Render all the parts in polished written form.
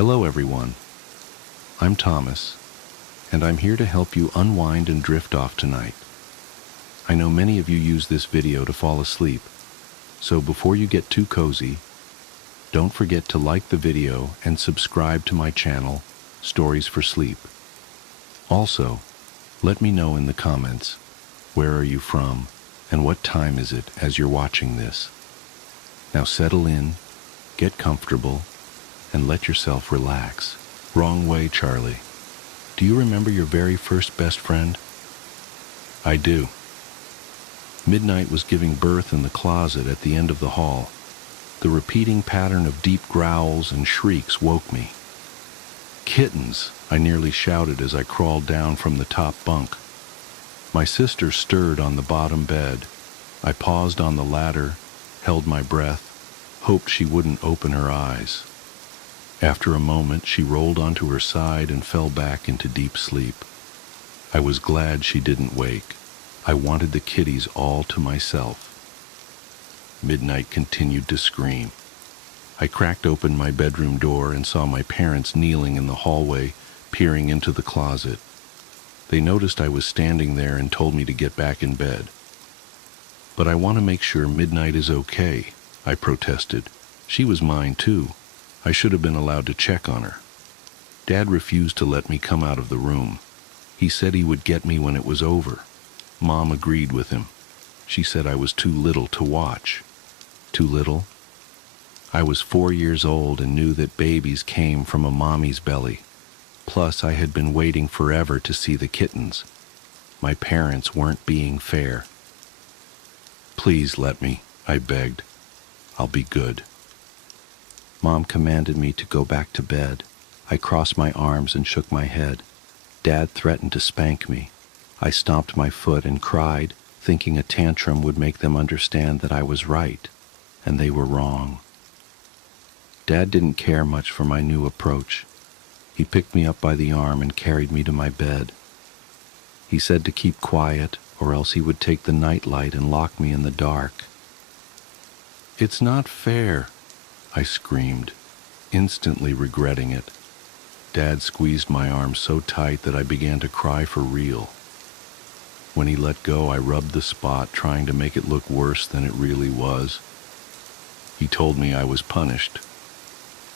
Hello everyone, I'm Thomas, and I'm here to help you unwind and drift off tonight. I know many of you use this video to fall asleep, so before you get too cozy, don't forget to like the video and subscribe to my channel, Stories for Sleep. Also, let me know in the comments, where are you from and what time is it as you're watching this. Now settle in, get comfortable, and let yourself relax. Wrong way, Charlie. Do you remember your very first best friend? I do. Midnight was giving birth in the closet at the end of the hall. The repeating pattern of deep growls and shrieks woke me. Kittens, I nearly shouted as I crawled down from the top bunk. My sister stirred on the bottom bed. I paused on the ladder, held my breath, hoped she wouldn't open her eyes. After a moment, she rolled onto her side and fell back into deep sleep. I was glad she didn't wake. I wanted the kitties all to myself. Midnight continued to scream. I cracked open my bedroom door and saw my parents kneeling in the hallway, peering into the closet. They noticed I was standing there and told me to get back in bed. But I want to make sure Midnight is okay, I protested. She was mine too. I should have been allowed to check on her. Dad refused to let me come out of the room. He said he would get me when it was over. Mom agreed with him. She said I was too little to watch. Too little? I was 4 years old and knew that babies came from a mommy's belly. Plus, I had been waiting forever to see the kittens. My parents weren't being fair. Please let me, I begged. I'll be good. Mom commanded me to go back to bed. I crossed my arms and shook my head. Dad threatened to spank me. I stomped my foot and cried, thinking a tantrum would make them understand that I was right, and they were wrong. Dad didn't care much for my new approach. He picked me up by the arm and carried me to my bed. He said to keep quiet, or else he would take the nightlight and lock me in the dark. It's not fair, I screamed, instantly regretting it. Dad squeezed my arm so tight that I began to cry for real. When he let go, I rubbed the spot, trying to make it look worse than it really was. He told me I was punished,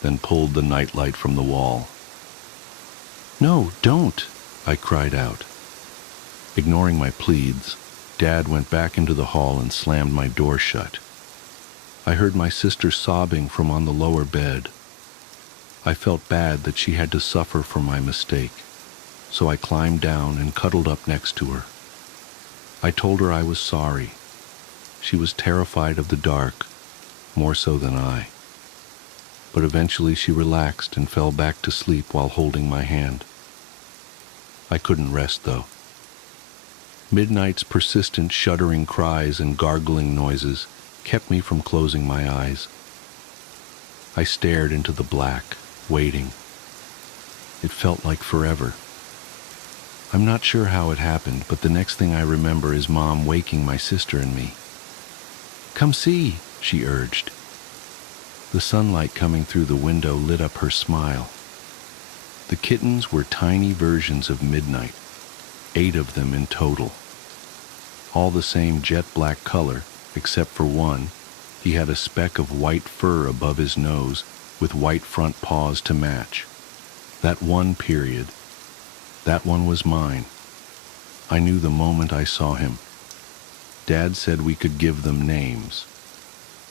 then pulled the nightlight from the wall. No, don't, I cried out. Ignoring my pleads, Dad went back into the hall and slammed my door shut. I heard my sister sobbing from on the lower bed. I felt bad that she had to suffer for my mistake, so I climbed down and cuddled up next to her. I told her I was sorry. She was terrified of the dark, more so than I. But eventually she relaxed and fell back to sleep while holding my hand. I couldn't rest, though. Midnight's persistent shuddering cries and gargling noises kept me from closing my eyes. I stared into the black, waiting. It felt like forever. I'm not sure how it happened, but the next thing I remember is Mom waking my sister and me. Come see, she urged. The sunlight coming through the window lit up her smile. The kittens were tiny versions of Midnight, 8 of them in total. All the same jet black color, except for one. He had a speck of white fur above his nose with white front paws to match. That one period. That one was mine. I knew the moment I saw him. Dad said we could give them names.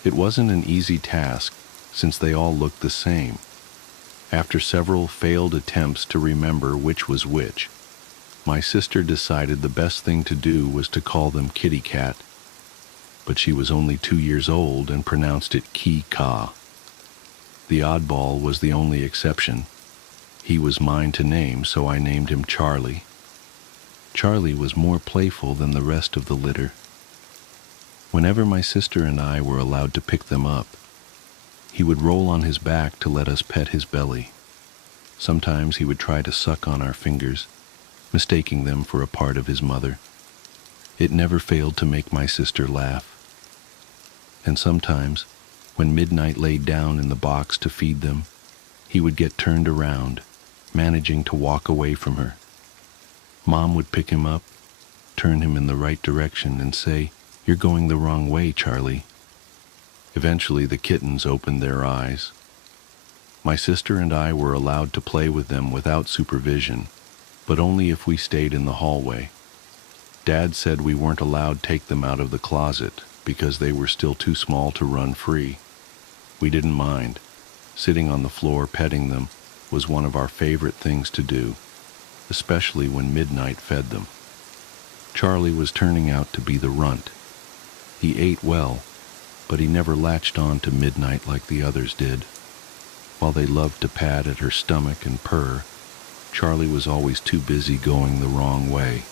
It wasn't an easy task, since they all looked the same. After several failed attempts to remember which was which, my sister decided the best thing to do was to call them Kitty Cat, but she was only 2 years old and pronounced it Ki-Ka. The oddball was the only exception. He was mine to name, so I named him Charlie. Charlie was more playful than the rest of the litter. Whenever my sister and I were allowed to pick them up, he would roll on his back to let us pet his belly. Sometimes he would try to suck on our fingers, mistaking them for a part of his mother. It never failed to make my sister laugh. And sometimes, when Midnight laid down in the box to feed them, he would get turned around, managing to walk away from her. Mom would pick him up, turn him in the right direction, and say, "You're going the wrong way, Charlie." Eventually, the kittens opened their eyes. My sister and I were allowed to play with them without supervision, but only if we stayed in the hallway. Dad said we weren't allowed to take them out of the closet because they were still too small to run free. We didn't mind. Sitting on the floor petting them was one of our favorite things to do, especially when Midnight fed them. Charlie was turning out to be the runt. He ate well, but he never latched on to Midnight like the others did. While they loved to pat at her stomach and purr, Charlie was always too busy going the wrong way.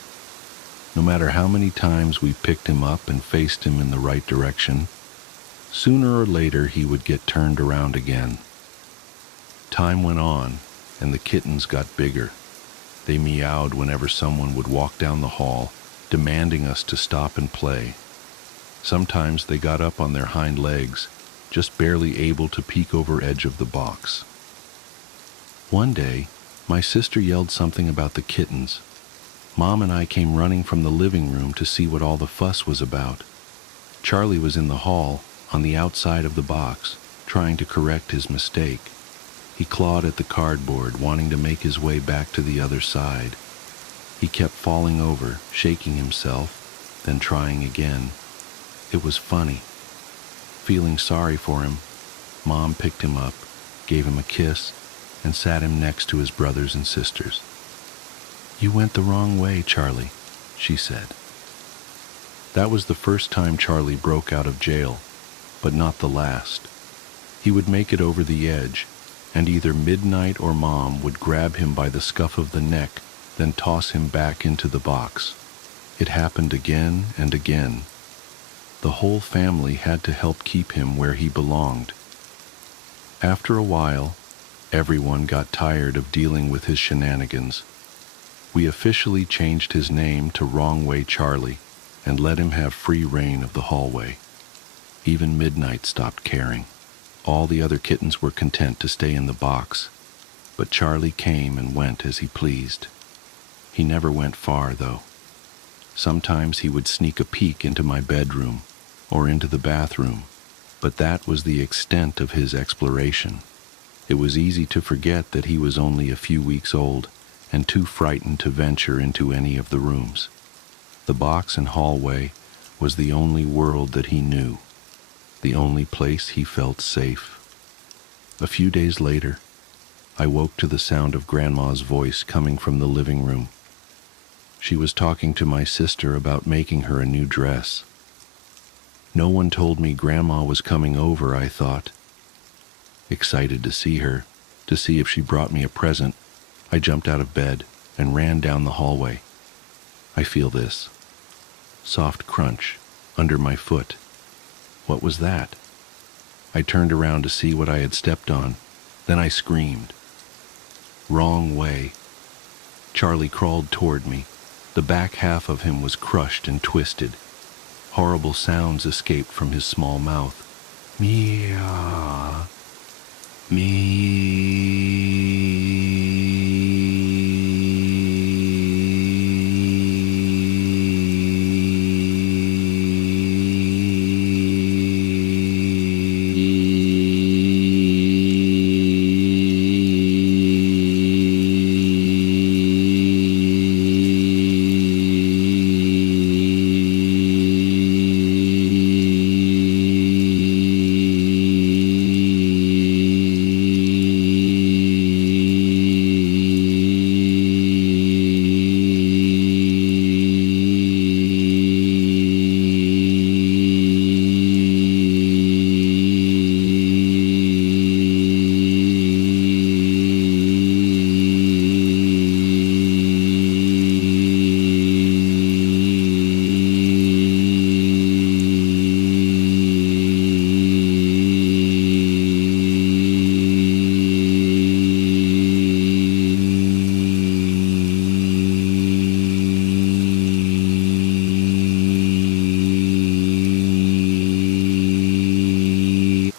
No matter how many times we picked him up and faced him in the right direction, sooner or later he would get turned around again. Time went on, and the kittens got bigger. They meowed whenever someone would walk down the hall, demanding us to stop and play. Sometimes they got up on their hind legs, just barely able to peek over edge of the box. One day, my sister yelled something about the kittens. Mom and I came running from the living room to see what all the fuss was about. Charlie was in the hall, on the outside of the box, trying to correct his mistake. He clawed at the cardboard, wanting to make his way back to the other side. He kept falling over, shaking himself, then trying again. It was funny. Feeling sorry for him, Mom picked him up, gave him a kiss, and sat him next to his brothers and sisters. "You went the wrong way, Charlie," she said. That was the first time Charlie broke out of jail, but not the last. He would make it over the edge, and either Midnight or Mom would grab him by the scuff of the neck, then toss him back into the box. It happened again and again. The whole family had to help keep him where he belonged. After a while, everyone got tired of dealing with his shenanigans. We officially changed his name to Wrong Way Charlie and let him have free reign of the hallway. Even Midnight stopped caring. All the other kittens were content to stay in the box, but Charlie came and went as he pleased. He never went far, though. Sometimes he would sneak a peek into my bedroom or into the bathroom, but that was the extent of his exploration. It was easy to forget that he was only a few weeks old and too frightened to venture into any of the rooms. The box and hallway was the only world that he knew, the only place he felt safe. A few days later, I woke to the sound of Grandma's voice coming from the living room. She was talking to my sister about making her a new dress. No one told me Grandma was coming over, I thought. Excited to see her, to see if she brought me a present, I jumped out of bed and ran down the hallway. I feel this soft crunch under my foot. What was that? I turned around to see what I had stepped on. Then I screamed. Wrong way. Charlie crawled toward me. The back half of him was crushed and twisted. Horrible sounds escaped from his small mouth. Meow.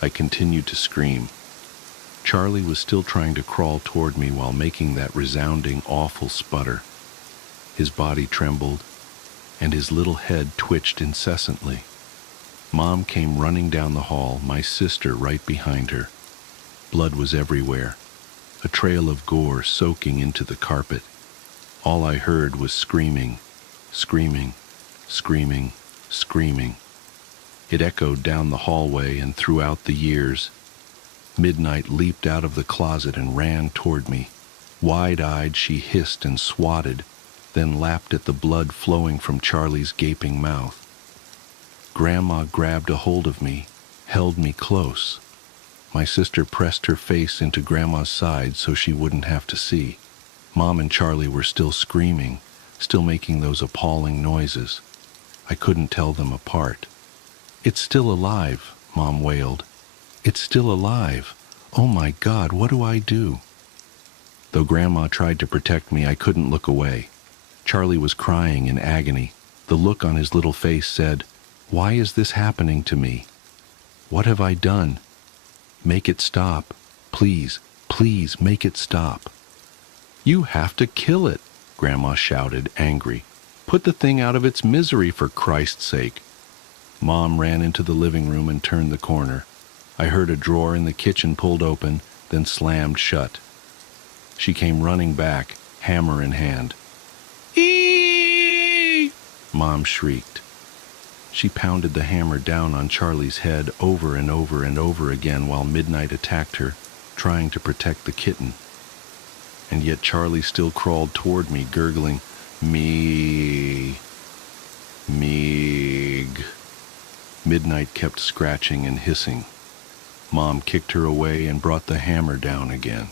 I continued to scream. Charlie was still trying to crawl toward me while making that resounding, awful sputter. His body trembled, and his little head twitched incessantly. Mom came running down the hall, my sister right behind her. Blood was everywhere, a trail of gore soaking into the carpet. All I heard was screaming, screaming, screaming, screaming. It echoed down the hallway and throughout the years. Midnight leaped out of the closet and ran toward me. Wide-eyed, she hissed and swatted, then lapped at the blood flowing from Charlie's gaping mouth. Grandma grabbed a hold of me, held me close. My sister pressed her face into Grandma's side so she wouldn't have to see. Mom and Charlie were still screaming, still making those appalling noises. I couldn't tell them apart. "It's still alive," Mom wailed. "It's still alive. Oh my God, what do I do?" Though Grandma tried to protect me, I couldn't look away. Charlie was crying in agony. The look on his little face said, "Why is this happening to me? What have I done? Make it stop. Please, please make it stop." "You have to kill it," Grandma shouted, angry. "Put the thing out of its misery, for Christ's sake." Mom ran into the living room and turned the corner. I heard a drawer in the kitchen pulled open, then slammed shut. She came running back, hammer in hand. "Eeeeee!" Mom shrieked. She pounded the hammer down on Charlie's head over and over and over again while midnight attacked her, trying to protect the kitten. And yet Charlie still crawled toward me, gurgling, "Me, Meeg." Midnight kept scratching and hissing. Mom kicked her away and brought the hammer down again.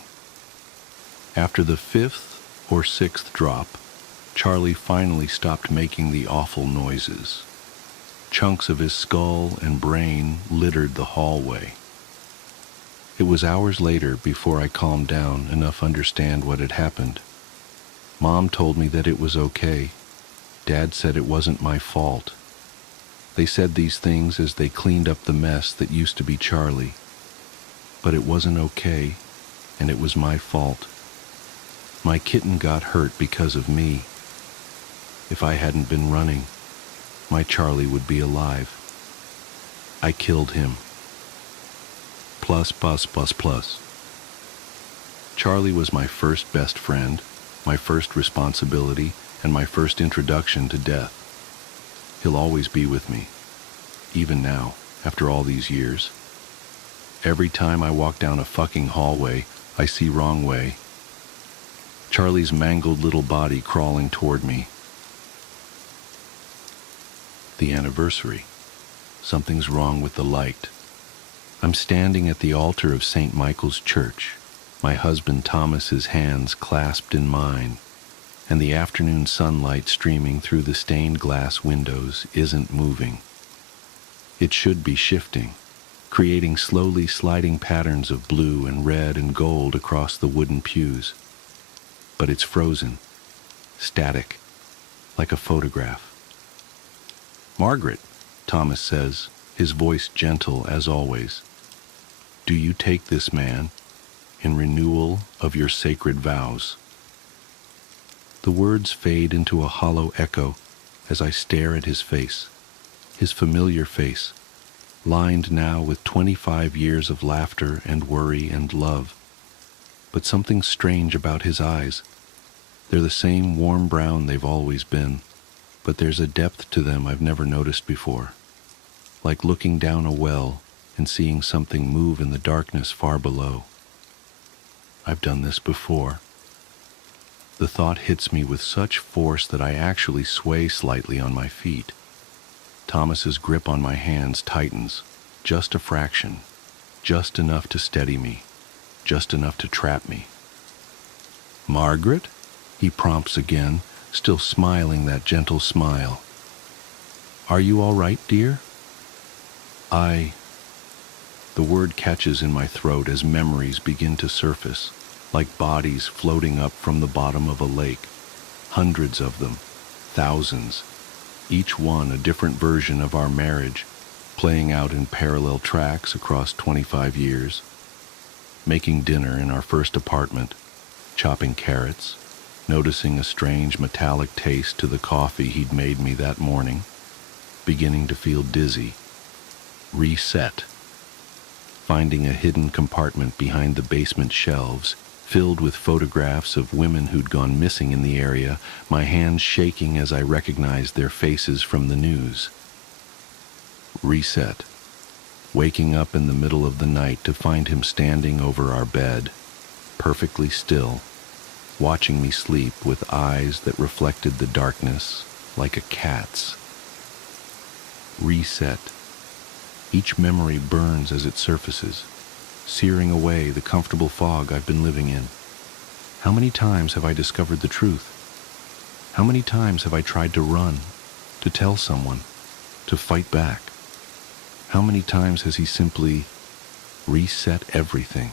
After the 5th or 6th drop, Charlie finally stopped making the awful noises. Chunks of his skull and brain littered the hallway. It was hours later before I calmed down enough to understand what had happened. Mom told me that it was okay. Dad said it wasn't my fault. They said these things as they cleaned up the mess that used to be Charlie. But it wasn't okay, and it was my fault. My kitten got hurt because of me. If I hadn't been running, my Charlie would be alive. I killed him. Plus, plus, plus, plus. Charlie was my first best friend, my first responsibility, and my first introduction to death. He'll always be with me, even now, after all these years. Every time I walk down a fucking hallway, I see wrong way. Charlie's mangled little body crawling toward me. The anniversary. Something's wrong with the light. I'm standing at the altar of St. Michael's Church, my husband Thomas's hands clasped in mine, and the afternoon sunlight streaming through the stained glass windows isn't moving. It should be shifting, creating slowly sliding patterns of blue and red and gold across the wooden pews. But it's frozen, static, like a photograph. "Margaret," Thomas says, his voice gentle as always, "do you take this man in renewal of your sacred vows?" The words fade into a hollow echo as I stare at his face, his familiar face, lined now with 25 years of laughter and worry and love. But something strange about his eyes. They're the same warm brown they've always been, but there's a depth to them I've never noticed before, like looking down a well and seeing something move in the darkness far below. I've done this before. The thought hits me with such force that I actually sway slightly on my feet. Thomas's grip on my hands tightens, just a fraction, just enough to steady me, just enough to trap me. "Margaret?" he prompts again, still smiling that gentle smile. "Are you all right, dear?" The word catches in my throat as memories begin to surface, like bodies floating up from the bottom of a lake. Hundreds of them, thousands, each one a different version of our marriage, playing out in parallel tracks across 25 years. making dinner in our first apartment, chopping carrots, noticing a strange metallic taste to the coffee he'd made me that morning, beginning to feel dizzy. Reset. Finding a hidden compartment behind the basement shelves, filled with photographs of women who'd gone missing in the area, my hands shaking as I recognized their faces from the news. Reset. Waking up in the middle of the night to find him standing over our bed, perfectly still, watching me sleep with eyes that reflected the darkness like a cat's. Reset. Each memory burns as it surfaces, searing away the comfortable fog I've been living in. How many times have I discovered the truth? How many times have I tried to run, to tell someone, to fight back? How many times has he simply reset everything,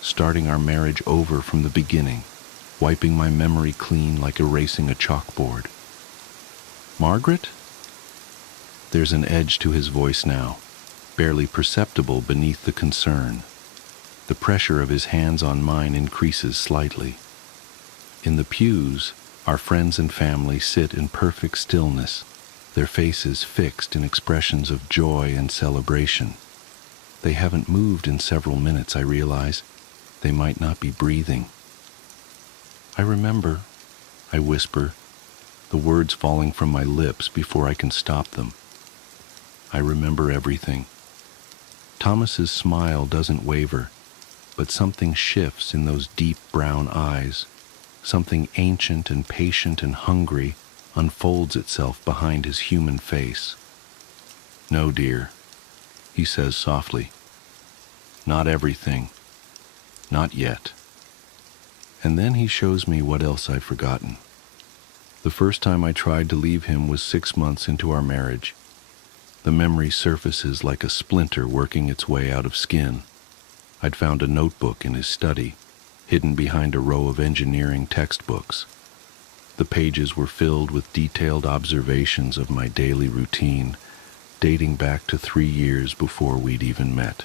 starting our marriage over from the beginning, wiping my memory clean like erasing a chalkboard? Margaret? There's an edge to his voice now, barely perceptible beneath the concern. The pressure of his hands on mine increases slightly. In the pews, our friends and family sit in perfect stillness, their faces fixed in expressions of joy and celebration. They haven't moved in several minutes, I realize. They might not be breathing. I remember, I whisper, the words falling from my lips before I can stop them. I remember everything. Thomas's smile doesn't waver, but something shifts in those deep brown eyes. Something ancient and patient and hungry unfolds itself behind his human face. No, dear, he says softly. Not everything. Not yet. And then he shows me what else I've forgotten. The first time I tried to leave him was 6 months into our marriage. The memory surfaces like a splinter working its way out of skin. I'd found a notebook in his study, hidden behind a row of engineering textbooks. The pages were filled with detailed observations of my daily routine, dating back to 3 years before we'd even met.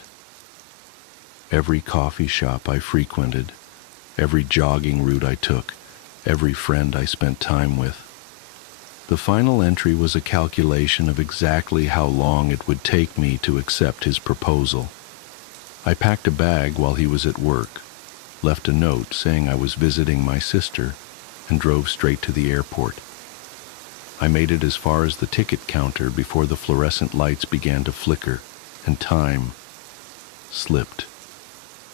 Every coffee shop I frequented, every jogging route I took, every friend I spent time with. The final entry was a calculation of exactly how long it would take me to accept his proposal. I packed a bag while he was at work, left a note saying I was visiting my sister, and drove straight to the airport. I made it as far as the ticket counter before the fluorescent lights began to flicker, and time slipped,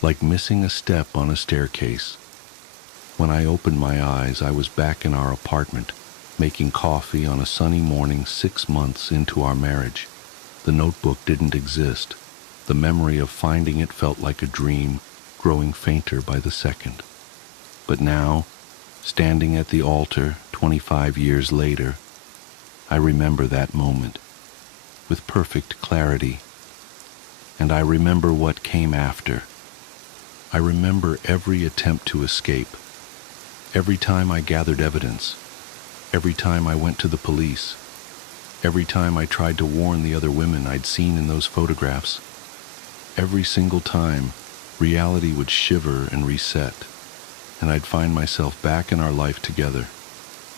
like missing a step on a staircase. When I opened my eyes, I was back in our apartment, making coffee on a sunny morning 6 months into our marriage. The notebook didn't exist. The memory of finding it felt like a dream, growing fainter by the second. But now, standing at the altar 25 years later, I remember that moment with perfect clarity. And I remember what came after. I remember every attempt to escape, every time I gathered evidence, every time I went to the police, every time I tried to warn the other women I'd seen in those photographs. Every single time, reality would shiver and reset, and I'd find myself back in our life together,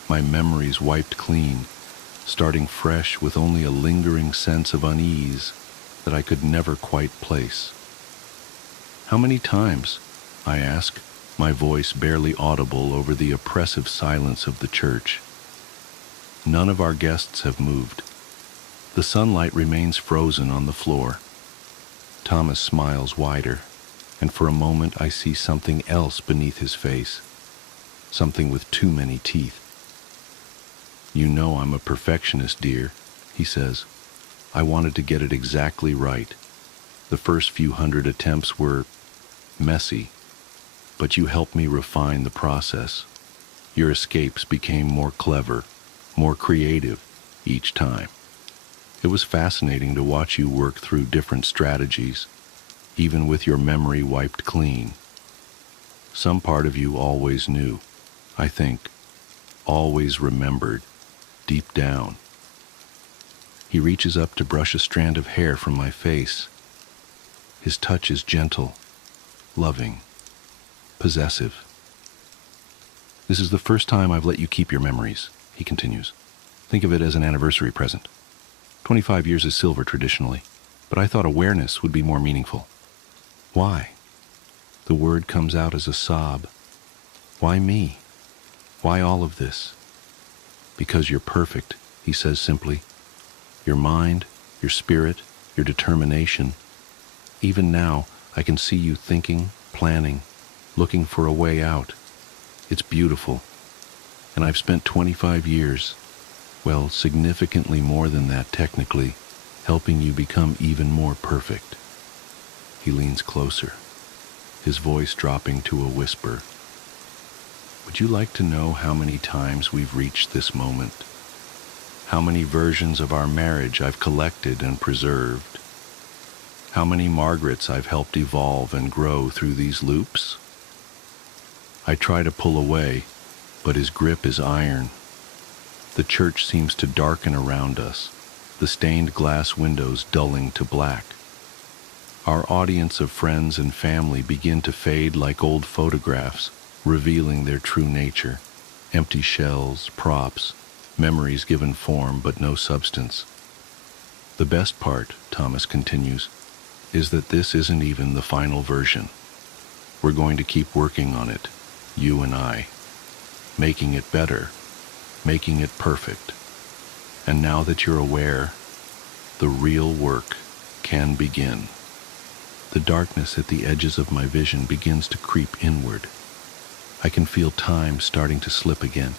my memories wiped clean, starting fresh with only a lingering sense of unease that I could never quite place. How many times, I ask, my voice barely audible over the oppressive silence of the church. None of our guests have moved. The sunlight remains frozen on the floor. Thomas smiles wider, and for a moment I see something else beneath his face, something with too many teeth. You know I'm a perfectionist, dear, he says. I wanted to get it exactly right. The first few hundred attempts were messy, but you helped me refine the process. Your escapes became more clever, more creative each time. It was fascinating to watch you work through different strategies, even with your memory wiped clean. Some part of you always knew, I think, always remembered, deep down. He reaches up to brush a strand of hair from my face. His touch is gentle, loving, possessive. This is the first time I've let you keep your memories, he continues. Think of it as an anniversary present. 25 years is silver traditionally, but I thought awareness would be more meaningful. Why? The word comes out as a sob. Why me? Why all of this? Because you're perfect, he says simply. Your mind, your spirit, your determination. Even now, I can see you thinking, planning, looking for a way out. It's beautiful. And I've spent 25 years, well, significantly more than that technically, helping you become even more perfect. He leans closer, his voice dropping to a whisper. Would you like to know how many times we've reached this moment? How many versions of our marriage I've collected and preserved? How many Margarets I've helped evolve and grow through these loops? I try to pull away, but his grip is iron. The church seems to darken around us, the stained glass windows dulling to black. Our audience of friends and family begin to fade like old photographs, revealing their true nature. Empty shells, props, memories given form but no substance. The best part, Thomas continues, is that this isn't even the final version. We're going to keep working on it, you and I, making it better, making it perfect. And now that you're aware, the real work can begin. The darkness at the edges of my vision begins to creep inward. I can feel time starting to slip again,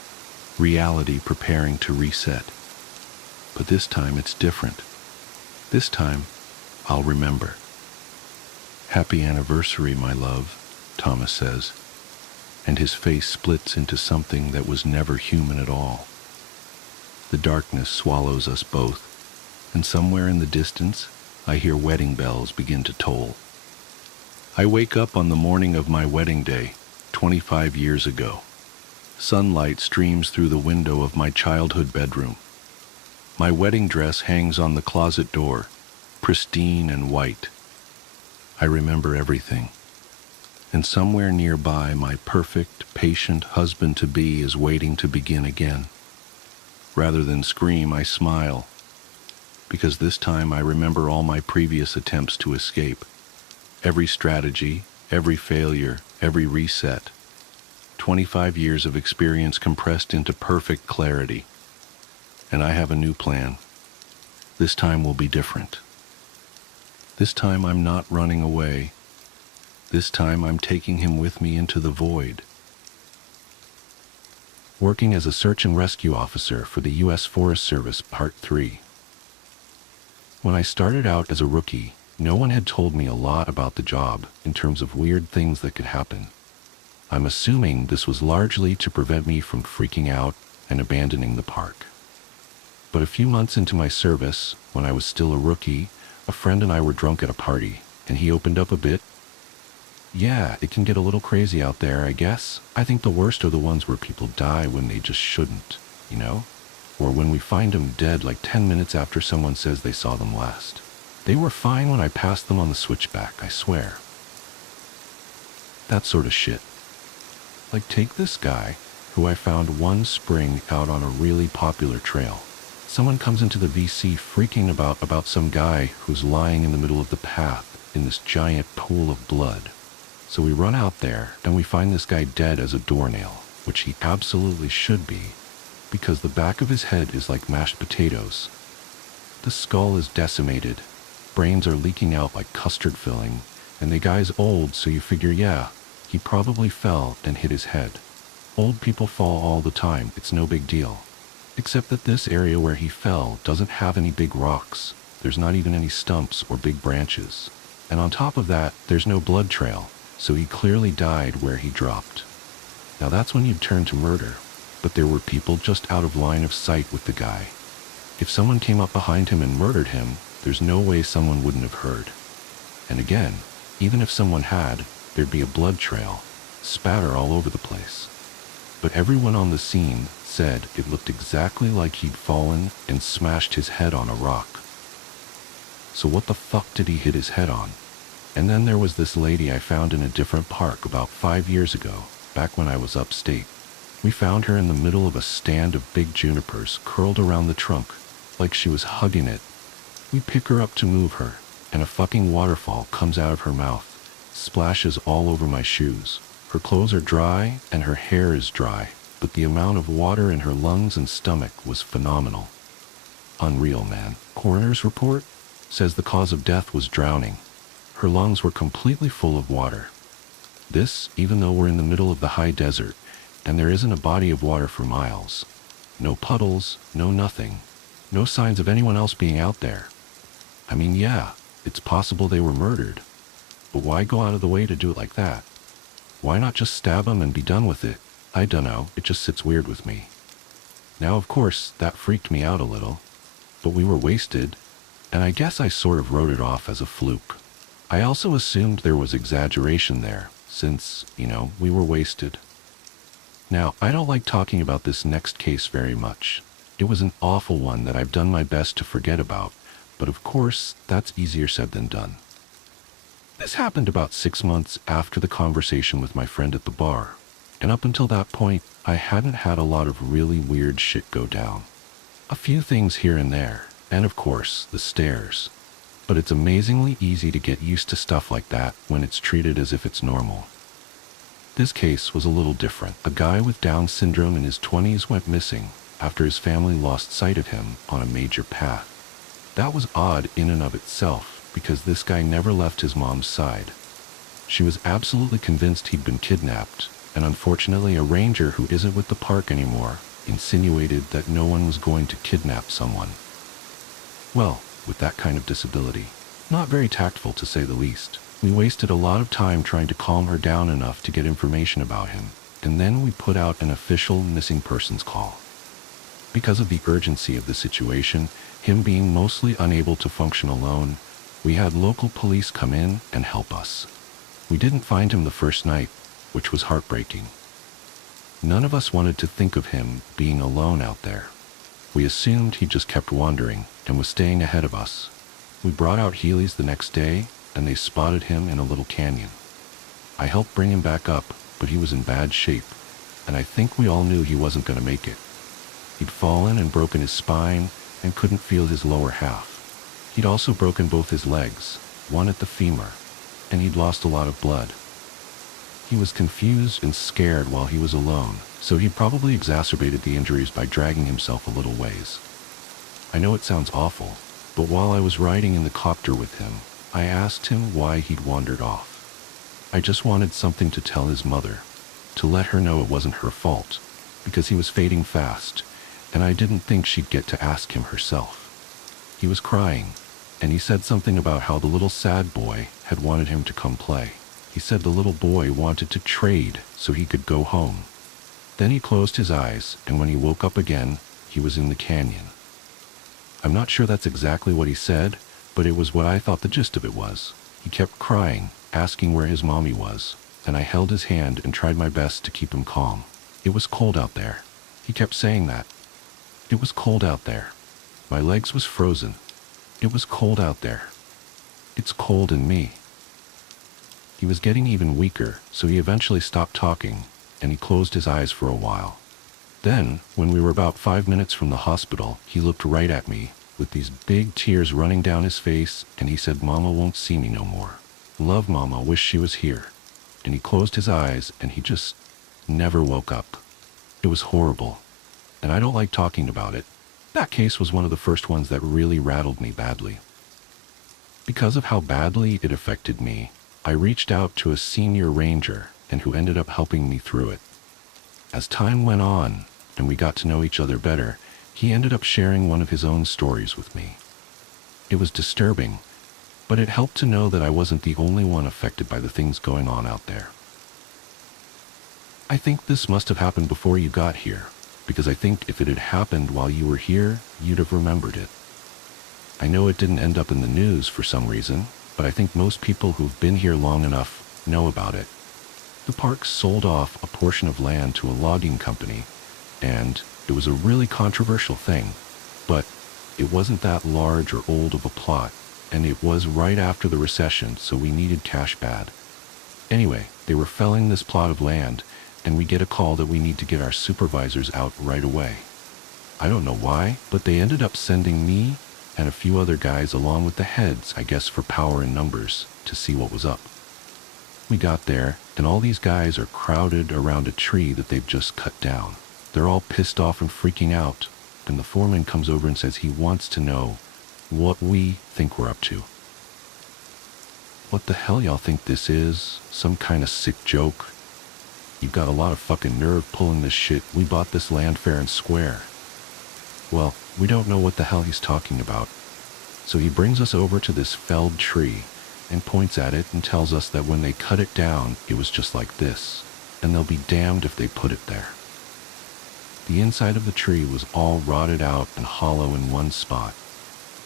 reality preparing to reset. But this time it's different. This time, I'll remember. Happy anniversary, my love, Thomas says, and his face splits into something that was never human at all. The darkness swallows us both, and somewhere in the distance, I hear wedding bells begin to toll. I wake up on the morning of my wedding day, 25 years ago. Sunlight streams through the window of my childhood bedroom. My wedding dress hangs on the closet door, pristine and white. I remember everything. And somewhere nearby, my perfect, patient husband-to-be is waiting to begin again. Rather than scream, I smile, because this time I remember all my previous attempts to escape. Every strategy, every failure, every reset. 25 years of experience compressed into perfect clarity. And I have a new plan. This time will be different. This time I'm not running away. This time I'm taking him with me into the void. Working as a search and rescue officer for the U.S. Forest Service, Part 3. When I started out as a rookie, no one had told me a lot about the job in terms of weird things that could happen. I'm assuming this was largely to prevent me from freaking out and abandoning the park. But a few months into my service, when I was still a rookie, a friend and I were drunk at a party, and he opened up a bit. Yeah, it can get a little crazy out there, I guess. I think the worst are the ones where people die when they just shouldn't, you know? Or when we find them dead like 10 minutes after someone says they saw them last. They were fine when I passed them on the switchback, I swear. That sort of shit. Like take this guy, who I found one spring out on a really popular trail. Someone comes into the VC freaking about some guy who's lying in the middle of the path in this giant pool of blood. So we run out there, and we find this guy dead as a doornail, which he absolutely should be, because the back of his head is like mashed potatoes. The skull is decimated, brains are leaking out like custard filling, and the guy's old, so you figure, yeah, he probably fell and hit his head. Old people fall all the time, it's no big deal. Except that this area where he fell doesn't have any big rocks. There's not even any stumps or big branches. And on top of that, there's no blood trail, so he clearly died where he dropped. Now that's when you'd turn to murder, but there were people just out of line of sight with the guy. If someone came up behind him and murdered him, there's no way someone wouldn't have heard. And again, even if someone had, there'd be a blood trail, spatter all over the place. But everyone on the scene said it looked exactly like he'd fallen and smashed his head on a rock. So what the fuck did he hit his head on? And then there was this lady I found in a different park about 5 years ago, back when I was upstate. We found her in the middle of a stand of big junipers curled around the trunk, like she was hugging it. We pick her up to move her, and a fucking waterfall comes out of her mouth, splashes all over my shoes. Her clothes are dry and her hair is dry, but the amount of water in her lungs and stomach was phenomenal. Unreal, man. Coroner's report says the cause of death was drowning. Her lungs were completely full of water. This, even though we're in the middle of the high desert, and there isn't a body of water for miles. No puddles, no nothing. No signs of anyone else being out there. I mean, yeah, it's possible they were murdered. But why go out of the way to do it like that? Why not just stab them and be done with it? I dunno, it just sits weird with me. Now, of course, that freaked me out a little. But we were wasted, and I guess I sort of wrote it off as a fluke. I also assumed there was exaggeration there, since, we were wasted. Now, I don't like talking about this next case very much. It was an awful one that I've done my best to forget about, but of course, that's easier said than done. This happened about 6 months after the conversation with my friend at the bar, and up until that point, I hadn't had a lot of really weird shit go down. A few things here and there, and of course, the stairs. But it's amazingly easy to get used to stuff like that when it's treated as if it's normal. This case was a little different. A guy with Down syndrome in his 20s went missing after his family lost sight of him on a major path. That was odd in and of itself, because this guy never left his mom's side. She was absolutely convinced he'd been kidnapped, and unfortunately a ranger who isn't with the park anymore insinuated that no one was going to kidnap someone. Well, with that kind of disability, not very tactful to say the least. We wasted a lot of time trying to calm her down enough to get information about him, and then we put out an official missing persons call. Because of the urgency of the situation, him being mostly unable to function alone, we had local police come in and help us. We didn't find him the first night, which was heartbreaking. None of us wanted to think of him being alone out there. We assumed he just kept wandering and was staying ahead of us. We brought out Heelys the next day, and they spotted him in a little canyon. I helped bring him back up, but he was in bad shape, and I think we all knew he wasn't going to make it. He'd fallen and broken his spine and couldn't feel his lower half. He'd also broken both his legs, one at the femur, and he'd lost a lot of blood. He was confused and scared while he was alone, so he probably exacerbated the injuries by dragging himself a little ways. I know it sounds awful, but while I was riding in the copter with him, I asked him why he'd wandered off. I just wanted something to tell his mother, to let her know it wasn't her fault, because he was fading fast, and I didn't think she'd get to ask him herself. He was crying, and he said something about how the little sad boy had wanted him to come play. He said the little boy wanted to trade so he could go home. Then he closed his eyes, and when he woke up again, he was in the canyon. I'm not sure that's exactly what he said, but it was what I thought the gist of it was. He kept crying, asking where his mommy was, and I held his hand and tried my best to keep him calm. It was cold out there. He kept saying that. It was cold out there. My legs was frozen. It was cold out there. It's cold in me. He was getting even weaker, so he eventually stopped talking, and he closed his eyes for a while. Then, when we were about 5 minutes from the hospital, he looked right at me, with these big tears running down his face, and he said, "Mama won't see me no more. Love Mama, wish she was here." And he closed his eyes, and he just never woke up. It was horrible, and I don't like talking about it. That case was one of the first ones that really rattled me badly. Because of how badly it affected me, I reached out to a senior ranger, and who ended up helping me through it. As time went on, and we got to know each other better, he ended up sharing one of his own stories with me. It was disturbing, but it helped to know that I wasn't the only one affected by the things going on out there. I think this must have happened before you got here, because I think if it had happened while you were here, you'd have remembered it. I know it didn't end up in the news for some reason, but I think most people who've been here long enough know about it. The park sold off a portion of land to a logging company, and it was a really controversial thing, but it wasn't that large or old of a plot, and it was right after the recession, so we needed cash bad. Anyway, they were felling this plot of land, and we get a call that we need to get our supervisors out right away. I don't know why, but they ended up sending me and a few other guys along with the heads, I guess for power in numbers, to see what was up. We got there, and all these guys are crowded around a tree that they've just cut down. They're all pissed off and freaking out, and the foreman comes over and says he wants to know what we think we're up to. What the hell y'all think this is? Some kind of sick joke? You've got a lot of fucking nerve pulling this shit. We bought this land fair and square. Well, we don't know what the hell he's talking about. So he brings us over to this felled tree and points at it and tells us that when they cut it down, it was just like this, and they'll be damned if they put it there. The inside of the tree was all rotted out and hollow in one spot,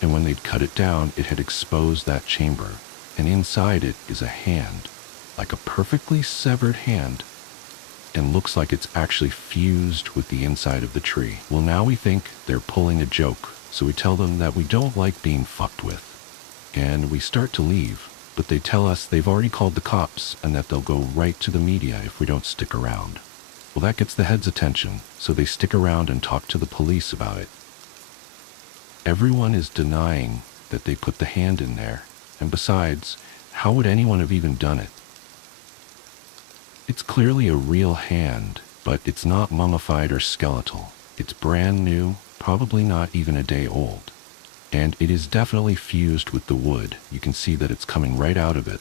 and when they'd cut it down, it had exposed that chamber, and inside it is a hand, like a perfectly severed hand, and looks like it's actually fused with the inside of the tree. Well, now we think they're pulling a joke, so we tell them that we don't like being fucked with. And we start to leave, but they tell us they've already called the cops and that they'll go right to the media if we don't stick around. Well, that gets the head's attention, so they stick around and talk to the police about it. Everyone is denying that they put the hand in there, and besides, how would anyone have even done it? It's clearly a real hand, but it's not mummified or skeletal. It's brand new, probably not even a day old. And it is definitely fused with the wood. You can see that it's coming right out of it.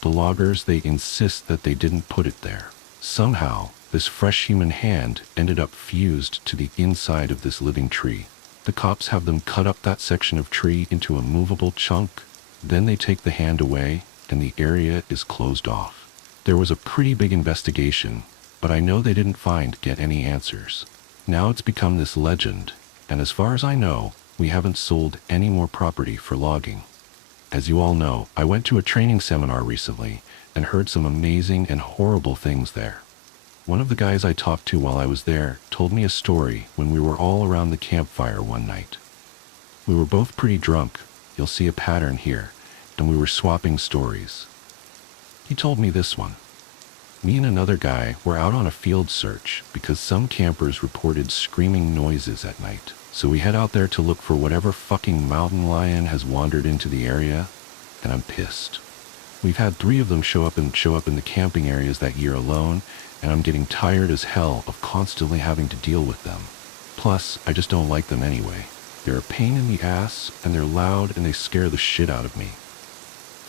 The loggers, they insist that they didn't put it there. Somehow, this fresh human hand ended up fused to the inside of this living tree. The cops have them cut up that section of tree into a movable chunk. Then they take the hand away, and the area is closed off. There was a pretty big investigation, but I know they didn't get any answers. Now it's become this legend, and as far as I know, we haven't sold any more property for logging. As you all know, I went to a training seminar recently and heard some amazing and horrible things there. One of the guys I talked to while I was there told me a story when we were all around the campfire one night. We were both pretty drunk, you'll see a pattern here, and we were swapping stories. He told me this one. Me and another guy were out on a field search because some campers reported screaming noises at night. So we head out there to look for whatever fucking mountain lion has wandered into the area, and I'm pissed. We've had 3 of them show up in the camping areas that year alone, and I'm getting tired as hell of constantly having to deal with them. Plus, I just don't like them anyway. They're a pain in the ass, and they're loud, and they scare the shit out of me.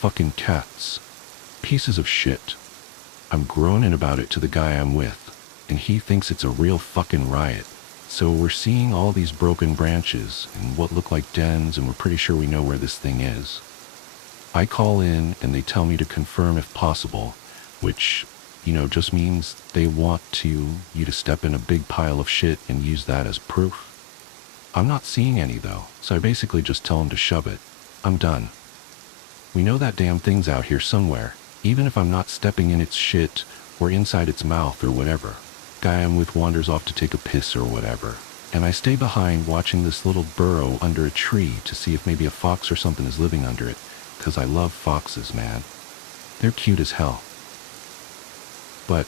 Fucking cats. Pieces of shit. I'm groaning about it to the guy I'm with, and he thinks it's a real fucking riot. So we're seeing all these broken branches and what look like dens, and we're pretty sure we know where this thing is. I call in and they tell me to confirm if possible, which, just means they want you to step in a big pile of shit and use that as proof. I'm not seeing any though, so I basically just tell them to shove it. I'm done. We know that damn thing's out here somewhere, even if I'm not stepping in its shit or inside its mouth or whatever. Guy I'm with wanders off to take a piss or whatever, and I stay behind watching this little burrow under a tree to see if maybe a fox or something is living under it, because I love foxes, man. They're cute as hell. But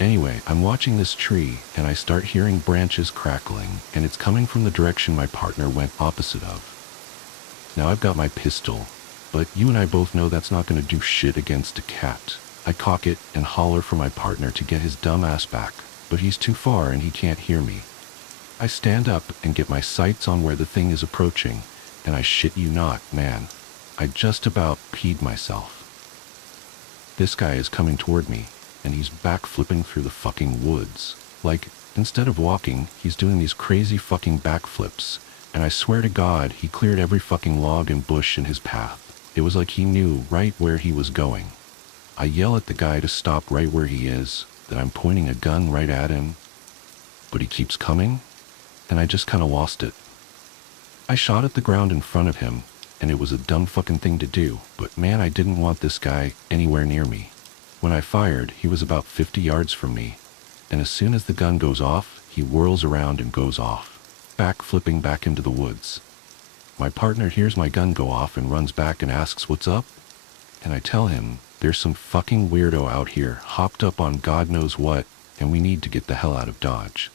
anyway, I'm watching this tree and I start hearing branches crackling, and it's coming from the direction my partner went opposite of. Now I've got my pistol, but you and I both know that's not going to do shit against a cat. I cock it and holler for my partner to get his dumb ass back, but he's too far and he can't hear me. I stand up and get my sights on where the thing is approaching, and I shit you not, man, I just about peed myself. This guy is coming toward me, and he's backflipping through the fucking woods. Like, instead of walking, he's doing these crazy fucking backflips, and I swear to God, he cleared every fucking log and bush in his path. It was like he knew right where he was going. I yell at the guy to stop right where he is, that I'm pointing a gun right at him, but he keeps coming, and I just kinda lost it. I shot at the ground in front of him, and it was a dumb fucking thing to do, but man, I didn't want this guy anywhere near me. When I fired, he was about 50 yards from me, and as soon as the gun goes off, he whirls around and goes off, back flipping back into the woods. My partner hears my gun go off and runs back and asks what's up, and I tell him there's some fucking weirdo out here hopped up on God knows what, and we need to get the hell out of Dodge.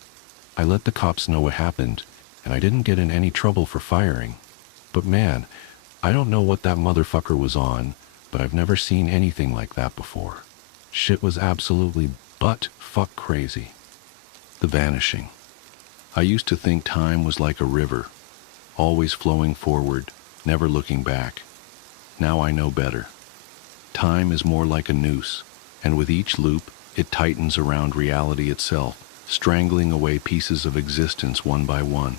I let the cops know what happened, and I didn't get in any trouble for firing. But man, I don't know what that motherfucker was on, but I've never seen anything like that before. Shit was absolutely butt-fuck crazy. The vanishing. I used to think time was like a river, always flowing forward, never looking back. Now I know better. Time is more like a noose, and with each loop, it tightens around reality itself, strangling away pieces of existence one by one.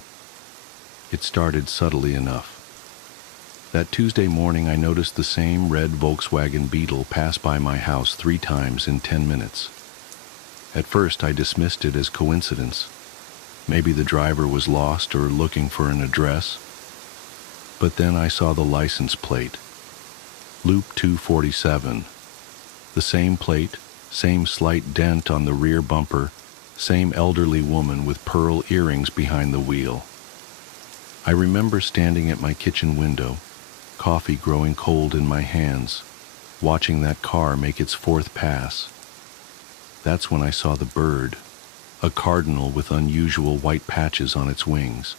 It started subtly enough. That Tuesday morning, I noticed the same red Volkswagen Beetle pass by my house 3 times in 10 minutes. At first, I dismissed it as coincidence. Maybe the driver was lost or looking for an address. But then I saw the license plate. Loop 247. The same plate, same slight dent on the rear bumper, same elderly woman with pearl earrings behind the wheel. I remember standing at my kitchen window, coffee growing cold in my hands, watching that car make its 4th pass. That's when I saw the bird, a cardinal with unusual white patches on its wings.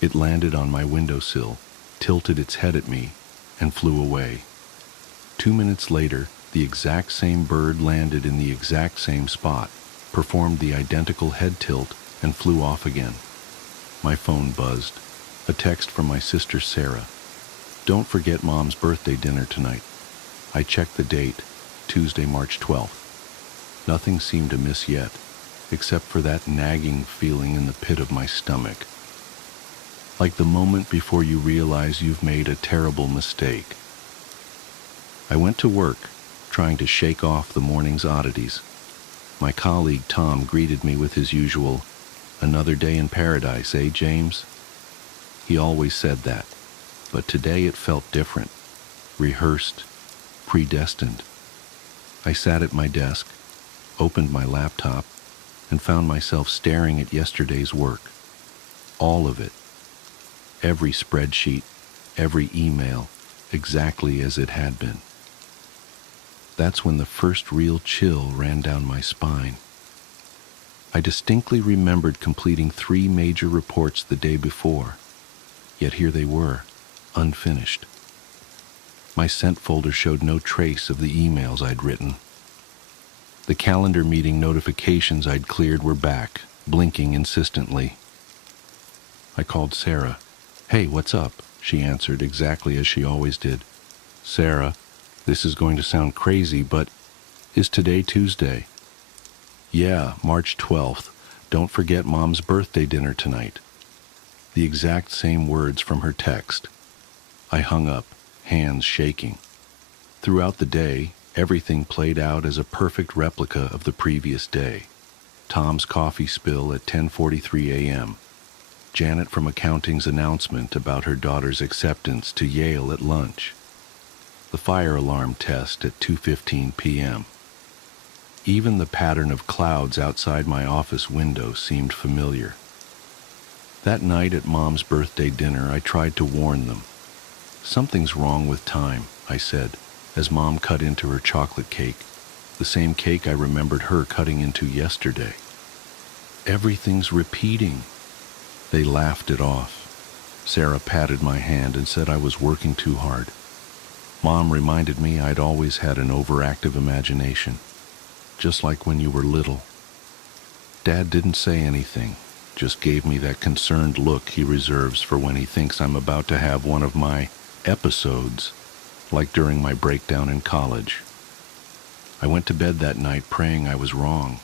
It landed on my windowsill, tilted its head at me, and flew away. 2 minutes later, the exact same bird landed in the exact same spot, performed the identical head tilt, and flew off again. My phone buzzed. A text from my sister Sarah. Don't forget Mom's birthday dinner tonight. I checked the date, Tuesday, March 12th. Nothing seemed amiss yet, except for that nagging feeling in the pit of my stomach. Like the moment before you realize you've made a terrible mistake. I went to work, trying to shake off the morning's oddities. My colleague Tom greeted me with his usual, "Another day in paradise, eh, James?" He always said that, but today it felt different, rehearsed, predestined. I sat at my desk, opened my laptop, and found myself staring at yesterday's work. All of it. Every spreadsheet, every email, exactly as it had been. That's when the first real chill ran down my spine. I distinctly remembered completing 3 major reports the day before, yet here they were, unfinished. My sent folder showed no trace of the emails I'd written. The calendar meeting notifications I'd cleared were back, blinking insistently. I called Sarah. "Hey, what's up?" She answered exactly as she always did. "Sarah, this is going to sound crazy, but is today Tuesday?" "Yeah, March 12th. Don't forget Mom's birthday dinner tonight." The exact same words from her text. I hung up, hands shaking. Throughout the day, everything played out as a perfect replica of the previous day. Tom's coffee spill at 10:43 a.m. Janet from accounting's announcement about her daughter's acceptance to Yale at lunch. The fire alarm test at 2:15 p.m. Even the pattern of clouds outside my office window seemed familiar. That night at Mom's birthday dinner, I tried to warn them. "Something's wrong with time," I said, as Mom cut into her chocolate cake, the same cake I remembered her cutting into yesterday. "Everything's repeating." They laughed it off. Sarah patted my hand and said I was working too hard. Mom reminded me I'd always had an overactive imagination, just like when you were little. Dad didn't say anything, just gave me that concerned look he reserves for when he thinks I'm about to have one of my episodes, like during my breakdown in college. I went to bed that night praying I was wrong,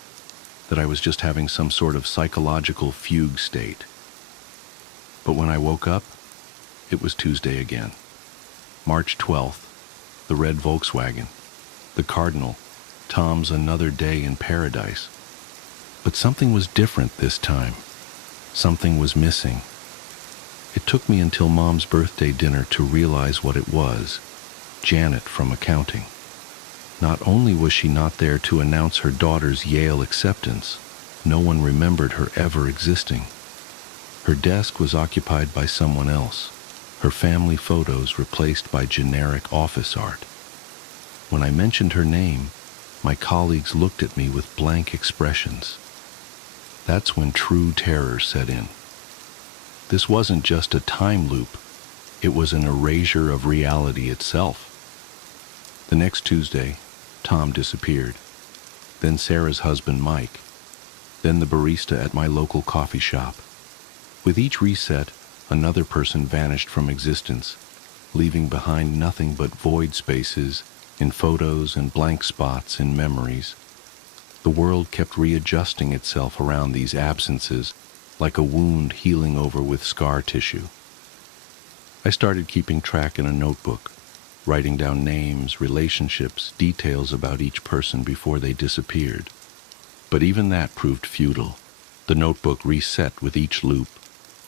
that I was just having some sort of psychological fugue state. But when I woke up, it was Tuesday again. March 12th, the red Volkswagen, the Cardinal, Tom's another day in paradise. But something was different this time. Something was missing. It took me until Mom's birthday dinner to realize what it was. Janet from accounting. Not only was she not there to announce her daughter's Yale acceptance, no one remembered her ever existing. Her desk was occupied by someone else, her family photos replaced by generic office art. When I mentioned her name, my colleagues looked at me with blank expressions. That's when true terror set in. This wasn't just a time loop, it was an erasure of reality itself. The next Tuesday, Tom disappeared. Then Sarah's husband, Mike. Then the barista at my local coffee shop. With each reset, another person vanished from existence, leaving behind nothing but void spaces in photos and blank spots in memories. The world kept readjusting itself around these absences, like a wound healing over with scar tissue. I started keeping track in a notebook, writing down names, relationships, details about each person before they disappeared. But even that proved futile. The notebook reset with each loop,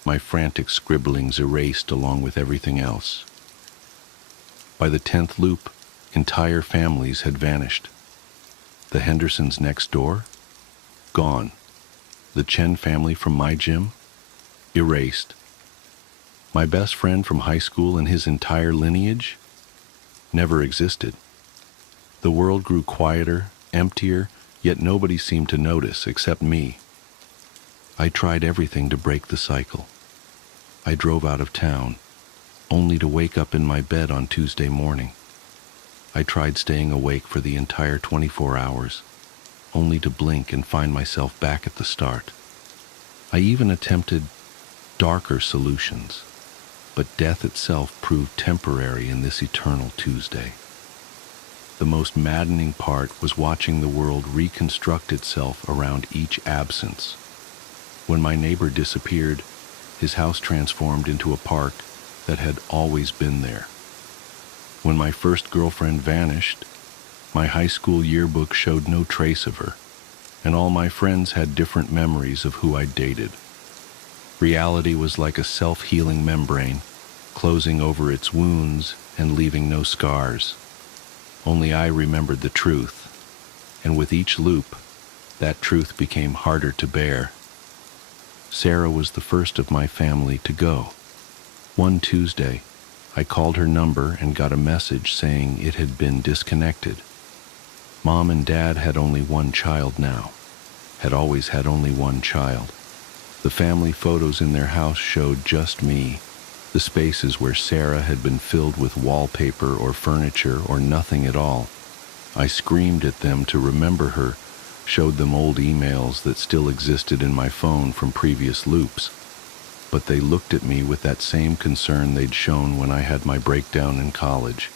my frantic scribblings erased along with everything else. By the 10th loop, entire families had vanished. The Hendersons next door? Gone. The Chen family from my gym? Erased. My best friend from high school and his entire lineage? Never existed. The world grew quieter, emptier, yet nobody seemed to notice except me. I tried everything to break the cycle. I drove out of town, only to wake up in my bed on Tuesday morning. I tried staying awake for the entire 24 hours, only to blink and find myself back at the start. I even attempted darker solutions, but death itself proved temporary in this eternal Tuesday. The most maddening part was watching the world reconstruct itself around each absence. When my neighbor disappeared, his house transformed into a park that had always been there. When my first girlfriend vanished, my high school yearbook showed no trace of her, and all my friends had different memories of who I'd dated. Reality was like a self-healing membrane, closing over its wounds and leaving no scars. Only I remembered the truth, and with each loop, that truth became harder to bear. Sarah was the first of my family to go. One Tuesday, I called her number and got a message saying it had been disconnected. Mom and Dad had only one child now, had always had only one child. The family photos in their house showed just me. The spaces where Sarah had been filled with wallpaper or furniture or nothing at all. I screamed at them to remember her, showed them old emails that still existed in my phone from previous loops. But they looked at me with that same concern they'd shown when I had my breakdown in college.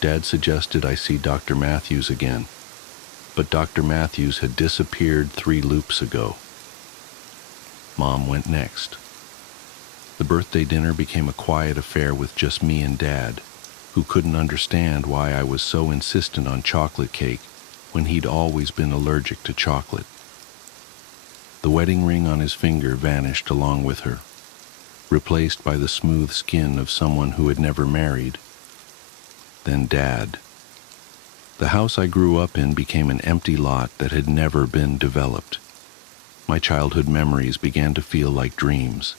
Dad suggested I see Dr. Matthews again, but Dr. Matthews had disappeared 3 loops ago. Mom went next. The birthday dinner became a quiet affair with just me and Dad, who couldn't understand why I was so insistent on chocolate cake when he'd always been allergic to chocolate. The wedding ring on his finger vanished along with her, replaced by the smooth skin of someone who had never married. Then Dad. The house I grew up in became an empty lot that had never been developed. My childhood memories began to feel like dreams,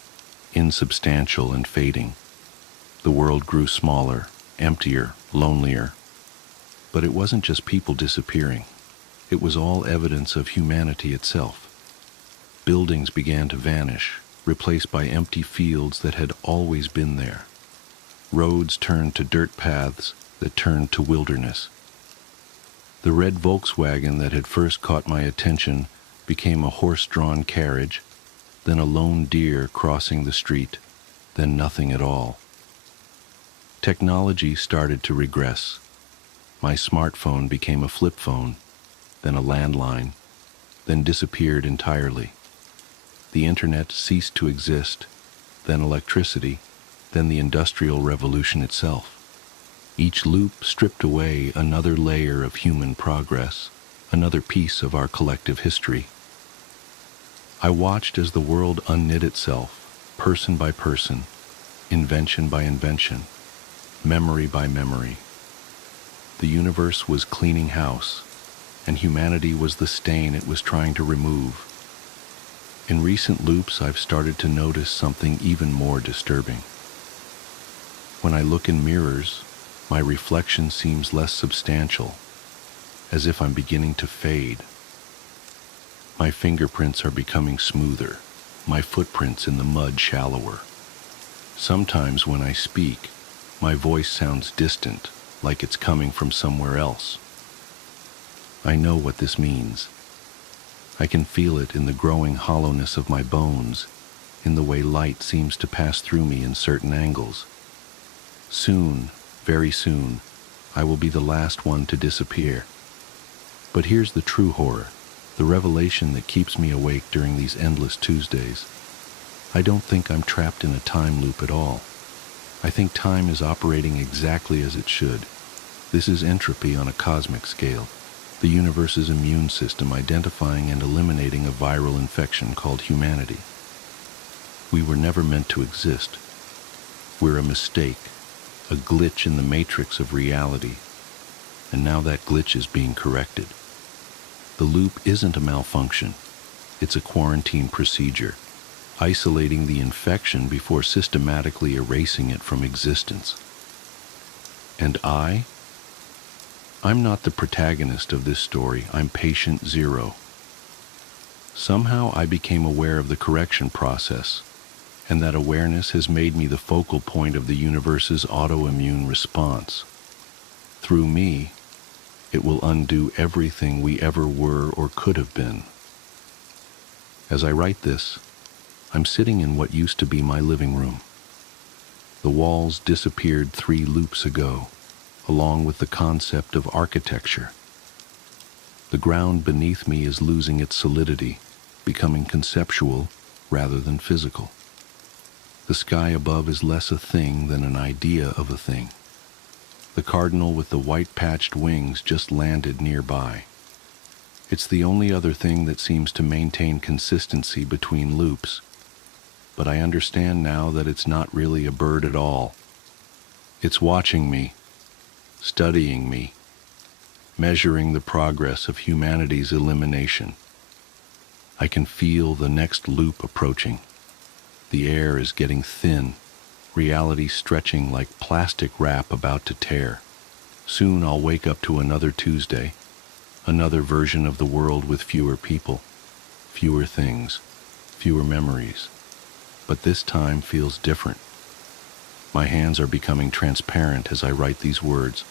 insubstantial and fading. The world grew smaller, emptier, lonelier. But it wasn't just people disappearing. It was all evidence of humanity itself. Buildings began to vanish, replaced by empty fields that had always been there. Roads turned to dirt paths that turned to wilderness. The red Volkswagen that had first caught my attention became a horse-drawn carriage, then a lone deer crossing the street, then nothing at all. Technology started to regress. My smartphone became a flip phone, then a landline, then disappeared entirely. The internet ceased to exist, then electricity, then the Industrial Revolution itself. Each loop stripped away another layer of human progress, another piece of our collective history. I watched as the world unknit itself, person by person, invention by invention, memory by memory. The universe was cleaning house, and humanity was the stain it was trying to remove. In recent loops, I've started to notice something even more disturbing. When I look in mirrors, my reflection seems less substantial, as if I'm beginning to fade. My fingerprints are becoming smoother, my footprints in the mud shallower. Sometimes when I speak, my voice sounds distant, like it's coming from somewhere else. I know what this means. I can feel it in the growing hollowness of my bones, in the way light seems to pass through me in certain angles. Soon, very soon, I will be the last one to disappear. But here's the true horror, the revelation that keeps me awake during these endless Tuesdays. I don't think I'm trapped in a time loop at all. I think time is operating exactly as it should. This is entropy on a cosmic scale, the universe's immune system identifying and eliminating a viral infection called humanity. We were never meant to exist. We're a mistake, a glitch in the matrix of reality, and now that glitch is being corrected. The loop isn't a malfunction, it's a quarantine procedure, isolating the infection before systematically erasing it from existence. And I'm not the protagonist of this story, I'm patient zero. Somehow I became aware of the correction process, and that awareness has made me the focal point of the universe's autoimmune response. Through me, it will undo everything we ever were or could have been. As I write this, I'm sitting in what used to be my living room. The walls disappeared 3 loops ago, along with the concept of architecture. The ground beneath me is losing its solidity, becoming conceptual rather than physical. The sky above is less a thing than an idea of a thing. The cardinal with the white-patched wings just landed nearby. It's the only other thing that seems to maintain consistency between loops. But I understand now that it's not really a bird at all. It's watching me, studying me, measuring the progress of humanity's elimination. I can feel the next loop approaching. The air is getting thin, reality stretching like plastic wrap about to tear. Soon I'll wake up to another Tuesday, another version of the world with fewer people, fewer things, fewer memories. But this time feels different. My hands are becoming transparent as I write these words,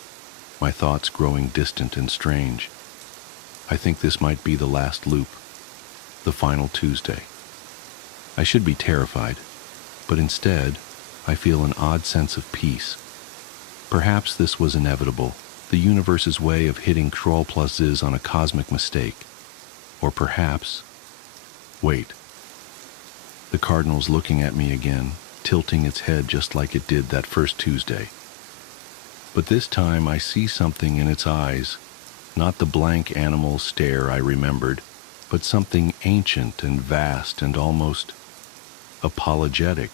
my thoughts growing distant and strange. I think this might be the last loop, the final Tuesday. I should be terrified, but instead, I feel an odd sense of peace. Perhaps this was inevitable, the universe's way of hitting Ctrl plus Z on a cosmic mistake. Or perhaps... Wait. The cardinal's looking at me again, tilting its head just like it did that first Tuesday. But this time I see something in its eyes, not the blank animal stare I remembered, but something ancient and vast and almost apologetic.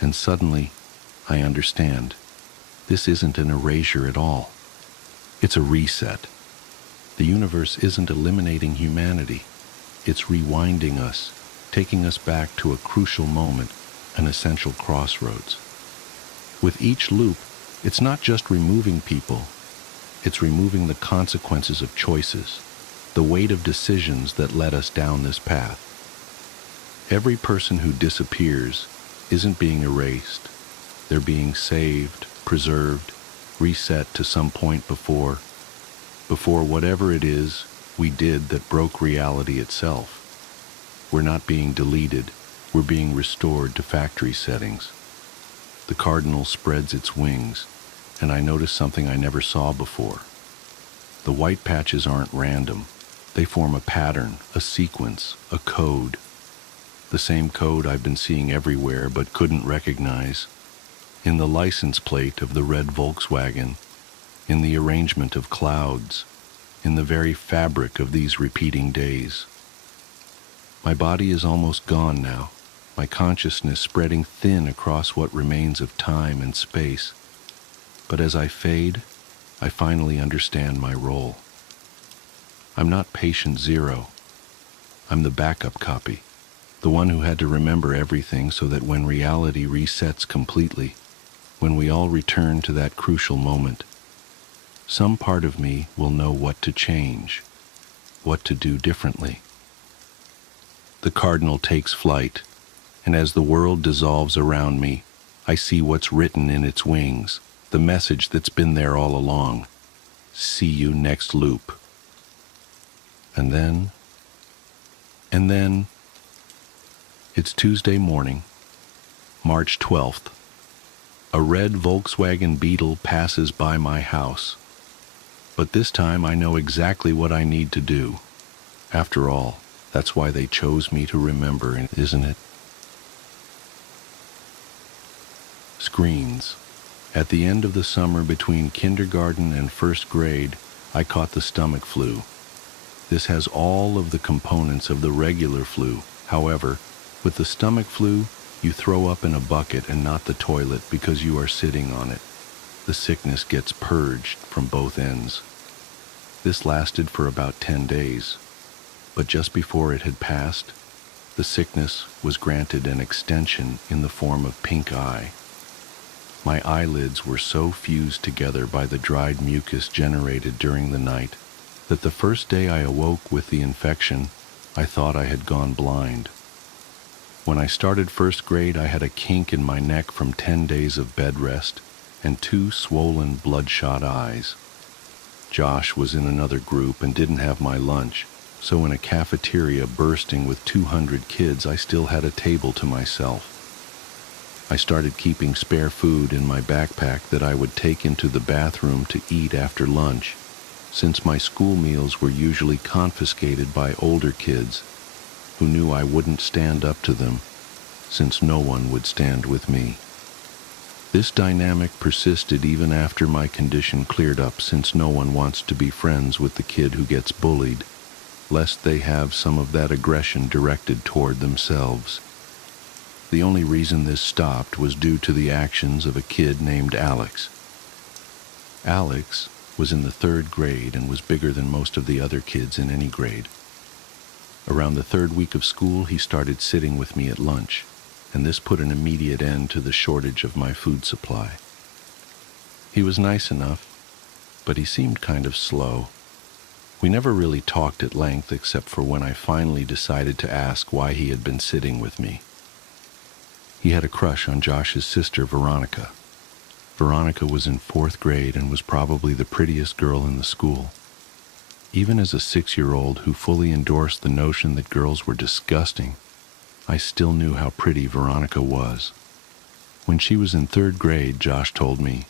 And suddenly, I understand. This isn't an erasure at all. It's a reset. The universe isn't eliminating humanity. It's rewinding us, taking us back to a crucial moment, an essential crossroads. With each loop, it's not just removing people, it's removing the consequences of choices, the weight of decisions that led us down this path. Every person who disappears isn't being erased. They're being saved, preserved, reset to some point before whatever it is we did that broke reality itself. We're not being deleted, we're being restored to factory settings. The cardinal spreads its wings, and I notice something I never saw before. The white patches aren't random. They form a pattern, a sequence, a code. The same code I've been seeing everywhere but couldn't recognize. In the license plate of the red Volkswagen, in the arrangement of clouds, in the very fabric of these repeating days. My body is almost gone now, my consciousness spreading thin across what remains of time and space. But as I fade, I finally understand my role. I'm not patient zero. I'm the backup copy, the one who had to remember everything so that when reality resets completely, when we all return to that crucial moment, some part of me will know what to change, what to do differently. The cardinal takes flight, and as the world dissolves around me, I see what's written in its wings, the message that's been there all along. See you next loop. And then, it's Tuesday morning, March 12th. A red Volkswagen Beetle passes by my house. But this time I know exactly what I need to do. After all, that's why they chose me to remember, isn't it? Screens. At the end of the summer between kindergarten and first grade, I caught the stomach flu. This has all of the components of the regular flu. However, with the stomach flu, you throw up in a bucket and not the toilet because you are sitting on it. The sickness gets purged from both ends. This lasted for about 10 days, but just before it had passed, the sickness was granted an extension in the form of pink eye. My eyelids were so fused together by the dried mucus generated during the night that the first day I awoke with the infection, I thought I had gone blind. When I started first grade, I had a kink in my neck from 10 days of bed rest and 2 swollen, bloodshot eyes. Josh was in another group and didn't have my lunch, so in a cafeteria bursting with 200 kids, I still had a table to myself. I started keeping spare food in my backpack that I would take into the bathroom to eat after lunch, since my school meals were usually confiscated by older kids who knew I wouldn't stand up to them, since no one would stand with me. This dynamic persisted even after my condition cleared up, since no one wants to be friends with the kid who gets bullied, lest they have some of that aggression directed toward themselves. The only reason this stopped was due to the actions of a kid named Alex. Alex was in the 3rd grade and was bigger than most of the other kids in any grade. Around the 3rd week of school, he started sitting with me at lunch, and this put an immediate end to the shortage of my food supply. He was nice enough, but he seemed kind of slow. We never really talked at length except for when I finally decided to ask why he had been sitting with me. He had a crush on Josh's sister, Veronica. Veronica was in 4th grade and was probably the prettiest girl in the school. Even as a 6-year-old who fully endorsed the notion that girls were disgusting, I still knew how pretty Veronica was. When she was in 3rd grade, Josh told me,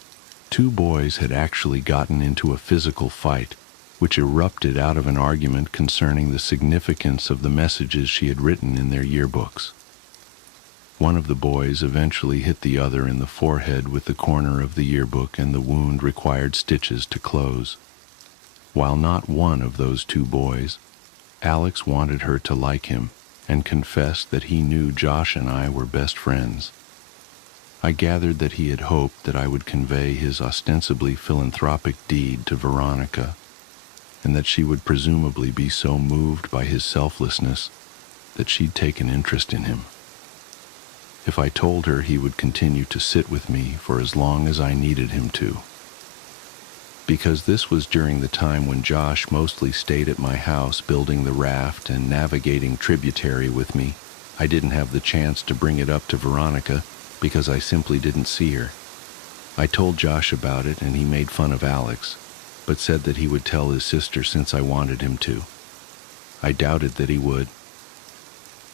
2 boys had actually gotten into a physical fight, which erupted out of an argument concerning the significance of the messages she had written in their yearbooks. One of the boys eventually hit the other in the forehead with the corner of the yearbook, and the wound required stitches to close. While not one of those 2 boys, Alex wanted her to like him and confessed that he knew Josh and I were best friends. I gathered that he had hoped that I would convey his ostensibly philanthropic deed to Veronica, and that she would presumably be so moved by his selflessness that she'd take an interest in him. If I told her, he would continue to sit with me for as long as I needed him to. Because this was during the time when Josh mostly stayed at my house building the raft and navigating tributary with me, I didn't have the chance to bring it up to Veronica because I simply didn't see her. I told Josh about it and he made fun of Alex, but said that he would tell his sister since I wanted him to. I doubted that he would.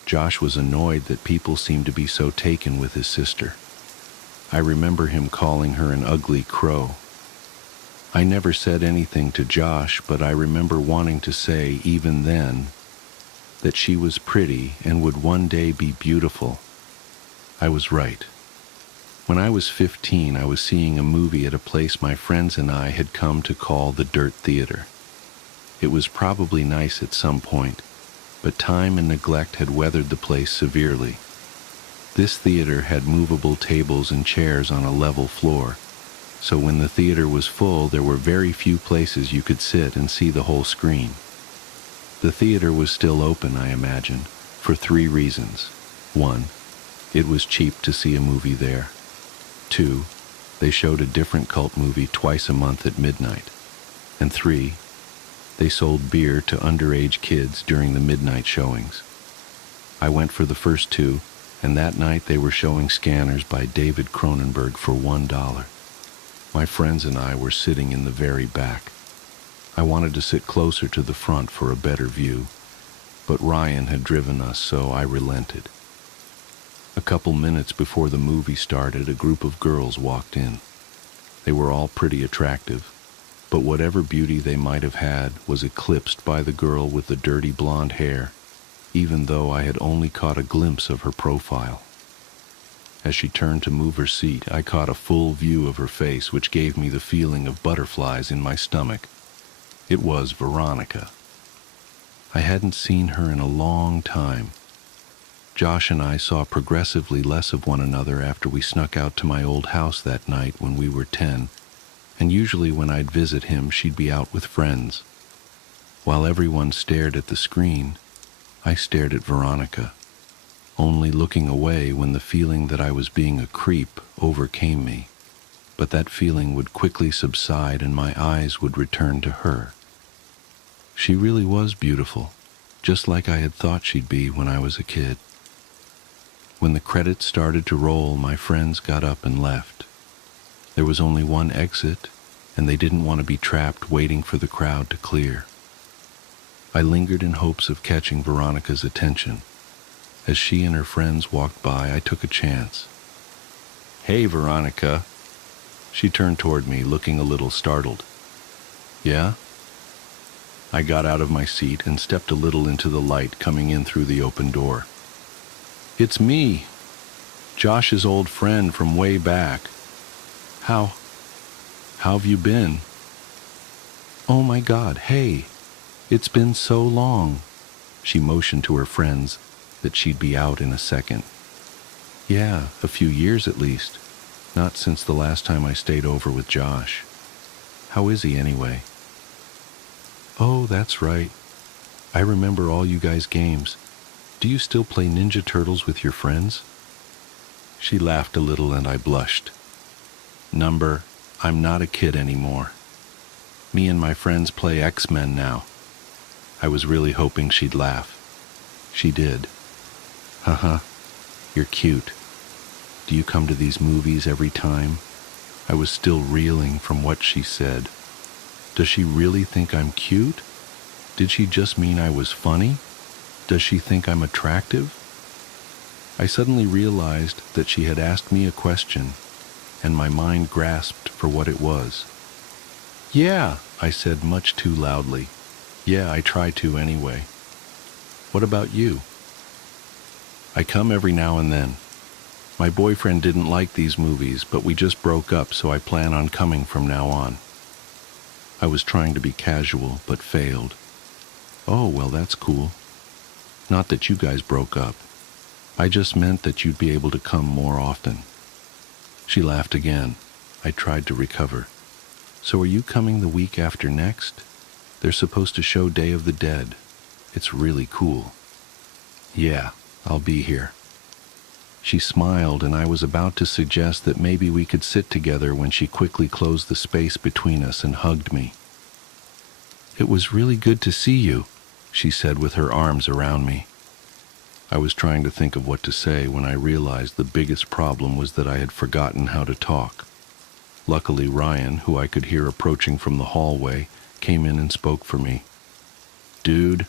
Josh was annoyed that people seemed to be so taken with his sister. I remember him calling her an ugly crow. I never said anything to Josh, but I remember wanting to say, even then, that she was pretty and would one day be beautiful. I was right. When I was 15, I was seeing a movie at a place my friends and I had come to call the Dirt Theater. It was probably nice at some point, but time and neglect had weathered the place severely. This theater had movable tables and chairs on a level floor, so when the theater was full, there were very few places you could sit and see the whole screen. The theater was still open, I imagine, for 3 reasons. 1, it was cheap to see a movie there. 2, They showed a different cult movie twice a month at midnight. And 3, they sold beer to underage kids during the midnight showings. I went for the first 2, and that night they were showing Scanners by David Cronenberg for $1. My friends and I were sitting in the very back. I wanted to sit closer to the front for a better view, but Ryan had driven us, so I relented. A couple minutes before the movie started, a group of girls walked in. They were all pretty attractive, but whatever beauty they might have had was eclipsed by the girl with the dirty blonde hair, even though I had only caught a glimpse of her profile. As she turned to move her seat, I caught a full view of her face, which gave me the feeling of butterflies in my stomach. It was Veronica. I hadn't seen her in a long time. Josh and I saw progressively less of one another after we snuck out to my old house that night when we were 10, and usually when I'd visit him, she'd be out with friends. While everyone stared at the screen, I stared at Veronica, only looking away when the feeling that I was being a creep overcame me. But that feeling would quickly subside and my eyes would return to her. She really was beautiful, just like I had thought she'd be when I was a kid. When the credits started to roll, my friends got up and left. There was only one exit, and they didn't want to be trapped waiting for the crowd to clear. I lingered in hopes of catching Veronica's attention. As she and her friends walked by, I took a chance. "Hey, Veronica." She turned toward me, looking a little startled. "Yeah?" I got out of my seat and stepped a little into the light coming in through the open door. "It's me, Josh's old friend from way back. How have you been?" "Oh my God, hey, it's been so long." She motioned to her friends that she'd be out in a second. "Yeah, a few years at least. Not since the last time I stayed over with Josh. How is he anyway?" "Oh, that's right. I remember all you guys' games. Do you still play Ninja Turtles with your friends?" She laughed a little and I blushed. I'm not a kid anymore. Me and my friends play X-Men now." I was really hoping she'd laugh. She did. "Haha, you're cute. Do you come to these movies every time?" I was still reeling from what she said. Does she really think I'm cute? Did she just mean I was funny? Does she think I'm attractive? I suddenly realized that she had asked me a question, and my mind grasped for what it was. "Yeah," I said much too loudly. "Yeah, I try to anyway. What about you?" "I come every now and then. My boyfriend didn't like these movies, but we just broke up, so I plan on coming from now on." I was trying to be casual, but failed. "Oh, well, that's cool. Not that you guys broke up. I just meant that you'd be able to come more often." She laughed again. I tried to recover. "So are you coming the week after next? They're supposed to show Day of the Dead. It's really cool." "Yeah, I'll be here." She smiled, and I was about to suggest that maybe we could sit together when she quickly closed the space between us and hugged me. "It was really good to see you," she said with her arms around me. I was trying to think of what to say when I realized the biggest problem was that I had forgotten how to talk. Luckily, Ryan, who I could hear approaching from the hallway, came in and spoke for me. "Dude,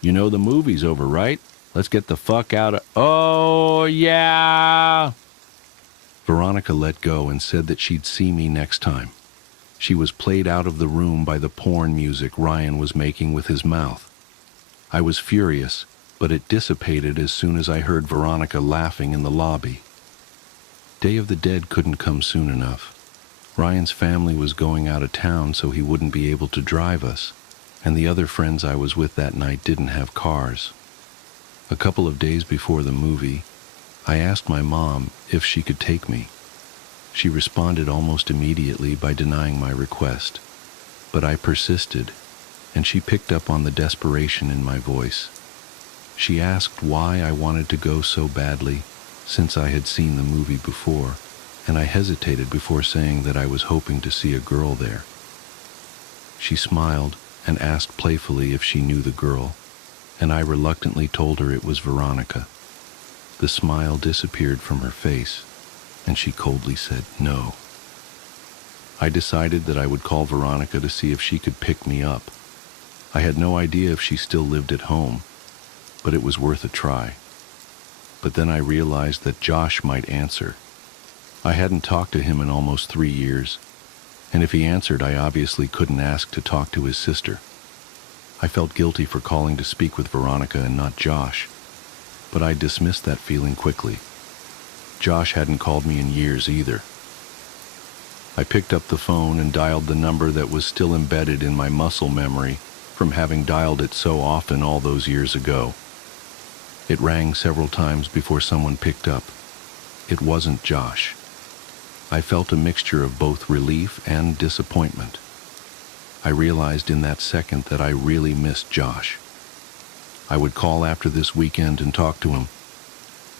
you know the movie's over, right? Let's get the fuck out of—" "Oh, yeah!" Veronica let go and said that she'd see me next time. She was played out of the room by the porn music Ryan was making with his mouth. I was furious, but it dissipated as soon as I heard Veronica laughing in the lobby. Day of the Dead couldn't come soon enough. Ryan's family was going out of town, so he wouldn't be able to drive us, and the other friends I was with that night didn't have cars. A couple of days before the movie, I asked my mom if she could take me. She responded almost immediately by denying my request, but I persisted, and she picked up on the desperation in my voice. She asked why I wanted to go so badly, since I had seen the movie before, and I hesitated before saying that I was hoping to see a girl there. She smiled and asked playfully if she knew the girl, and I reluctantly told her it was Veronica. The smile disappeared from her face, and she coldly said no. I decided that I would call Veronica to see if she could pick me up. I had no idea if she still lived at home, but it was worth a try. But then I realized that Josh might answer. I hadn't talked to him in almost 3 years, and if he answered, I obviously couldn't ask to talk to his sister. I felt guilty for calling to speak with Veronica and not Josh, but I dismissed that feeling quickly. Josh hadn't called me in years either. I picked up the phone and dialed the number that was still embedded in my muscle memory from having dialed it so often all those years ago. It rang several times before someone picked up. It wasn't Josh. I felt a mixture of both relief and disappointment. I realized in that second that I really missed Josh. I would call after this weekend and talk to him,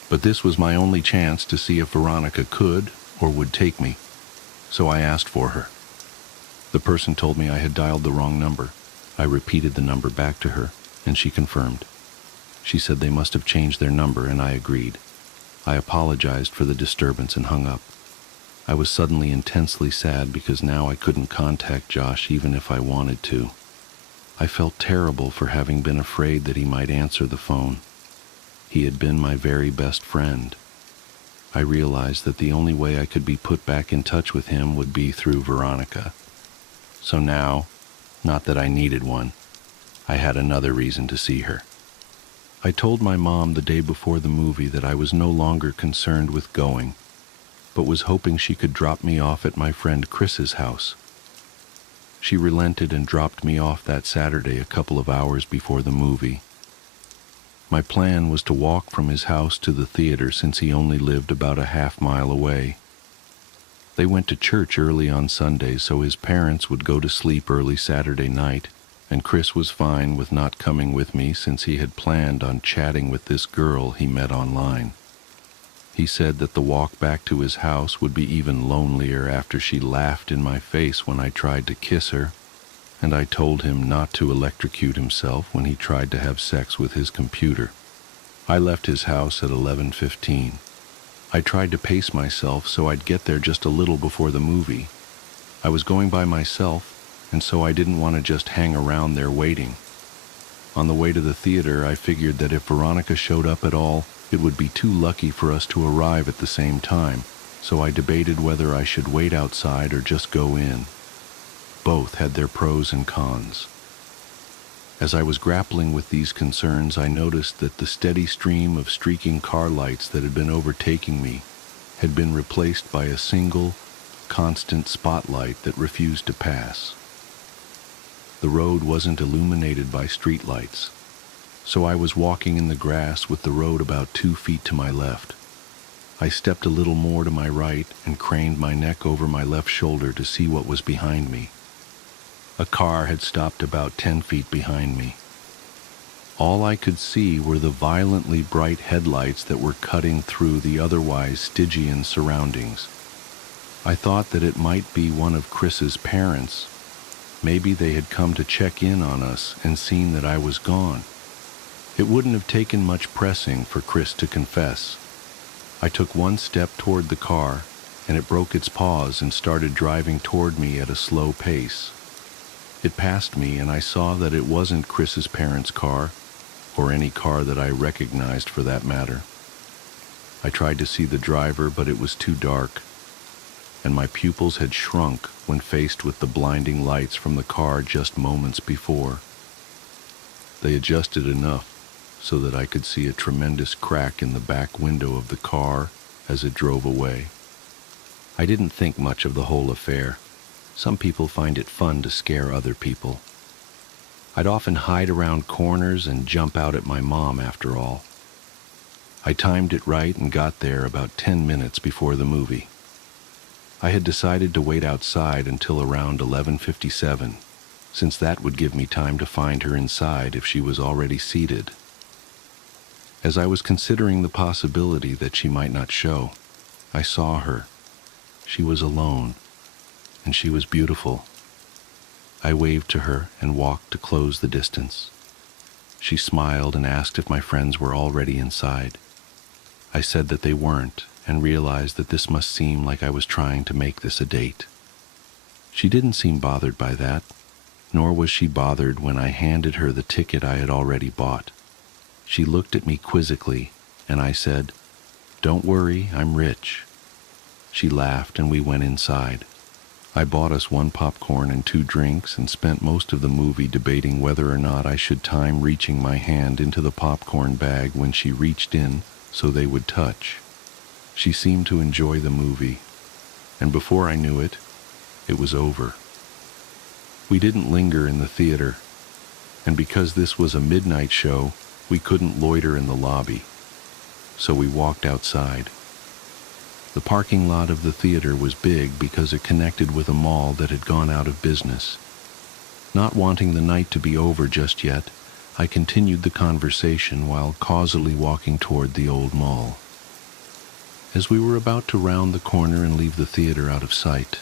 but this was my only chance to see if Veronica could or would take me, so I asked for her. The person told me I had dialed the wrong number. I repeated the number back to her, and she confirmed. She said they must have changed their number, and I agreed. I apologized for the disturbance and hung up. I was suddenly intensely sad because now I couldn't contact Josh even if I wanted to. I felt terrible for having been afraid that he might answer the phone. He had been my very best friend. I realized that the only way I could be put back in touch with him would be through Veronica. So now, not that I needed one, I had another reason to see her. I told my mom the day before the movie that I was no longer concerned with going, but was hoping she could drop me off at my friend Chris's house. She relented and dropped me off that Saturday a couple of hours before the movie. My plan was to walk from his house to the theater since he only lived about a half-mile away. They went to church early on Sunday so his parents would go to sleep early Saturday night, and Chris was fine with not coming with me since he had planned on chatting with this girl he met online. He said that the walk back to his house would be even lonelier after she laughed in my face when I tried to kiss her, and I told him not to electrocute himself when he tried to have sex with his computer. I left his house at 11:15. I tried to pace myself so I'd get there just a little before the movie. I was going by myself, and so I didn't want to just hang around there waiting. On the way to the theater, I figured that if Veronica showed up at all, it would be too lucky for us to arrive at the same time, so I debated whether I should wait outside or just go in. Both had their pros and cons. As I was grappling with these concerns, I noticed that the steady stream of streaking car lights that had been overtaking me had been replaced by a single, constant spotlight that refused to pass. The road wasn't illuminated by streetlights, so I was walking in the grass with the road about 2 feet to my left. I stepped a little more to my right and craned my neck over my left shoulder to see what was behind me. A car had stopped about 10 feet behind me. All I could see were the violently bright headlights that were cutting through the otherwise Stygian surroundings. I thought that it might be one of Chris's parents. Maybe they had come to check in on us and seen that I was gone. It wouldn't have taken much pressing for Chris to confess. I took one step toward the car, and it broke its paws and started driving toward me at a slow pace. It passed me, and I saw that it wasn't Chris's parents' car, or any car that I recognized for that matter. I tried to see the driver, but it was too dark, and my pupils had shrunk when faced with the blinding lights from the car just moments before. They adjusted enough so that I could see a tremendous crack in the back window of the car as it drove away. I didn't think much of the whole affair. Some people find it fun to scare other people. I'd often hide around corners and jump out at my mom after all. I timed it right and got there about 10 minutes before the movie. I had decided to wait outside until around 11:57, since that would give me time to find her inside if she was already seated. As I was considering the possibility that she might not show, I saw her, She was alone, and she was beautiful. I waved to her and walked to close the distance. She smiled and asked if my friends were already inside. I said that they weren't, and realized that this must seem like I was trying to make this a date. She didn't seem bothered by that, nor was she bothered when I handed her the ticket I had already bought. She looked at me quizzically, and I said, "Don't worry, I'm rich." She laughed and we went inside. I bought us 1 popcorn and 2 drinks and spent most of the movie debating whether or not I should time reaching my hand into the popcorn bag when she reached in so they would touch. She seemed to enjoy the movie, and before I knew it, it was over. We didn't linger in the theater, and because this was a midnight show, we couldn't loiter in the lobby, so we walked outside. The parking lot of the theater was big because it connected with a mall that had gone out of business. Not wanting the night to be over just yet, I continued the conversation while causally walking toward the old mall. As we were about to round the corner and leave the theater out of sight,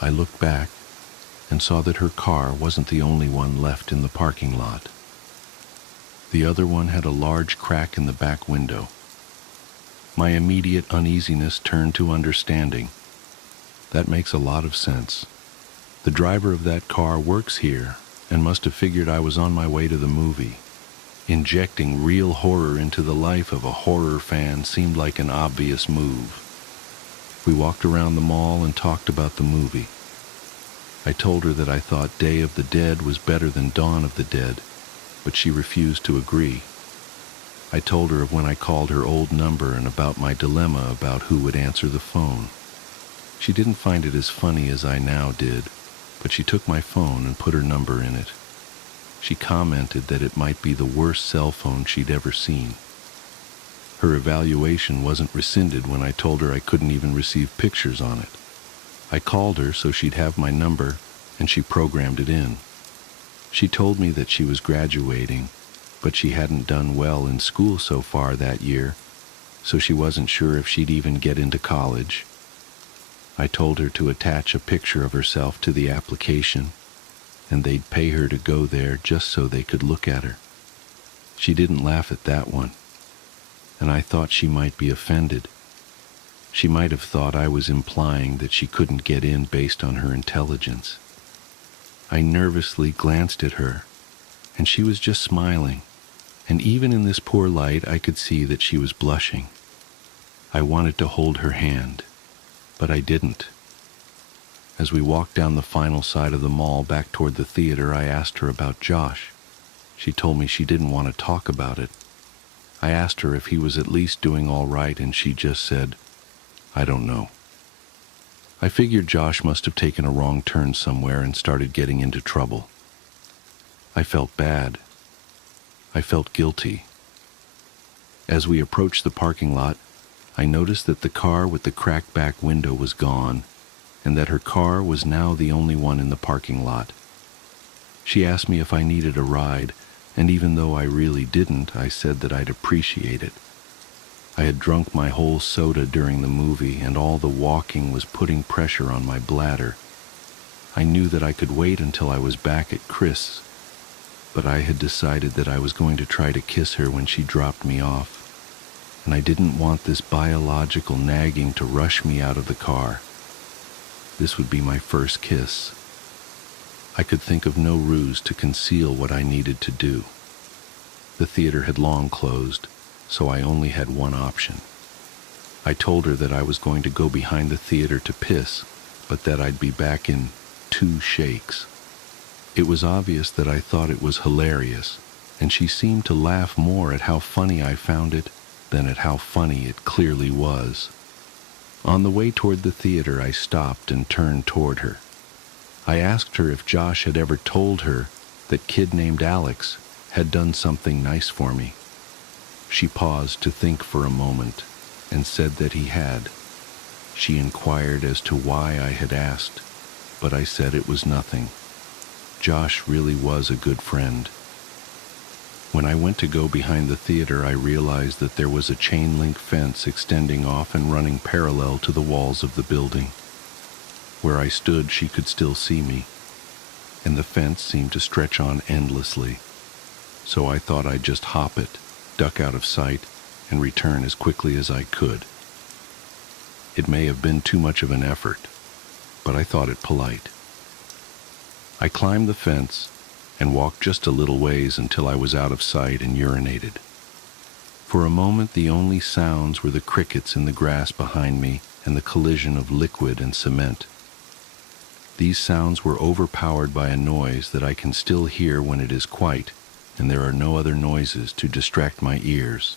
I looked back and saw that her car wasn't the only one left in the parking lot. The other one had a large crack in the back window. My immediate uneasiness turned to understanding. That makes a lot of sense. The driver of that car works here and must have figured I was on my way to the movie. Injecting real horror into the life of a horror fan seemed like an obvious move. We walked around the mall and talked about the movie. I told her that I thought Day of the Dead was better than Dawn of the Dead, but she refused to agree. I told her of when I called her old number and about my dilemma about who would answer the phone. She didn't find it as funny as I now did, but she took my phone and put her number in it. She commented that it might be the worst cell phone she'd ever seen. Her evaluation wasn't rescinded when I told her I couldn't even receive pictures on it. I called her so she'd have my number, and she programmed it in. She told me that she was graduating, but she hadn't done well in school so far that year, so she wasn't sure if she'd even get into college. I told her to attach a picture of herself to the application, and they'd pay her to go there just so they could look at her. She didn't laugh at that one, and I thought she might be offended. She might have thought I was implying that she couldn't get in based on her intelligence. I nervously glanced at her, and she was just smiling, and even in this poor light I could see that she was blushing. I wanted to hold her hand, but I didn't. As we walked down the final side of the mall back toward the theater, I asked her about Josh. She told me she didn't want to talk about it. I asked her if he was at least doing all right, and she just said, "I don't know." I figured Josh must have taken a wrong turn somewhere and started getting into trouble. I felt bad. I felt guilty. As we approached the parking lot, I noticed that the car with the cracked back window was gone, and that her car was now the only one in the parking lot. She asked me if I needed a ride, and even though I really didn't, I said that I'd appreciate it. I had drunk my whole soda during the movie, and all the walking was putting pressure on my bladder. I knew that I could wait until I was back at Chris', but I had decided that I was going to try to kiss her when she dropped me off, and I didn't want this biological nagging to rush me out of the car. This would be my first kiss. I could think of no ruse to conceal what I needed to do. The theater had long closed, so I only had one option. I told her that I was going to go behind the theater to piss, but that I'd be back in 2 shakes. It was obvious that I thought it was hilarious, and she seemed to laugh more at how funny I found it than at how funny it clearly was. On the way toward the theater, I stopped and turned toward her. I asked her if Josh had ever told her that kid named Alex had done something nice for me. She paused to think for a moment and said that he had. She inquired as to why I had asked, but I said it was nothing. Josh really was a good friend. When I went to go behind the theater, I realized that there was a chain link fence extending off and running parallel to the walls of the building. Where I stood, she could still see me, and the fence seemed to stretch on endlessly. So I thought I'd just hop it, duck out of sight, and return as quickly as I could. It may have been too much of an effort, but I thought it polite. I climbed the fence and walked just a little ways until I was out of sight and urinated. For a moment, the only sounds were the crickets in the grass behind me and the collision of liquid and cement. These sounds were overpowered by a noise that I can still hear when it is quiet, and there are no other noises to distract my ears.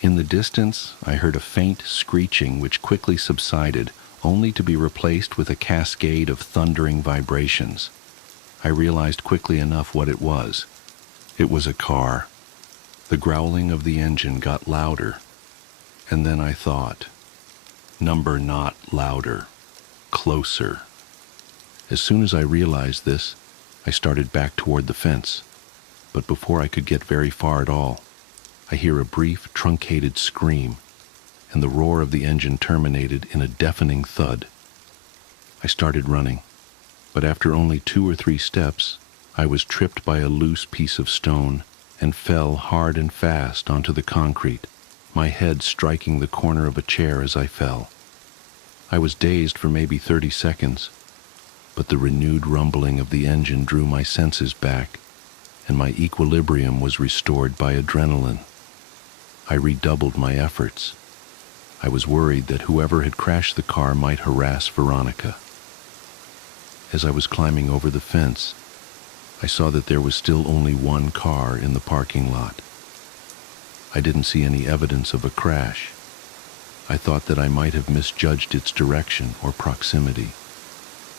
In the distance, I heard a faint screeching which quickly subsided, only to be replaced with a cascade of thundering vibrations. I realized quickly enough what it was. It was a car. The growling of the engine got louder, and then I thought, number not louder, closer. As soon as I realized this, I started back toward the fence, but before I could get very far at all, I hear a brief, truncated scream, and the roar of the engine terminated in a deafening thud. I started running, but after only 2 or 3 steps, I was tripped by a loose piece of stone and fell hard and fast onto the concrete, my head striking the corner of a chair as I fell. I was dazed for maybe 30 seconds, but the renewed rumbling of the engine drew my senses back, and my equilibrium was restored by adrenaline. I redoubled my efforts. I was worried that whoever had crashed the car might harass Veronica. As I was climbing over the fence, I saw that there was still only one car in the parking lot. I didn't see any evidence of a crash. I thought that I might have misjudged its direction or proximity.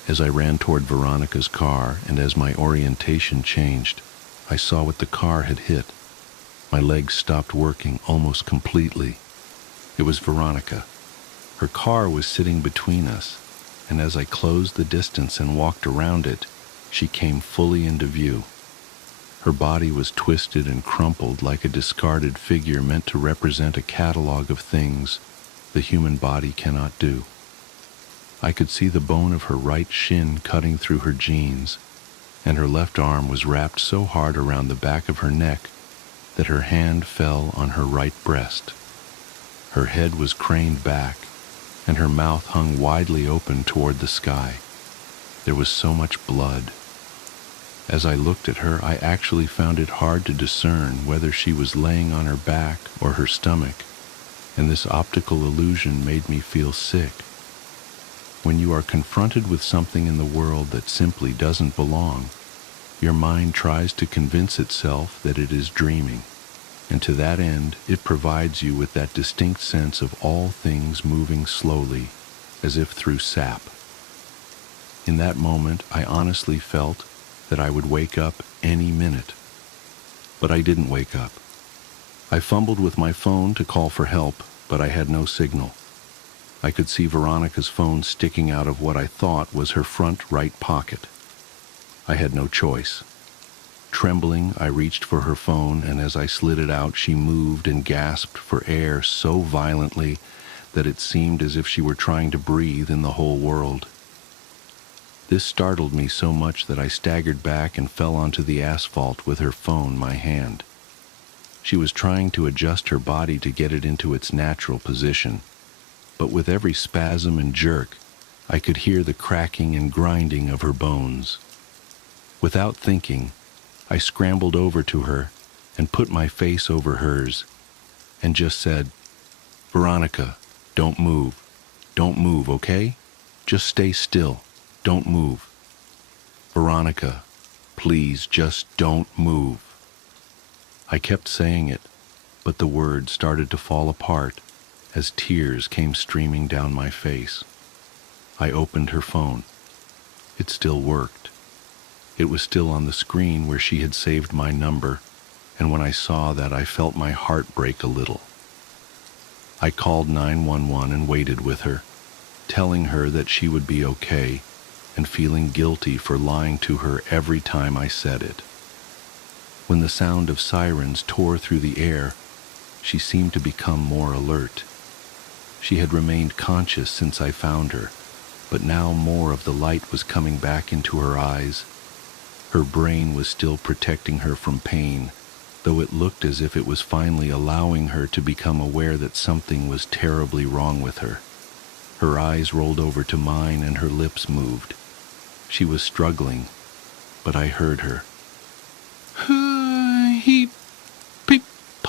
As I ran toward Veronica's car, and as my orientation changed, I saw what the car had hit. My legs stopped working almost completely. It was Veronica. Her car was sitting between us, and as I closed the distance and walked around it, she came fully into view. Her body was twisted and crumpled like a discarded figure meant to represent a catalog of things the human body cannot do. I could see the bone of her right shin cutting through her jeans, and her left arm was wrapped so hard around the back of her neck that her hand fell on her right breast. Her head was craned back, and her mouth hung widely open toward the sky. There was so much blood. As I looked at her, I actually found it hard to discern whether she was laying on her back or her stomach, and this optical illusion made me feel sick. When you are confronted with something in the world that simply doesn't belong, your mind tries to convince itself that it is dreaming, and to that end, it provides you with that distinct sense of all things moving slowly, as if through sap. In that moment, I honestly felt that I would wake up any minute. But I didn't wake up. I fumbled with my phone to call for help, but I had no signal. I could see Veronica's phone sticking out of what I thought was her front right pocket. I had no choice. Trembling, I reached for her phone, and as I slid it out, she moved and gasped for air so violently that it seemed as if she were trying to breathe in the whole world. This startled me so much that I staggered back and fell onto the asphalt with her phone in my hand. She was trying to adjust her body to get it into its natural position, but with every spasm and jerk, I could hear the cracking and grinding of her bones. Without thinking, I scrambled over to her and put my face over hers and just said, "Veronica, don't move. Don't move, okay? Just stay still. Don't move. Veronica, please just don't move." I kept saying it, but the words started to fall apart as tears came streaming down my face. I opened her phone. It still worked. It was still on the screen where she had saved my number, and when I saw that, I felt my heart break a little. I called 911 and waited with her, telling her that she would be okay, and feeling guilty for lying to her every time I said it. When the sound of sirens tore through the air, she seemed to become more alert. She had remained conscious since I found her, but now more of the light was coming back into her eyes. Her brain was still protecting her from pain, though it looked as if it was finally allowing her to become aware that something was terribly wrong with her. Her eyes rolled over to mine and her lips moved. She was struggling, but I heard her.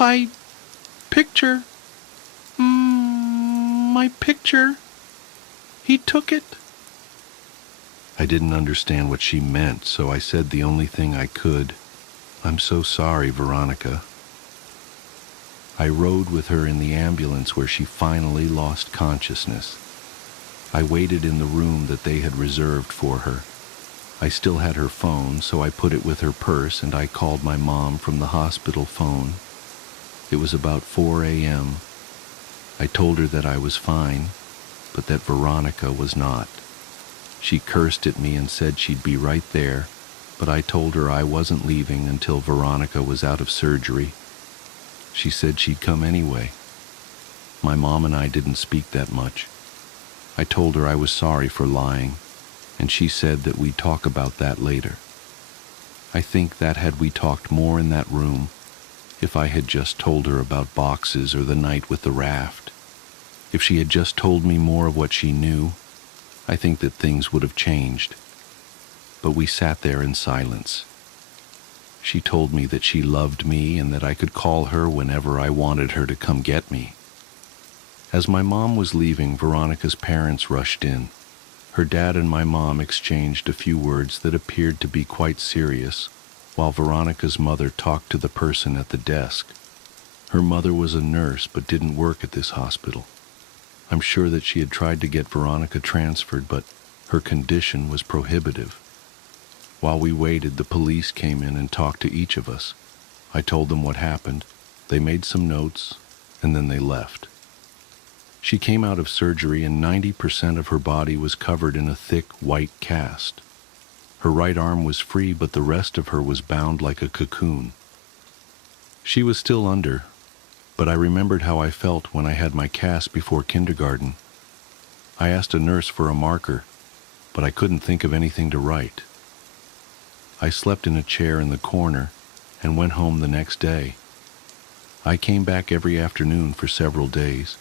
My picture. My picture. He took it. I didn't understand what she meant, so I said the only thing I could. I'm so sorry, Veronica. I rode with her in the ambulance where she finally lost consciousness. I waited in the room that they had reserved for her. I still had her phone, so I put it with her purse and I called my mom from the hospital phone. It was about 4 a.m. I told her that I was fine, but that Veronica was not. She cursed at me and said she'd be right there, but I told her I wasn't leaving until Veronica was out of surgery. She said she'd come anyway. My mom and I didn't speak that much. I told her I was sorry for lying, and she said that we'd talk about that later. I think that had we talked more in that room, if I had just told her about boxes or the night with the raft, if she had just told me more of what she knew, I think that things would have changed. But we sat there in silence. She told me that she loved me and that I could call her whenever I wanted her to come get me. As my mom was leaving, Veronica's parents rushed in. Her dad and my mom exchanged a few words that appeared to be quite serious, while Veronica's mother talked to the person at the desk. Her mother was a nurse but didn't work at this hospital. I'm sure that she had tried to get Veronica transferred, but her condition was prohibitive. While we waited, the police came in and talked to each of us. I told them what happened. They made some notes, and then they left. She came out of surgery and 90% of her body was covered in a thick white cast. Her right arm was free, but the rest of her was bound like a cocoon. She was still under, but I remembered how I felt when I had my cast before kindergarten. I asked a nurse for a marker, but I couldn't think of anything to write. I slept in a chair in the corner and went home the next day. I came back every afternoon for several days.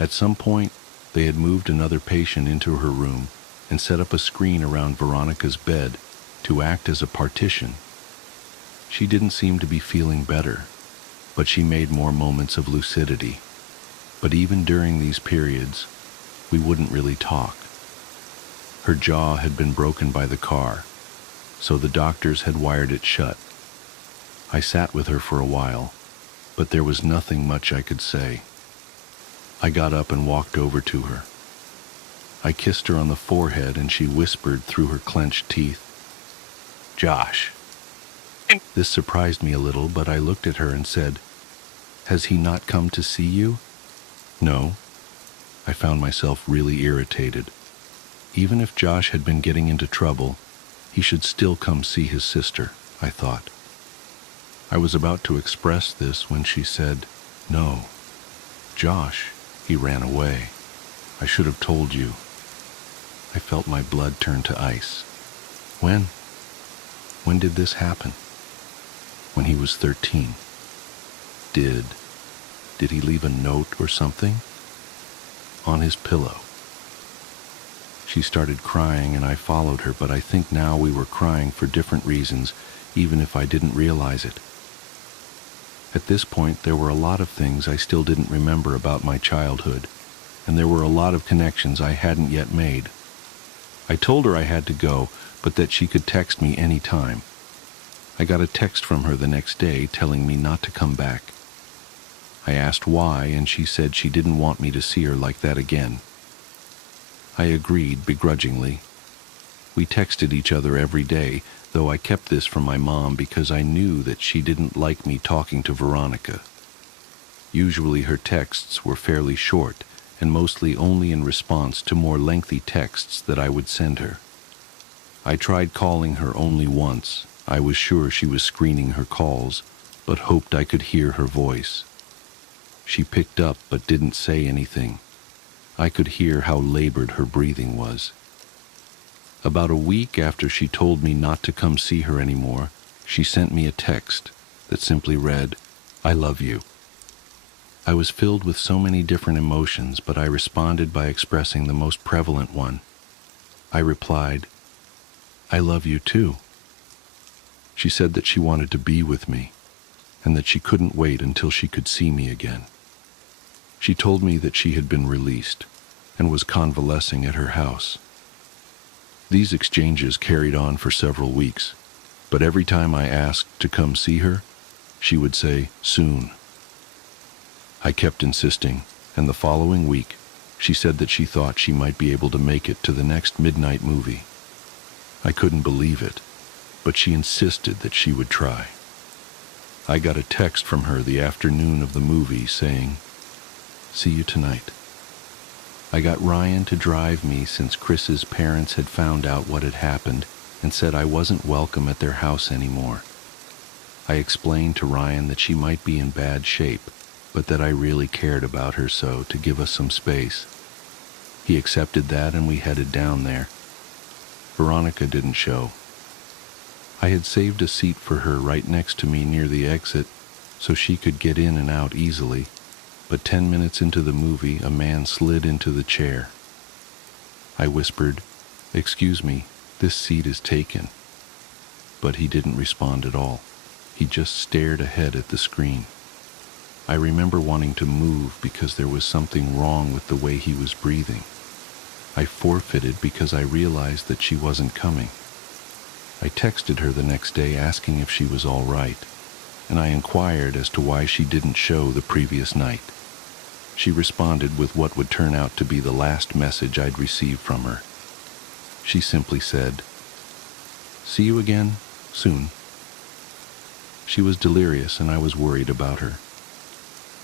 At some point, they had moved another patient into her room and set up a screen around Veronica's bed to act as a partition. She didn't seem to be feeling better, but she made more moments of lucidity. But even during these periods, we wouldn't really talk. Her jaw had been broken by the car, so the doctors had wired it shut. I sat with her for a while, but there was nothing much I could say. I got up and walked over to her. I kissed her on the forehead and she whispered through her clenched teeth, "Josh." This surprised me a little, but I looked at her and said, "Has he not come to see you?" "No." I found myself really irritated. Even if Josh had been getting into trouble, he should still come see his sister, I thought. I was about to express this when she said, "No. Josh, he ran away. I should have told you." I felt my blood turn to ice. When? When did this happen? When he was 13. Did he leave a note or something? On his pillow. She started crying and I followed her, but I think now we were crying for different reasons, even if I didn't realize it. At this point, there were a lot of things I still didn't remember about my childhood, and there were a lot of connections I hadn't yet made. I told her I had to go, but that she could text me any time. I got a text from her the next day telling me not to come back. I asked why, and she said she didn't want me to see her like that again. I agreed begrudgingly. We texted each other every day, though I kept this from my mom because I knew that she didn't like me talking to Veronica. Usually her texts were fairly short, and mostly only in response to more lengthy texts that I would send her. I tried calling her only once. I was sure she was screening her calls, but hoped I could hear her voice. She picked up but didn't say anything. I could hear how labored her breathing was. About a week after she told me not to come see her anymore, she sent me a text that simply read, "I love you." I was filled with so many different emotions, but I responded by expressing the most prevalent one. I replied, "I love you too." She said that she wanted to be with me, and that she couldn't wait until she could see me again. She told me that she had been released and was convalescing at her house. These exchanges carried on for several weeks, but every time I asked to come see her, she would say, "Soon." I kept insisting, and the following week, she said that she thought she might be able to make it to the next midnight movie. I couldn't believe it, but she insisted that she would try. I got a text from her the afternoon of the movie saying, "See you tonight." I got Ryan to drive me since Chris's parents had found out what had happened and said I wasn't welcome at their house anymore. I explained to Ryan that she might be in bad shape, but that I really cared about her, so to give us some space. He accepted that and we headed down there. Veronica didn't show. I had saved a seat for her right next to me near the exit so she could get in and out easily, but 10 minutes into the movie, a man slid into the chair. I whispered, "Excuse me, this seat is taken." But he didn't respond at all. He just stared ahead at the screen. I remember wanting to move because there was something wrong with the way he was breathing. I forfeited because I realized that she wasn't coming. I texted her the next day asking if she was all right, and I inquired as to why she didn't show the previous night. She responded with what would turn out to be the last message I'd received from her. She simply said, "See you again, soon." She was delirious and I was worried about her.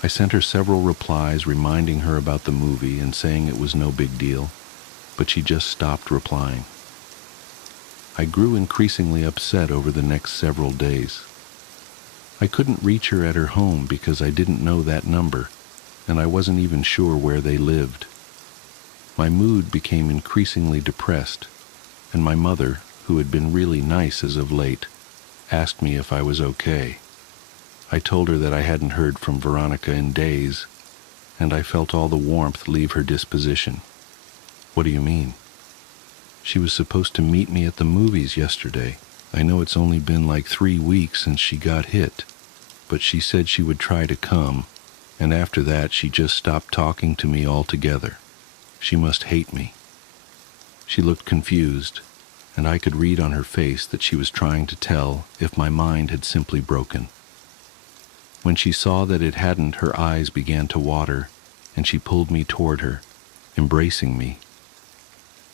I sent her several replies reminding her about the movie and saying it was no big deal, but she just stopped replying. I grew increasingly upset over the next several days. I couldn't reach her at her home because I didn't know that number, and I wasn't even sure where they lived. My mood became increasingly depressed, and my mother, who had been really nice as of late, asked me if I was okay. I told her that I hadn't heard from Veronica in days, and I felt all the warmth leave her disposition. "What do you mean?" "She was supposed to meet me at the movies yesterday. I know it's only been like 3 weeks since she got hit, but she said she would try to come, and after that she just stopped talking to me altogether. She must hate me." She looked confused, and I could read on her face that she was trying to tell if my mind had simply broken. When she saw that it hadn't, her eyes began to water, and she pulled me toward her, embracing me.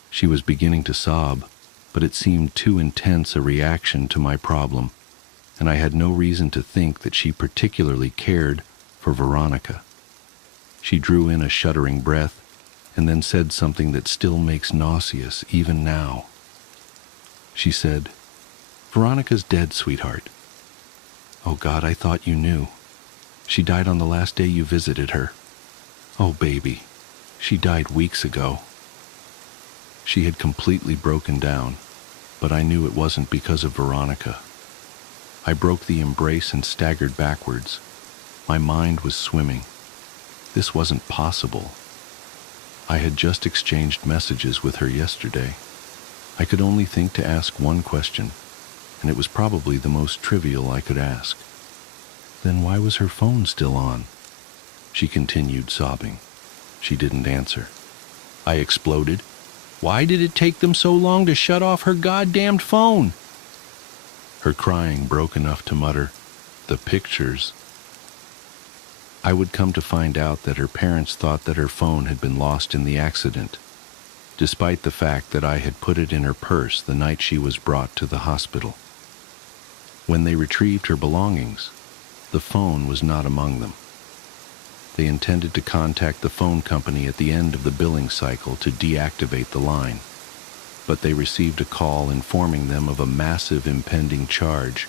She was beginning to sob, but it seemed too intense a reaction to my problem, and I had no reason to think that she particularly cared for Veronica. She drew in a shuddering breath, and then said something that still makes nauseous even now. She said, "Veronica's dead, sweetheart." "Oh God, I thought you knew. She died on the last day you visited her." "Oh baby, she died weeks ago." She had completely broken down, but I knew it wasn't because of Veronica. I broke the embrace and staggered backwards. My mind was swimming. This wasn't possible. I had just exchanged messages with her yesterday. I could only think to ask one question, and it was probably the most trivial I could ask. "Then why was her phone still on?" She continued sobbing. She didn't answer. I exploded. "Why did it take them so long to shut off her goddamned phone?" Her crying broke enough to mutter, "The pictures." I would come to find out that her parents thought that her phone had been lost in the accident, despite the fact that I had put it in her purse the night she was brought to the hospital. When they retrieved her belongings, the phone was not among them. They intended to contact the phone company at the end of the billing cycle to deactivate the line, but they received a call informing them of a massive impending charge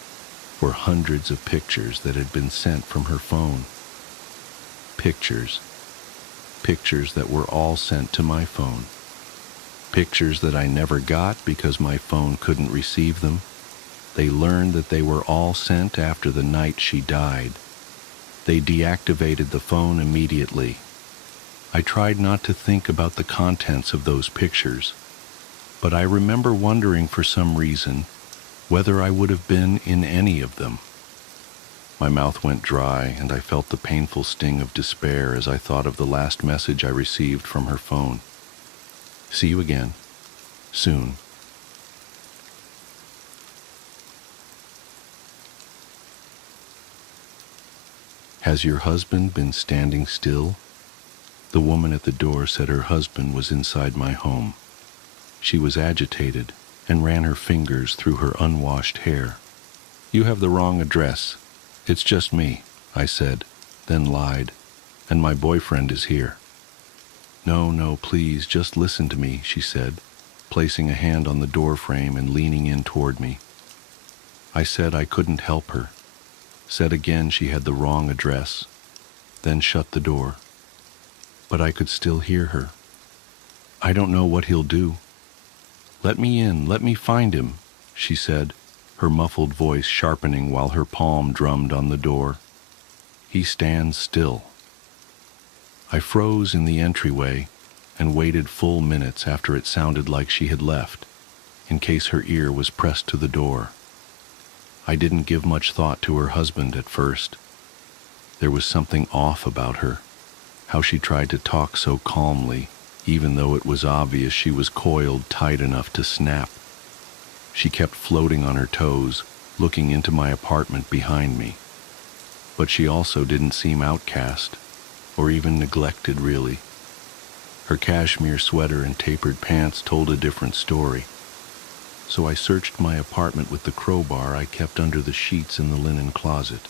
for hundreds of pictures that had been sent from her phone. Pictures that were all sent to my phone. Pictures that I never got because my phone couldn't receive them. They learned that they were all sent after the night she died. They deactivated the phone immediately. I tried not to think about the contents of those pictures, but I remember wondering for some reason whether I would have been in any of them. My mouth went dry, and I felt the painful sting of despair as I thought of the last message I received from her phone. See you again, soon. Has your husband been standing still? The woman at the door said her husband was inside my home. She was agitated and ran her fingers through her unwashed hair. You have the wrong address. It's just me, I said, then lied, and my boyfriend is here. No, please, just listen to me, she said, placing a hand on the door frame and leaning in toward me. I said I couldn't help her, said again she had the wrong address, then shut the door. But I could still hear her. I don't know what he'll do. Let me in, let me find him, she said, her muffled voice sharpening while her palm drummed on the door. He stands still. I froze in the entryway and waited full minutes after it sounded like she had left, in case her ear was pressed to the door. I didn't give much thought to her husband at first. There was something off about her, how she tried to talk so calmly, even though it was obvious she was coiled tight enough to snap. She kept floating on her toes, looking into my apartment behind me. But she also didn't seem outcast, or even neglected really. Her cashmere sweater and tapered pants told a different story. So I searched my apartment with the crowbar I kept under the sheets in the linen closet.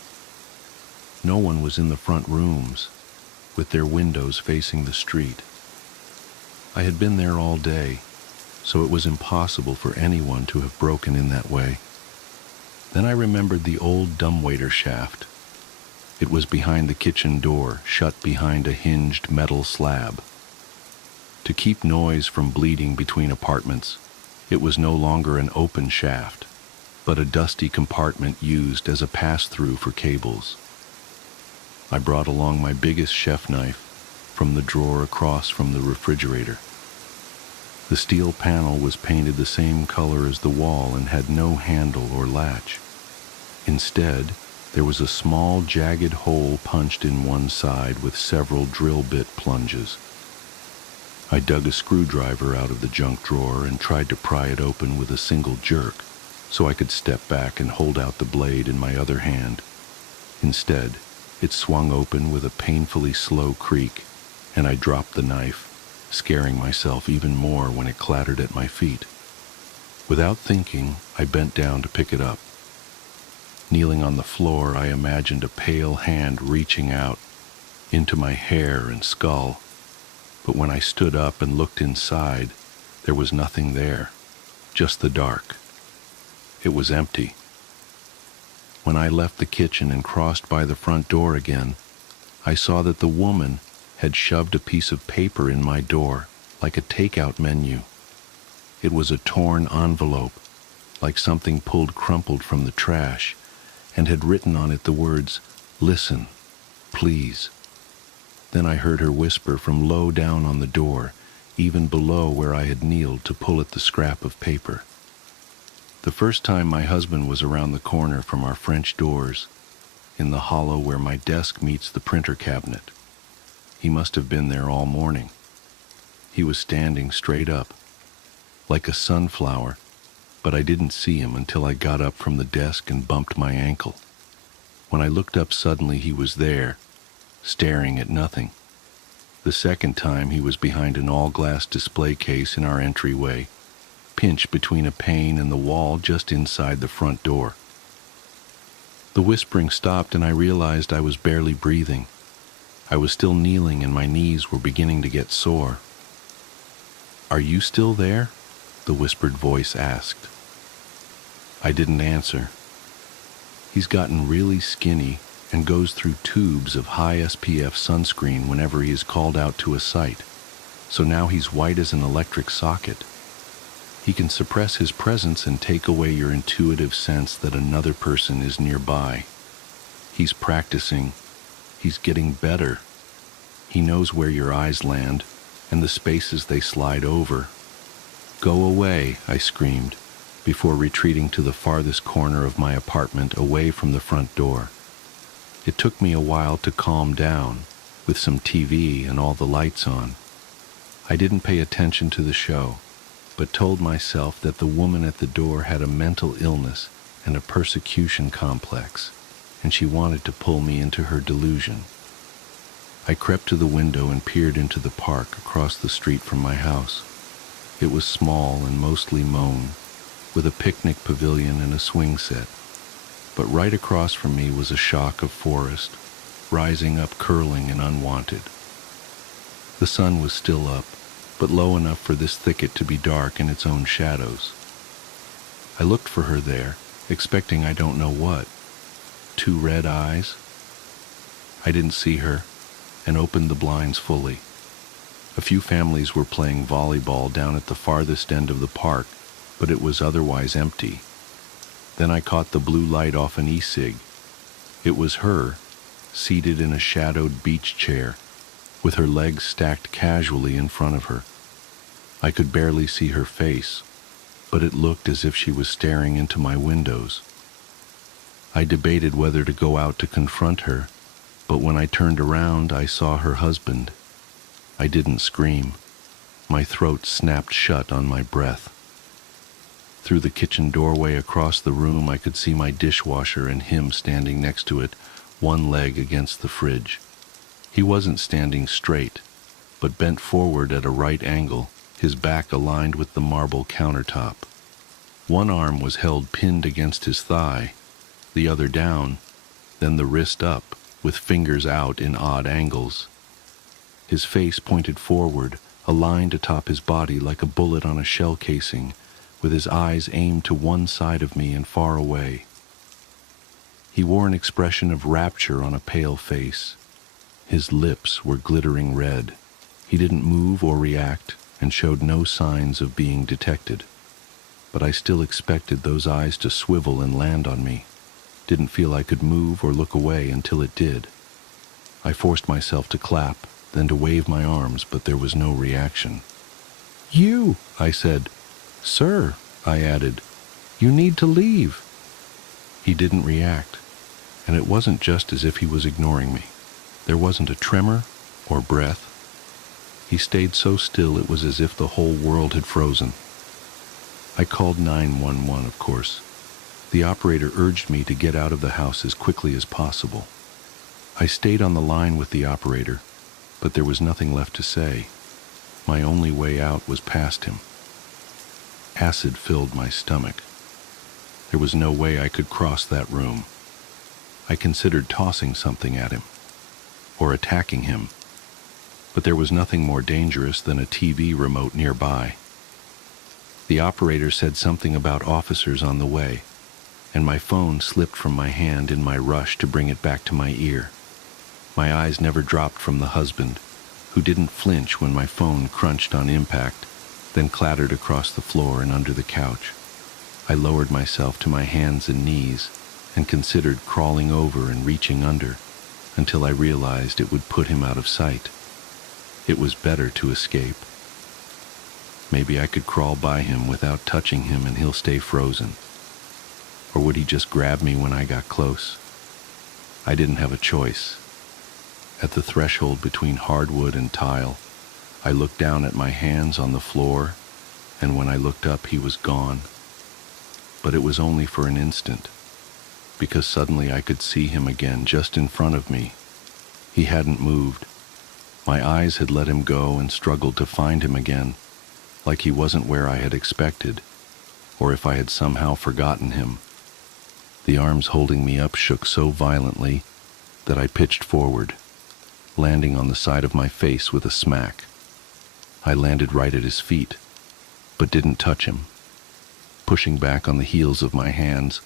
No one was in the front rooms, with their windows facing the street. I had been there all day, so it was impossible for anyone to have broken in that way. Then I remembered the old dumbwaiter shaft. It was behind the kitchen door, shut behind a hinged metal slab. To keep noise from bleeding between apartments, it was no longer an open shaft, but a dusty compartment used as a pass-through for cables. I brought along my biggest chef knife from the drawer across from the refrigerator. The steel panel was painted the same color as the wall and had no handle or latch. Instead, there was a small jagged hole punched in one side with several drill bit plunges. I dug a screwdriver out of the junk drawer and tried to pry it open with a single jerk, so I could step back and hold out the blade in my other hand. Instead, it swung open with a painfully slow creak, and I dropped the knife, scaring myself even more when it clattered at my feet. Without thinking, I bent down to pick it up. Kneeling on the floor, I imagined a pale hand reaching out into my hair and skull. But when I stood up and looked inside, there was nothing there, just the dark. It was empty. When I left the kitchen and crossed by the front door again, I saw that the woman had shoved a piece of paper in my door, like a takeout menu. It was a torn envelope, like something pulled crumpled from the trash, and had written on it the words, "Listen, please." Then I heard her whisper from low down on the door, even below where I had kneeled to pull at the scrap of paper. The first time my husband was around the corner from our French doors, in the hollow where my desk meets the printer cabinet. He must have been there all morning. He was standing straight up, like a sunflower, but I didn't see him until I got up from the desk and bumped my ankle. When I looked up suddenly, he was there, staring at nothing. The second time, he was behind an all-glass display case in our entryway, pinched between a pane and the wall just inside the front door. The whispering stopped and I realized I was barely breathing. I was still kneeling and my knees were beginning to get sore. "Are you still there?" the whispered voice asked. I didn't answer. He's gotten really skinny and goes through tubes of high SPF sunscreen whenever he is called out to a site. so now he's white as an electric socket. He can suppress his presence and take away your intuitive sense that another person is nearby. He's practicing. He's getting better. He knows where your eyes land and the spaces they slide over. "Go away," I screamed, before retreating to the farthest corner of my apartment away from the front door. It took me a while to calm down, with some TV and all the lights on. I didn't pay attention to the show, but told myself that the woman at the door had a mental illness and a persecution complex, and she wanted to pull me into her delusion. I crept to the window and peered into the park across the street from my house. It was small and mostly mown, with a picnic pavilion and a swing set. But right across from me was a shock of forest, rising up curling and unwanted. The sun was still up, but low enough for this thicket to be dark in its own shadows. I looked for her there, expecting I don't know what. 2 red eyes? I didn't see her, and opened the blinds fully. A few families were playing volleyball down at the farthest end of the park, but it was otherwise empty. Then I caught the blue light off an e-cig. It was her, seated in a shadowed beach chair, with her legs stacked casually in front of her. I could barely see her face, but it looked as if she was staring into my windows. I debated whether to go out to confront her, but when I turned around, I saw her husband. I didn't scream. My throat snapped shut on my breath. Through the kitchen doorway across the room, I could see my dishwasher and him standing next to it, one leg against the fridge. He wasn't standing straight, but bent forward at a right angle, his back aligned with the marble countertop. One arm was held pinned against his thigh, the other down, then the wrist up, with fingers out in odd angles. His face pointed forward, aligned atop his body like a bullet on a shell casing, with his eyes aimed to one side of me and far away. He wore an expression of rapture on a pale face. His lips were glittering red. He didn't move or react and showed no signs of being detected. But I still expected those eyes to swivel and land on me. Didn't feel I could move or look away until it did. I forced myself to clap, then to wave my arms, but there was no reaction. "You," I said. "Sir," I added, "you need to leave." He didn't react, and it wasn't just as if he was ignoring me. There wasn't a tremor or breath. He stayed so still it was as if the whole world had frozen. I called 911, of course. The operator urged me to get out of the house as quickly as possible. I stayed on the line with the operator, but there was nothing left to say. My only way out was past him. Acid filled my stomach. There was no way I could cross that room. I considered tossing something at him, or attacking him, but there was nothing more dangerous than a TV remote nearby. The operator said something about officers on the way, and my phone slipped from my hand in my rush to bring it back to my ear. My eyes never dropped from the husband, who didn't flinch when my phone crunched on impact, then clattered across the floor and under the couch. I lowered myself to my hands and knees and considered crawling over and reaching under, until I realized it would put him out of sight. It was better to escape. Maybe I could crawl by him without touching him and he'll stay frozen. Or would he just grab me when I got close? I didn't have a choice. At the threshold between hardwood and tile, I looked down at my hands on the floor, and when I looked up, he was gone. But it was only for an instant, because suddenly I could see him again just in front of me. He hadn't moved. My eyes had let him go and struggled to find him again, like he wasn't where I had expected, or if I had somehow forgotten him. The arms holding me up shook so violently that I pitched forward, landing on the side of my face with a smack. I landed right at his feet, but didn't touch him. Pushing back on the heels of my hands,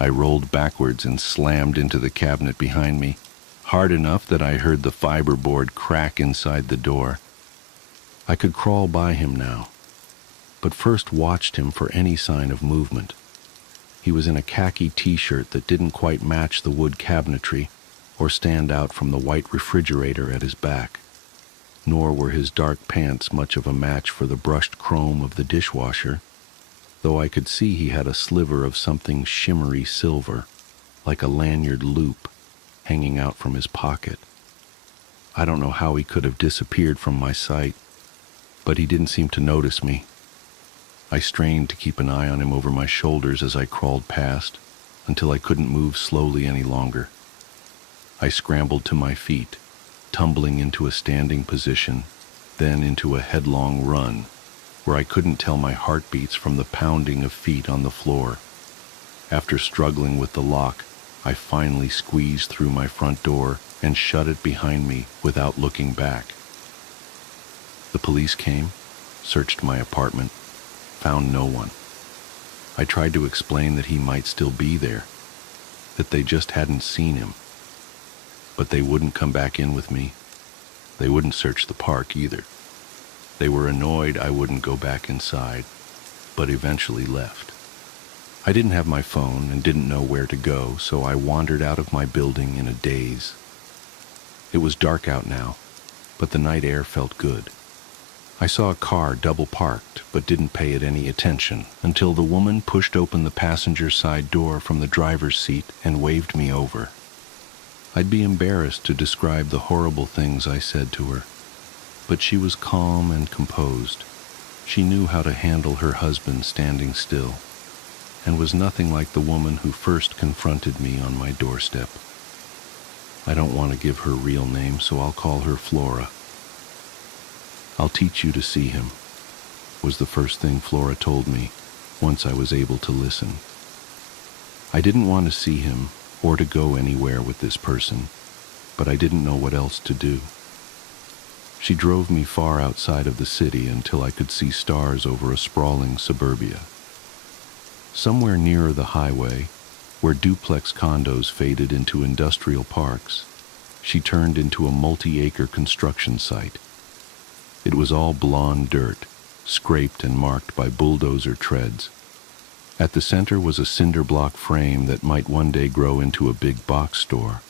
I rolled backwards and slammed into the cabinet behind me, hard enough that I heard the fiberboard crack inside the door. I could crawl by him now, but first watched him for any sign of movement. He was in a khaki t-shirt that didn't quite match the wood cabinetry or stand out from the white refrigerator at his back, nor were his dark pants much of a match for the brushed chrome of the dishwasher, though I could see he had a sliver of something shimmery silver, like a lanyard loop, hanging out from his pocket. I don't know how he could have disappeared from my sight, but he didn't seem to notice me. I strained to keep an eye on him over my shoulders as I crawled past, until I couldn't move slowly any longer. I scrambled to my feet, tumbling into a standing position, then into a headlong run, where I couldn't tell my heartbeats from the pounding of feet on the floor. After struggling with the lock, I finally squeezed through my front door and shut it behind me without looking back. The police came, searched my apartment, found no one. I tried to explain that he might still be there, that they just hadn't seen him. But they wouldn't come back in with me. They wouldn't search the park either. They were annoyed I wouldn't go back inside, but eventually left. I didn't have my phone and didn't know where to go, so I wandered out of my building in a daze. It was dark out now, but the night air felt good. I saw a car double parked, but didn't pay it any attention until the woman pushed open the passenger side door from the driver's seat and waved me over. I'd be embarrassed to describe the horrible things I said to her, but she was calm and composed. She knew how to handle her husband standing still, and was nothing like the woman who first confronted me on my doorstep. I don't want to give her real name, so I'll call her Flora. "I'll teach you to see him," was the first thing Flora told me once I was able to listen. I didn't want to see him or to go anywhere with this person, but I didn't know what else to do. She drove me far outside of the city until I could see stars over a sprawling suburbia. Somewhere nearer the highway, where duplex condos faded into industrial parks, she turned into a multi-acre construction site. It was all blonde dirt, scraped and marked by bulldozer treads. At the center was a cinder block frame that might one day grow into a big box store.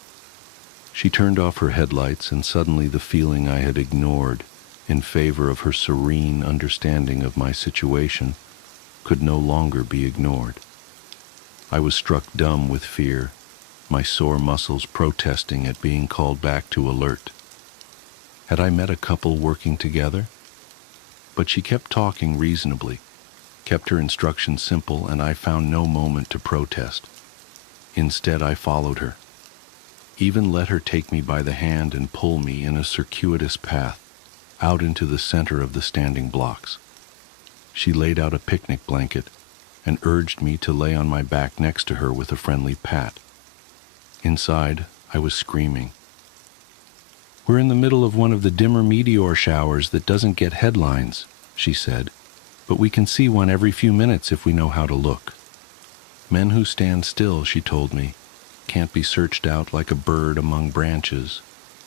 She turned off her headlights, and suddenly the feeling I had ignored in favor of her serene understanding of my situation could no longer be ignored. I was struck dumb with fear, my sore muscles protesting at being called back to alert. Had I met a couple working together? But she kept talking reasonably, kept her instructions simple, and I found no moment to protest. Instead, I followed her, even let her take me by the hand and pull me in a circuitous path out into the center of the standing blocks. She laid out a picnic blanket and urged me to lay on my back next to her with a friendly pat. Inside, I was screaming. "We're in the middle of one of the dimmer meteor showers that doesn't get headlines," she said, "but we can see one every few minutes if we know how to look. Men who stand still," she told me, "can't be searched out like a bird among branches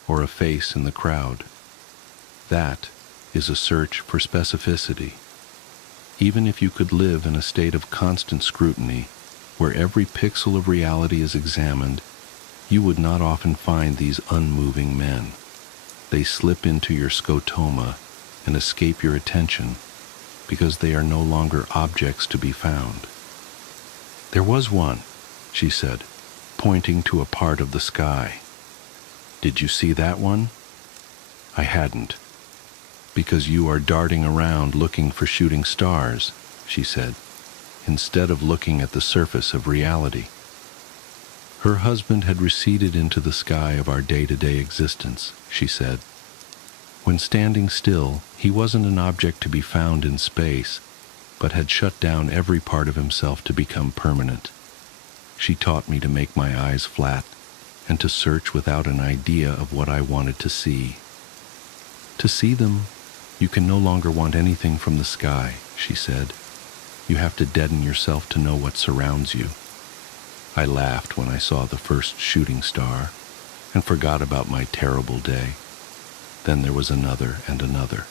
or a face in the crowd. That is a search for specificity. Even if you could live in a state of constant scrutiny, where every pixel of reality is examined, you would not often find these unmoving men. They slip into your scotoma and escape your attention because they are no longer objects to be found." "There was one," she said, pointing to a part of the sky. "Did you see that one?" I hadn't. "Because you are darting around looking for shooting stars," she said, "instead of looking at the surface of reality." Her husband had receded into the sky of our day-to-day existence, she said. When standing still, he wasn't an object to be found in space, but had shut down every part of himself to become permanent. She taught me to make my eyes flat and to search without an idea of what I wanted to see. To see them, you can no longer want anything from the sky, she said. You have to deaden yourself to know what surrounds you. I laughed when I saw the first shooting star and forgot about my terrible day. Then there was another and another.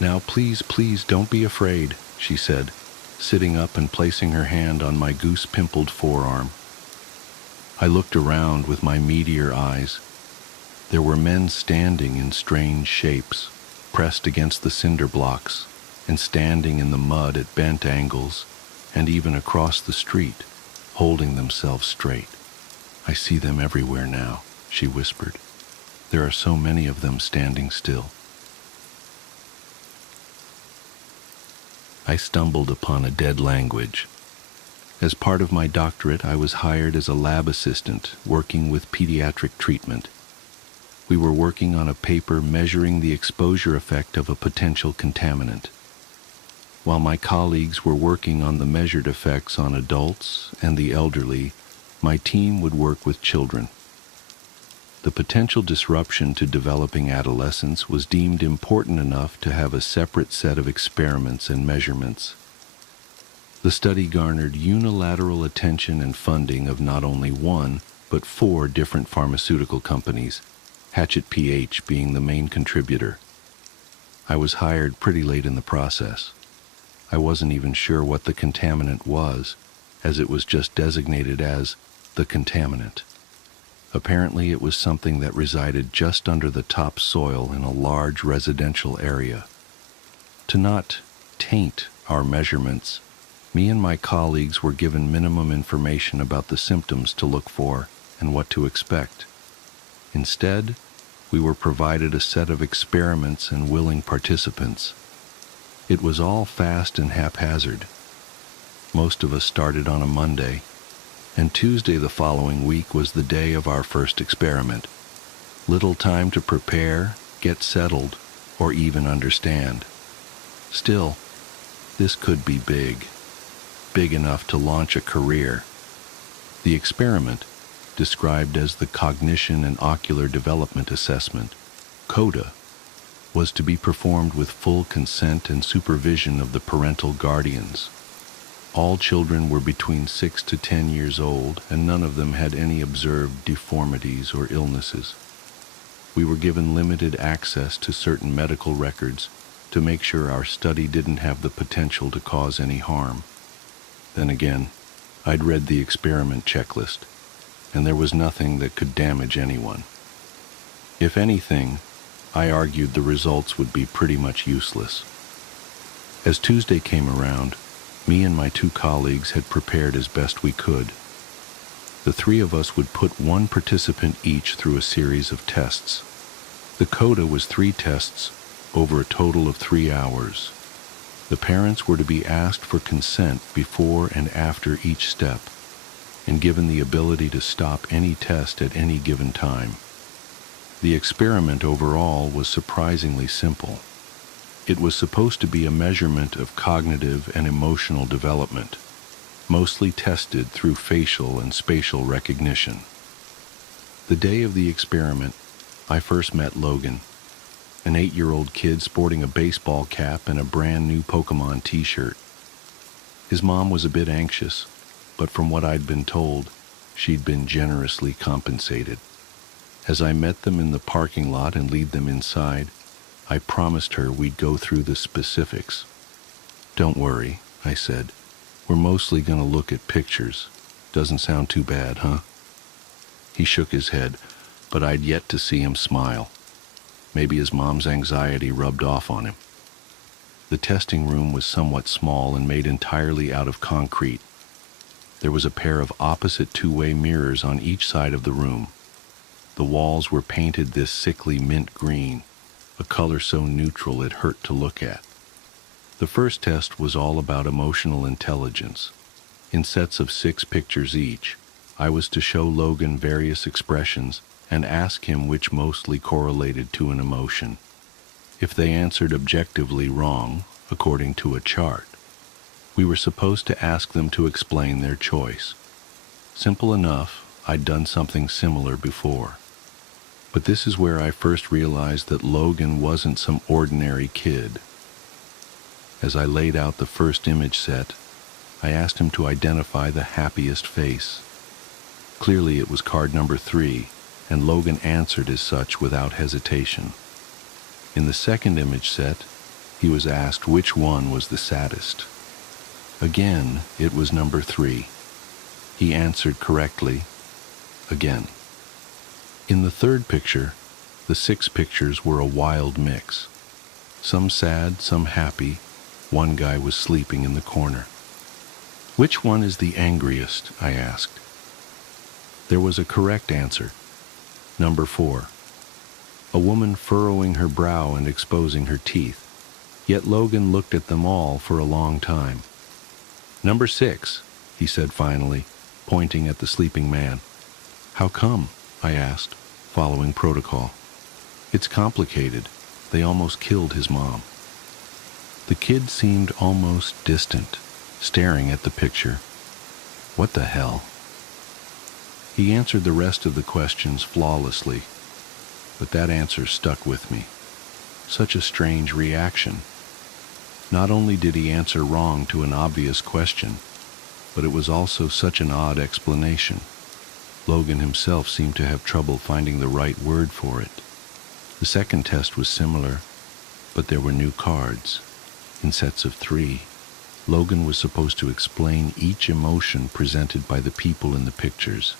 "Now please, please don't be afraid," she said, sitting up and placing her hand on my goose-pimpled forearm. I looked around with my meteor eyes. There were men standing in strange shapes, pressed against the cinder blocks, and standing in the mud at bent angles, and even across the street, holding themselves straight. "I see them everywhere now," she whispered. "There are so many of them standing still." I stumbled upon a dead language. As part of my doctorate, I was hired as a lab assistant working with pediatric treatment. We were working on a paper measuring the exposure effect of a potential contaminant, while my colleagues were working on the measured effects on adults and the elderly. My team would work with children. The potential disruption to developing adolescence was deemed important enough to have a separate set of experiments and measurements. The study garnered unilateral attention and funding of not only one, but 4 different pharmaceutical companies, Hatchet PH being the main contributor. I was hired pretty late in the process. I wasn't even sure what the contaminant was, as it was just designated as the contaminant. Apparently it was something that resided just under the topsoil in a large residential area. To not taint our measurements, me and my colleagues were given minimum information about the symptoms to look for and what to expect. Instead, we were provided a set of experiments and willing participants. It was all fast and haphazard. Most of us started on a Monday, and Tuesday the following week was the day of our first experiment. Little time to prepare, get settled, or even understand. Still, this could be big enough to launch a career. The experiment, described as the Cognition and Ocular Development Assessment, CODA, was to be performed with full consent and supervision of the parental guardians. All children were between 6 to 10 years old, and none of them had any observed deformities or illnesses. We were given limited access to certain medical records to make sure our study didn't have the potential to cause any harm. Then again, I'd read the experiment checklist, and there was nothing that could damage anyone. If anything, I argued the results would be pretty much useless. As Tuesday came around, me and my 2 colleagues had prepared as best we could. The 3 of us would put 1 participant each through a series of tests. The CODA was 3 tests over a total of 3 hours. The parents were to be asked for consent before and after each step, and given the ability to stop any test at any given time. The experiment overall was surprisingly simple. It was supposed to be a measurement of cognitive and emotional development, mostly tested through facial and spatial recognition. The day of the experiment, I first met Logan, an 8-year-old kid sporting a baseball cap and a brand new Pokemon t-shirt. His mom was a bit anxious, but from what I'd been told, she'd been generously compensated. As I met them in the parking lot and lead them inside, I promised her we'd go through the specifics. "Don't worry," I said. "We're mostly going to look at pictures. Doesn't sound too bad, huh?" He shook his head, but I'd yet to see him smile. Maybe his mom's anxiety rubbed off on him. The testing room was somewhat small and made entirely out of concrete. There was a pair of opposite 2-way mirrors on each side of the room. The walls were painted this sickly mint green, a color so neutral it hurt to look at. The first test was all about emotional intelligence. In sets of 6 pictures each, I was to show Logan various expressions and ask him which mostly correlated to an emotion. If they answered objectively wrong, according to a chart, we were supposed to ask them to explain their choice. Simple enough, I'd done something similar before. But this is where I first realized that Logan wasn't some ordinary kid. As I laid out the first image set, I asked him to identify the happiest face. Clearly it was card number 3, and Logan answered as such without hesitation. In the second image set, he was asked which one was the saddest. Again, it was number 3. He answered correctly, again. In the third picture, the 6 pictures were a wild mix. Some sad, some happy. One guy was sleeping in the corner. Which one is the angriest? I asked. There was a correct answer. Number 4. A woman furrowing her brow and exposing her teeth. Yet Logan looked at them all for a long time. Number 6, he said finally, pointing at the sleeping man. How come? I asked, following protocol. It's complicated. They almost killed his mom. The kid seemed almost distant, staring at the picture. What the hell? He answered the rest of the questions flawlessly, but that answer stuck with me. Such a strange reaction. Not only did he answer wrong to an obvious question, but it was also such an odd explanation. Logan himself seemed to have trouble finding the right word for it. The second test was similar, but there were new cards, in sets of 3. Logan was supposed to explain each emotion presented by the people in the pictures.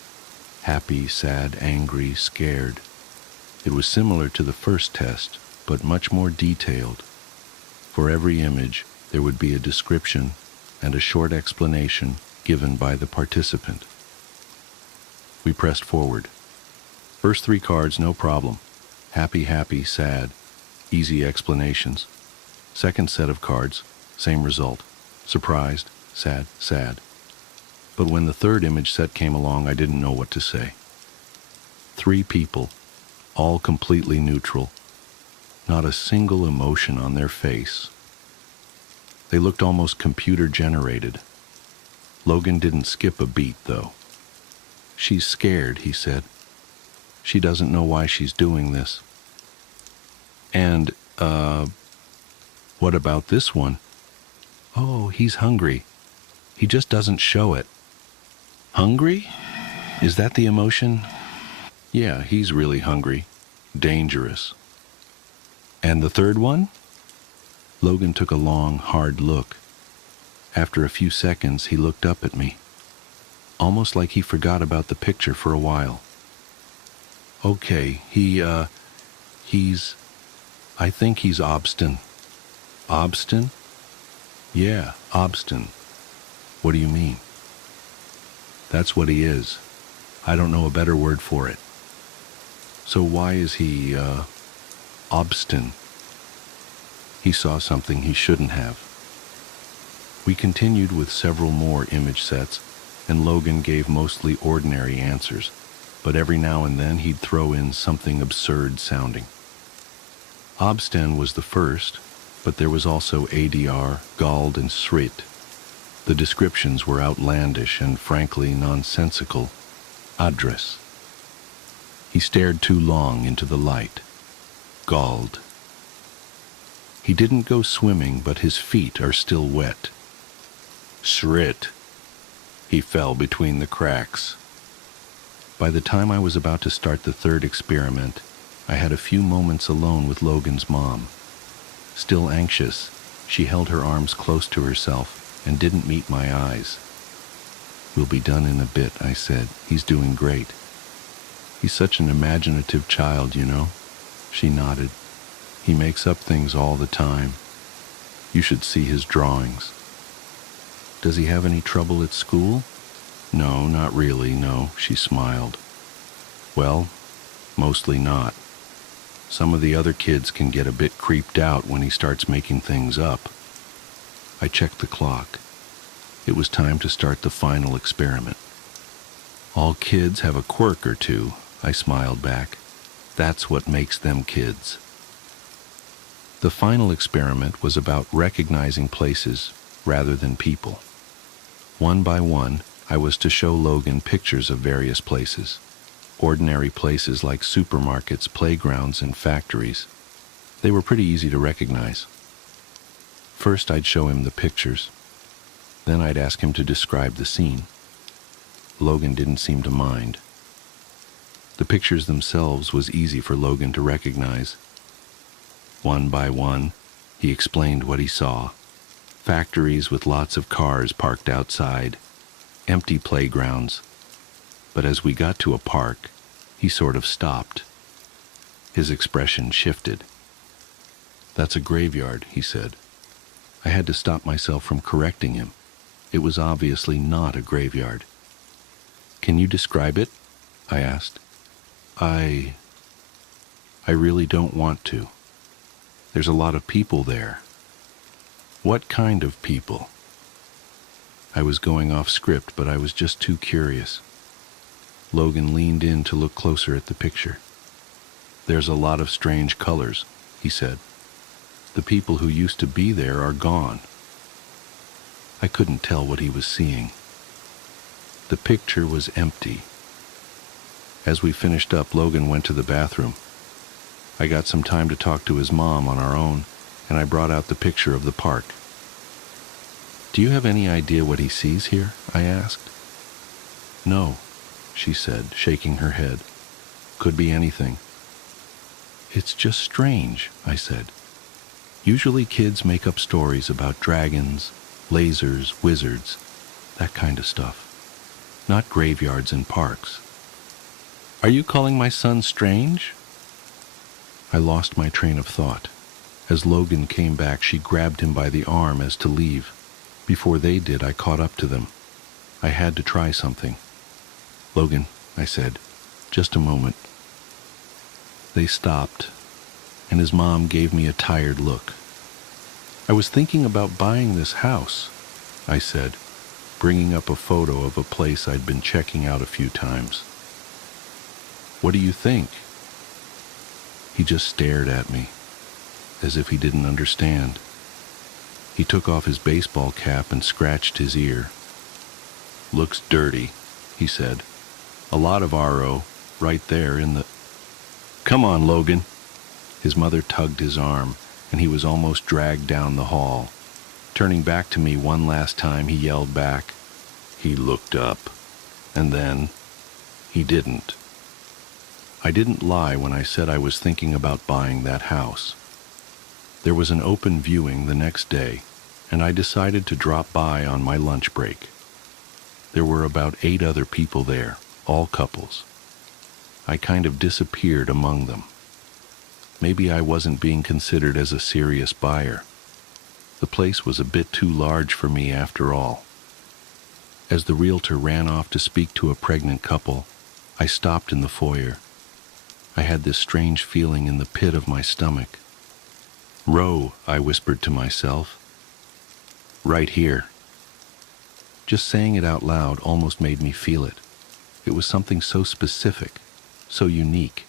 Happy, sad, angry, scared. It was similar to the first test, but much more detailed. For every image, there would be a description and a short explanation given by the participant. We pressed forward. First 3 cards, no problem. Happy, happy, sad. Easy explanations. Second set of cards, same result. Surprised, sad, sad. But when the third image set came along, I didn't know what to say. 3 people, all completely neutral. Not a single emotion on their face. They looked almost computer-generated. Logan didn't skip a beat, though. She's scared, he said. She doesn't know why she's doing this. And, what about this one? Oh, he's hungry. He just doesn't show it. Hungry? Is that the emotion? Yeah, he's really hungry. Dangerous. And the third one? Logan took a long, hard look. After a few seconds, he looked up at me, almost like he forgot about the picture for a while. Okay, I think he's Obstin. Obstin? Yeah, Obstin. What do you mean? That's what he is. I don't know a better word for it. So why is he, Obstin? He saw something he shouldn't have. We continued with several more image sets, and Logan gave mostly ordinary answers, but every now and then he'd throw in something absurd sounding. Obstin was the first, but there was also ADR, Gald, and Srit. The descriptions were outlandish and frankly nonsensical. Address. He stared too long into the light. Gald. He didn't go swimming, but his feet are still wet. Srit. He fell between the cracks. By the time I was about to start the third experiment, I had a few moments alone with Logan's mom. Still anxious, she held her arms close to herself and didn't meet my eyes. We'll be done in a bit, I said. He's doing great. He's such an imaginative child, you know. She nodded. He makes up things all the time. You should see his drawings. Does he have any trouble at school? No, not really, no, she smiled. Well, mostly not. Some of the other kids can get a bit creeped out when he starts making things up. I checked the clock. It was time to start the final experiment. All kids have a quirk or two, I smiled back. That's what makes them kids. The final experiment was about recognizing places rather than people. One by one, I was to show Logan pictures of various places. Ordinary places like supermarkets, playgrounds, and factories. They were pretty easy to recognize. First, I'd show him the pictures. Then I'd ask him to describe the scene. Logan didn't seem to mind. The pictures themselves was easy for Logan to recognize. One by one, He explained what he saw. Factories with lots of cars parked outside, empty playgrounds. But as we got to a park, he sort of stopped. His expression shifted. "That's a graveyard," he said. I had to stop myself from correcting him. It was obviously not a graveyard. "Can you describe it?" I asked. I really don't want to. There's a lot of people there." "What kind of people?" I was going off script, but I was just too curious. Logan leaned in to look closer at the picture. "There's a lot of strange colors," he said. "The people who used to be there are gone." I couldn't tell what he was seeing. The picture was empty. As we finished up, Logan went to the bathroom. I got some time to talk to his mom on our own, and I brought out the picture of the park. "Do you have any idea what he sees here?" I asked. "No," she said, shaking her head. "Could be anything." "It's just strange," I said. "Usually kids make up stories about dragons, lasers, wizards, that kind of stuff. Not graveyards and parks." "Are you calling my son strange?" I lost my train of thought. As Logan came back, she grabbed him by the arm as to leave. Before they did, I caught up to them. I had to try something. "Logan," I said, "just a moment." They stopped, and his mom gave me a tired look. "I was thinking about buying this house," I said, bringing up a photo of a place I'd been checking out a few times. "What do you think?" He just stared at me, as if he didn't understand. He took off his baseball cap and scratched his ear. "Looks dirty," he said. "A lot of RO right there in the—" "Come on, Logan." His mother tugged his arm, and he was almost dragged down the hall. Turning back to me one last time, he yelled back. He looked up, and then he didn't. I didn't lie when I said I was thinking about buying that house. There was an open viewing the next day, and I decided to drop by on my lunch break. There were about 8 other people there, all couples. I kind of disappeared among them. Maybe I wasn't being considered as a serious buyer. The place was a bit too large for me after all. As the realtor ran off to speak to a pregnant couple, I stopped in the foyer. I had this strange feeling in the pit of my stomach. "Row," I whispered to myself. "Right here." Just saying it out loud almost made me feel it. It was something so specific, so unique.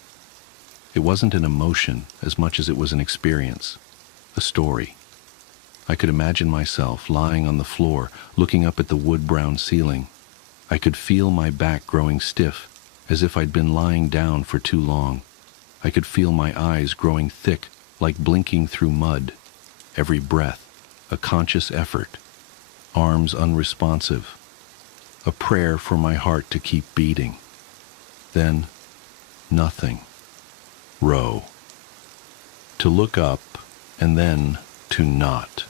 It wasn't an emotion as much as it was an experience, a story. I could imagine myself lying on the floor, looking up at the wood-brown ceiling. I could feel my back growing stiff, as if I'd been lying down for too long. I could feel my eyes growing thick, like blinking through mud. Every breath, a conscious effort. Arms unresponsive. A prayer for my heart to keep beating. Then, nothing. Row. To look up, and then to not.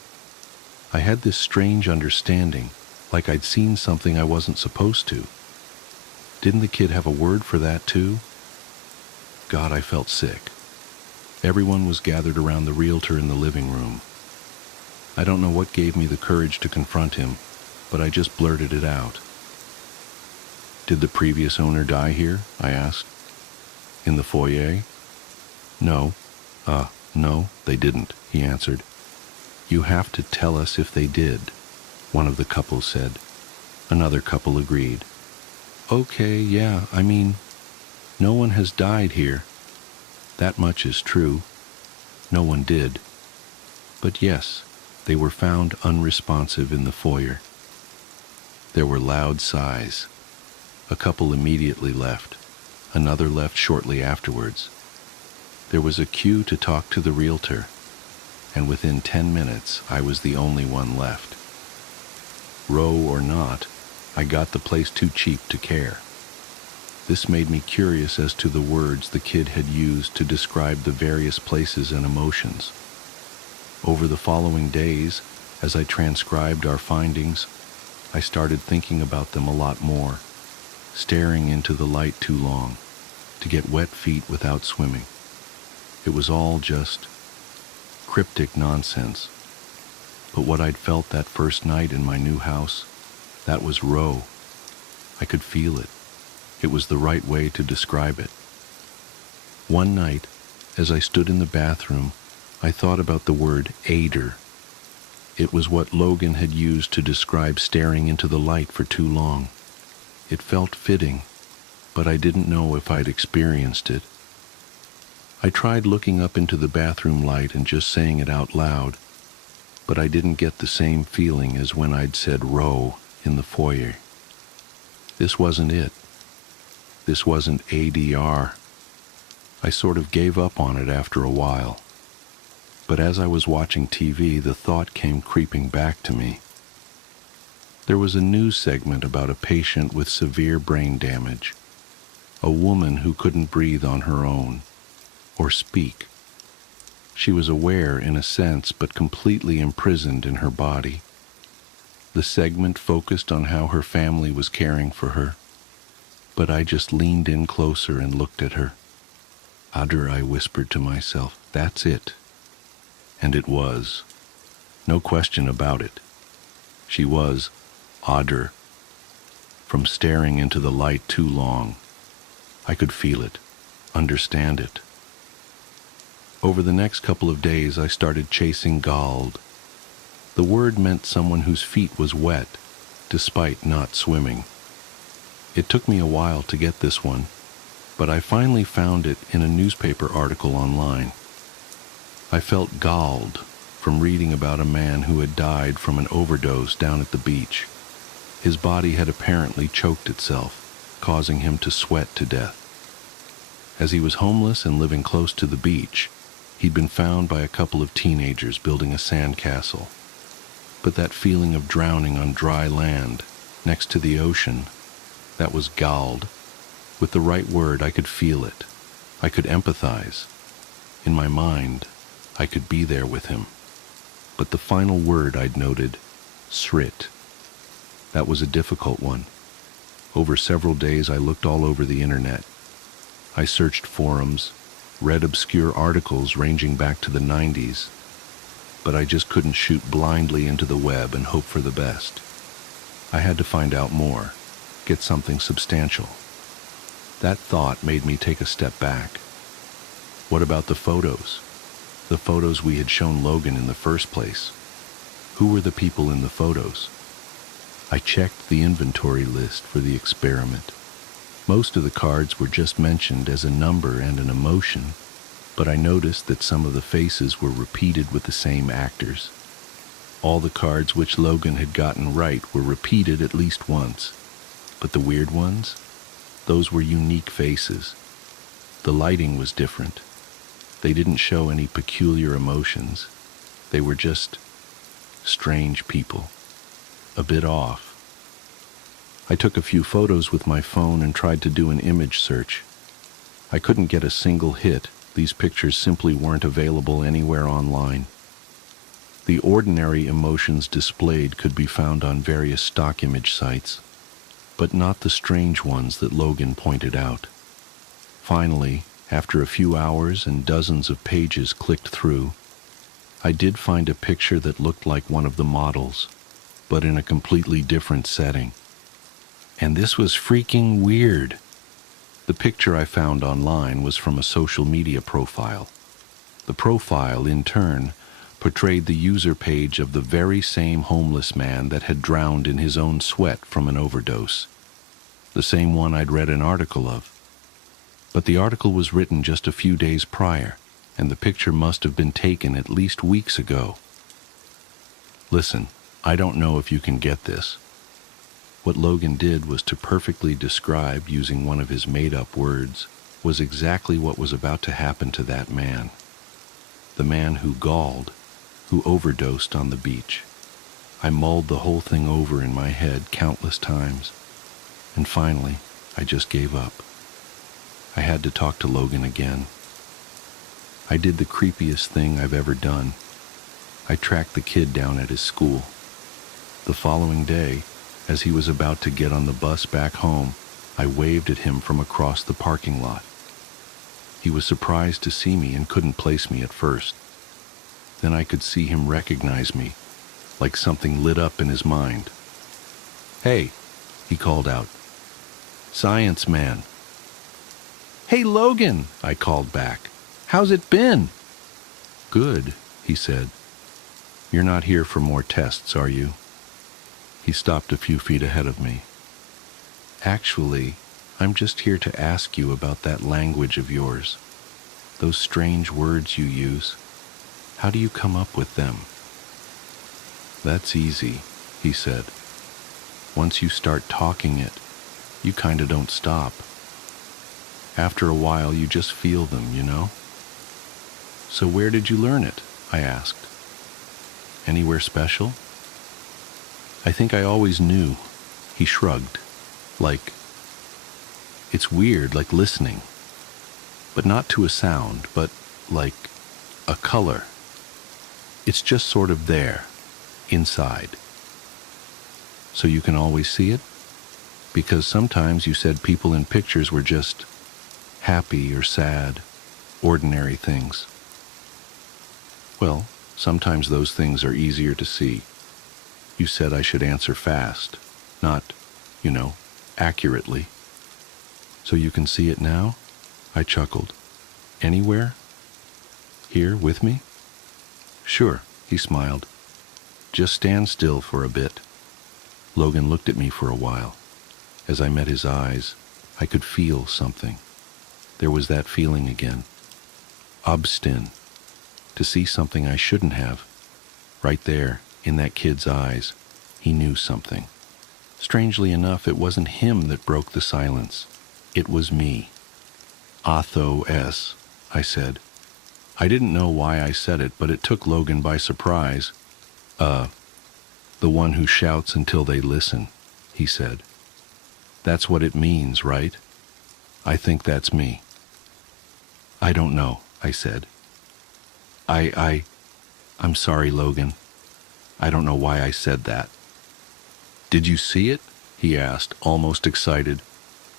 I had this strange understanding, like I'd seen something I wasn't supposed to. Didn't the kid have a word for that too? God, I felt sick. Everyone was gathered around the realtor in the living room. I don't know what gave me the courage to confront him, but I just blurted it out. "Did the previous owner die here?" I asked. "In the foyer?" No, they didn't," he answered. "You have to tell us if they did," one of the couples said. Another couple agreed. "Okay, yeah, I mean, no one has died here. That much is true. No one did. But yes, they were found unresponsive in the foyer." There were loud sighs. A couple immediately left. Another left shortly afterwards. There was a queue to talk to the realtor, and within 10 minutes I was the only one left. Row or not, I got the place too cheap to care. This made me curious as to the words the kid had used to describe the various places and emotions. Over the following days, as I transcribed our findings, I started thinking about them a lot more, staring into the light too long, to get wet feet without swimming. It was all just cryptic nonsense. But what I'd felt that first night in my new house, that was raw. I could feel it. It was the right way to describe it. One night, as I stood in the bathroom, I thought about the word aider. It was what Logan had used to describe staring into the light for too long. It felt fitting, but I didn't know if I'd experienced it. I tried looking up into the bathroom light and just saying it out loud, but I didn't get the same feeling as when I'd said row in the foyer. This wasn't it. This wasn't ADR. I sort of gave up on it after a while. But as I was watching TV, the thought came creeping back to me. There was a news segment about a patient with severe brain damage, a woman who couldn't breathe on her own, or speak. She was aware in a sense, but completely imprisoned in her body. The segment focused on how her family was caring for her, but I just leaned in closer and looked at her. "Adder," I whispered to myself, "that's it." And it was. No question about it. She was Adder. From staring into the light too long, I could feel it, understand it. Over the next couple of days, I started chasing Gald. The word meant someone whose feet was wet, despite not swimming. It took me a while to get this one, but I finally found it in a newspaper article online. I felt galled from reading about a man who had died from an overdose down at the beach. His body had apparently choked itself, causing him to sweat to death. As he was homeless and living close to the beach, he'd been found by a couple of teenagers building a sandcastle. But that feeling of drowning on dry land, next to the ocean, that was galled. With the right word, I could feel it. I could empathize. In my mind, I could be there with him. But the final word I'd noted, srit. That was a difficult one. Over several days, I looked all over the internet. I searched forums, read obscure articles ranging back to the 90s, but I just couldn't shoot blindly into the web and hope for the best. I had to find out more, get something substantial. That thought made me take a step back. What about the photos? The photos we had shown Logan in the first place. Who were the people in the photos? I checked the inventory list for the experiment. Most of the cards were just mentioned as a number and an emotion, but I noticed that some of the faces were repeated with the same actors. All the cards which Logan had gotten right were repeated at least once, but the weird ones? Those were unique faces. The lighting was different. They didn't show any peculiar emotions. They were just strange people. A bit off. I took a few photos with my phone and tried to do an image search. I couldn't get a single hit. These pictures simply weren't available anywhere online. The ordinary emotions displayed could be found on various stock image sites, but not the strange ones that Logan pointed out. Finally, after a few hours and dozens of pages clicked through, I did find a picture that looked like one of the models, but in a completely different setting. And this was freaking weird. The picture I found online was from a social media profile. The profile, in turn, portrayed the user page of the very same homeless man that had drowned in his own sweat from an overdose. The same one I'd read an article of. But the article was written just a few days prior, and the picture must have been taken at least weeks ago. Listen, I don't know if you can get this. What Logan did was to perfectly describe, using one of his made-up words, was exactly what was about to happen to that man. The man who galled, who overdosed on the beach. I mulled the whole thing over in my head countless times, and finally, I just gave up. I had to talk to Logan again. I did the creepiest thing I've ever done. I tracked the kid down at his school. The following day, as he was about to get on the bus back home, I waved at him from across the parking lot. He was surprised to see me and couldn't place me at first. Then I could see him recognize me, like something lit up in his mind. "Hey," he called out. "Science man." "Hey, Logan," I called back. "How's it been?" "Good," he said. "You're not here for more tests, are you?" He stopped a few feet ahead of me. "Actually, I'm just here to ask you about that language of yours. Those strange words you use. How do you come up with them?" "That's easy," he said. "Once you start talking it, you kinda don't stop. After a while, you just feel them, you know?" "So where did you learn it?" I asked. "Anywhere special?" "I think I always knew." He shrugged. It's weird, like listening. But not to a sound, but like a color. It's just sort of there, inside. "So you can always see it? Because sometimes you said people in pictures were just happy or sad, ordinary things." "Well, sometimes those things are easier to see. You said I should answer fast, not, accurately. So you can see it now?" I chuckled. "Anywhere? Here with me?" "Sure," he smiled. "Just stand still for a bit." Logan looked at me for a while. As I met his eyes, I could feel something. There was that feeling again. Obstin. To see something I shouldn't have. Right there, in that kid's eyes, he knew something. Strangely enough, it wasn't him that broke the silence. It was me. "Athos," I said. I didn't know why I said it, but it took Logan by surprise. The one who shouts until they listen," he said. "That's what it means, right?" "I think that's me." "I don't know," I said. I'm sorry, Logan. I don't know why I said that." "Did you see it?" he asked, almost excited.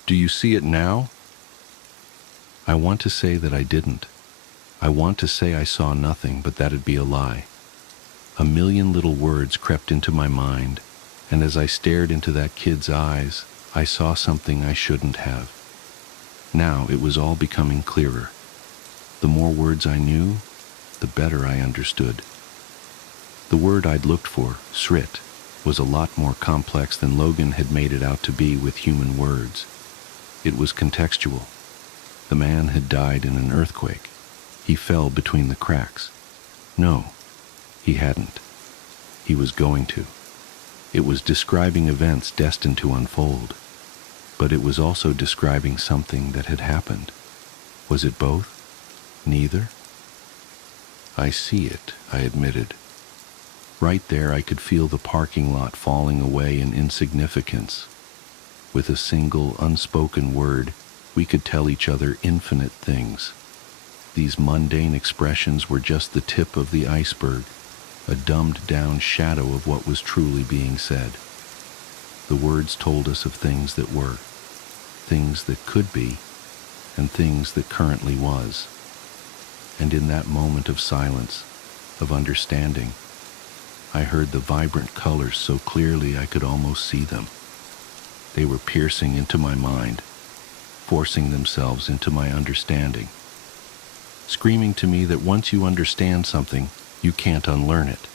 "Do you see it now?" I want to say that I didn't. I want to say I saw nothing, but that'd be a lie. A million little words crept into my mind, and as I stared into that kid's eyes, I saw something I shouldn't have. Now it was all becoming clearer. The more words I knew, the better I understood. The word I'd looked for, srit, was a lot more complex than Logan had made it out to be with human words. It was contextual. The man had died in an earthquake. He fell between the cracks. No, he hadn't. He was going to. It was describing events destined to unfold, but it was also describing something that had happened. Was it both? Neither? "I see it," I admitted. Right there I could feel the parking lot falling away in insignificance. With a single unspoken word, we could tell each other infinite things. These mundane expressions were just the tip of the iceberg, a dumbed-down shadow of what was truly being said. The words told us of things that were, things that could be, and things that currently was. And in that moment of silence, of understanding, I heard the vibrant colors so clearly I could almost see them. They were piercing into my mind, forcing themselves into my understanding, screaming to me that once you understand something, you can't unlearn it.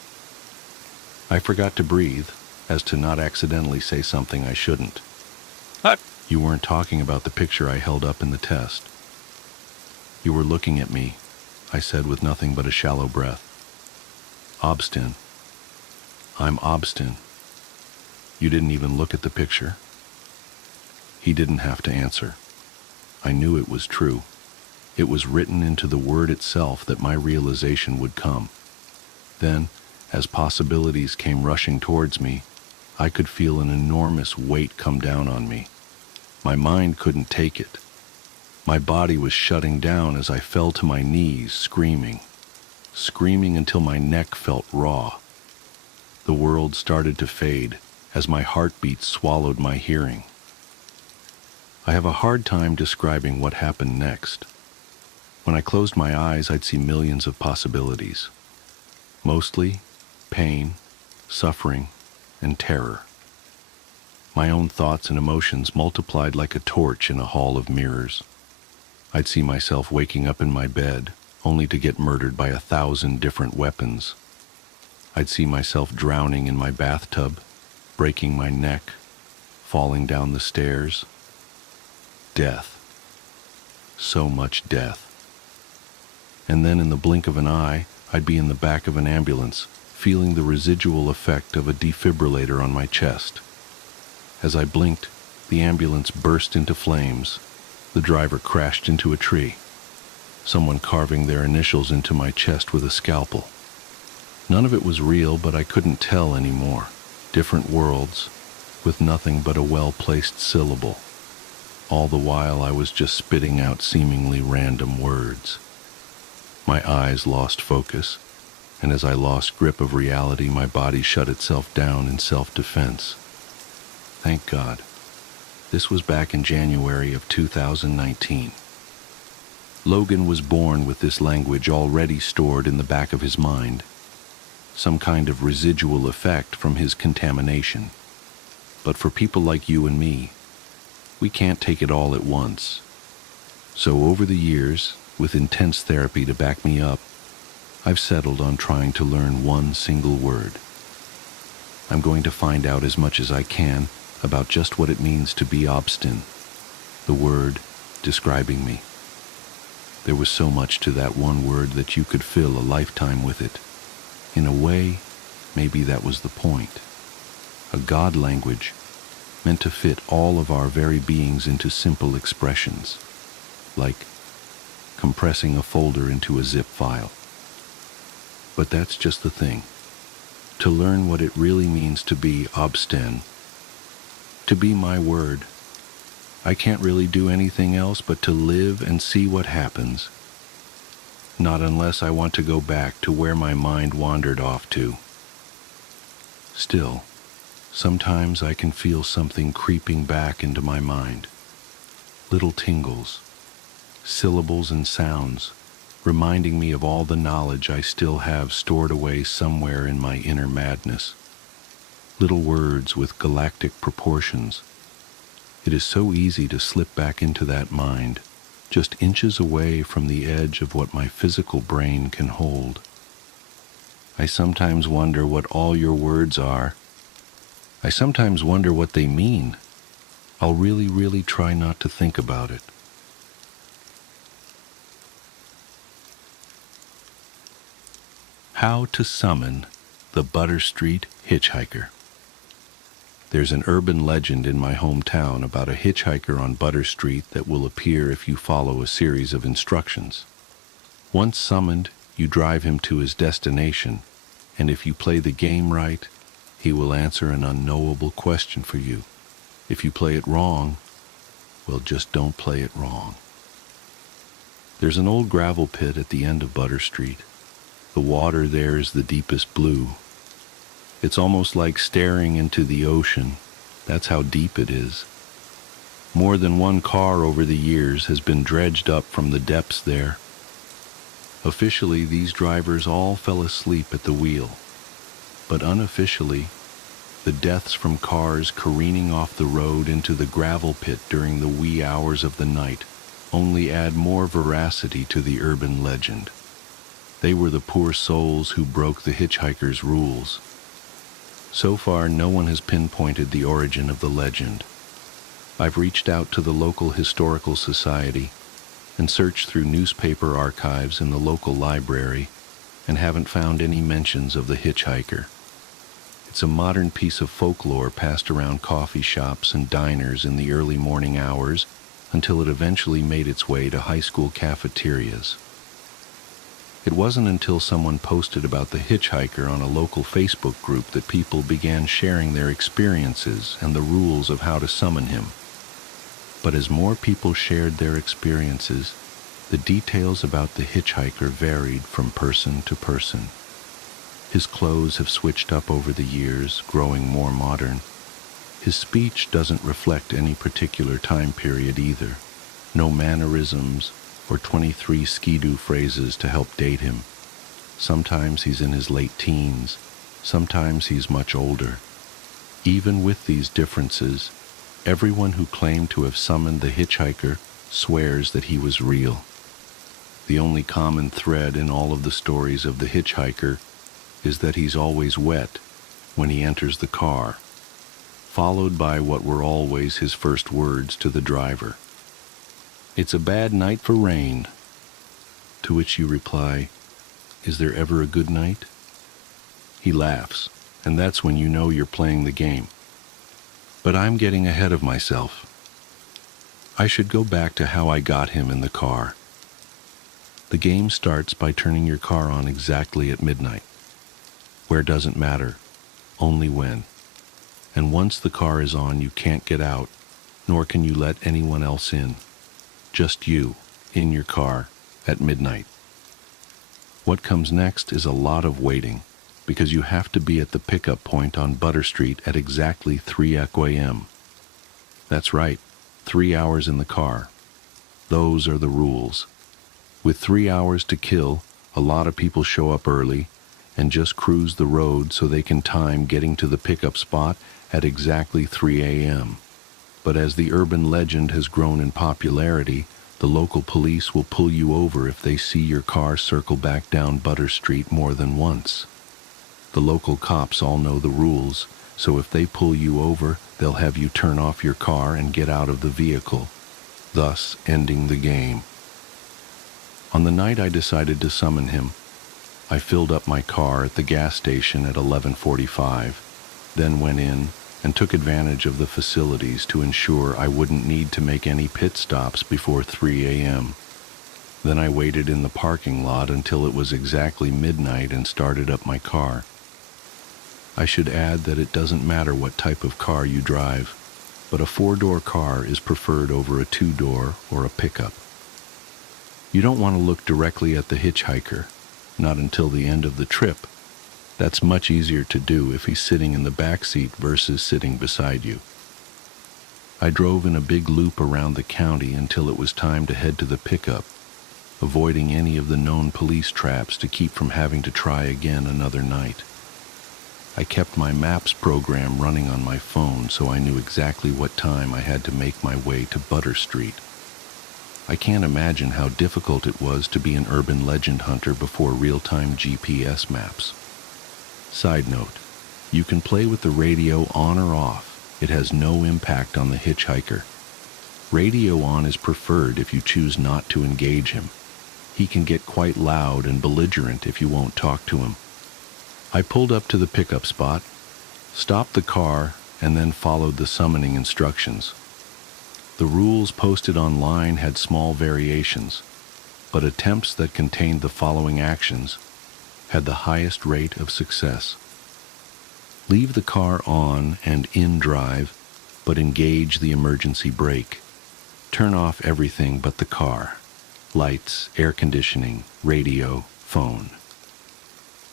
I forgot to breathe, as to not accidentally say something I shouldn't. "You weren't talking about the picture I held up in the test. You were looking at me," I said with nothing but a shallow breath. "Obstin. I'm obstin. You didn't even look at the picture." He didn't have to answer. I knew it was true. It was written into the word itself that my realization would come. Then, as possibilities came rushing towards me, I could feel an enormous weight come down on me. My mind couldn't take it. My body was shutting down as I fell to my knees, screaming. screaming until my neck felt raw. The world started to fade as my heartbeat swallowed my hearing. I have a hard time describing what happened next. When I closed my eyes, I'd see millions of possibilities. Mostly pain, suffering, and terror. My own thoughts and emotions multiplied like a torch in a hall of mirrors. I'd see myself waking up in my bed, only to get murdered by 1,000 different weapons. I'd see myself drowning in my bathtub, breaking my neck, falling down the stairs. Death. So much death. And then in the blink of an eye, I'd be in the back of an ambulance, feeling the residual effect of a defibrillator on my chest. As I blinked, the ambulance burst into flames. The driver crashed into a tree, someone carving their initials into my chest with a scalpel. None of it was real, but I couldn't tell anymore. Different worlds, with nothing but a well-placed syllable. All the while I was just spitting out seemingly random words. My eyes lost focus, and as I lost grip of reality, my body shut itself down in self-defense. Thank God. This was back in January of 2019. Logan was born with this language already stored in the back of his mind, some kind of residual effect from his contamination. But for people like you and me, we can't take it all at once. So over the years, with intense therapy to back me up, I've settled on trying to learn one single word. I'm going to find out as much as I can about just what it means to be obstinate, the word describing me. There was so much to that one word that you could fill a lifetime with it. In a way, maybe that was the point. A God language meant to fit all of our very beings into simple expressions, like compressing a folder into a zip file. But that's just the thing. To learn what it really means to be obstinate, to be my word, I can't really do anything else but to live and see what happens. Not unless I want to go back to where my mind wandered off to. Still, sometimes I can feel something creeping back into my mind. Little tingles, syllables and sounds, reminding me of all the knowledge I still have stored away somewhere in my inner madness. Little words with galactic proportions. It is so easy to slip back into that mind, just inches away from the edge of what my physical brain can hold. I sometimes wonder what all your words are. I sometimes wonder what they mean. I'll really try not to think about it. How to summon the Butter Street hitchhiker. There's an urban legend in my hometown about a hitchhiker on Butter Street that will appear if you follow a series of instructions. Once summoned, you drive him to his destination, and if you play the game right, he will answer an unknowable question for you. If you play it wrong, well, just don't play it wrong. There's an old gravel pit at the end of Butter Street. The water there is the deepest blue. It's almost like staring into the ocean. That's how deep it is. More than one car over the years has been dredged up from the depths there. Officially, these drivers all fell asleep at the wheel. But unofficially, the deaths from cars careening off the road into the gravel pit during the wee hours of the night only add more veracity to the urban legend. They were the poor souls who broke the hitchhiker's rules. So far, no one has pinpointed the origin of the legend. I've reached out to the local historical society and searched through newspaper archives in the local library and haven't found any mentions of the hitchhiker. It's a modern piece of folklore passed around coffee shops and diners in the early morning hours until it eventually made its way to high school cafeterias. It wasn't until someone posted about the hitchhiker on a local Facebook group that people began sharing their experiences and the rules of how to summon him. But as more people shared their experiences, The details about the hitchhiker varied from person to person. His clothes have switched up over the years, growing more modern. His speech doesn't reflect any particular time period either. No mannerisms or 23 skidoo phrases to help date him. Sometimes he's in his late teens, sometimes he's much older. Even with these differences, everyone who claimed to have summoned the hitchhiker swears that he was real. The only common thread in all of the stories of the hitchhiker is that he's always wet when he enters the car, followed by what were always his first words to the driver. "It's a bad night for rain." To which you reply, "Is there ever a good night?" He laughs, and that's when you know you're playing the game. But I'm getting ahead of myself. I should go back to how I got him in the car. The game starts by turning your car on exactly at midnight. Where doesn't matter, only when. And once the car is on, you can't get out, nor can you let anyone else in. Just you, in your car, at midnight. What comes next is a lot of waiting, because you have to be at the pickup point on Butter Street at exactly 3 a.m. That's right, 3 hours in the car. Those are the rules. With 3 hours to kill, a lot of people show up early and just cruise the road so they can time getting to the pickup spot at exactly 3 a.m. But as the urban legend has grown in popularity, the local police will pull you over if they see your car circle back down Butter Street more than once. The local cops all know the rules, so if they pull you over, they'll have you turn off your car and get out of the vehicle, thus ending the game. On the night I decided to summon him, I filled up my car at the gas station at 11:45, then went in and took advantage of the facilities to ensure I wouldn't need to make any pit stops before 3 a.m. Then I waited in the parking lot until it was exactly midnight and started up my car. I should add that it doesn't matter what type of car you drive, but a 4-door car is preferred over a 2-door or a pickup. You don't want to look directly at the hitchhiker, not until the end of the trip. That's much easier to do if he's sitting in the back seat versus sitting beside you. I drove in a big loop around the county until it was time to head to the pickup, avoiding any of the known police traps to keep from having to try again another night. I kept my maps program running on my phone so I knew exactly what time I had to make my way to Butter Street. I can't imagine how difficult it was to be an urban legend hunter before real-time GPS maps. Side note, you can play with the radio on or off. It has no impact on the hitchhiker. Radio on is preferred if you choose not to engage him. He can get quite loud and belligerent if you won't talk to him. I pulled up to the pickup spot, stopped the car, and then followed the summoning instructions. The rules posted online had small variations, but attempts that contained the following actions had the highest rate of success. Leave the car on and in drive, but engage the emergency brake. Turn off everything but the car: lights, air conditioning, radio, phone.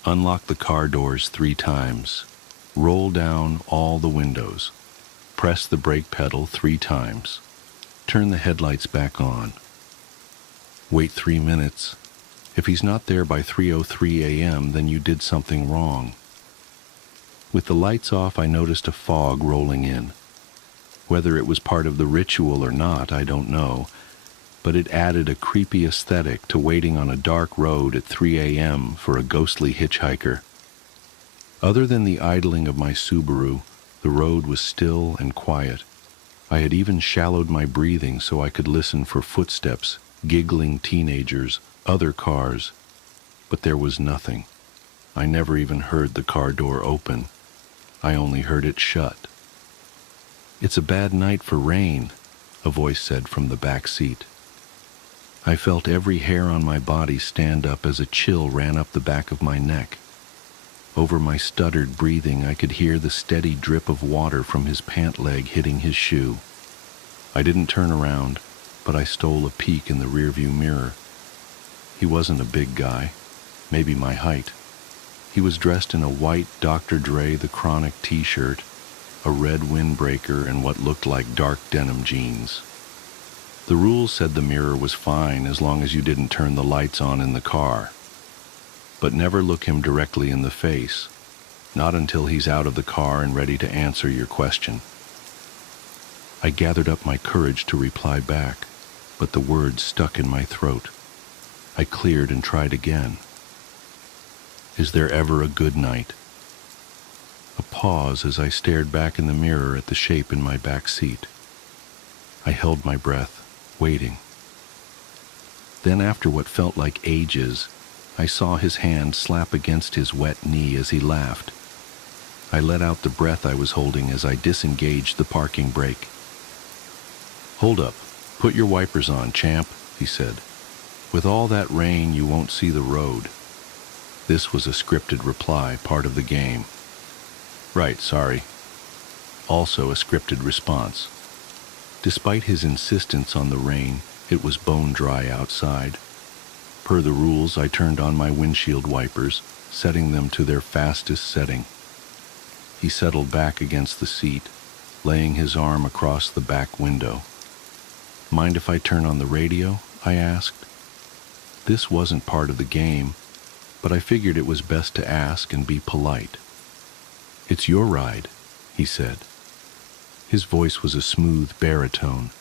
Unlock the car doors 3 times. Roll down all the windows. Press the brake pedal 3 times. Turn the headlights back on. Wait 3 minutes. If he's not there by 3:03 a.m., then you did something wrong. With the lights off, I noticed a fog rolling in. Whether it was part of the ritual or not, I don't know, but it added a creepy aesthetic to waiting on a dark road at 3 a.m. for a ghostly hitchhiker. Other than the idling of my Subaru, the road was still and quiet. I had even shallowed my breathing so I could listen for footsteps, giggling teenagers, other cars, but there was nothing. I never even heard the car door open. I only heard it shut. "It's a bad night for rain," a voice said from the back seat. I felt every hair on my body stand up as a chill ran up the back of my neck. Over my stuttered breathing, I could hear the steady drip of water from his pant leg hitting his shoe. I didn't turn around, but I stole a peek in the rearview mirror He wasn't a big guy, maybe my height. He was dressed in a white Dr. Dre The Chronic t-shirt, a red windbreaker, and what looked like dark denim jeans. The rules said the mirror was fine as long as you didn't turn the lights on in the car. But never look him directly in the face, not until he's out of the car and ready to answer your question. I gathered up my courage to reply back, but the words stuck in my throat. I cleared and tried again. Is there ever a good night? A pause as I stared back in the mirror at the shape in my back seat. I held my breath, waiting. Then, after what felt like ages, I saw his hand slap against his wet knee as he laughed. I let out the breath I was holding as I disengaged the parking brake. "Hold up, put your wipers on, champ," he said. "With all that rain, you won't see the road." This was a scripted reply, part of the game. "Right, sorry." Also a scripted response. Despite his insistence on the rain, it was bone dry outside. Per the rules, I turned on my windshield wipers, setting them to their fastest setting. He settled back against the seat, laying his arm across the back window. "Mind if I turn on the radio?" I asked. This wasn't part of the game, but I figured it was best to ask and be polite. "It's your ride," he said. His voice was a smooth baritone.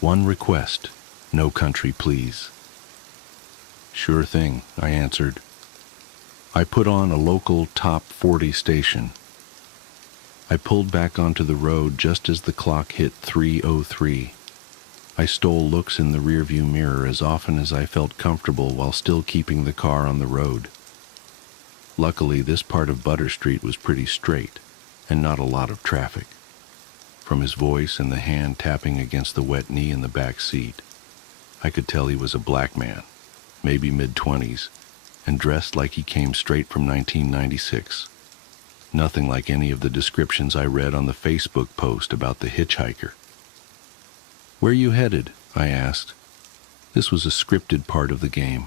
"One request, no country, please." "Sure thing," I answered. I put on a local top 40 station. I pulled back onto the road just as the clock hit 3:03. I stole looks in the rearview mirror as often as I felt comfortable while still keeping the car on the road. Luckily, this part of Butter Street was pretty straight, and not a lot of traffic. From his voice and the hand tapping against the wet knee in the back seat, I could tell he was a black man, maybe mid-20s, and dressed like he came straight from 1996. Nothing like any of the descriptions I read on the Facebook post about the hitchhiker. "Where you headed?" I asked. This was a scripted part of the game.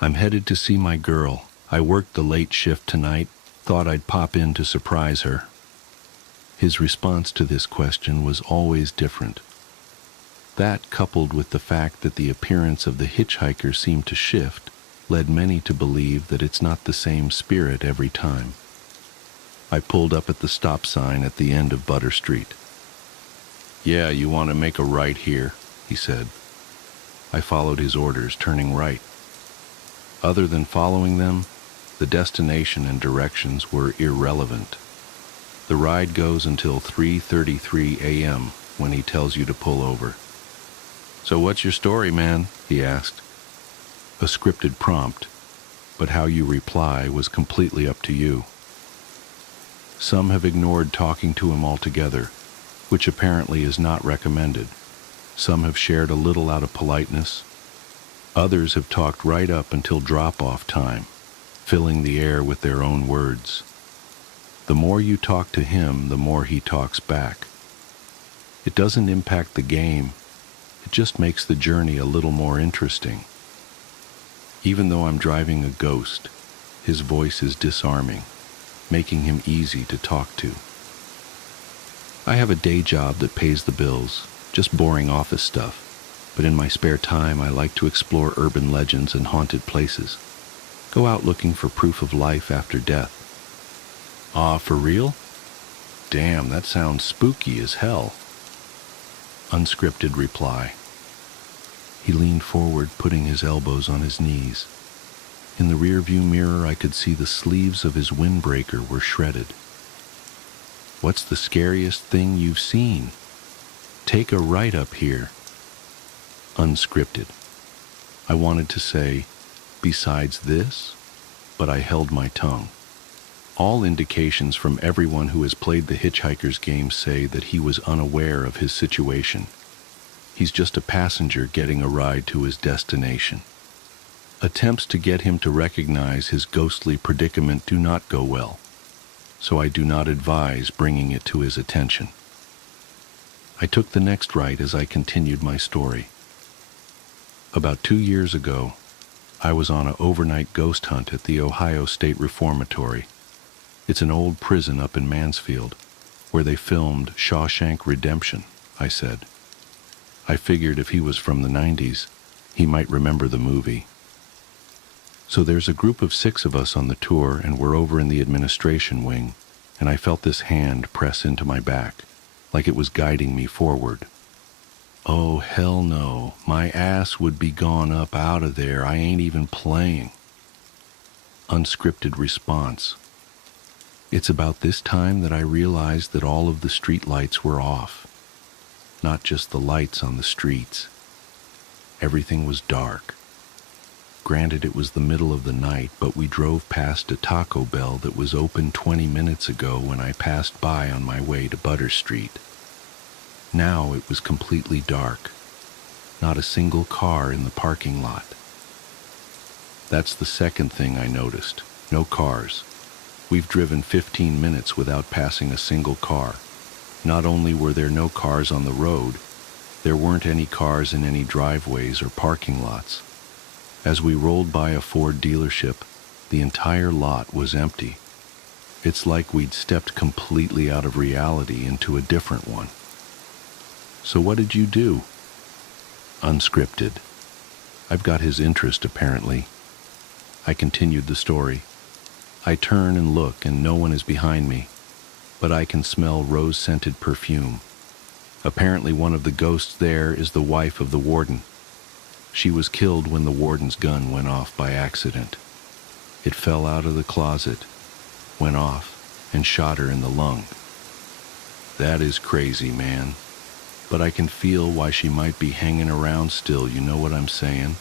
"I'm headed to see my girl. I worked the late shift tonight. Thought I'd pop in to surprise her." His response to this question was always different. That, coupled with the fact that the appearance of the hitchhiker seemed to shift, led many to believe that it's not the same spirit every time. I pulled up at the stop sign at the end of Butter Street. "Yeah, you want to make a right here," he said. I followed his orders, turning right. Other than following them, the destination and directions were irrelevant. The ride goes until 3:33 a.m. when he tells you to pull over. "So what's your story, man?" he asked. A scripted prompt, but how you reply was completely up to you. Some have ignored talking to him altogether, which apparently is not recommended. Some have shared a little out of politeness. Others have talked right up until drop-off time, filling the air with their own words. The more you talk to him, the more he talks back. It doesn't impact the game, it just makes the journey a little more interesting. Even though I'm driving a ghost, his voice is disarming, making him easy to talk to. I have a day job that pays the bills, just boring office stuff, but in my spare time I like to explore urban legends and haunted places. Go out looking for proof of life after death. "Ah, for real? Damn, that sounds spooky as hell." Unscripted reply. He leaned forward, putting his elbows on his knees. In the rearview mirror, I could see the sleeves of his windbreaker were shredded. "What's the scariest thing you've seen? Take a right up here." Unscripted. I wanted to say, "Besides this?" but I held my tongue. All indications from everyone who has played the Hitchhiker's game say that he was unaware of his situation. He's just a passenger getting a ride to his destination. Attempts to get him to recognize his ghostly predicament do not go well, so I do not advise bringing it to his attention. I took the next right as I continued my story. About 2 years ago, I was on an overnight ghost hunt at the Ohio State Reformatory. It's an old prison up in Mansfield, where they filmed Shawshank Redemption, I said. I figured if he was from the 90s, he might remember the movie. So there's a group of 6 of us on the tour, and we're over in the administration wing, and I felt this hand press into my back, like it was guiding me forward. Oh, hell no. My ass would be gone up out of there. I ain't even playing. Unscripted response. It's about this time that I realized that all of the street lights were off. Not just the lights on the streets. Everything was dark. Granted, it was the middle of the night, but we drove past a Taco Bell that was open 20 minutes ago when I passed by on my way to Butter Street. Now it was completely dark. Not a single car in the parking lot. That's the second thing I noticed. No cars. We've driven 15 minutes without passing a single car. Not only were there no cars on the road, there weren't any cars in any driveways or parking lots. As we rolled by a Ford dealership, the entire lot was empty. It's like we'd stepped completely out of reality into a different one. So what did you do? Unscripted. I've got his interest, apparently. I continued the story. I turn and look, and no one is behind me, but I can smell rose-scented perfume. Apparently one of the ghosts there is the wife of the warden. She was killed when the warden's gun went off by accident. It fell out of the closet, went off, and shot her in the lung. That is crazy, man. But I can feel why she might be hanging around still, you know what I'm saying?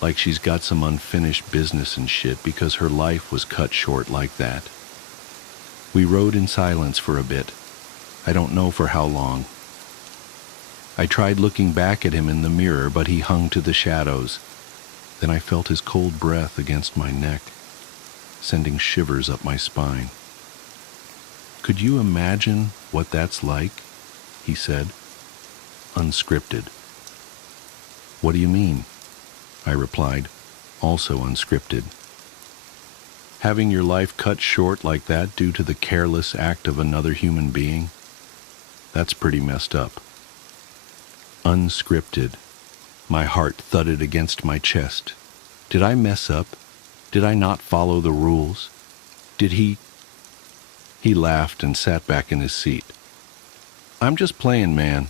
Like she's got some unfinished business and shit because her life was cut short like that. We rode in silence for a bit. I don't know for how long. I tried looking back at him in the mirror, but he hung to the shadows. Then I felt his cold breath against my neck, sending shivers up my spine. Could you imagine what that's like? He said. Unscripted. What do you mean? I replied, also unscripted. Having your life cut short like that due to the careless act of another human being? That's pretty messed up. Unscripted. My heart thudded against my chest. Did I mess up? Did I not follow the rules? Did he... He laughed and sat back in his seat. I'm just playing, man.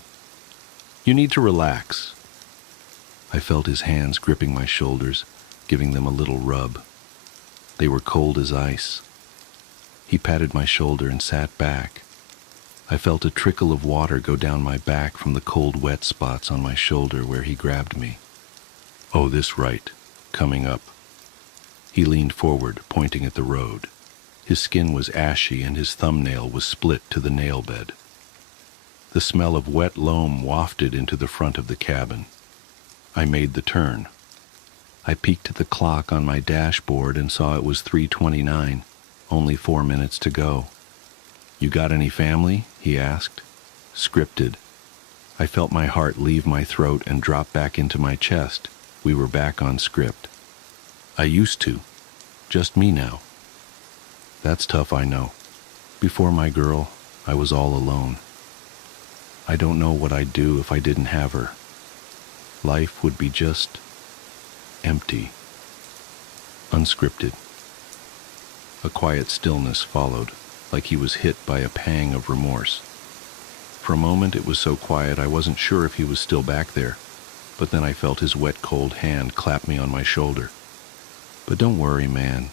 You need to relax. I felt his hands gripping my shoulders, giving them a little rub. They were cold as ice. He patted my shoulder and sat back. I felt a trickle of water go down my back from the cold, wet spots on my shoulder where he grabbed me. Oh, this right, coming up. He leaned forward, pointing at the road. His skin was ashy and his thumbnail was split to the nail bed. The smell of wet loam wafted into the front of the cabin. I made the turn. I peeked at the clock on my dashboard and saw it was 3:29, only 4 minutes to go. You got any family? He asked. Scripted. I felt my heart leave my throat and drop back into my chest. We were back on script. I used to. Just me now. That's tough, I know. Before my girl, I was all alone. I don't know what I'd do if I didn't have her. Life would be just empty. Unscripted. A quiet stillness followed, like he was hit by a pang of remorse. For a moment it was so quiet I wasn't sure if he was still back there, but then I felt his wet, cold hand clap me on my shoulder. But don't worry, man.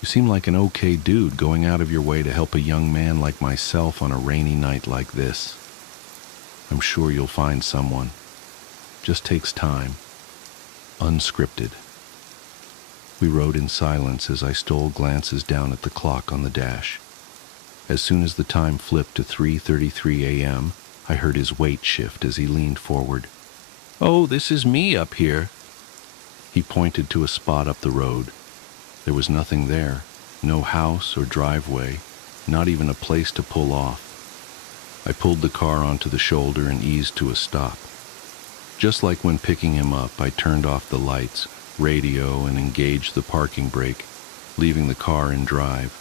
You seem like an okay dude going out of your way to help a young man like myself on a rainy night like this. I'm sure you'll find someone. Just takes time. Unscripted. We rode in silence as I stole glances down at the clock on the dash. As soon as the time flipped to 3:33 a.m., I heard his weight shift as he leaned forward. Oh, this is me up here. He pointed to a spot up the road. There was nothing there, no house or driveway, not even a place to pull off. I pulled the car onto the shoulder and eased to a stop. Just like when picking him up, I turned off the lights, radio, and engage the parking brake, leaving the car in drive.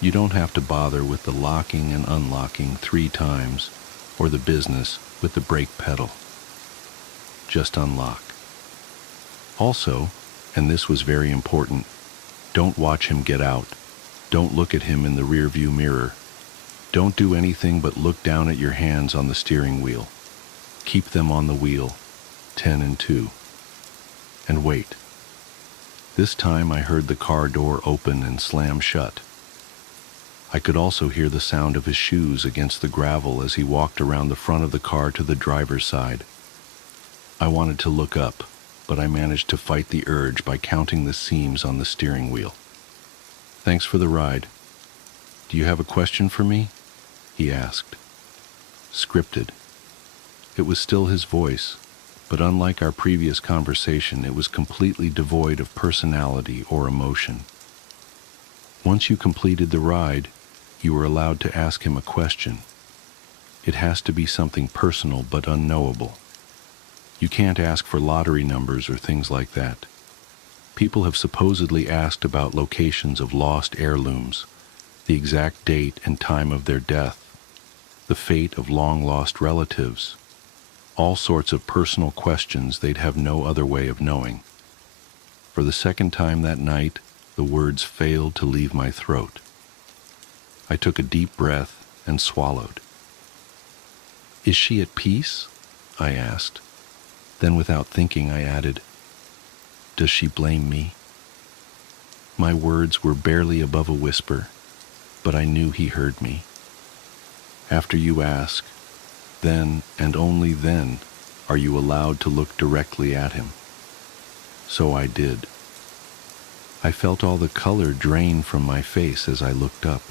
You don't have to bother with the locking and unlocking 3 times, or the business with the brake pedal. Just unlock. Also, and this was very important, don't watch him get out. Don't look at him in the rearview mirror. Don't do anything but look down at your hands on the steering wheel. Keep them on the wheel, 10 and 2. And wait. This time I heard the car door open and slam shut. I could also hear the sound of his shoes against the gravel as he walked around the front of the car to the driver's side. I wanted to look up, but I managed to fight the urge by counting the seams on the steering wheel. "Thanks for the ride. Do you have a question for me?" he asked. Scripted. It was still his voice, but unlike our previous conversation, it was completely devoid of personality or emotion. Once you completed the ride, you were allowed to ask him a question. It has to be something personal but unknowable. You can't ask for lottery numbers or things like that. People have supposedly asked about locations of lost heirlooms, the exact date and time of their death, the fate of long-lost relatives, all sorts of personal questions they'd have no other way of knowing. For the second time that night, the words failed to leave my throat. I took a deep breath and swallowed. "Is she at peace?" I asked. Then without thinking, I added, "Does she blame me?" My words were barely above a whisper, but I knew he heard me. "After you ask, then and only then are you allowed to look directly at him." So I did. I felt all the color drain from my face as I looked up.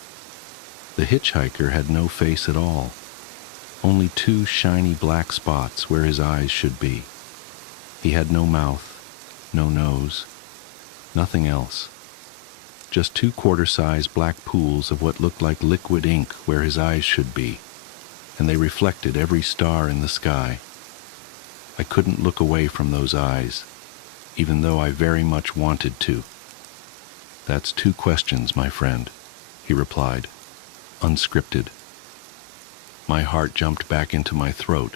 The hitchhiker had no face at all, only 2 shiny black spots where his eyes should be. He had no mouth, no nose, nothing else. Just 2 quarter-size black pools of what looked like liquid ink where his eyes should be, and they reflected every star in the sky. I couldn't look away from those eyes, even though I very much wanted to. "That's 2 questions, my friend," he replied, unscripted. My heart jumped back into my throat.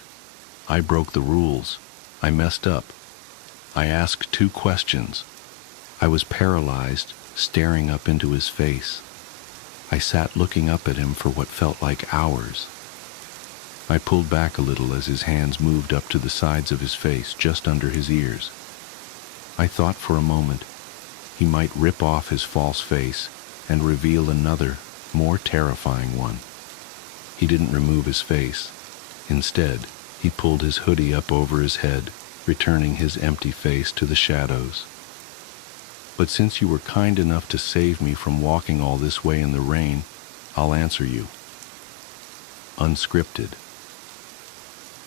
I broke the rules. I messed up. I asked 2 questions. I was paralyzed, staring up into his face. I sat looking up at him for what felt like hours. I pulled back a little as his hands moved up to the sides of his face, just under his ears. I thought for a moment he might rip off his false face and reveal another, more terrifying one. He didn't remove his face. Instead, he pulled his hoodie up over his head, returning his empty face to the shadows. "But since you were kind enough to save me from walking all this way in the rain, I'll answer you." Unscripted.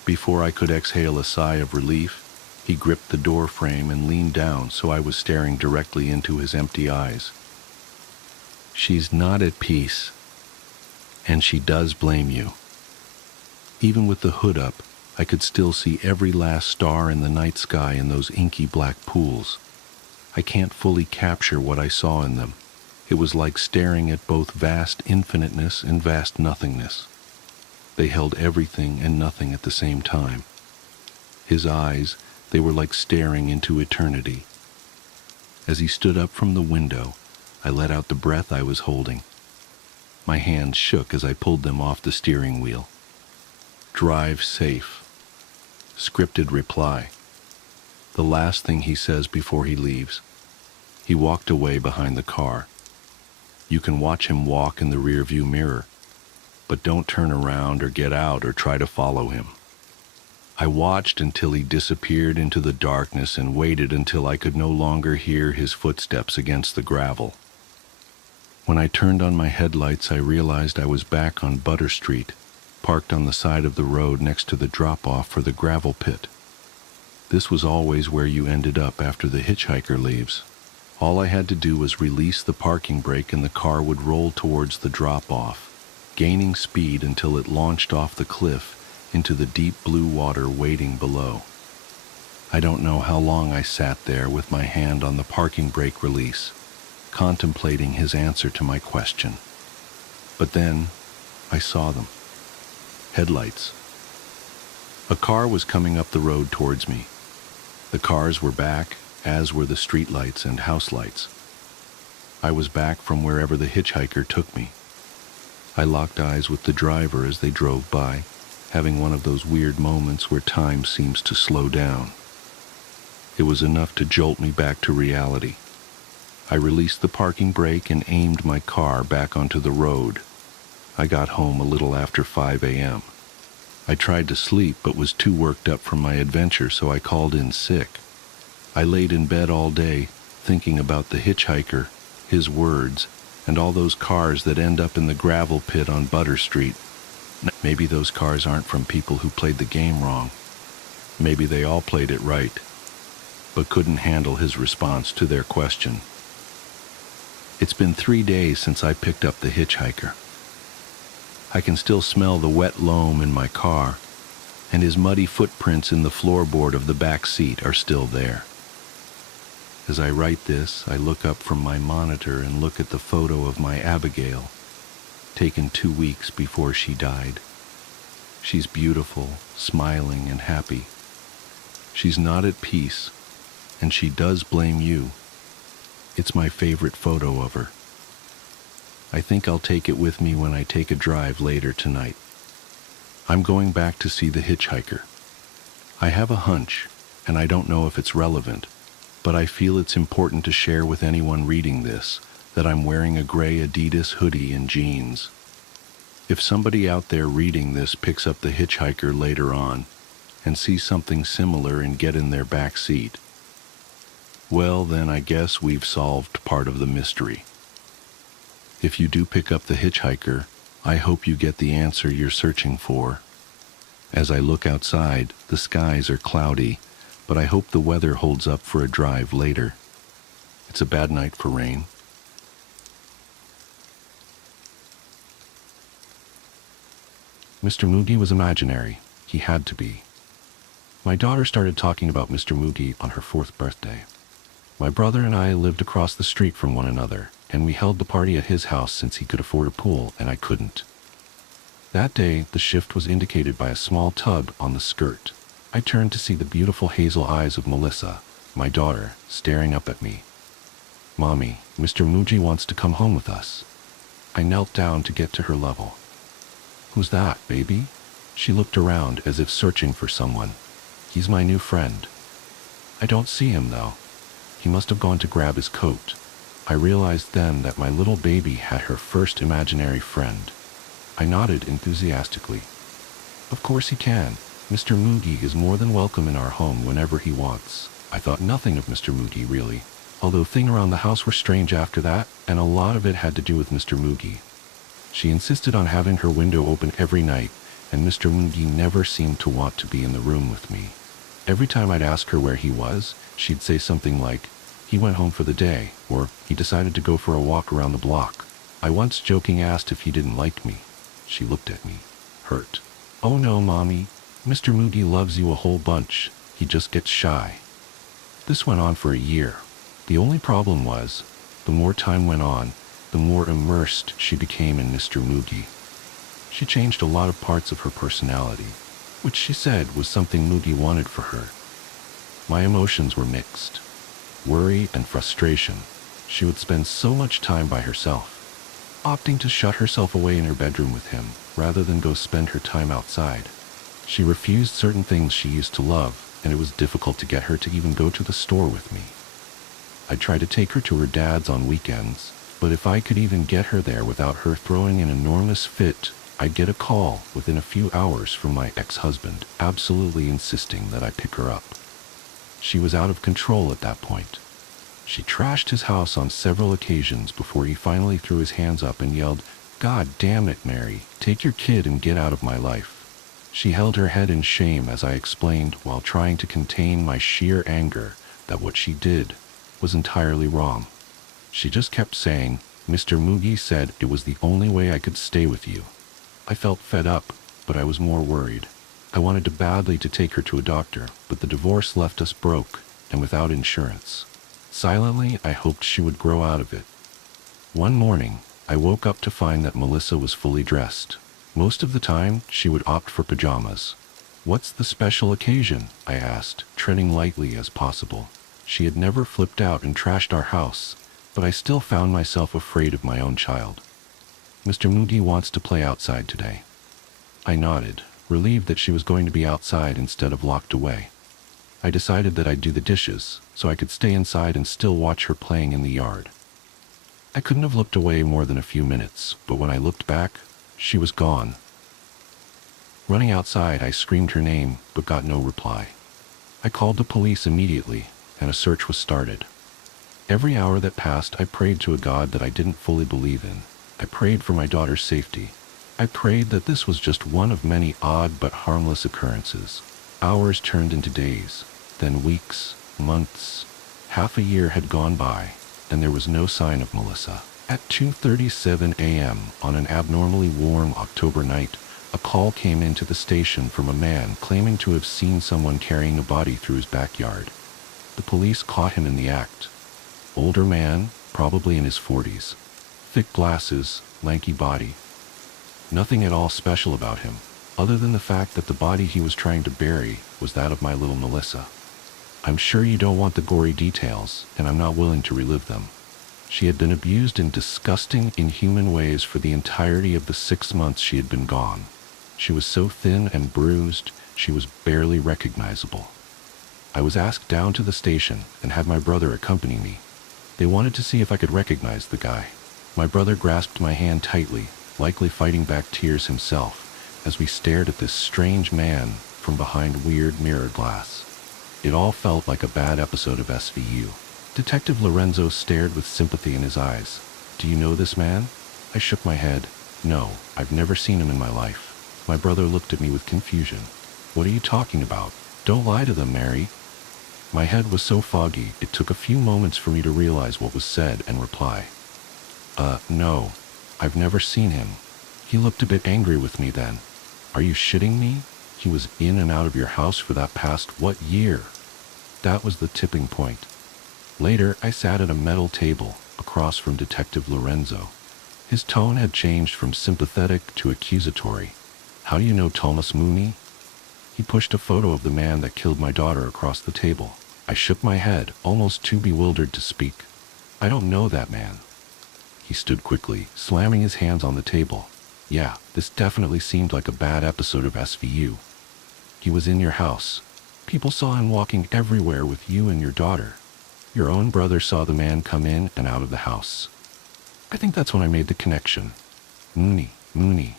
Before I could exhale a sigh of relief, he gripped the door frame and leaned down so I was staring directly into his empty eyes. "She's not at peace, and she does blame you." Even with the hood up, I could still see every last star in the night sky in those inky black pools. I can't fully capture what I saw in them. It was like staring at both vast infiniteness and vast nothingness. They held everything and nothing at the same time. His eyes, they were like staring into eternity. As he stood up from the window, I let out the breath I was holding. My hands shook as I pulled them off the steering wheel. "Drive safe." Scripted reply. The last thing he says before he leaves. He walked away behind the car. You can watch him walk in the rearview mirror, but don't turn around or get out or try to follow him. I watched until he disappeared into the darkness and waited until I could no longer hear his footsteps against the gravel. When I turned on my headlights, I realized I was back on Butter Street, parked on the side of the road next to the drop-off for the gravel pit. This was always where you ended up after the hitchhiker leaves. All I had to do was release the parking brake and the car would roll towards the drop-off, gaining speed until it launched off the cliff into the deep blue water waiting below. I don't know how long I sat there with my hand on the parking brake release, contemplating his answer to my question. But then, I saw them. Headlights. A car was coming up the road towards me. The cars were back, as were the streetlights and house lights. I was back from wherever the hitchhiker took me. I locked eyes with the driver as they drove by, having one of those weird moments where time seems to slow down. It was enough to jolt me back to reality. I released the parking brake and aimed my car back onto the road. I got home a little after 5 a.m. I tried to sleep but was too worked up from my adventure, so I called in sick. I laid in bed all day, thinking about the hitchhiker, his words, and all those cars that end up in the gravel pit on Butter Street. Maybe those cars aren't from people who played the game wrong. Maybe they all played it right, but couldn't handle his response to their question. It's been 3 days since I picked up the hitchhiker. I can still smell the wet loam in my car, and his muddy footprints in the floorboard of the back seat are still there. As I write this, I look up from my monitor and look at the photo of my Abigail, taken 2 weeks before she died. She's beautiful, smiling, and happy. She's not at peace, and she does blame you. It's my favorite photo of her. I think I'll take it with me when I take a drive later tonight. I'm going back to see the hitchhiker. I have a hunch, and I don't know if it's relevant, but I feel it's important to share with anyone reading this that I'm wearing a gray Adidas hoodie and jeans. If somebody out there reading this picks up the hitchhiker later on and sees something similar and get in their back seat, well, then I guess we've solved part of the mystery. If you do pick up the hitchhiker, I hope you get the answer you're searching for. As I look outside, the skies are cloudy, but I hope the weather holds up for a drive later. It's a bad night for rain. Mr. Moogie was imaginary. He had to be. My daughter started talking about Mr. Moogie on her 4th birthday. My brother and I lived across the street from one another, and we held the party at his house since he could afford a pool and I couldn't. That day, the shift was indicated by a small tub on the skirt. I turned to see the beautiful hazel eyes of Melissa, my daughter, staring up at me. "Mommy, Mr. Moogie wants to come home with us." I knelt down to get to her level. "Who's that, baby?" She looked around as if searching for someone. "He's my new friend." "I don't see him, though. He must have gone to grab his coat." I realized then that my little baby had her first imaginary friend. I nodded enthusiastically. "Of course he can. Mr. Moogie is more than welcome in our home whenever he wants." I thought nothing of Mr. Moogie, really, although things around the house were strange after that, and a lot of it had to do with Mr. Moogie. She insisted on having her window open every night, and Mr. Moogie never seemed to want to be in the room with me. Every time I'd ask her where he was, she'd say something like, "He went home for the day," or "He decided to go for a walk around the block." I once joking asked if he didn't like me. She looked at me, hurt. "Oh no, Mommy. Mr. Moogie loves you a whole bunch. He just gets shy." This went on for a year. The only problem was, the more time went on, the more immersed she became in Mr. Moogie. She changed a lot of parts of her personality, which she said was something Moogie wanted for her. My emotions were mixed. Worry and frustration. She would spend so much time by herself, opting to shut herself away in her bedroom with him, rather than go spend her time outside. She refused certain things she used to love, and it was difficult to get her to even go to the store with me. I tried to take her to her dad's on weekends, but if I could even get her there without her throwing an enormous fit, I'd get a call within a few hours from my ex-husband, absolutely insisting that I pick her up. She was out of control at that point. She trashed his house on several occasions before he finally threw his hands up and yelled, "God damn it, Mary, take your kid and get out of my life." She held her head in shame as I explained, while trying to contain my sheer anger, that what she did was entirely wrong. She just kept saying, "Mr. Moogie said it was the only way I could stay with you." I felt fed up, but I was more worried. I wanted to badly to take her to a doctor, but the divorce left us broke and without insurance. Silently, I hoped she would grow out of it. One morning, I woke up to find that Melissa was fully dressed. Most of the time, she would opt for pajamas. "What's the special occasion?" I asked, treading lightly as possible. She had never flipped out and trashed our house, but I still found myself afraid of my own child. "Mr. Moody wants to play outside today." I nodded, relieved that she was going to be outside instead of locked away. I decided that I'd do the dishes, so I could stay inside and still watch her playing in the yard. I couldn't have looked away more than a few minutes, but when I looked back, she was gone. Running outside, I screamed her name, but got no reply. I called the police immediately, and a search was started. Every hour that passed, I prayed to a God that I didn't fully believe in. I prayed for my daughter's safety. I prayed that this was just one of many odd but harmless occurrences. Hours turned into days, then weeks, months. Half a year had gone by, and there was no sign of Melissa. At 2:37 a.m. on an abnormally warm October night, a call came into the station from a man claiming to have seen someone carrying a body through his backyard. The police caught him in the act. Older man, probably in his 40s. Thick glasses, lanky body. Nothing at all special about him, other than the fact that the body he was trying to bury was that of my little Melissa. I'm sure you don't want the gory details, and I'm not willing to relive them. She had been abused in disgusting, inhuman ways for the entirety of the 6 months she had been gone. She was so thin and bruised, she was barely recognizable. I was asked down to the station and had my brother accompany me. They wanted to see if I could recognize the guy. My brother grasped my hand tightly, likely fighting back tears himself, as we stared at this strange man from behind weird mirrored glass. It all felt like a bad episode of SVU. Detective Lorenzo stared with sympathy in his eyes. "Do you know this man?" I shook my head. "No, I've never seen him in my life." My brother looked at me with confusion. "What are you talking about? Don't lie to them, Mary." My head was so foggy, it took a few moments for me to realize what was said and reply. No, I've never seen him." He looked a bit angry with me then. "Are you shitting me? He was in and out of your house for that past what year?" That was the tipping point. Later, I sat at a metal table across from Detective Lorenzo. His tone had changed from sympathetic to accusatory. "How do you know Thomas Mooney?" He pushed a photo of the man that killed my daughter across the table. I shook my head, almost too bewildered to speak. "I don't know that man." He stood quickly, slamming his hands on the table. "Yeah, this definitely seemed like a bad episode of SVU. He was in your house. People saw him walking everywhere with you and your daughter. Your own brother saw the man come in and out of the house." I think that's when I made the connection. Mooney, Moogie.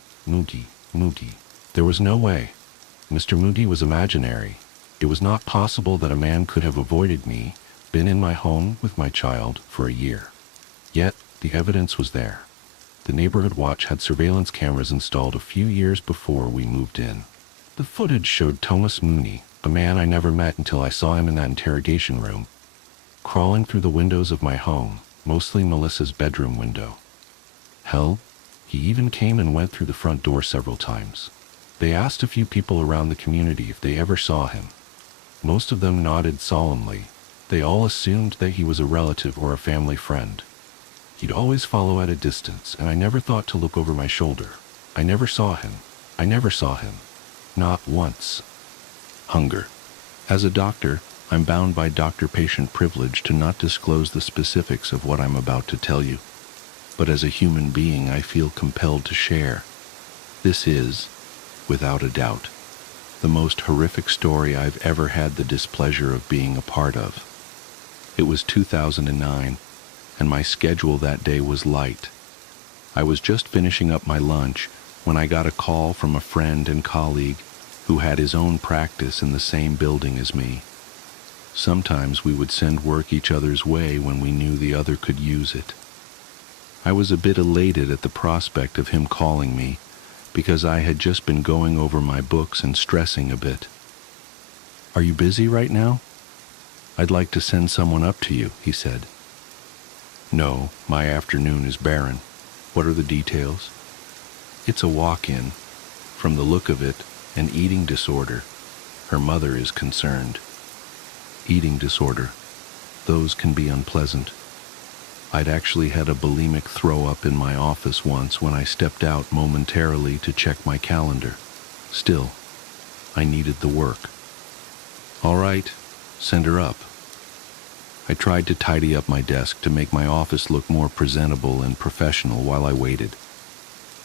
There was no way. Mr. Moody was imaginary. It was not possible that a man could have avoided me, been in my home with my child for a year. Yet, the evidence was there. The neighborhood watch had surveillance cameras installed a few years before we moved in. The footage showed Thomas Mooney, a man I never met until I saw him in that interrogation room, crawling through the windows of my home, mostly Melissa's bedroom window. Hell, he even came and went through the front door several times. They asked a few people around the community if they ever saw him. Most of them nodded solemnly. They all assumed that he was a relative or a family friend. He'd always follow at a distance, and I never thought to look over my shoulder. I never saw him. Not once. Hunger. As a doctor, I'm bound by doctor-patient privilege to not disclose the specifics of what I'm about to tell you. But as a human being, I feel compelled to share. This is, without a doubt, the most horrific story I've ever had the displeasure of being a part of. It was 2009, and my schedule that day was light. I was just finishing up my lunch when I got a call from a friend and colleague who had his own practice in the same building as me. Sometimes we would send work each other's way when we knew the other could use it. I was a bit elated at the prospect of him calling me, because I had just been going over my books and stressing a bit. "Are you busy right now? I'd like to send someone up to you," he said. "No, my afternoon is barren. What are the details?" "It's a walk-in. From the look of it, An eating disorder. Her mother is concerned. Eating disorder. Those can be unpleasant. I'd actually had a bulimic throw-up in my office once when I stepped out momentarily to check my calendar. Still, I needed the work. All right, send her up. I tried to tidy up my desk to make my office look more presentable and professional while I waited.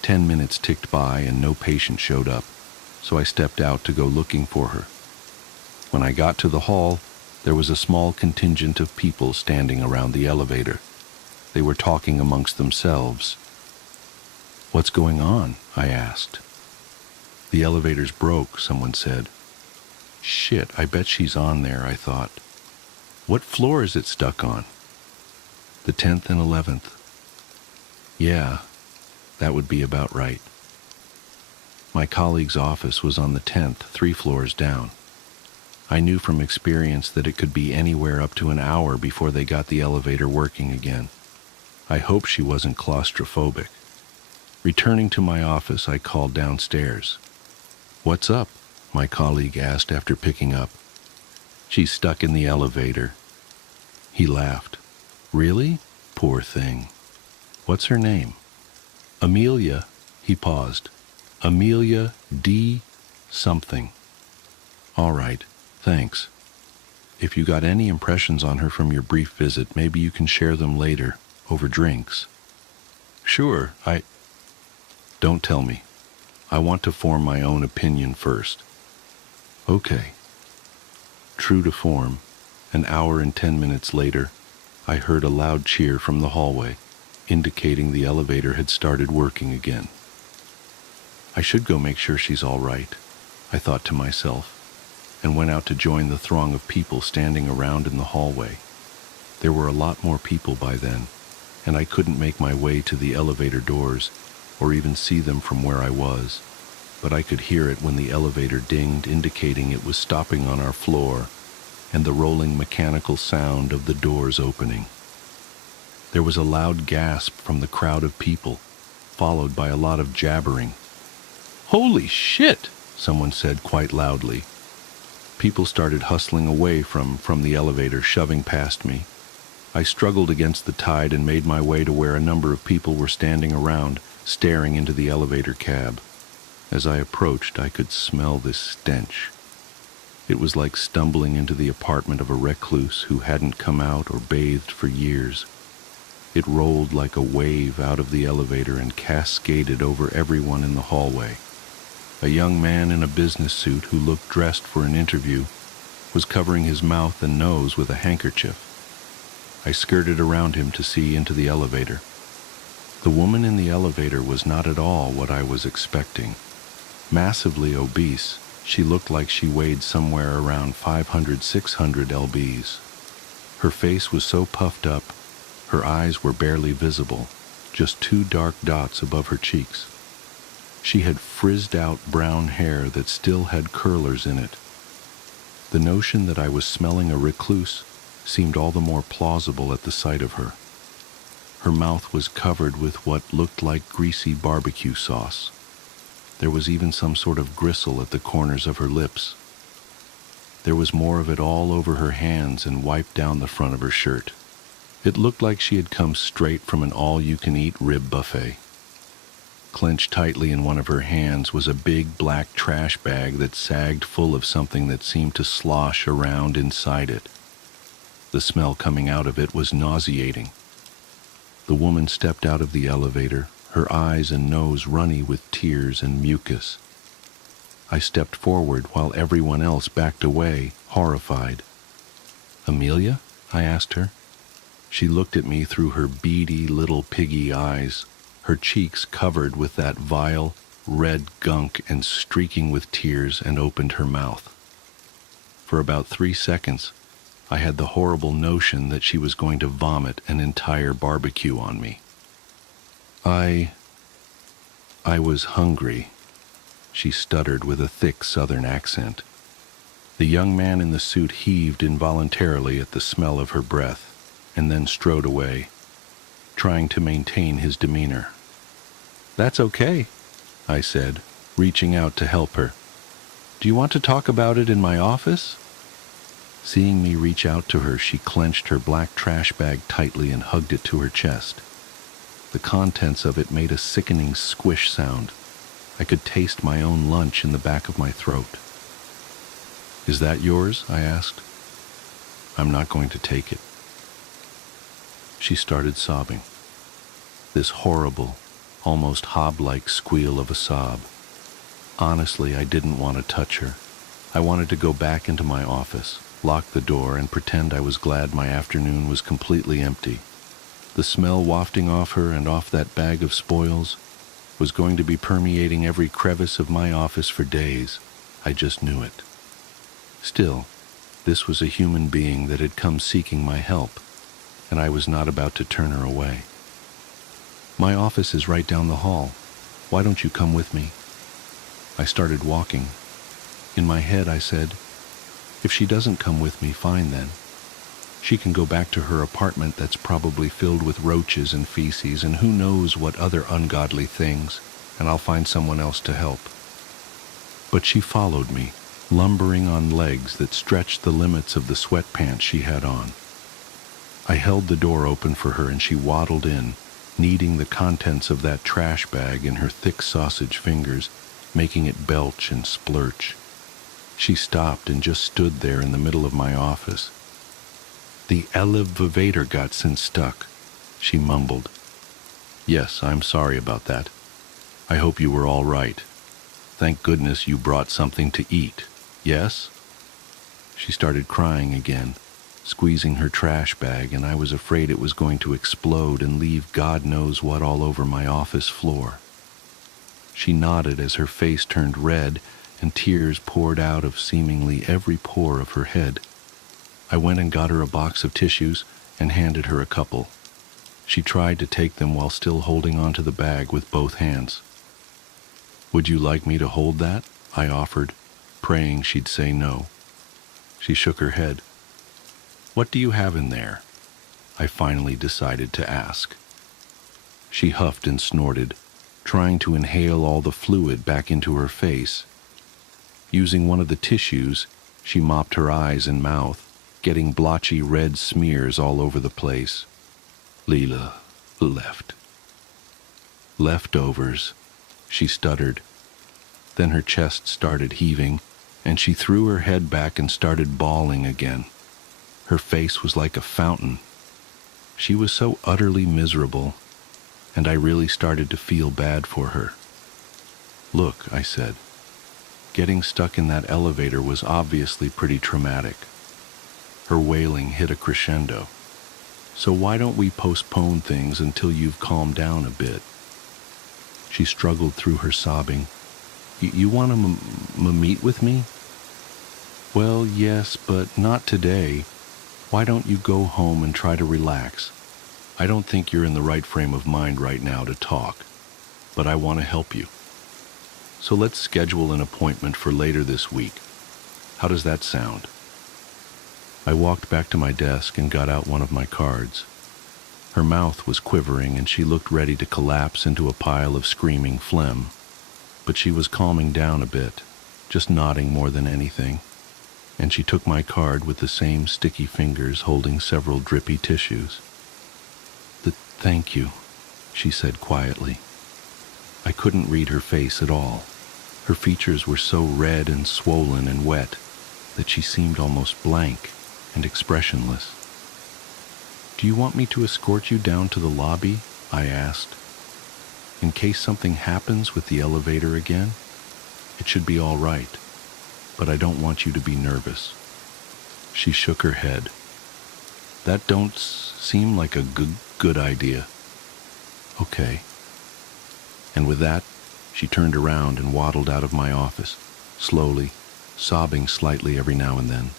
10 minutes ticked by and no patient showed up, so I stepped out to go looking for her. When I got to the hall, there was a small contingent of people standing around the elevator. They were talking amongst themselves. "What's going on?" I asked. "The elevator's broke," someone said. "Shit, I bet she's on there," I thought. "What floor is it stuck on?" "The 10th and 11th. "Yeah, that would be about right." My colleague's office was on the 10th, 3 floors down. I knew from experience that it could be anywhere up to an hour before they got the elevator working again. I hoped she wasn't claustrophobic. Returning to my office, I called downstairs. "What's up?" my colleague asked after picking up. "She's stuck in the elevator." He laughed. "Really? Poor thing. What's her name?" "Amelia." He paused. "Amelia D. something." "All right, thanks. If you got any impressions on her from your brief visit, maybe you can share them later, over drinks." "Sure, Don't tell me. I want to form my own opinion first." "Okay." True to form, an hour and 10 minutes later, I heard a loud cheer from the hallway, indicating the elevator had started working again. I should go make sure she's all right, I thought to myself, and went out to join the throng of people standing around in the hallway. There were a lot more people by then, and I couldn't make my way to the elevator doors or even see them from where I was, but I could hear it when the elevator dinged, indicating it was stopping on our floor, and the rolling mechanical sound of the doors opening. There was a loud gasp from the crowd of people, followed by a lot of jabbering. "Holy shit!" someone said quite loudly. People started hustling away from the elevator, shoving past me. I struggled against the tide and made my way to where a number of people were standing around, staring into the elevator cab. As I approached, I could smell this stench. It was like stumbling into the apartment of a recluse who hadn't come out or bathed for years. It rolled like a wave out of the elevator and cascaded over everyone in the hallway. A young man in a business suit who looked dressed for an interview was covering his mouth and nose with a handkerchief. I skirted around him to see into the elevator. The woman in the elevator was not at all what I was expecting. Massively obese, she looked like she weighed somewhere around 500-600 lbs. Her face was so puffed up, her eyes were barely visible, just 2 dark dots above her cheeks. She had frizzed-out brown hair that still had curlers in it. The notion that I was smelling a recluse seemed all the more plausible at the sight of her. Her mouth was covered with what looked like greasy barbecue sauce. There was even some sort of gristle at the corners of her lips. There was more of it all over her hands and wiped down the front of her shirt. It looked like she had come straight from an all-you-can-eat rib buffet. Clenched tightly in one of her hands was a big black trash bag that sagged full of something that seemed to slosh around inside it. The smell coming out of it was nauseating. The woman stepped out of the elevator, her eyes and nose runny with tears and mucus. I stepped forward while everyone else backed away, horrified. "Amelia?" I asked her. She looked at me through her beady little piggy eyes, her cheeks covered with that vile, red gunk and streaking with tears, and opened her mouth. For about 3 seconds, I had the horrible notion that she was going to vomit an entire barbecue on me. I was hungry," she stuttered with a thick southern accent. The young man in the suit heaved involuntarily at the smell of her breath, and then strode away, trying to maintain his demeanor. "That's okay," I said, reaching out to help her. Do you want to talk about it in my office? Seeing me reach out to her, she clenched her black trash bag tightly and hugged it to her chest. The contents of it made a sickening squish sound. I could taste my own lunch in the back of my throat. Is that yours? I asked. I'm not going to take it. She started sobbing. This horrible, almost hob-like squeal of a sob. Honestly, I didn't want to touch her. I wanted to go back into my office, lock the door, and pretend I was glad my afternoon was completely empty. The smell wafting off her and off that bag of spoils was going to be permeating every crevice of my office for days. I just knew it. Still, this was a human being that had come seeking my help, and I was not about to turn her away. My office is right down the hall. Why don't you come with me? I started walking. In my head, I said, if she doesn't come with me, fine then. She can go back to her apartment that's probably filled with roaches and feces and who knows what other ungodly things, and I'll find someone else to help. But she followed me, lumbering on legs that stretched the limits of the sweatpants she had on. I held the door open for her and she waddled in, kneading the contents of that trash bag in her thick sausage fingers, making it belch and splurch. She stopped and just stood there in the middle of my office. The elevator got stuck, she mumbled. Yes, I'm sorry about that. I hope you were all right. Thank goodness you brought something to eat, yes? She started crying again, squeezing her trash bag, and I was afraid it was going to explode and leave God knows what all over my office floor. She nodded as her face turned red and tears poured out of seemingly every pore of her head. I went and got her a box of tissues and handed her a couple. She tried to take them while still holding onto the bag with both hands. Would you like me to hold that? I offered, praying she'd say no. She shook her head. What do you have in there? I finally decided to ask. She huffed and snorted, trying to inhale all the fluid back into her face. Using one of the tissues, she mopped her eyes and mouth, getting blotchy red smears all over the place. Leela left. Leftovers, she stuttered. Then her chest started heaving, and she threw her head back and started bawling again. Her face was like a fountain. She was so utterly miserable, and I really started to feel bad for her. Look, I said, getting stuck in that elevator was obviously pretty traumatic. Her wailing hit a crescendo. So why don't we postpone things until you've calmed down a bit? She struggled through her sobbing. You want to meet with me? Well, yes, but not today. Why don't you go home and try to relax? I don't think you're in the right frame of mind right now to talk, but I want to help you. So let's schedule an appointment for later this week. How does that sound? I walked back to my desk and got out one of my cards. Her mouth was quivering and she looked ready to collapse into a pile of screaming phlegm, but she was calming down a bit, just nodding more than anything, and she took my card with the same sticky fingers holding several drippy tissues. Thank you, she said quietly. I couldn't read her face at all. Her features were so red and swollen and wet that she seemed almost blank and expressionless. Do you want me to escort you down to the lobby? I asked. In case something happens with the elevator again, it should be all right, but I don't want you to be nervous. She shook her head. That don't seem like a good idea. Okay. And with that, she turned around and waddled out of my office, slowly, sobbing slightly every now and then.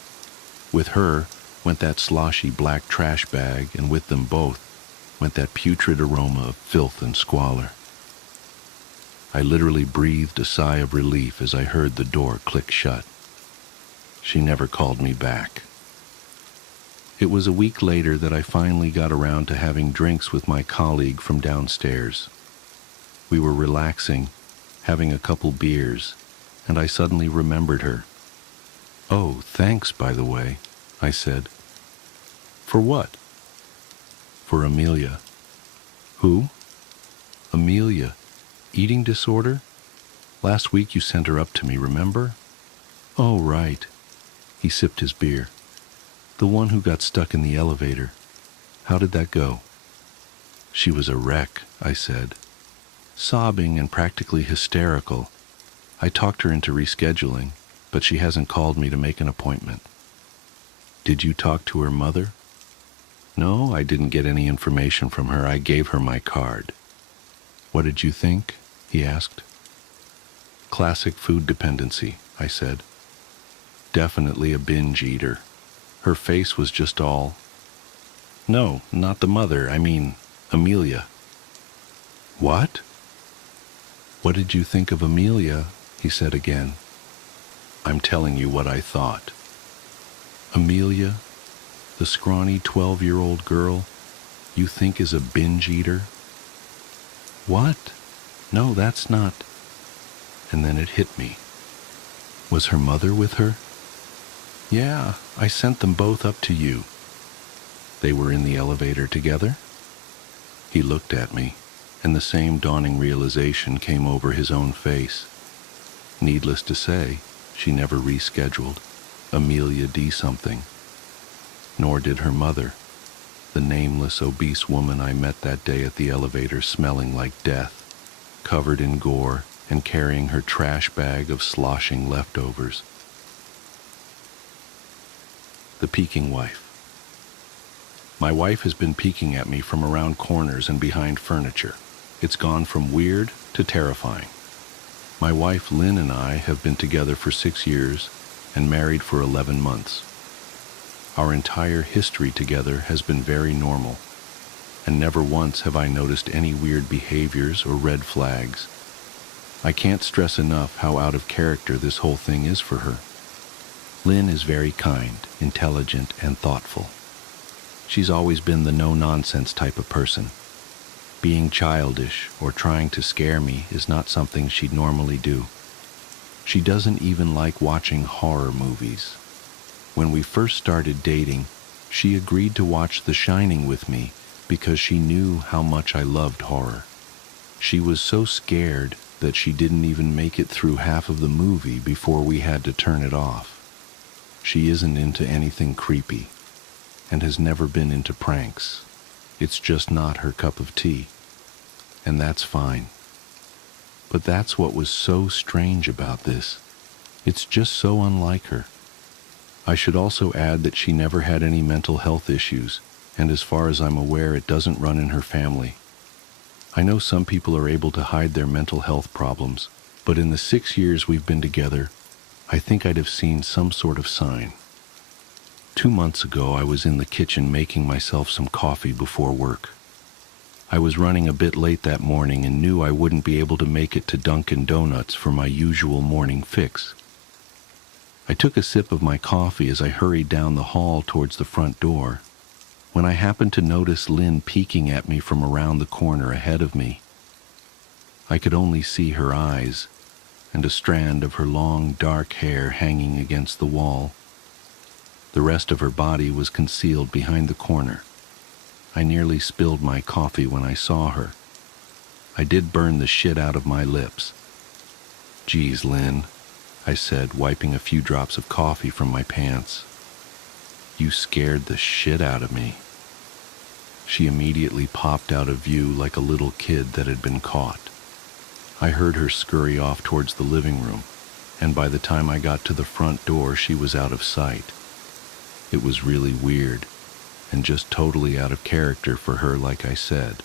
With her went that sloshy black trash bag, and with them both went that putrid aroma of filth and squalor. I literally breathed a sigh of relief as I heard the door click shut. She never called me back. It was a week later that I finally got around to having drinks with my colleague from downstairs. We were relaxing, having a couple beers, and I suddenly remembered her. "Oh, thanks, by the way," I said. "For what?" "For Amelia." "Who?" "Amelia. Eating disorder? Last week you sent her up to me, remember?" "Oh, right." He sipped his beer. "The one who got stuck in the elevator. How did that go?" "She was a wreck," I said. "Sobbing and practically hysterical. I talked her into rescheduling, but she hasn't called me to make an appointment." "Did you talk to her mother?" "No, I didn't get any information from her. I gave her my card." "What did you think?" he asked. "Classic food dependency," I said. "Definitely a binge eater. Her face was just all—" "No, not the mother. I mean, Amelia." "What?" "What did you think of Amelia?" he said again. "I'm telling you what I thought." "Amelia, the scrawny 12-year-old girl you think is a binge eater?" "What? No, that's not—" And then it hit me. Was her mother with her? "Yeah, I sent them both up to you." "They were in the elevator together?" He looked at me, and the same dawning realization came over his own face. Needless to say, she never rescheduled Amelia D. something. Nor did her mother, the nameless, obese woman I met that day at the elevator, smelling like death, covered in gore, and carrying her trash bag of sloshing leftovers. The peeking wife. My wife has been peeking at me from around corners and behind furniture. It's gone from weird to terrifying. My wife Lynn and I have been together for 6 years and married for 11 months. Our entire history together has been very normal, and never once have I noticed any weird behaviors or red flags. I can't stress enough how out of character this whole thing is for her. Lynn is very kind, intelligent, and thoughtful. She's always been the no-nonsense type of person. Being childish or trying to scare me is not something she'd normally do. She doesn't even like watching horror movies. When we first started dating, she agreed to watch The Shining with me because she knew how much I loved horror. She was so scared that she didn't even make it through half of the movie before we had to turn it off. She isn't into anything creepy and has never been into pranks. It's just not her cup of tea, and that's fine. But that's what was so strange about this. It's just so unlike her. I should also add that she never had any mental health issues, and as far as I'm aware, it doesn't run in her family. I know some people are able to hide their mental health problems, but in the 6 years we've been together, I think I'd have seen some sort of sign. 2 months ago, I was in the kitchen making myself some coffee before work. I was running a bit late that morning and knew I wouldn't be able to make it to Dunkin' Donuts for my usual morning fix. I took a sip of my coffee as I hurried down the hall towards the front door, when I happened to notice Lynn peeking at me from around the corner ahead of me. I could only see her eyes and a strand of her long, dark hair hanging against the wall. The rest of her body was concealed behind the corner. I nearly spilled my coffee when I saw her. I did burn the shit out of my lips. "Geez, Lynn," I said, wiping a few drops of coffee from my pants. "You scared the shit out of me." She immediately popped out of view like a little kid that had been caught. I heard her scurry off towards the living room, and by the time I got to the front door, she was out of sight. It was really weird, and just totally out of character for her, like I said.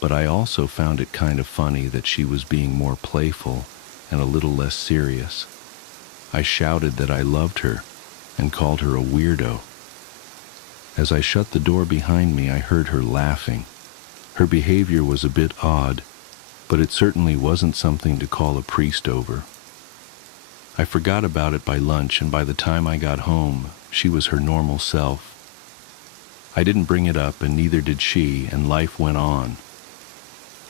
But I also found it kind of funny that she was being more playful and a little less serious. I shouted that I loved her and called her a weirdo. As I shut the door behind me, I heard her laughing. Her behavior was a bit odd, but it certainly wasn't something to call a priest over. I forgot about it by lunch, and by the time I got home, she was her normal self. I didn't bring it up, and neither did she, and life went on.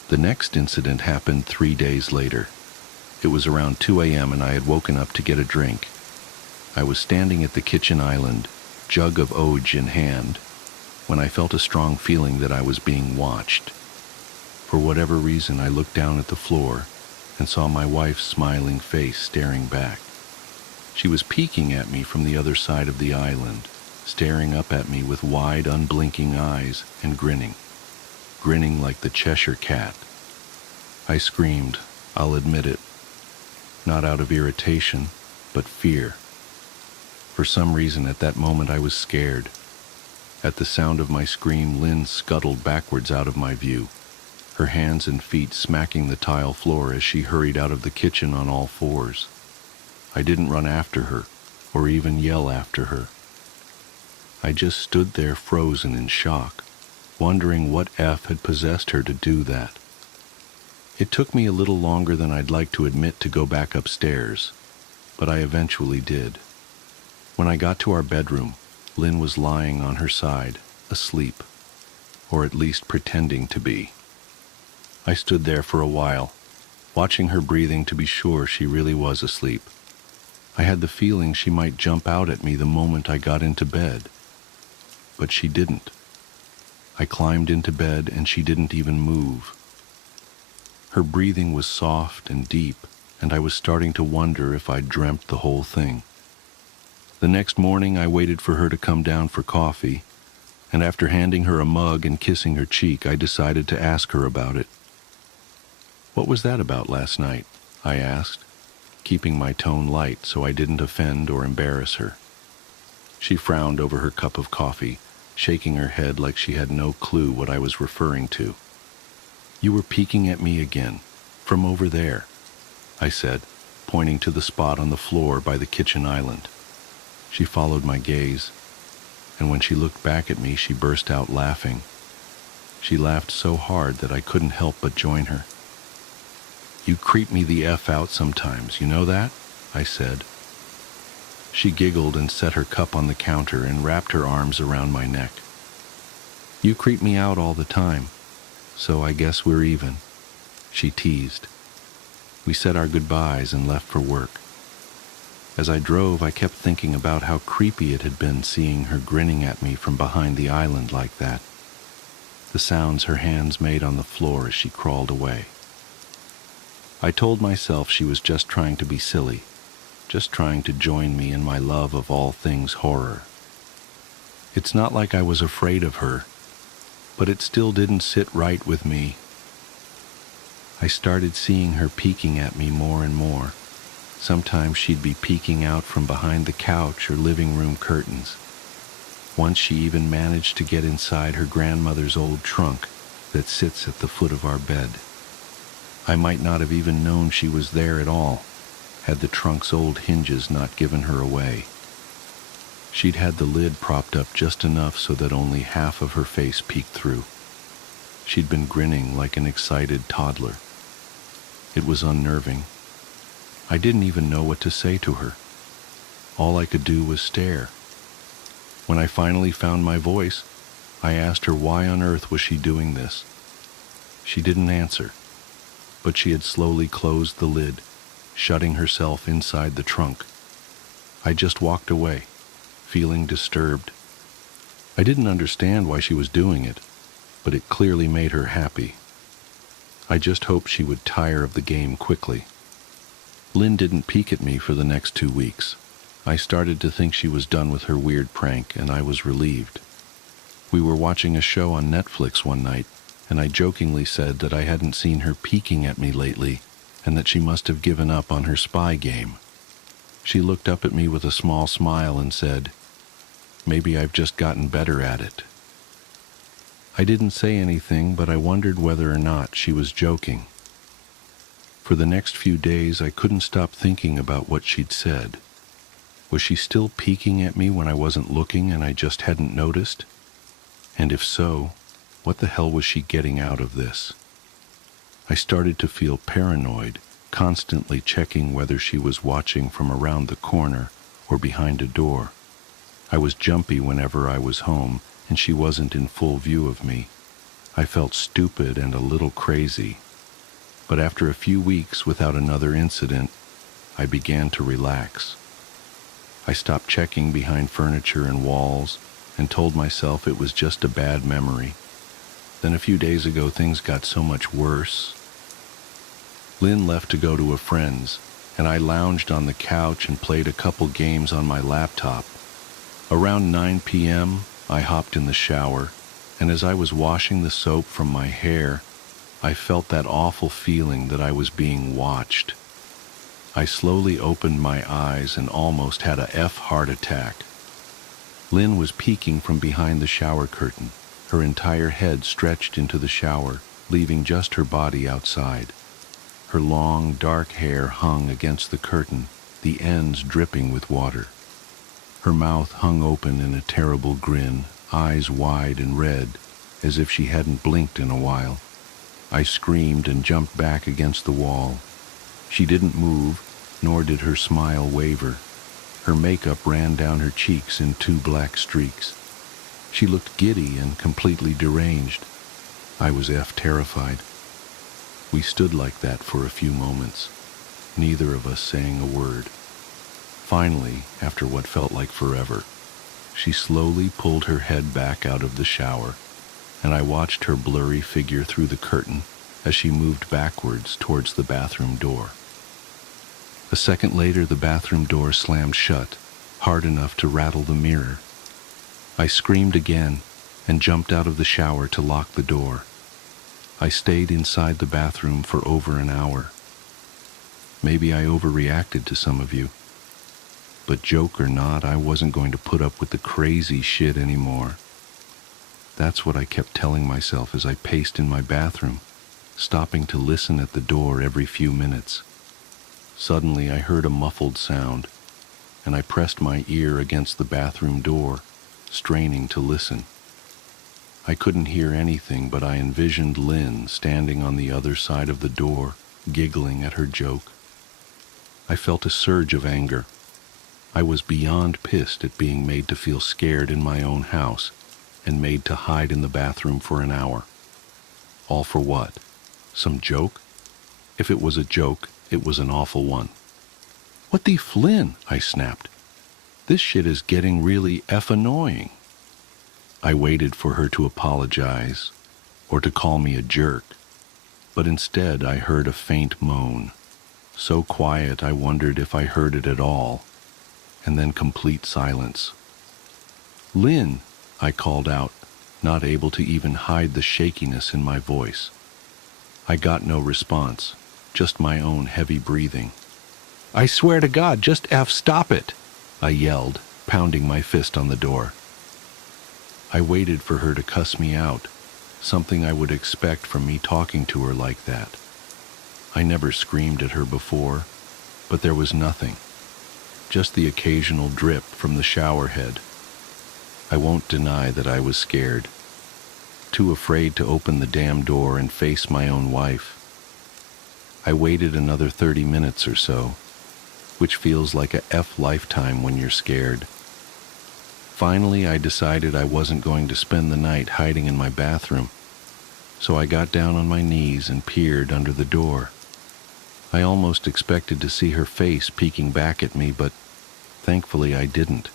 The next incident happened 3 days later. It was around 2 a.m. and I had woken up to get a drink. I was standing at the kitchen island, jug of oj in hand, when I felt a strong feeling that I was being watched. For whatever reason, I looked down at the floor and saw my wife's smiling face staring back. She was peeking at me from the other side of the island, staring up at me with wide, unblinking eyes and grinning like the Cheshire Cat. I screamed, I'll admit it, not out of irritation, but fear. For some reason, at that moment, I was scared. At the sound of my scream, Lynn scuttled backwards out of my view, her hands and feet smacking the tile floor as she hurried out of the kitchen on all fours. I didn't run after her, or even yell after her. I just stood there frozen in shock, wondering what F had possessed her to do that. It took me a little longer than I'd like to admit to go back upstairs, but I eventually did. When I got to our bedroom, Lynn was lying on her side, asleep, or at least pretending to be. I stood there for a while, watching her breathing to be sure she really was asleep. I had the feeling she might jump out at me the moment I got into bed, but she didn't. I climbed into bed and she didn't even move. Her breathing was soft and deep, and I was starting to wonder if I'd dreamt the whole thing. The next morning, I waited for her to come down for coffee, and after handing her a mug and kissing her cheek, I decided to ask her about it. "What was that about last night?" I asked, keeping my tone light so I didn't offend or embarrass her. She frowned over her cup of coffee, shaking her head like she had no clue what I was referring to. "You were peeking at me again, from over there," I said, pointing to the spot on the floor by the kitchen island. She followed my gaze, and when she looked back at me, she burst out laughing. She laughed so hard that I couldn't help but join her. "You creep me the F out sometimes, you know that?" I said. She giggled and set her cup on the counter and wrapped her arms around my neck. "You creep me out all the time, so I guess we're even," she teased. We said our goodbyes and left for work. As I drove, I kept thinking about how creepy it had been seeing her grinning at me from behind the island like that. The sounds her hands made on the floor as she crawled away. I told myself she was just trying to be silly, just trying to join me in my love of all things horror. It's not like I was afraid of her, but it still didn't sit right with me. I started seeing her peeking at me more and more. Sometimes she'd be peeking out from behind the couch or living room curtains. Once she even managed to get inside her grandmother's old trunk that sits at the foot of our bed. I might not have even known she was there at all, had the trunk's old hinges not given her away. She'd had the lid propped up just enough so that only half of her face peeked through. She'd been grinning like an excited toddler. It was unnerving. I didn't even know what to say to her. All I could do was stare. When I finally found my voice, I asked her why on earth was she doing this. She didn't answer, but she had slowly closed the lid, shutting herself inside the trunk. I just walked away, feeling disturbed. I didn't understand why she was doing it, but it clearly made her happy. I just hoped she would tire of the game quickly. Lynn didn't peek at me for the next 2 weeks. I started to think she was done with her weird prank, and I was relieved. We were watching a show on Netflix one night, and I jokingly said that I hadn't seen her peeking at me lately, and that she must have given up on her spy game. She looked up at me with a small smile and said, "Maybe I've just gotten better at it." I didn't say anything, but I wondered whether or not she was joking. For the next few days, I couldn't stop thinking about what she'd said. Was she still peeking at me when I wasn't looking and I just hadn't noticed? And if so, what the hell was she getting out of this? I started to feel paranoid, constantly checking whether she was watching from around the corner or behind a door. I was jumpy whenever I was home and she wasn't in full view of me. I felt stupid and a little crazy. But after a few weeks without another incident, I began to relax. I stopped checking behind furniture and walls and told myself it was just a bad memory. Then a few days ago, things got so much worse. Lynn left to go to a friend's, and I lounged on the couch and played a couple games on my laptop. Around 9 p.m., I hopped in the shower, and as I was washing the soap from my hair, I felt that awful feeling that I was being watched. I slowly opened my eyes and almost had a heart attack. Lynn was peeking from behind the shower curtain, her entire head stretched into the shower, leaving just her body outside. Her long, dark hair hung against the curtain, the ends dripping with water. Her mouth hung open in a terrible grin, eyes wide and red, as if she hadn't blinked in a while. I screamed and jumped back against the wall. She didn't move, nor did her smile waver. Her makeup ran down her cheeks in 2 black streaks. She looked giddy and completely deranged. I was terrified. We stood like that for a few moments, neither of us saying a word. Finally, after what felt like forever, she slowly pulled her head back out of the shower, and I watched her blurry figure through the curtain as she moved backwards towards the bathroom door. A second later, the bathroom door slammed shut, hard enough to rattle the mirror. I screamed again and jumped out of the shower to lock the door. I stayed inside the bathroom for over an hour. Maybe I overreacted to some of you. But joke or not, I wasn't going to put up with the crazy shit anymore. That's what I kept telling myself as I paced in my bathroom, stopping to listen at the door every few minutes. Suddenly I heard a muffled sound, and I pressed my ear against the bathroom door, straining to listen. I couldn't hear anything, but I envisioned Lynn standing on the other side of the door, giggling at her joke. I felt a surge of anger. I was beyond pissed at being made to feel scared in my own house and made to hide in the bathroom for an hour. All for what? Some joke? If it was a joke, it was an awful one. "What the Flynn?" I snapped. "This shit is getting really annoying." I waited for her to apologize or to call me a jerk, but instead I heard a faint moan, so quiet I wondered if I heard it at all, and then complete silence. "Lynn," I called out, not able to even hide the shakiness in my voice. I got no response, just my own heavy breathing. "I swear to God, just stop it," I yelled, pounding my fist on the door. I waited for her to cuss me out, something I would expect from me talking to her like that. I never screamed at her before, but there was nothing, just the occasional drip from the shower head. I won't deny that I was scared, too afraid to open the damn door and face my own wife. I waited another 30 minutes or so, which feels like a lifetime when you're scared. Finally, I decided I wasn't going to spend the night hiding in my bathroom, so I got down on my knees and peered under the door. I almost expected to see her face peeking back at me, but thankfully I didn't.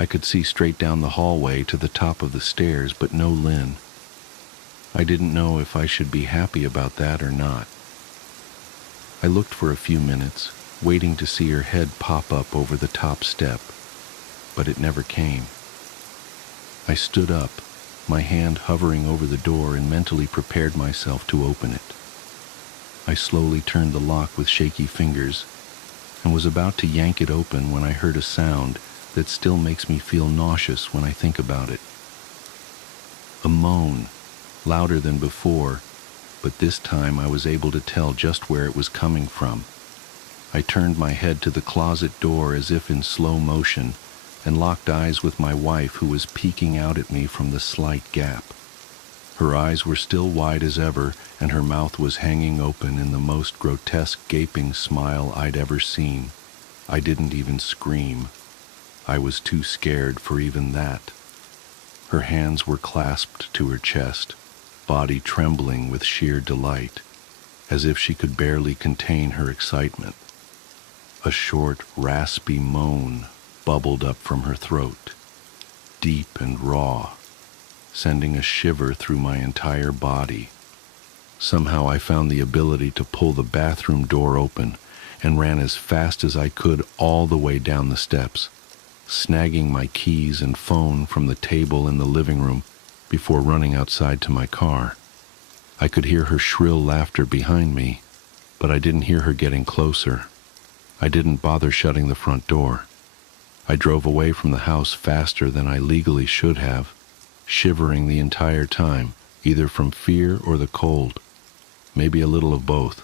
I could see straight down the hallway to the top of the stairs, but no Lynn. I didn't know if I should be happy about that or not. I looked for a few minutes, waiting to see her head pop up over the top step, but it never came. I stood up, my hand hovering over the door, and mentally prepared myself to open it. I slowly turned the lock with shaky fingers and was about to yank it open when I heard a sound that still makes me feel nauseous when I think about it. A moan, louder than before, but this time I was able to tell just where it was coming from. I turned my head to the closet door as if in slow motion and locked eyes with my wife, who was peeking out at me from the slight gap. Her eyes were still wide as ever, and her mouth was hanging open in the most grotesque gaping smile I'd ever seen. I didn't even scream. I was too scared for even that. Her hands were clasped to her chest, body trembling with sheer delight. as if she could barely contain her excitement. A short, raspy moan bubbled up from her throat, deep and raw, sending a shiver through my entire body. Somehow I found the ability to pull the bathroom door open and ran as fast as I could all the way down the steps, snagging my keys and phone from the table in the living room before running outside to my car. I could hear her shrill laughter behind me, but I didn't hear her getting closer. I didn't bother shutting the front door. I drove away from the house faster than I legally should have, shivering the entire time, either from fear or the cold, maybe a little of both.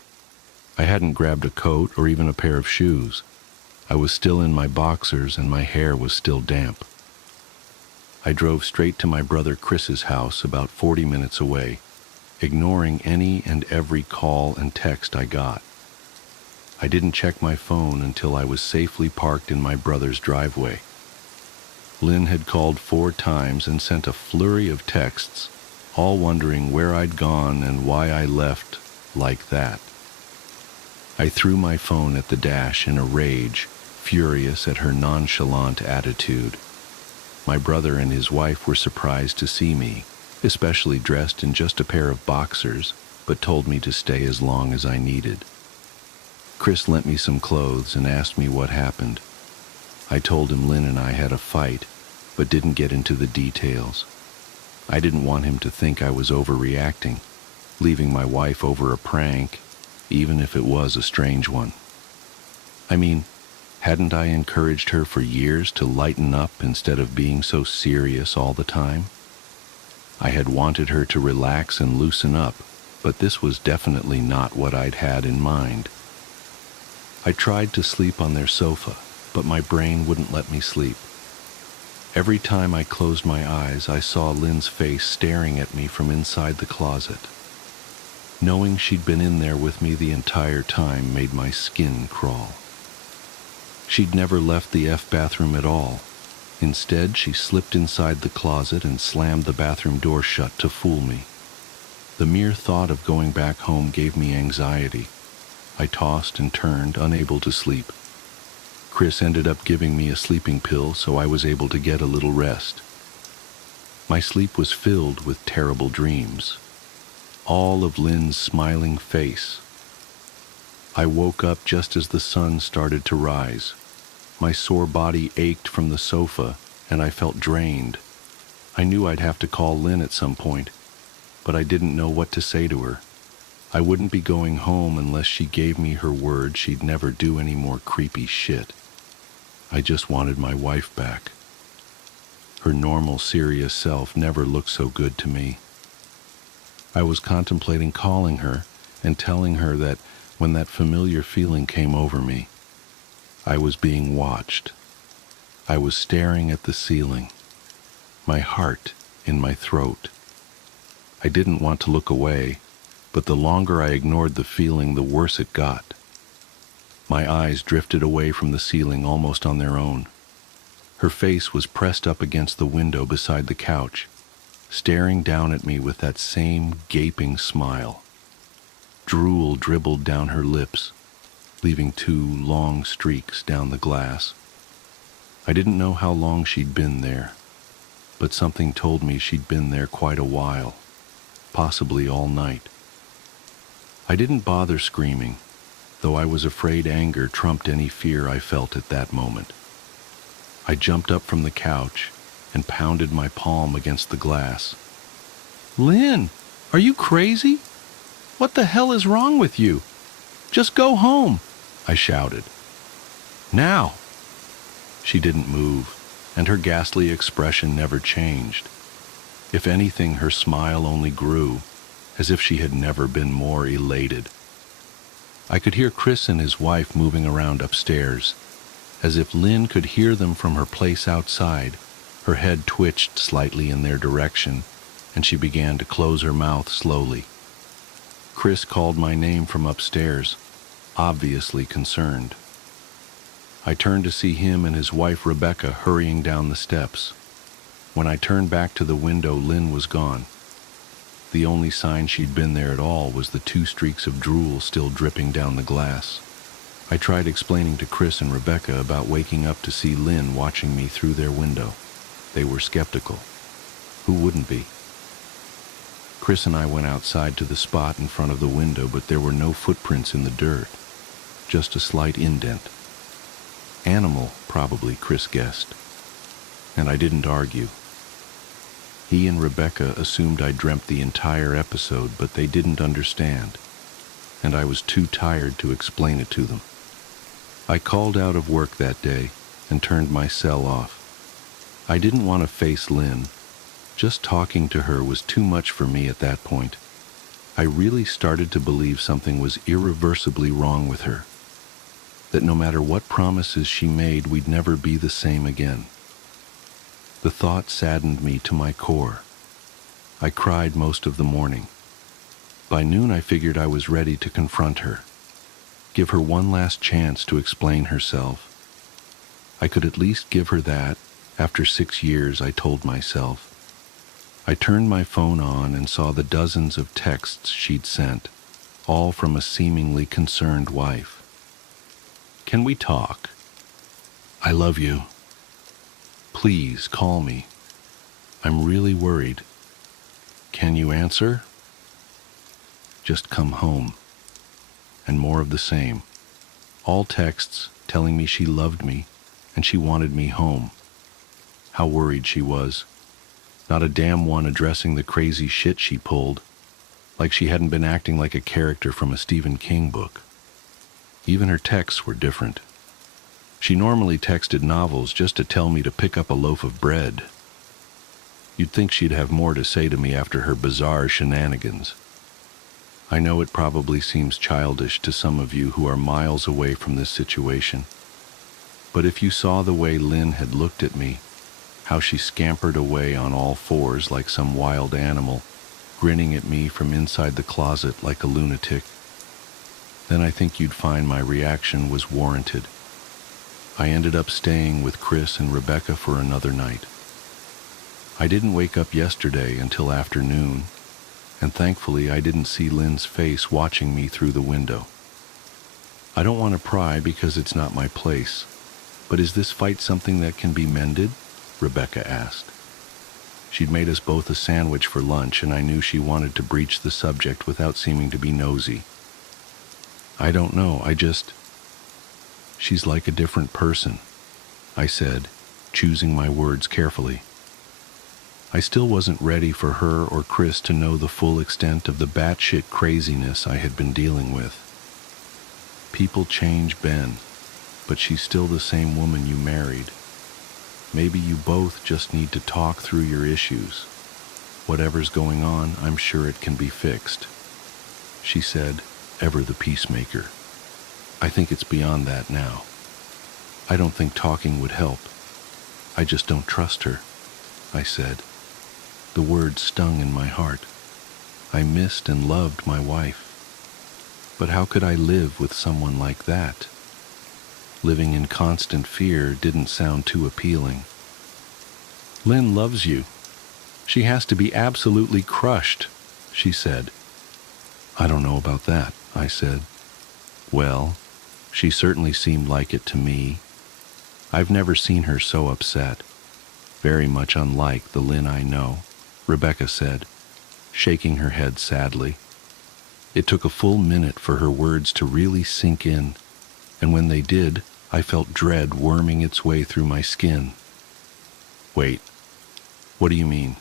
I hadn't grabbed a coat or even a pair of shoes. I was still in my boxers and my hair was still damp. I drove straight to my brother Chris's house about 40 minutes away, ignoring any and every call and text I got. I didn't check my phone until I was safely parked in my brother's driveway. Lynn had called 4 times and sent a flurry of texts, all wondering where I'd gone and why I left like that. I threw my phone at the dash in a rage, furious at her nonchalant attitude. My brother and his wife were surprised to see me, especially dressed in just a pair of boxers, but told me to stay as long as I needed. Chris lent me some clothes and asked me what happened. I told him Lynn and I had a fight, but didn't get into the details. I didn't want him to think I was overreacting, leaving my wife over a prank, even if it was a strange one. I mean, hadn't I encouraged her for years to lighten up instead of being so serious all the time? I had wanted her to relax and loosen up, but this was definitely not what I'd had in mind. I tried to sleep on their sofa, but my brain wouldn't let me sleep. Every time I closed my eyes, I saw Lynn's face staring at me from inside the closet. Knowing she'd been in there with me the entire time made my skin crawl. She'd never left the bathroom at all. Instead, she slipped inside the closet and slammed the bathroom door shut to fool me. The mere thought of going back home gave me anxiety. I tossed and turned, unable to sleep. Chris ended up giving me a sleeping pill, so I was able to get a little rest. My sleep was filled with terrible dreams. All of Lynn's smiling face. I woke up just as the sun started to rise. My sore body ached from the sofa, and I felt drained. I knew I'd have to call Lynn at some point, but I didn't know what to say to her. I wouldn't be going home unless she gave me her word she'd never do any more creepy shit. I just wanted my wife back. Her normal, serious self never looked so good to me. I was contemplating calling her and telling her that when that familiar feeling came over me, I was being watched. I was staring at the ceiling, my heart in my throat. I didn't want to look away, but the longer I ignored the feeling, the worse it got. My eyes drifted away from the ceiling almost on their own. Her face was pressed up against the window beside the couch, staring down at me with that same gaping smile. Drool dribbled down her lips, leaving 2 long streaks down the glass. I didn't know how long she'd been there, but something told me she'd been there quite a while, possibly all night. I didn't bother screaming, though I was afraid anger trumped any fear I felt at that moment. I jumped up from the couch and pounded my palm against the glass. "Lynn, are you crazy? What the hell is wrong with you? Just go home," I shouted. "Now!" She didn't move, and her ghastly expression never changed. If anything, her smile only grew, as if she had never been more elated. I could hear Chris and his wife moving around upstairs. As if Lynn could hear them from her place outside, her head twitched slightly in their direction, and she began to close her mouth slowly. Chris called my name from upstairs, obviously concerned. I turned to see him and his wife Rebecca hurrying down the steps. When I turned back to the window, Lynn was gone. The only sign she'd been there at all was the 2 streaks of drool still dripping down the glass. I tried explaining to Chris and Rebecca about waking up to see Lynn watching me through their window. They were skeptical. Who wouldn't be? Chris and I went outside to the spot in front of the window, but there were no footprints in the dirt, just a slight indent. Animal, probably, Chris guessed. And I didn't argue. He and Rebecca assumed I dreamt the entire episode, but they didn't understand, and I was too tired to explain it to them. I called out of work that day and turned my cell off. I didn't want to face Lynn. Just talking to her was too much for me at that point. I really started to believe something was irreversibly wrong with her, that no matter what promises she made, we'd never be the same again. The thought saddened me to my core. I cried most of the morning. By noon, I figured I was ready to confront her, give her one last chance to explain herself. I could at least give her that, after 6 years, I told myself. I turned my phone on and saw the dozens of texts she'd sent, all from a seemingly concerned wife. "Can we talk? I love you. Please call me. I'm really worried. Can you answer? Just come home." And more of the same. All texts telling me she loved me and she wanted me home. How worried she was. Not a damn one addressing the crazy shit she pulled, like she hadn't been acting like a character from a Stephen King book. Even her texts were different. She normally texted novels just to tell me to pick up a loaf of bread. You'd think she'd have more to say to me after her bizarre shenanigans. I know it probably seems childish to some of you who are miles away from this situation, but if you saw the way Lynn had looked at me, how she scampered away on all fours like some wild animal, grinning at me from inside the closet like a lunatic, then I think you'd find my reaction was warranted. I ended up staying with Chris and Rebecca for another night. I didn't wake up yesterday until afternoon, and thankfully I didn't see Lynn's face watching me through the window. I don't want to pry because it's not my place, but is this fight something that can be mended? Rebecca asked. She'd made us both a sandwich for lunch, and I knew she wanted to breach the subject without seeming to be nosy. I don't know, She's like a different person, I said, choosing my words carefully. I still wasn't ready for her or Chris to know the full extent of the batshit craziness I had been dealing with. People change, Ben, but she's still the same woman you married. Maybe you both just need to talk through your issues. Whatever's going on, I'm sure it can be fixed. She said, ever the peacemaker. I think it's beyond that now. I don't think talking would help. I just don't trust her, I said. The words stung in my heart. I missed and loved my wife. But how could I live with someone like that? Living in constant fear didn't sound too appealing. Lynn loves you. She has to be absolutely crushed, she said. I don't know about that, I said. Well, she certainly seemed like it to me. I've never seen her so upset. Very much unlike the Lynn I know, Rebecca said, shaking her head sadly. It took a full minute for her words to really sink in, and when they did, I felt dread worming its way through my skin. Wait, what do you mean?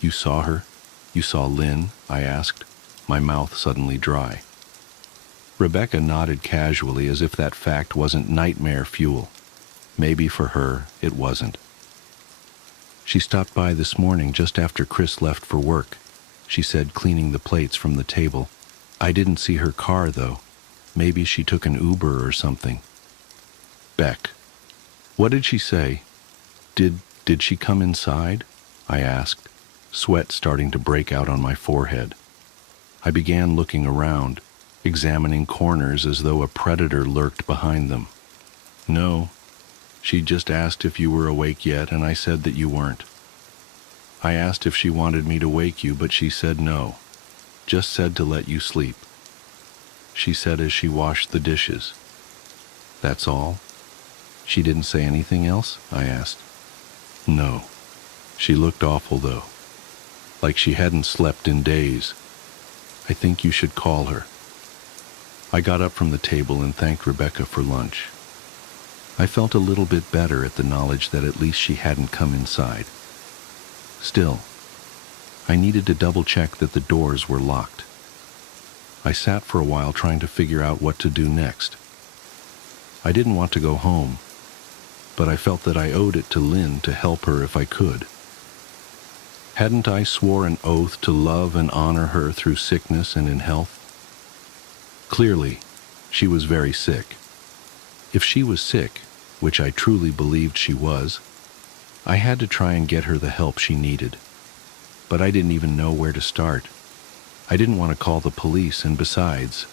You saw her? You saw Lynn? I asked, my mouth suddenly dry. Rebecca nodded casually as if that fact wasn't nightmare fuel. Maybe for her, it wasn't. She stopped by this morning just after Chris left for work, she said, cleaning the plates from the table. I didn't see her car, though. Maybe she took an Uber or something. Beck. What did she say? Did she come inside? I asked, sweat starting to break out on my forehead. I began looking around, examining corners as though a predator lurked behind them. No, she just asked if you were awake yet, and I said that you weren't. I asked if she wanted me to wake you, but she said no. Just said to let you sleep. She said as she washed the dishes. That's all? She didn't say anything else? I asked. No. She looked awful, though. Like she hadn't slept in days. I think you should call her. I got up from the table and thanked Rebecca for lunch. I felt a little bit better at the knowledge that at least she hadn't come inside. Still, I needed to double-check that the doors were locked. I sat for a while trying to figure out what to do next. I didn't want to go home, but I felt that I owed it to Lynn to help her if I could. Hadn't I swore an oath to love and honor her through sickness and in health? Clearly, she was very sick. If she was sick, which I truly believed she was, I had to try and get her the help she needed. But I didn't even know where to start. I didn't want to call the police, and besides,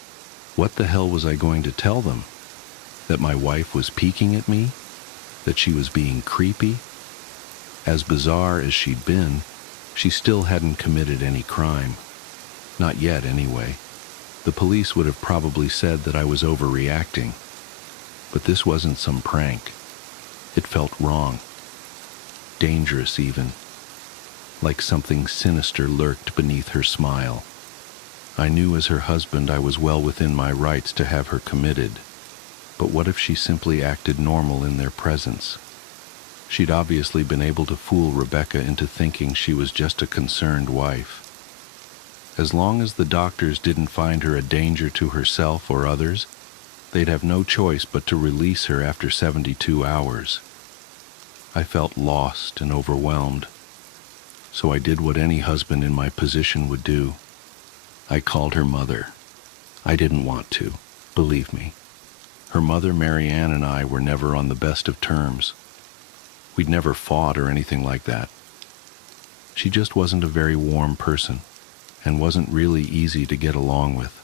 what the hell was I going to tell them? That my wife was peeking at me? That she was being creepy? As bizarre as she'd been, she still hadn't committed any crime. Not yet, anyway. The police would have probably said that I was overreacting. But this wasn't some prank. It felt wrong. Dangerous, even. Like something sinister lurked beneath her smile. I knew as her husband I was well within my rights to have her committed. But what if she simply acted normal in their presence? She'd obviously been able to fool Rebecca into thinking she was just a concerned wife. As long as the doctors didn't find her a danger to herself or others, they'd have no choice but to release her after 72 hours. I felt lost and overwhelmed, so I did what any husband in my position would do. I called her mother. I didn't want to, believe me. Her mother, Mary Ann, and I were never on the best of terms. We'd never fought or anything like that. She just wasn't a very warm person, and wasn't really easy to get along with.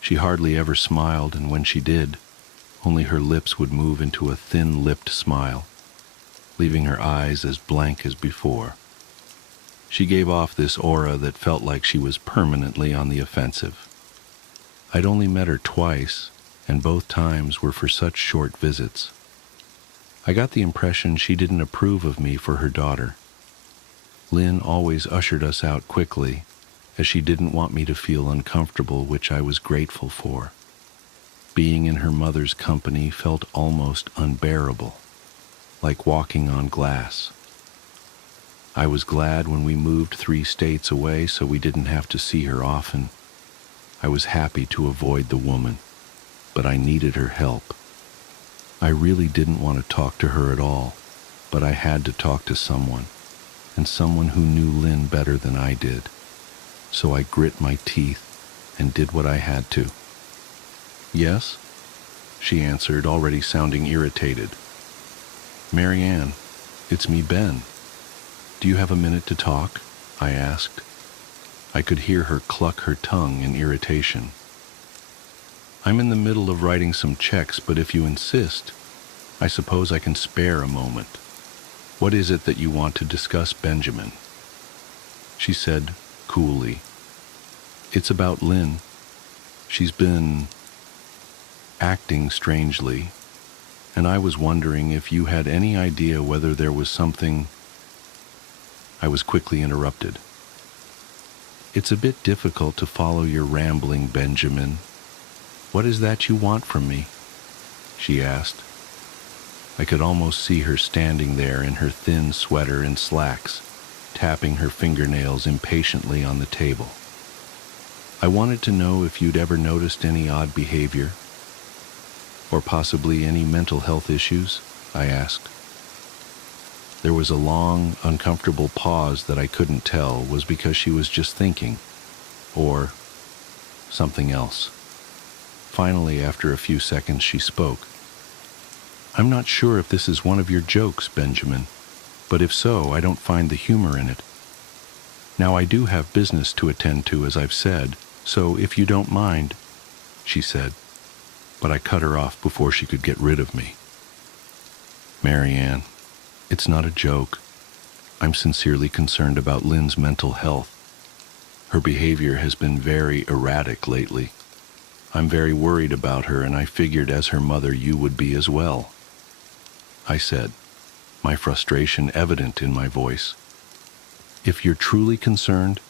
She hardly ever smiled, and when she did, only her lips would move into a thin-lipped smile, leaving her eyes as blank as before. She gave off this aura that felt like she was permanently on the offensive. I'd only met her twice, and both times were for such short visits. I got the impression she didn't approve of me for her daughter. Lynn always ushered us out quickly, as she didn't want me to feel uncomfortable, which I was grateful for. Being in her mother's company felt almost unbearable, like walking on glass. I was glad when we moved 3 states away so we didn't have to see her often. I was happy to avoid the woman, but I needed her help. I really didn't want to talk to her at all, but I had to talk to someone, and someone who knew Lynn better than I did. So I grit my teeth and did what I had to. Yes? She answered, already sounding irritated. Mary Ann, it's me, Ben. Do you have a minute to talk? I asked. I could hear her cluck her tongue in irritation. I'm in the middle of writing some checks, but if you insist, I suppose I can spare a moment. What is it that you want to discuss, Benjamin? She said coolly. It's about Lynn. She's been acting strangely, and I was wondering if you had any idea whether there was something. I was quickly interrupted. It's a bit difficult to follow your rambling, Benjamin. What is that you want from me? She asked. I could almost see her standing there in her thin sweater and slacks, tapping her fingernails impatiently on the table. I wanted to know if you'd ever noticed any odd behavior, or possibly any mental health issues, I asked. There was a long, uncomfortable pause that I couldn't tell was because she was just thinking, or something else. Finally, after a few seconds, she spoke. I'm not sure if this is one of your jokes, Benjamin, but if so, I don't find the humor in it. Now, I do have business to attend to, as I've said, so if you don't mind, she said, but I cut her off before she could get rid of me. Mary Ann, it's not a joke. I'm sincerely concerned about Lynn's mental health. Her behavior has been very erratic lately. I'm very worried about her, and I figured as her mother you would be as well," I said, my frustration evident in my voice. "If you're truly concerned,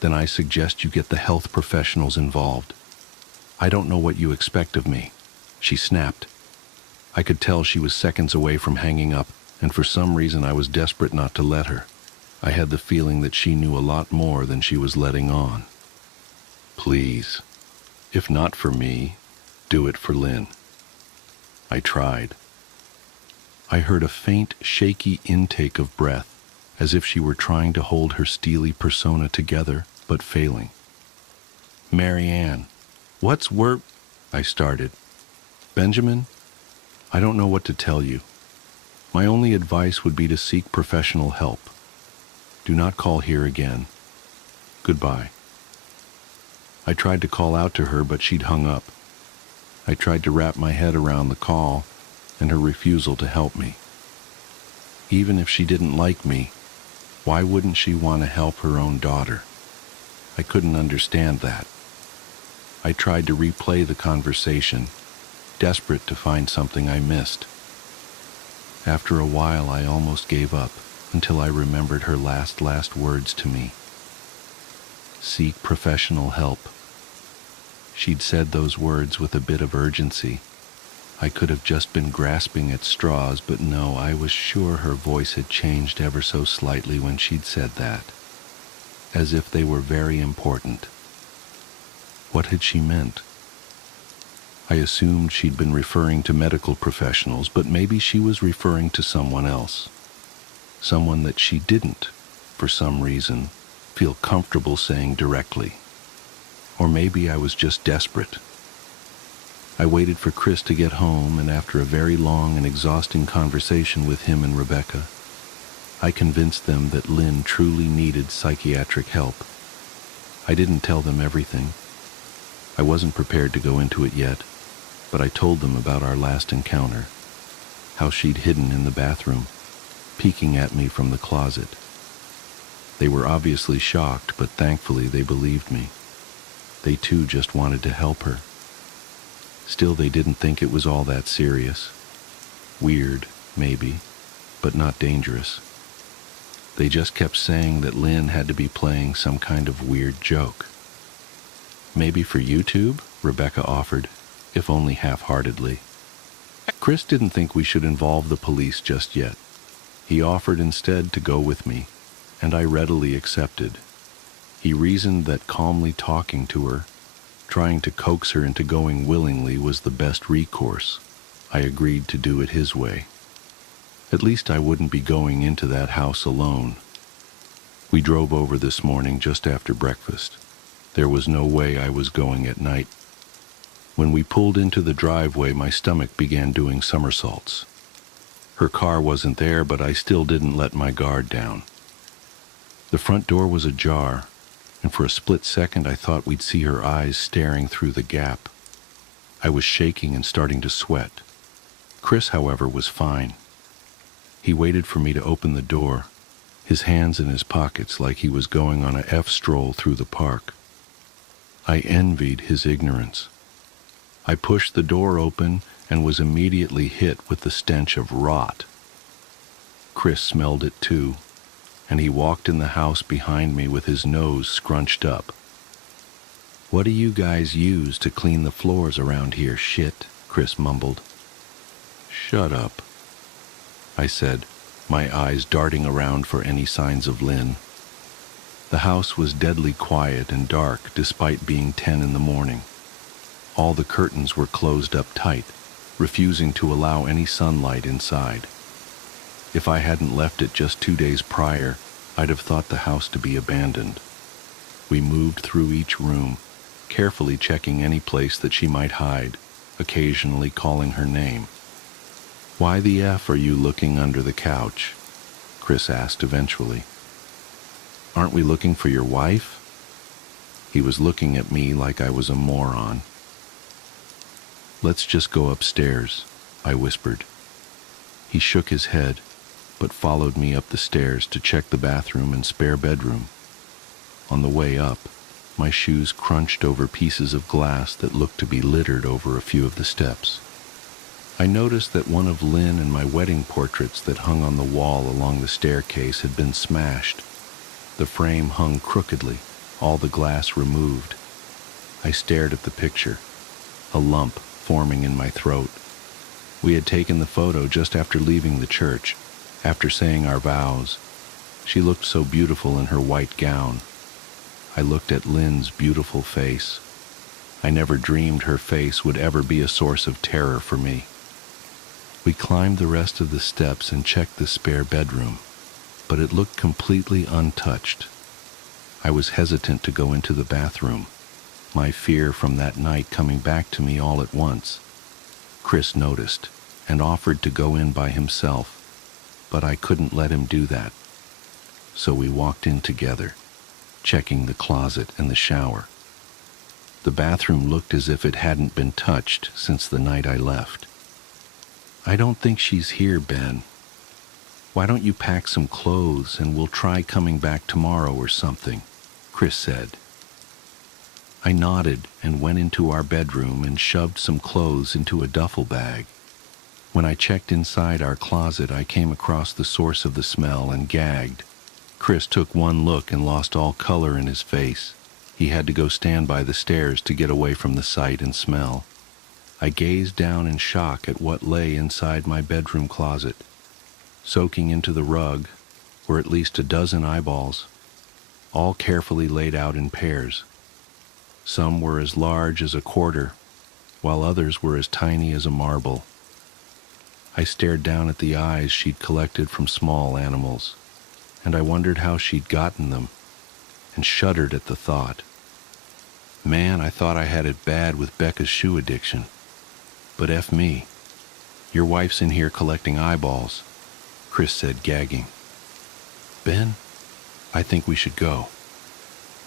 then I suggest you get the health professionals involved. I don't know what you expect of me," she snapped. I could tell she was seconds away from hanging up, and for some reason I was desperate not to let her. I had the feeling that she knew a lot more than she was letting on. "Please, if not for me, do it for Lynn." I tried. I heard a faint, shaky intake of breath, as if she were trying to hold her steely persona together, but failing. "Mary Ann, what's work?" I started. "Benjamin, I don't know what to tell you. My only advice would be to seek professional help. Do not call here again. Goodbye." I tried to call out to her, but she'd hung up. I tried to wrap my head around the call and her refusal to help me. Even if she didn't like me, why wouldn't she want to help her own daughter? I couldn't understand that. I tried to replay the conversation, desperate to find something I missed. After a while, I almost gave up until I remembered her last words to me. Seek professional help. She'd said those words with a bit of urgency. I could have just been grasping at straws, but no, I was sure her voice had changed ever so slightly when she'd said that, as if they were very important. What had she meant? I assumed she'd been referring to medical professionals, but maybe she was referring to someone else. Someone that she didn't, for some reason, feel comfortable saying directly. Or maybe I was just desperate. I waited for Chris to get home, and after a very long and exhausting conversation with him and Rebecca, I convinced them that Lynn truly needed psychiatric help. I didn't tell them everything. I wasn't prepared to go into it yet, but I told them about our last encounter, how she'd hidden in the bathroom, peeking at me from the closet. They were obviously shocked, but thankfully they believed me. They too just wanted to help her. Still, they didn't think it was all that serious. Weird, maybe, but not dangerous. They just kept saying that Lynn had to be playing some kind of weird joke. "Maybe for YouTube?" Rebecca offered, if only half-heartedly. Chris didn't think we should involve the police just yet. He offered instead to go with me, and I readily accepted. He reasoned that calmly talking to her, trying to coax her into going willingly, was the best recourse. I agreed to do it his way. At least I wouldn't be going into that house alone. We drove over this morning just after breakfast. There was no way I was going at night. When we pulled into the driveway, my stomach began doing somersaults. Her car wasn't there, but I still didn't let my guard down. The front door was ajar, and for a split second I thought we'd see her eyes staring through the gap. I was shaking and starting to sweat. Chris, however, was fine. He waited for me to open the door, his hands in his pockets like he was going on a stroll through the park. I envied his ignorance. I pushed the door open and was immediately hit with the stench of rot. Chris smelled it too, and he walked in the house behind me with his nose scrunched up. "What do you guys use to clean the floors around here, shit?" Chris mumbled. "Shut up," I said, my eyes darting around for any signs of Lynn. The house was deadly quiet and dark despite being 10 in the morning. All the curtains were closed up tight, refusing to allow any sunlight inside. If I hadn't left it just 2 days prior, I'd have thought the house to be abandoned. We moved through each room, carefully checking any place that she might hide, occasionally calling her name. "Why the F are you looking under the couch?" Chris asked eventually. "Aren't we looking for your wife?" He was looking at me like I was a moron. "Let's just go upstairs," I whispered. He shook his head. but followed me up the stairs to check the bathroom and spare bedroom. On the way up, my shoes crunched over pieces of glass that looked to be littered over a few of the steps. I noticed that one of Lynn and my wedding portraits that hung on the wall along the staircase had been smashed. The frame hung crookedly, all the glass removed. I stared at the picture, a lump forming in my throat. We had taken the photo just after leaving the church, after saying our vows. She looked so beautiful in her white gown. I looked at Lynn's beautiful face. I never dreamed her face would ever be a source of terror for me. We climbed the rest of the steps and checked the spare bedroom, but it looked completely untouched. I was hesitant to go into the bathroom, my fear from that night coming back to me all at once. Chris noticed and offered to go in by himself, but I couldn't let him do that. So we walked in together, checking the closet and the shower. The bathroom looked as if it hadn't been touched since the night I left. "I don't think she's here, Ben. Why don't you pack some clothes and we'll try coming back tomorrow or something," Chris said. I nodded and went into our bedroom and shoved some clothes into a duffel bag. When I checked inside our closet, I came across the source of the smell and gagged. Chris took one look and lost all color in his face. He had to go stand by the stairs to get away from the sight and smell. I gazed down in shock at what lay inside my bedroom closet. Soaking into the rug were at least a dozen eyeballs, all carefully laid out in pairs. Some were as large as a quarter, while others were as tiny as a marble. I stared down at the eyes she'd collected from small animals, and I wondered how she'd gotten them, and shuddered at the thought. Man, I thought I had it bad with Becca's shoe addiction. But F me. Your wife's in here collecting eyeballs, Chris said, gagging. Ben, I think we should go,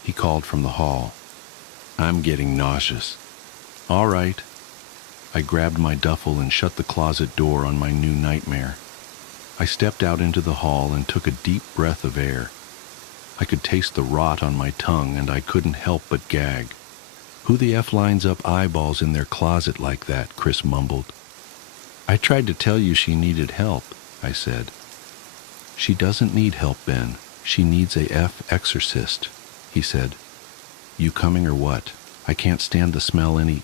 he called from the hall. I'm getting nauseous. All right. I grabbed my duffel and shut the closet door on my new nightmare. I stepped out into the hall and took a deep breath of air. I could taste the rot on my tongue and I couldn't help but gag. Who the F lines up eyeballs in their closet like that? Chris mumbled. I tried to tell you she needed help, I said. She doesn't need help, Ben. She needs a F exorcist, he said. You coming or what? I can't stand the smell any...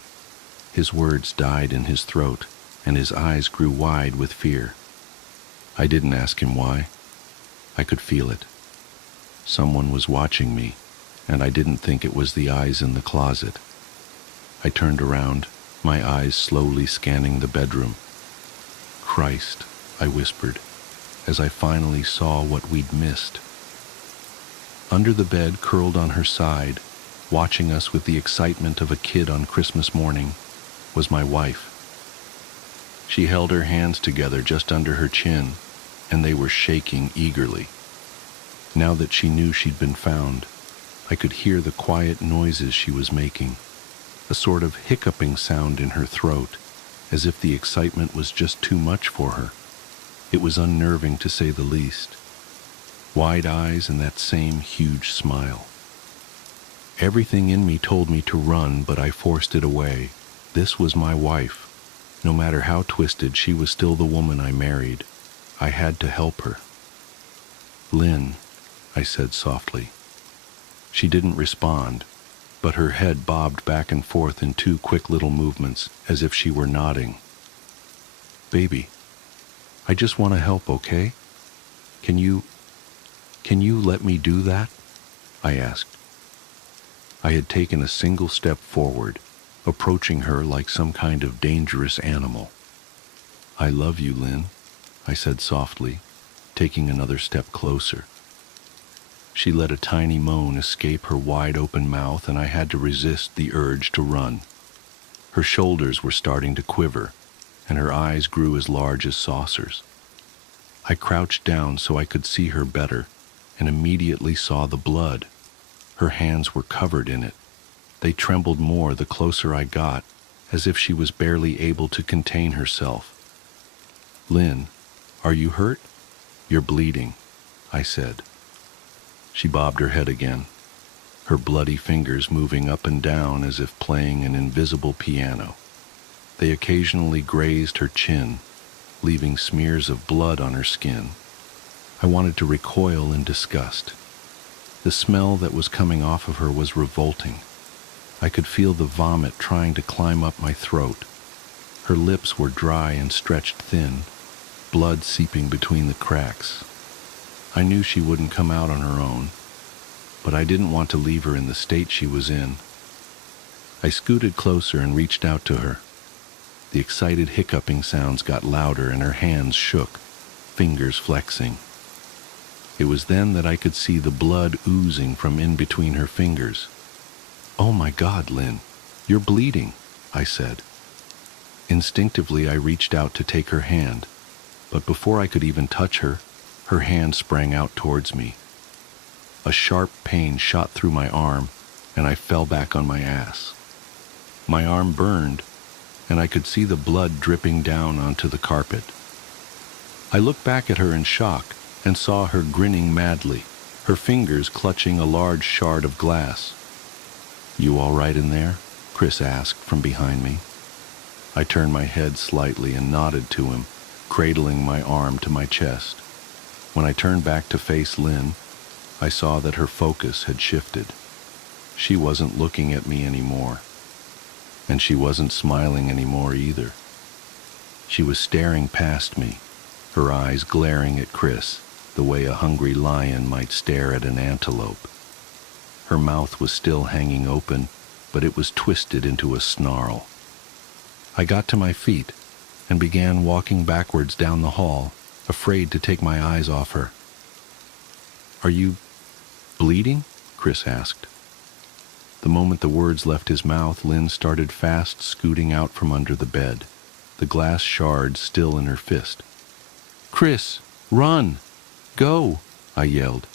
His words died in his throat, and his eyes grew wide with fear. I didn't ask him why. I could feel it. Someone was watching me, and I didn't think it was the eyes in the closet. I turned around, my eyes slowly scanning the bedroom. Christ, I whispered, as I finally saw what we'd missed. Under the bed, curled on her side, watching us with the excitement of a kid on Christmas morning, was my wife. She held her hands together just under her chin, and they were shaking eagerly. Now that she knew she'd been found, I could hear the quiet noises she was making, a sort of hiccuping sound in her throat, as if the excitement was just too much for her. It was unnerving to say the least. Wide eyes and that same huge smile. Everything in me told me to run, but I forced it away. This was my wife. No matter how twisted, she was still the woman I married. I had to help her. Lynn, I said softly. She didn't respond, but her head bobbed back and forth in two quick little movements, as if she were nodding. Baby, I just want to help, okay? Can you let me do that? I asked. I had taken a single step forward, approaching her like some kind of dangerous animal. I love you, Lynn, I said softly, taking another step closer. She let a tiny moan escape her wide-open mouth, and I had to resist the urge to run. Her shoulders were starting to quiver, and her eyes grew as large as saucers. I crouched down so I could see her better, and immediately saw the blood. Her hands were covered in it. They trembled more the closer I got, as if she was barely able to contain herself. Lynn, are you hurt? "You're bleeding," I said. She bobbed her head again, her bloody fingers moving up and down as if playing an invisible piano. They occasionally grazed her chin, leaving smears of blood on her skin. I wanted to recoil in disgust. The smell that was coming off of her was revolting. I could feel the vomit trying to climb up my throat. Her lips were dry and stretched thin, blood seeping between the cracks. I knew she wouldn't come out on her own, but I didn't want to leave her in the state she was in. I scooted closer and reached out to her. The excited hiccuping sounds got louder and her hands shook, fingers flexing. It was then that I could see the blood oozing from in between her fingers. "Oh my God, Lynn, you're bleeding," I said. Instinctively, I reached out to take her hand, but before I could even touch her, her hand sprang out towards me. A sharp pain shot through my arm, and I fell back on my ass. My arm burned, and I could see the blood dripping down onto the carpet. I looked back at her in shock and saw her grinning madly, her fingers clutching a large shard of glass. "You all right in there?" Chris asked from behind me. I turned my head slightly and nodded to him, cradling my arm to my chest. When I turned back to face Lynn, I saw that her focus had shifted. She wasn't looking at me anymore, and she wasn't smiling anymore either. She was staring past me, her eyes glaring at Chris the way a hungry lion might stare at an antelope. Her mouth was still hanging open, but it was twisted into a snarl. I got to my feet and began walking backwards down the hall, afraid to take my eyes off her. "Are you bleeding?" Chris asked. The moment the words left his mouth, Lynn started fast scooting out from under the bed, the glass shards still in her fist. "Chris, run! Go!" I yelled.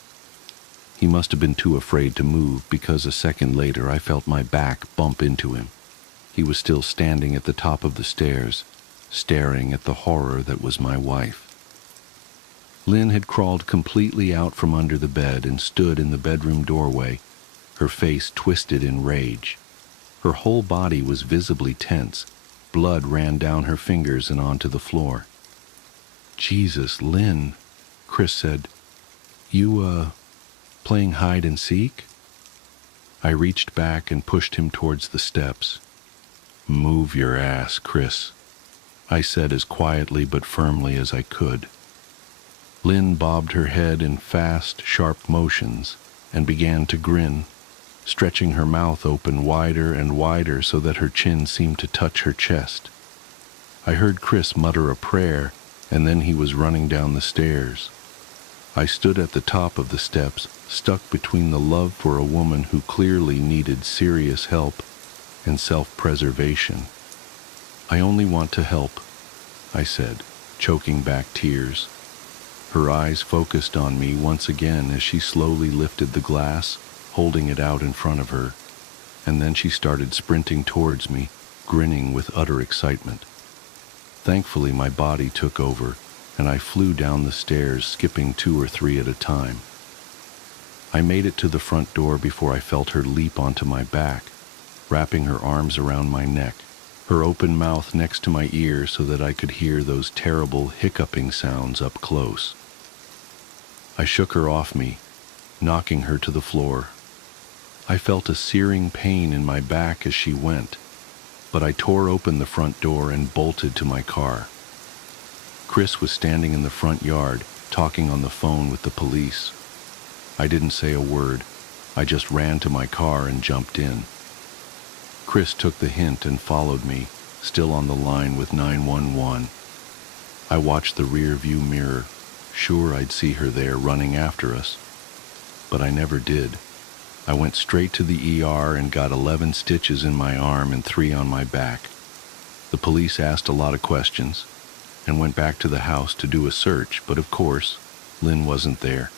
He must have been too afraid to move, because a second later I felt my back bump into him. He was still standing at the top of the stairs, staring at the horror that was my wife. Lynn had crawled completely out from under the bed and stood in the bedroom doorway, her face twisted in rage. Her whole body was visibly tense. Blood ran down her fingers and onto the floor. "Jesus, Lynn," Chris said. You, playing hide and seek?" I reached back and pushed him towards the steps. "Move your ass, Chris," I said as quietly but firmly as I could. Lynn bobbed her head in fast, sharp motions and began to grin, stretching her mouth open wider and wider so that her chin seemed to touch her chest. I heard Chris mutter a prayer, and then he was running down the stairs. I stood at the top of the steps, stuck between the love for a woman who clearly needed serious help and self-preservation. "I only want to help," I said, choking back tears. Her eyes focused on me once again as she slowly lifted the glass, holding it out in front of her, and then she started sprinting towards me, grinning with utter excitement. Thankfully, my body took over, and I flew down the stairs, skipping 2 or 3 at a time. I made it to the front door before I felt her leap onto my back, wrapping her arms around my neck, her open mouth next to my ear so that I could hear those terrible hiccuping sounds up close. I shook her off me, knocking her to the floor. I felt a searing pain in my back as she went, but I tore open the front door and bolted to my car. Chris was standing in the front yard, talking on the phone with the police. I didn't say a word. I just ran to my car and jumped in. Chris took the hint and followed me, still on the line with 911. I watched the rear view mirror, sure I'd see her there running after us. But I never did. I went straight to the ER and got 11 stitches in my arm and 3 on my back. The police asked a lot of questions and went back to the house to do a search, but of course, Lynn wasn't there.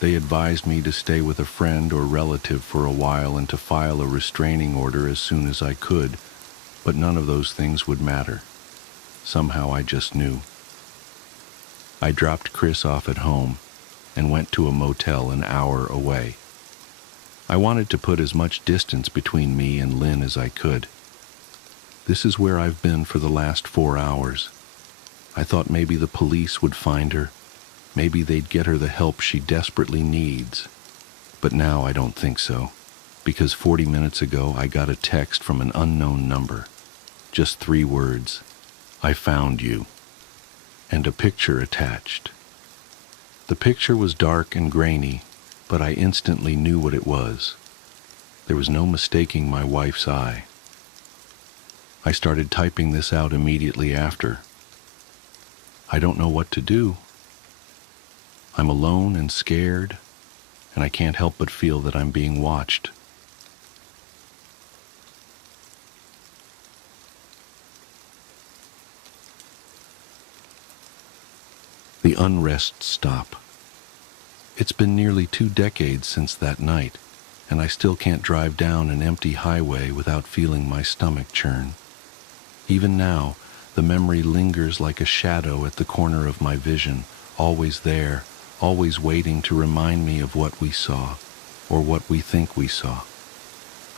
They advised me to stay with a friend or relative for a while and to file a restraining order as soon as I could, but none of those things would matter. Somehow I just knew. I dropped Chris off at home and went to a motel an hour away. I wanted to put as much distance between me and Lynn as I could. This is where I've been for the last 4 hours. I thought maybe the police would find her. Maybe they'd get her the help she desperately needs. But now I don't think so, because 40 minutes ago I got a text from an unknown number. Just 3 words, "I found you," and a picture attached. The picture was dark and grainy, but I instantly knew what it was. There was no mistaking my wife's eye. I started typing this out immediately after. I don't know what to do. I'm alone and scared, and I can't help but feel that I'm being watched. The unrest stop. It's been nearly 2 decades since that night, and I still can't drive down an empty highway without feeling my stomach churn. Even now, the memory lingers like a shadow at the corner of my vision, always there, always waiting to remind me of what we saw, or what we think we saw.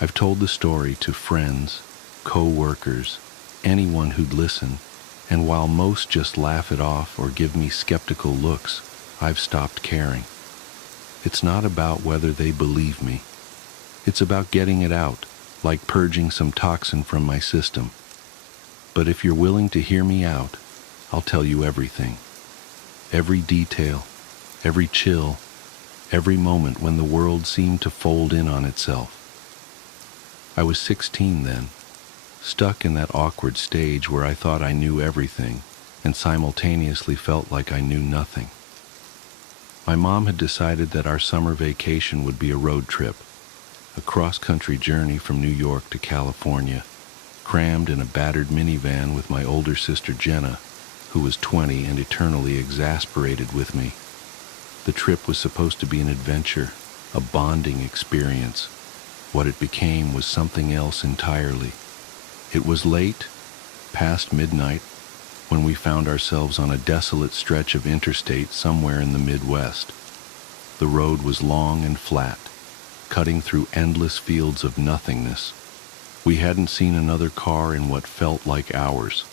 I've told the story to friends, co-workers, anyone who'd listen, and while most just laugh it off or give me skeptical looks, I've stopped caring. It's not about whether they believe me. It's about getting it out, like purging some toxin from my system. But if you're willing to hear me out, I'll tell you everything. Every detail, every chill, every moment when the world seemed to fold in on itself. I was 16 then, stuck in that awkward stage where I thought I knew everything and simultaneously felt like I knew nothing. My mom had decided that our summer vacation would be a road trip, a cross-country journey from New York to California, crammed in a battered minivan with my older sister Jenna, who was 20 and eternally exasperated with me. The trip was supposed to be an adventure, a bonding experience. What it became was something else entirely. It was late, past midnight, when we found ourselves on a desolate stretch of interstate somewhere in the Midwest. The road was long and flat, cutting through endless fields of nothingness. We hadn't seen another car in what felt like hours,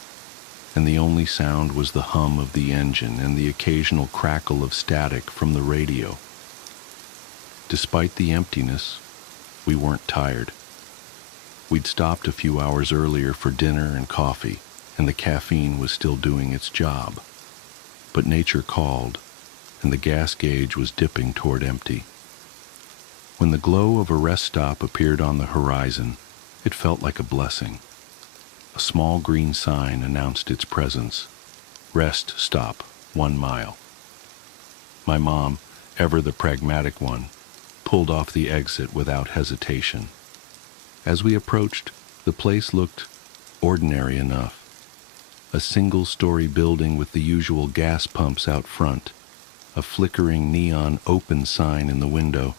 and the only sound was the hum of the engine and the occasional crackle of static from the radio. Despite the emptiness, we weren't tired. We'd stopped a few hours earlier for dinner and coffee, and the caffeine was still doing its job. But nature called, and the gas gauge was dipping toward empty. When the glow of a rest stop appeared on the horizon, it felt like a blessing. A small green sign announced its presence. Rest stop, 1 mile. My mom, ever the pragmatic one, pulled off the exit without hesitation. As we approached, the place looked ordinary enough. A single-story building with the usual gas pumps out front, a flickering neon open sign in the window,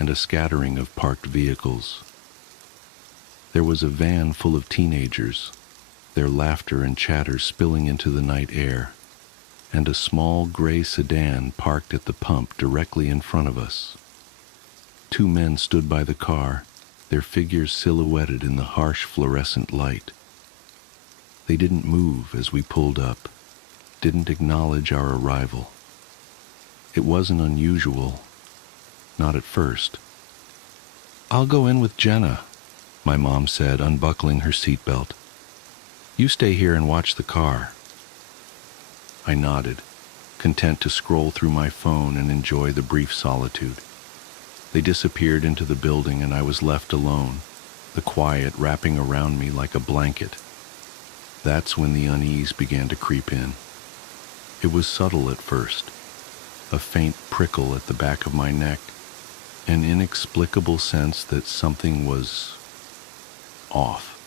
and a scattering of parked vehicles. There was a van full of teenagers, their laughter and chatter spilling into the night air, and a small gray sedan parked at the pump directly in front of us. 2 men stood by the car, their figures silhouetted in the harsh fluorescent light. They didn't move as we pulled up, didn't acknowledge our arrival. It wasn't unusual, not at first. "I'll go in with Jenna," my mom said, unbuckling her seatbelt. "You stay here and watch the car." I nodded, content to scroll through my phone and enjoy the brief solitude. They disappeared into the building and I was left alone, the quiet wrapping around me like a blanket. That's when the unease began to creep in. It was subtle at first, a faint prickle at the back of my neck, an inexplicable sense that something was off.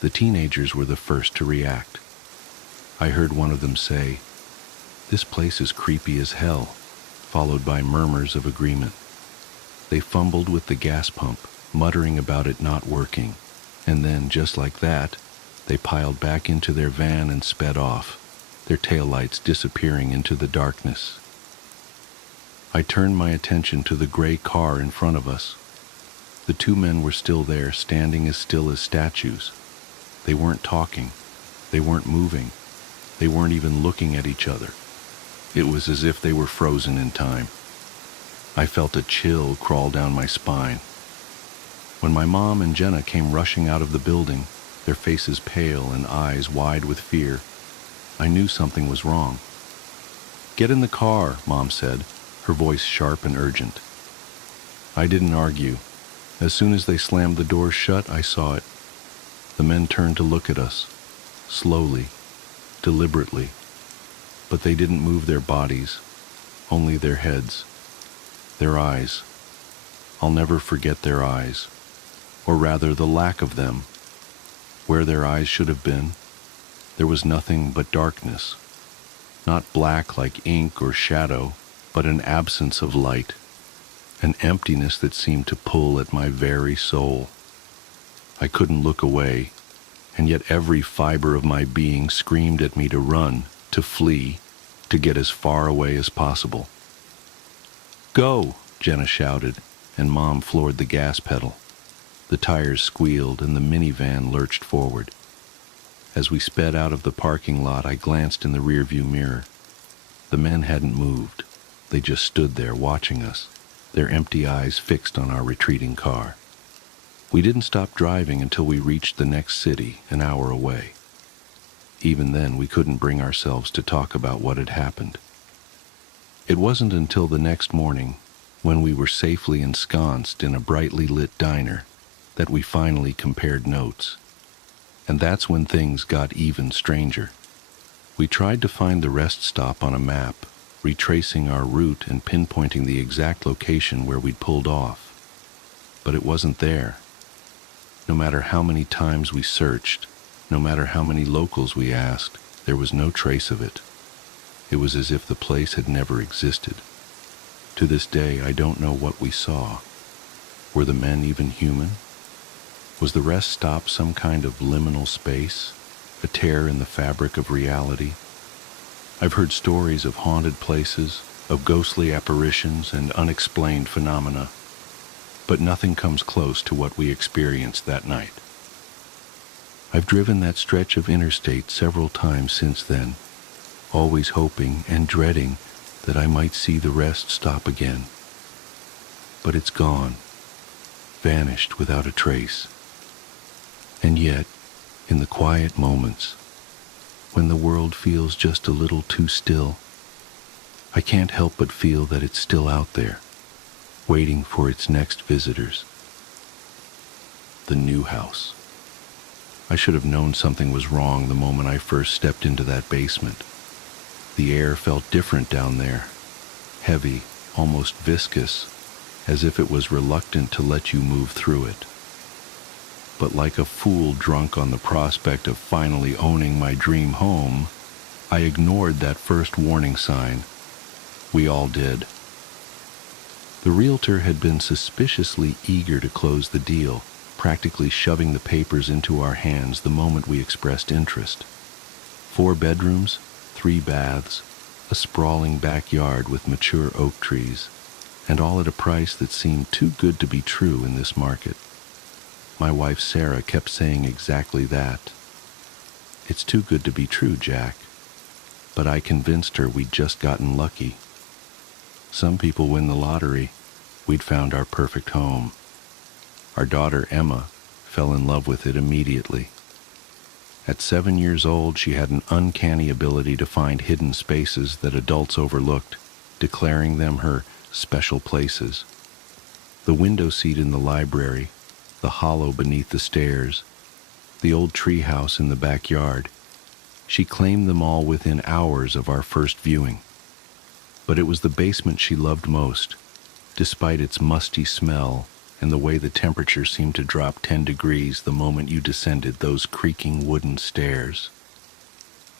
The teenagers were the first to react. I heard one of them say, "This place is creepy as hell," followed by murmurs of agreement. They fumbled with the gas pump, muttering about it not working, and then, just like that, they piled back into their van and sped off. their taillights disappearing into the darkness. I turned my attention to the gray car in front of us. The two men were still there, standing as still as statues. They weren't talking. They weren't moving. They weren't even looking at each other. It was as if they were frozen in time. I felt a chill crawl down my spine. When my mom and Jenna came rushing out of the building, their faces pale and eyes wide with fear, I knew something was wrong. "Get in the car," Mom said, her voice sharp and urgent. I didn't argue. As soon as they slammed the doors shut, I saw it. The men turned to look at us, slowly, deliberately, but they didn't move their bodies, only their heads, their eyes. I'll never forget their eyes, or rather the lack of them. Where their eyes should have been, there was nothing but darkness, not black like ink or shadow, but an absence of light, an emptiness that seemed to pull at my very soul. I couldn't look away, and yet every fiber of my being screamed at me to run, to flee, to get as far away as possible. "Go!" Jenna shouted, and Mom floored the gas pedal. The tires squealed and the minivan lurched forward. As we sped out of the parking lot, I glanced in the rearview mirror. The men hadn't moved. They just stood there watching us, their empty eyes fixed on our retreating car. We didn't stop driving until we reached the next city, an hour away. Even then, we couldn't bring ourselves to talk about what had happened. It wasn't until the next morning, when we were safely ensconced in a brightly lit diner, that we finally compared notes. And that's when things got even stranger. We tried to find the rest stop on a map, retracing our route and pinpointing the exact location where we'd pulled off. But it wasn't there. No matter how many times we searched, no matter how many locals we asked, there was no trace of it. It was as if the place had never existed. To this day, I don't know what we saw. Were the men even human? Was the rest stop some kind of liminal space, a tear in the fabric of reality? I've heard stories of haunted places, of ghostly apparitions and unexplained phenomena, but nothing comes close to what we experienced that night. I've driven that stretch of interstate several times since then, always hoping and dreading that I might see the rest stop again. But it's gone, vanished without a trace. And yet, in the quiet moments, when the world feels just a little too still, I can't help but feel that it's still out there, waiting for its next visitors. The new house. I should have known something was wrong the moment I first stepped into that basement. The air felt different down there, heavy, almost viscous, as if it was reluctant to let you move through it. But like a fool drunk on the prospect of finally owning my dream home, I ignored that first warning sign. We all did. The realtor had been suspiciously eager to close the deal, practically shoving the papers into our hands the moment we expressed interest. 4 bedrooms, 3 baths, a sprawling backyard with mature oak trees, and all at a price that seemed too good to be true in this market. My wife Sarah kept saying exactly that. "It's too good to be true, Jack." But I convinced her we'd just gotten lucky. Some people win the lottery. We'd found our perfect home. Our daughter Emma fell in love with it immediately. At 7 years old, she had an uncanny ability to find hidden spaces that adults overlooked, declaring them her special places. The window seat in the library, the hollow beneath the stairs, the old tree house in the backyard. She claimed them all within hours of our first viewing. But it was the basement she loved most, despite its musty smell and the way the temperature seemed to drop 10 degrees the moment you descended those creaking wooden stairs.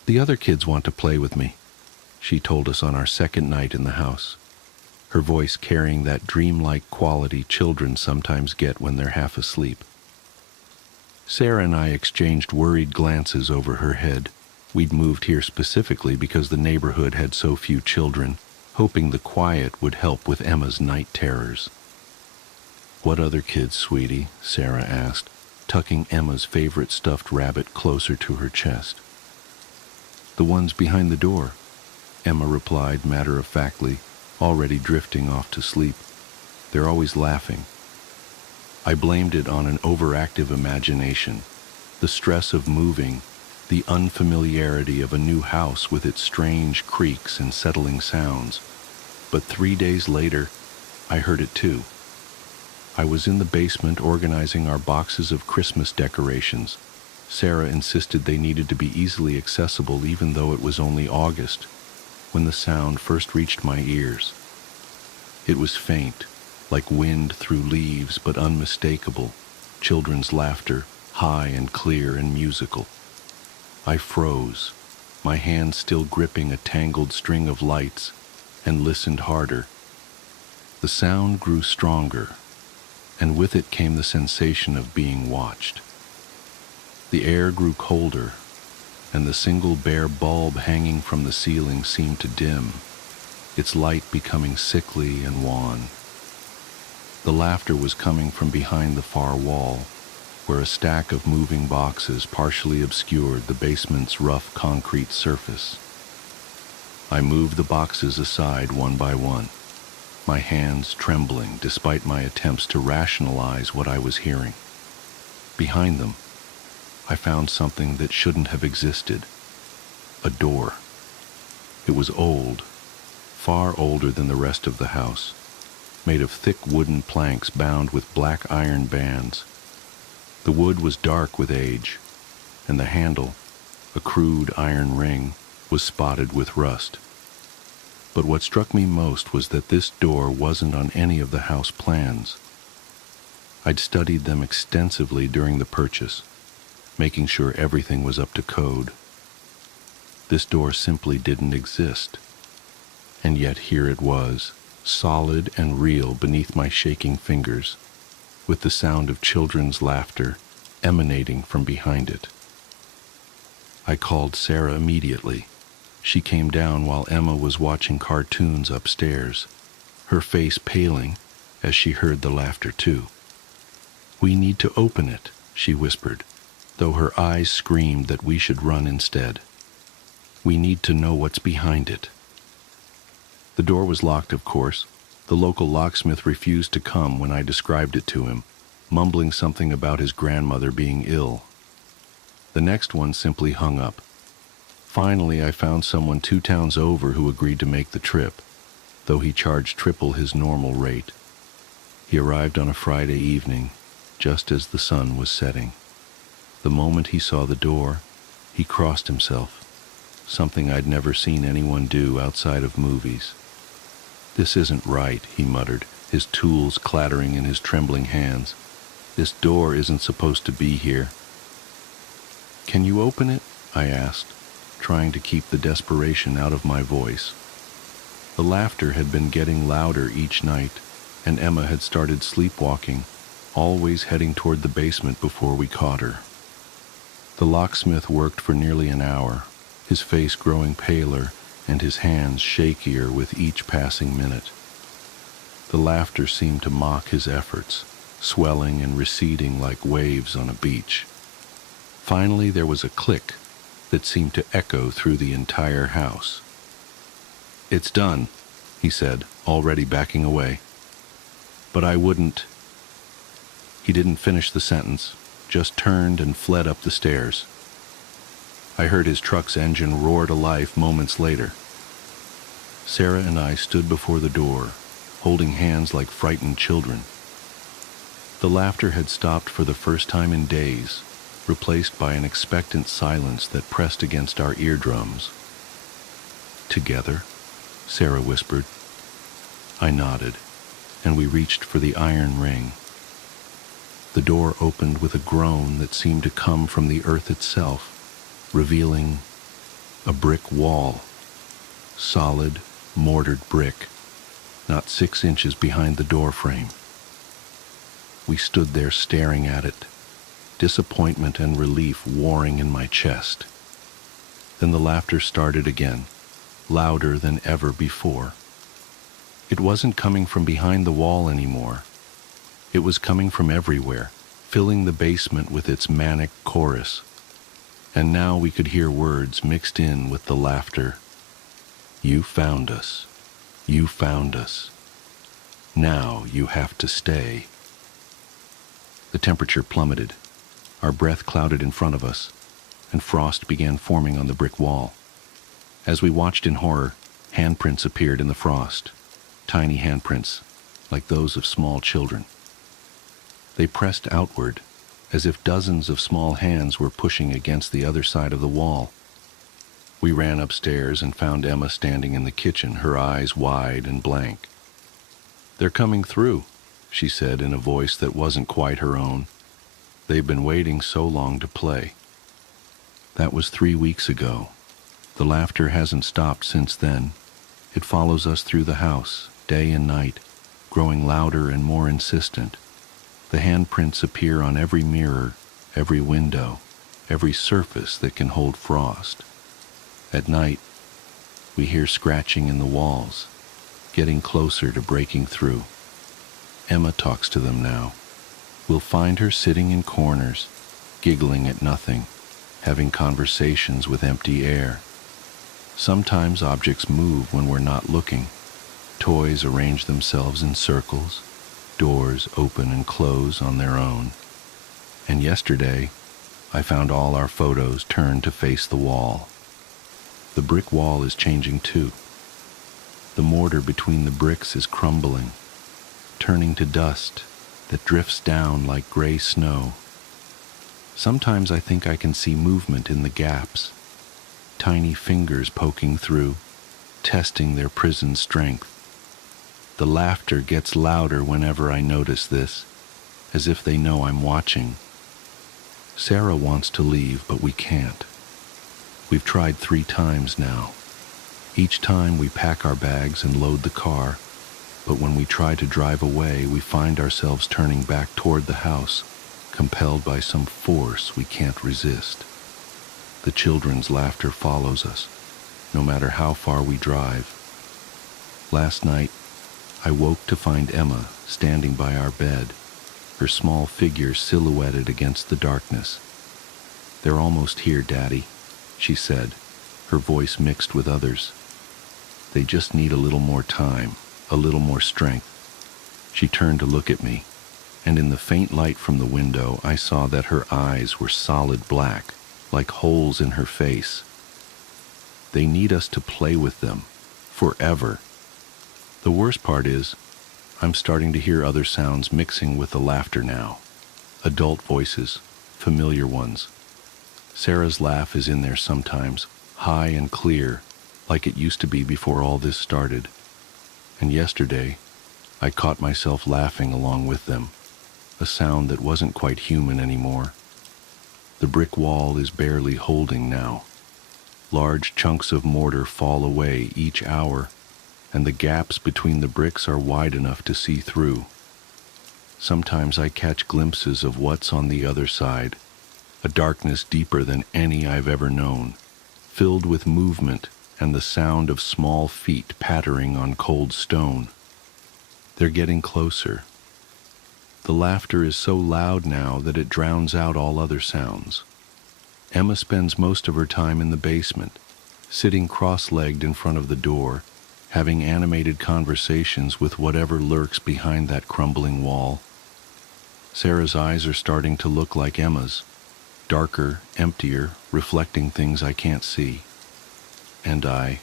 "The other kids want to play with me," she told us on our second night in the house, her voice carrying that dreamlike quality children sometimes get when they're half asleep. Sarah and I exchanged worried glances over her head, We'd moved here specifically because the neighborhood had so few children, hoping the quiet would help with Emma's night terrors. "What other kids, sweetie?" Sarah asked, tucking Emma's favorite stuffed rabbit closer to her chest. "The ones behind the door," Emma replied matter-of-factly, already drifting off to sleep. "They're always laughing." I blamed it on an overactive imagination, the stress of moving, the unfamiliarity of a new house with its strange creaks and settling sounds. But 3 days later, I heard it too. I was in the basement organizing our boxes of Christmas decorations. Sarah insisted they needed to be easily accessible even though it was only August, when the sound first reached my ears. It was faint, like wind through leaves, but unmistakable, children's laughter, high and clear and musical. I froze, my hand still gripping a tangled string of lights, and listened harder. The sound grew stronger, and with it came the sensation of being watched. The air grew colder, and the single bare bulb hanging from the ceiling seemed to dim, its light becoming sickly and wan. The laughter was coming from behind the far wall, where a stack of moving boxes partially obscured the basement's rough concrete surface. I moved the boxes aside one by one, my hands trembling despite my attempts to rationalize what I was hearing. Behind them, I found something that shouldn't have existed. A door. It was old, far older than the rest of the house, made of thick wooden planks bound with black iron bands. The wood was dark with age, and the handle, a crude iron ring, was spotted with rust. But what struck me most was that this door wasn't on any of the house plans. I'd studied them extensively during the purchase, making sure everything was up to code. This door simply didn't exist. And yet here it was, solid and real beneath my shaking fingers, with the sound of children's laughter emanating from behind it. I called Sarah immediately. She came down while Emma was watching cartoons upstairs, her face paling as she heard the laughter too. "We need to open it," she whispered, though her eyes screamed that we should run instead. "We need to know what's behind it." The door was locked, of course. The local locksmith refused to come when I described it to him, mumbling something about his grandmother being ill. The next one simply hung up. Finally, I found someone 2 towns over who agreed to make the trip, though he charged triple his normal rate. He arrived on a Friday evening, just as the sun was setting. The moment he saw the door, he crossed himself, something I'd never seen anyone do outside of movies. "This isn't right," he muttered, his tools clattering in his trembling hands. "This door isn't supposed to be here." "Can you open it?" I asked, trying to keep the desperation out of my voice. The laughter had been getting louder each night, and Emma had started sleepwalking, always heading toward the basement before we caught her. The locksmith worked for nearly an hour, his face growing paler and his hands shakier with each passing minute. The laughter seemed to mock his efforts, swelling and receding like waves on a beach. Finally, there was a click that seemed to echo through the entire house. "It's done," he said, already backing away. "But I wouldn't—" He didn't finish the sentence, just turned and fled up the stairs. I heard his truck's engine roar to life moments later. Sarah and I stood before the door, holding hands like frightened children. The laughter had stopped for the first time in days, replaced by an expectant silence that pressed against our eardrums. "Together?" Sarah whispered. I nodded, and we reached for the iron ring. The door opened with a groan that seemed to come from the earth itself, revealing a brick wall, solid, mortared brick, not 6 inches behind the door frame. We stood there staring at it, disappointment and relief warring in my chest. Then the laughter started again, louder than ever before. It wasn't coming from behind the wall anymore. It was coming from everywhere, filling the basement with its manic chorus. And now we could hear words mixed in with the laughter. You found us. You found us. Now you have to stay. The temperature plummeted. Our breath clouded in front of us, and frost began forming on the brick wall. As we watched in horror, handprints appeared in the frost. Tiny handprints, like those of small children. They pressed outward, as if dozens of small hands were pushing against the other side of the wall. We ran upstairs and found Emma standing in the kitchen, her eyes wide and blank. "They're coming through," she said in a voice that wasn't quite her own. "They've been waiting so long to play." That was 3 weeks ago. The laughter hasn't stopped since then. It follows us through the house, day and night, growing louder and more insistent. The handprints appear on every mirror, every window, every surface that can hold frost. At night, we hear scratching in the walls, getting closer to breaking through. Emma talks to them now. We'll find her sitting in corners, giggling at nothing, having conversations with empty air. Sometimes objects move when we're not looking. Toys arrange themselves in circles. Doors open and close on their own. And yesterday, I found all our photos turned to face the wall. The brick wall is changing too. The mortar between the bricks is crumbling, turning to dust that drifts down like gray snow. Sometimes I think I can see movement in the gaps, tiny fingers poking through, testing their prison strength. The laughter gets louder whenever I notice this, as if they know I'm watching. Sarah wants to leave, but we can't. We've tried 3 times now. Each time we pack our bags and load the car, but when we try to drive away, we find ourselves turning back toward the house, compelled by some force we can't resist. The children's laughter follows us, no matter how far we drive. Last night, I woke to find Emma standing by our bed, her small figure silhouetted against the darkness. "They're almost here, Daddy," she said, her voice mixed with others. "They just need a little more time, a little more strength." She turned to look at me, and in the faint light from the window, I saw that her eyes were solid black, like holes in her face. "They need us to play with them, forever." The worst part is, I'm starting to hear other sounds mixing with the laughter now. Adult voices, familiar ones. Sarah's laugh is in there sometimes, high and clear, like it used to be before all this started. And yesterday, I caught myself laughing along with them, a sound that wasn't quite human anymore. The brick wall is barely holding now. Large chunks of mortar fall away each hour, and the gaps between the bricks are wide enough to see through. Sometimes I catch glimpses of what's on the other side, a darkness deeper than any I've ever known, filled with movement and the sound of small feet pattering on cold stone. They're getting closer. The laughter is so loud now that it drowns out all other sounds. Emma spends most of her time in the basement, sitting cross-legged in front of the door, having animated conversations with whatever lurks behind that crumbling wall. Sarah's eyes are starting to look like Emma's, darker, emptier, reflecting things I can't see. And I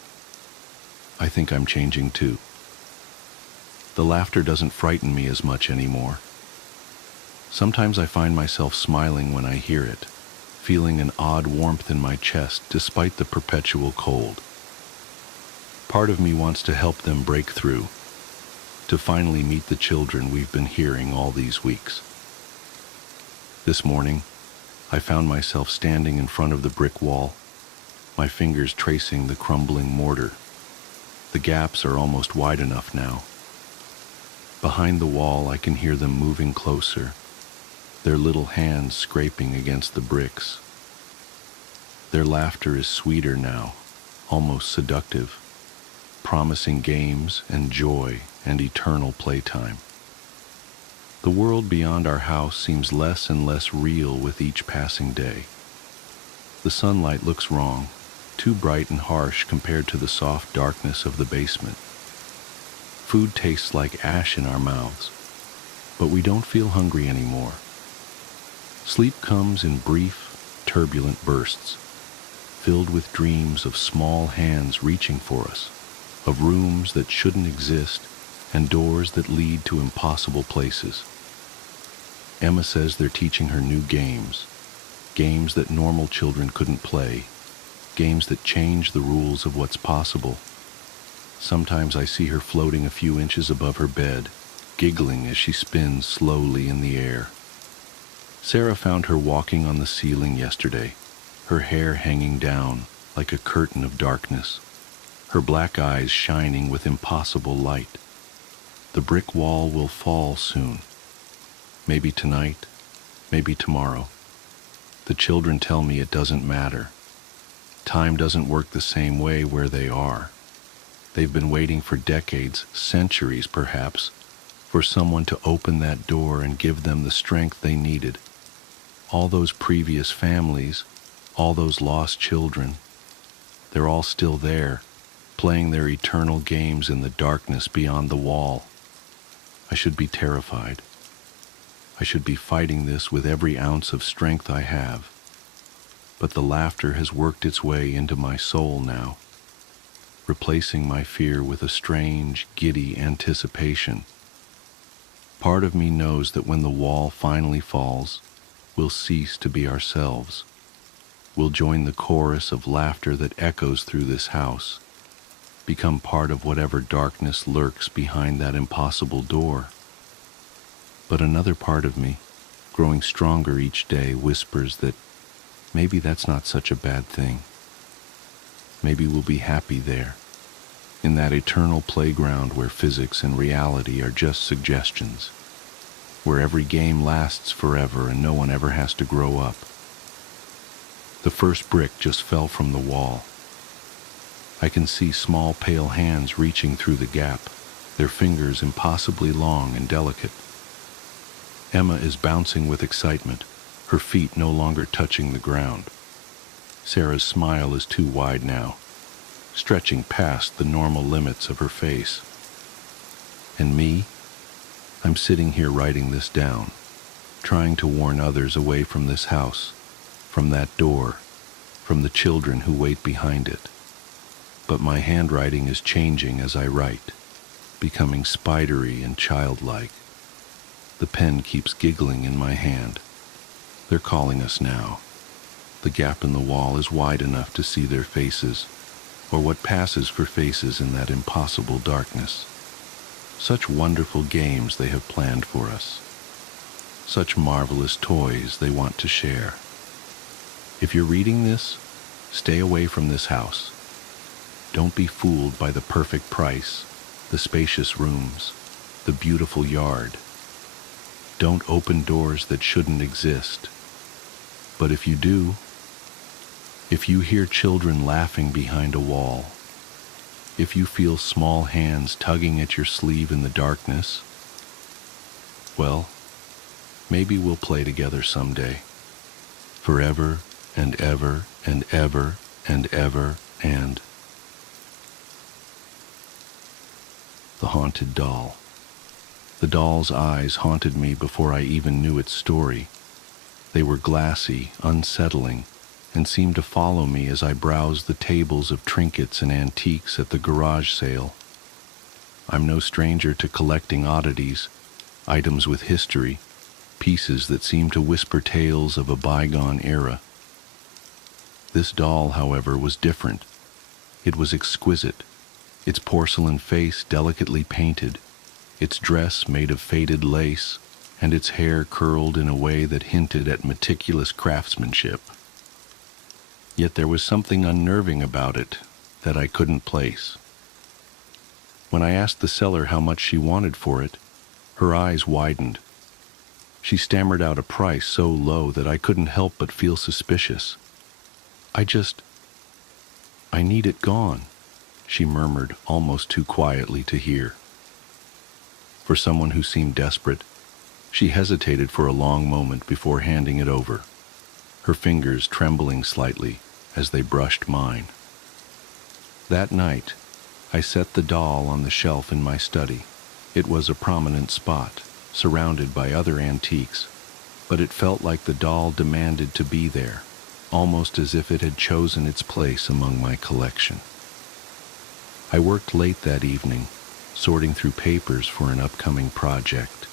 think I'm changing too. The laughter doesn't frighten me as much anymore. Sometimes I find myself smiling when I hear it, feeling an odd warmth in my chest despite the perpetual cold. Part of me wants to help them break through, to finally meet the children we've been hearing all these weeks. This morning, I found myself standing in front of the brick wall, my fingers tracing the crumbling mortar. The gaps are almost wide enough now. Behind the wall, I can hear them moving closer, their little hands scraping against the bricks. Their laughter is sweeter now, almost seductive, promising games and joy and eternal playtime. The world beyond our house seems less and less real with each passing day. The sunlight looks wrong, too bright and harsh compared to the soft darkness of the basement. Food tastes like ash in our mouths, but we don't feel hungry anymore. Sleep comes in brief, turbulent bursts, filled with dreams of small hands reaching for us, of rooms that shouldn't exist, and doors that lead to impossible places. Emma says they're teaching her new games that normal children couldn't play, games that change the rules of what's possible. Sometimes I see her floating a few inches above her bed, giggling as she spins slowly in the air. Sarah found her walking on the ceiling yesterday, her hair hanging down like a curtain of darkness, her black eyes shining with impossible light. The brick wall will fall soon. Maybe tonight, maybe tomorrow. The children tell me it doesn't matter. Time doesn't work the same way where they are. They've been waiting for decades, centuries perhaps, for someone to open that door and give them the strength they needed. All those previous families, all those lost children, they're all still there, playing their eternal games in the darkness beyond the wall. I should be terrified. I should be fighting this with every ounce of strength I have. But the laughter has worked its way into my soul now, replacing my fear with a strange, giddy anticipation. Part of me knows that when the wall finally falls, we'll cease to be ourselves. We'll join the chorus of laughter that echoes through this house, become part of whatever darkness lurks behind that impossible door. But another part of me, growing stronger each day, whispers that maybe that's not such a bad thing. Maybe we'll be happy there, in that eternal playground where physics and reality are just suggestions, where every game lasts forever and no one ever has to grow up. The first brick just fell from the wall. I can see small pale hands reaching through the gap, their fingers impossibly long and delicate. Emma is bouncing with excitement, her feet no longer touching the ground. Sarah's smile is too wide now, stretching past the normal limits of her face. And me? I'm sitting here writing this down, trying to warn others away from this house, from that door, from the children who wait behind it. But my handwriting is changing as I write, becoming spidery and childlike. The pen keeps giggling in my hand. They're calling us now. The gap in the wall is wide enough to see their faces, or what passes for faces in that impossible darkness. Such wonderful games they have planned for us. Such marvelous toys they want to share. If you're reading this, stay away from this house. Don't be fooled by the perfect price, the spacious rooms, the beautiful yard. Don't open doors that shouldn't exist. But if you do, if you hear children laughing behind a wall, if you feel small hands tugging at your sleeve in the darkness, well, maybe we'll play together someday. Forever and ever and ever and ever and... The Haunted Doll. The doll's eyes haunted me before I even knew its story. They were glassy, unsettling, and seemed to follow me as I browsed the tables of trinkets and antiques at the garage sale. I'm no stranger to collecting oddities, items with history, pieces that seem to whisper tales of a bygone era. This doll, however, was different. It was exquisite, its porcelain face delicately painted, its dress made of faded lace, and its hair curled in a way that hinted at meticulous craftsmanship. Yet there was something unnerving about it that I couldn't place. When I asked the seller how much she wanted for it, her eyes widened. She stammered out a price so low that I couldn't help but feel suspicious. I just, I need it gone," she murmured almost too quietly to hear. For someone who seemed desperate, she hesitated for a long moment before handing it over, her fingers trembling slightly as they brushed mine. That night, I set the doll on the shelf in my study. It was a prominent spot, surrounded by other antiques, but it felt like the doll demanded to be there, almost as if it had chosen its place among my collection. I worked late that evening, sorting through papers for an upcoming project.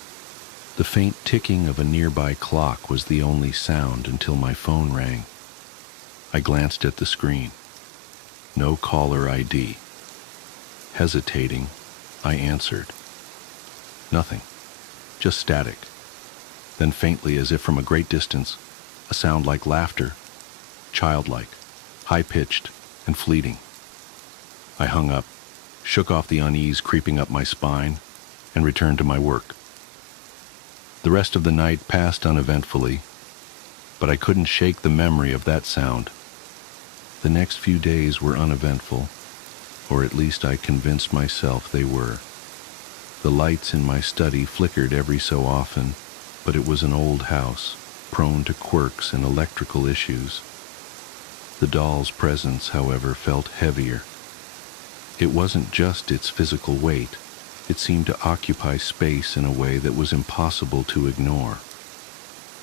The faint ticking of a nearby clock was the only sound until my phone rang. I glanced at the screen. No caller ID. Hesitating, I answered. Nothing. Just static. Then faintly, as if from a great distance, a sound like laughter, childlike, high-pitched, and fleeting. I hung up, shook off the unease creeping up my spine, and returned to my work. The rest of the night passed uneventfully, but I couldn't shake the memory of that sound. The next few days were uneventful, or at least I convinced myself they were. The lights in my study flickered every so often, but it was an old house, prone to quirks and electrical issues. The doll's presence, however, felt heavier. It wasn't just its physical weight. It seemed to occupy space in a way that was impossible to ignore.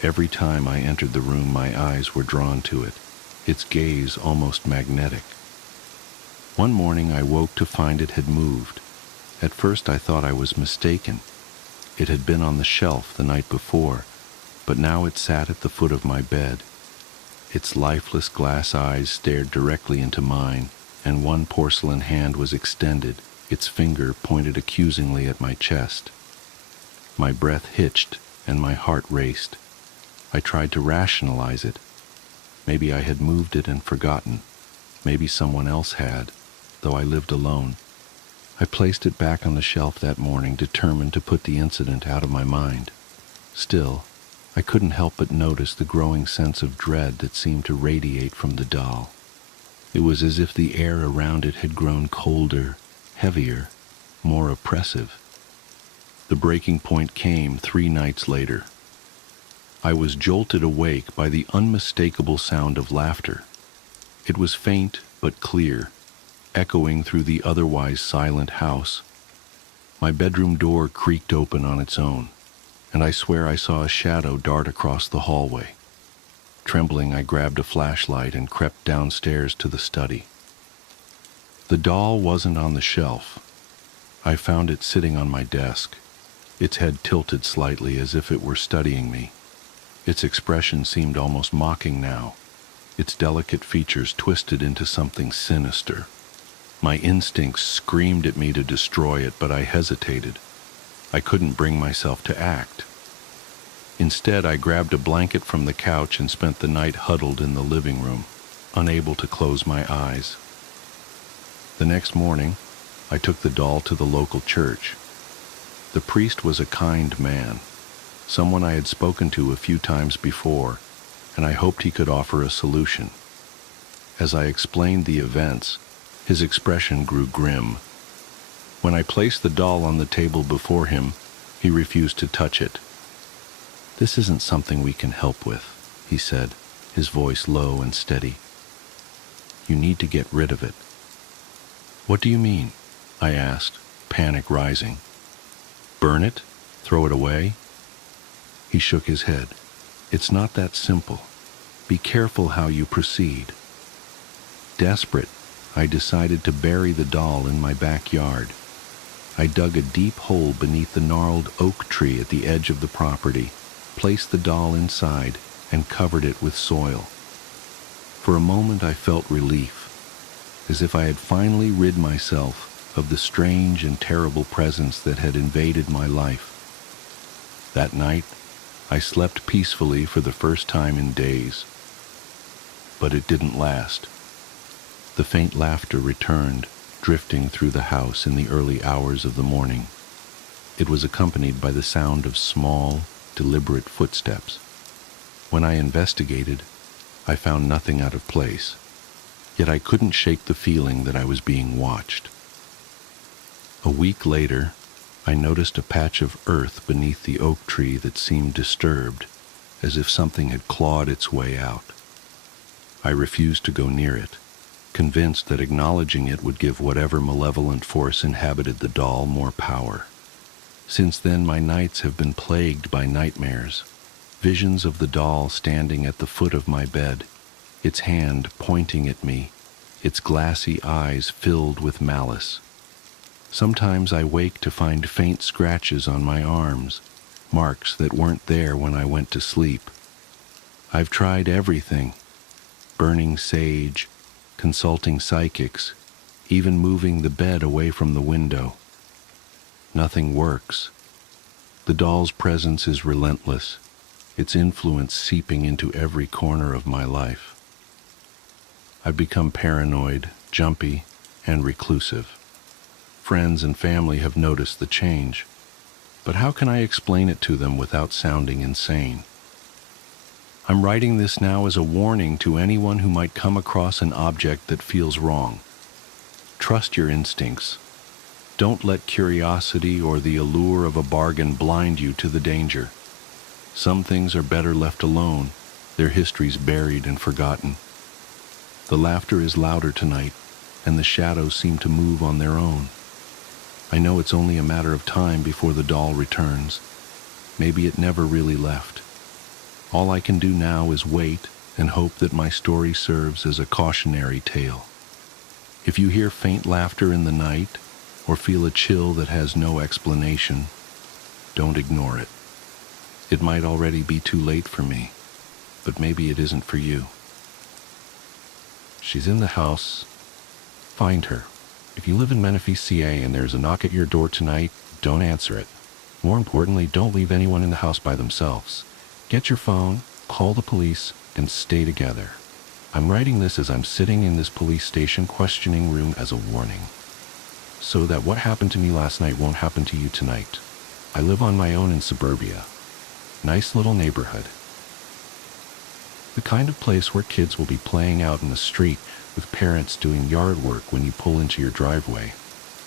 Every time I entered the room, my eyes were drawn to it, its gaze almost magnetic. One morning I woke to find it had moved. At first I thought I was mistaken. It had been on the shelf the night before, but now it sat at the foot of my bed. Its lifeless glass eyes stared directly into mine, and one porcelain hand was extended, its finger pointed accusingly at my chest. My breath hitched and my heart raced. I tried to rationalize it. Maybe I had moved it and forgotten. Maybe someone else had, though I lived alone. I placed it back on the shelf that morning, determined to put the incident out of my mind. Still, I couldn't help but notice the growing sense of dread that seemed to radiate from the doll. It was as if the air around it had grown colder, heavier, more oppressive. The breaking point came 3 nights later. I was jolted awake by the unmistakable sound of laughter. It was faint but clear, echoing through the otherwise silent house. My bedroom door creaked open on its own, and I swear I saw a shadow dart across the hallway. Trembling, I grabbed a flashlight and crept downstairs to the study. The doll wasn't on the shelf. I found it sitting on my desk, its head tilted slightly as if it were studying me. Its expression seemed almost mocking now, its delicate features twisted into something sinister. My instincts screamed at me to destroy it, but I hesitated. I couldn't bring myself to act. Instead, I grabbed a blanket from the couch and spent the night huddled in the living room, unable to close my eyes. The next morning, I took the doll to the local church. The priest was a kind man, someone I had spoken to a few times before, and I hoped he could offer a solution. As I explained the events, his expression grew grim. When I placed the doll on the table before him, he refused to touch it. "This isn't something we can help with," he said, his voice low and steady. "You need to get rid of it." "What do you mean?" I asked, panic rising. "Burn it? Throw it away?" He shook his head. "It's not that simple. Be careful how you proceed." Desperate, I decided to bury the doll in my backyard. I dug a deep hole beneath the gnarled oak tree at the edge of the property, placed the doll inside, and covered it with soil. For a moment I felt relief, as if I had finally rid myself of the strange and terrible presence that had invaded my life. That night, I slept peacefully for the first time in days. But it didn't last. The faint laughter returned, drifting through the house in the early hours of the morning. It was accompanied by the sound of small, deliberate footsteps. When I investigated, I found nothing out of place. yet I couldn't shake the feeling that I was being watched. A week later, I noticed a patch of earth beneath the oak tree that seemed disturbed, as if something had clawed its way out. I refused to go near it, convinced that acknowledging it would give whatever malevolent force inhabited the doll more power. Since then, my nights have been plagued by nightmares, visions of the doll standing at the foot of my bed, its hand pointing at me, its glassy eyes filled with malice. Sometimes I wake to find faint scratches on my arms, marks that weren't there when I went to sleep. I've tried everything: burning sage, consulting psychics, even moving the bed away from the window. Nothing works. The doll's presence is relentless, its influence seeping into every corner of my life. I've become paranoid, jumpy, and reclusive. Friends and family have noticed the change, but how can I explain it to them without sounding insane? I'm writing this now as a warning to anyone who might come across an object that feels wrong. Trust your instincts. Don't let curiosity or the allure of a bargain blind you to the danger. Some things are better left alone, their histories buried and forgotten. The laughter is louder tonight, and the shadows seem to move on their own. I know it's only a matter of time before the doll returns. Maybe it never really left. All I can do now is wait and hope that my story serves as a cautionary tale. If you hear faint laughter in the night, or feel a chill that has no explanation, don't ignore it. It might already be too late for me, but maybe it isn't for you. She's in the house. Find her. If you live in Menifee, CA, and there's a knock at your door tonight, don't answer it. More importantly, don't leave anyone in the house by themselves. Get your phone, call the police, and stay together. I'm writing this as I'm sitting in this police station questioning room as a warning, so that what happened to me last night won't happen to you tonight. I live on my own in suburbia. Nice little neighborhood. The kind of place where kids will be playing out in the street with parents doing yard work when you pull into your driveway.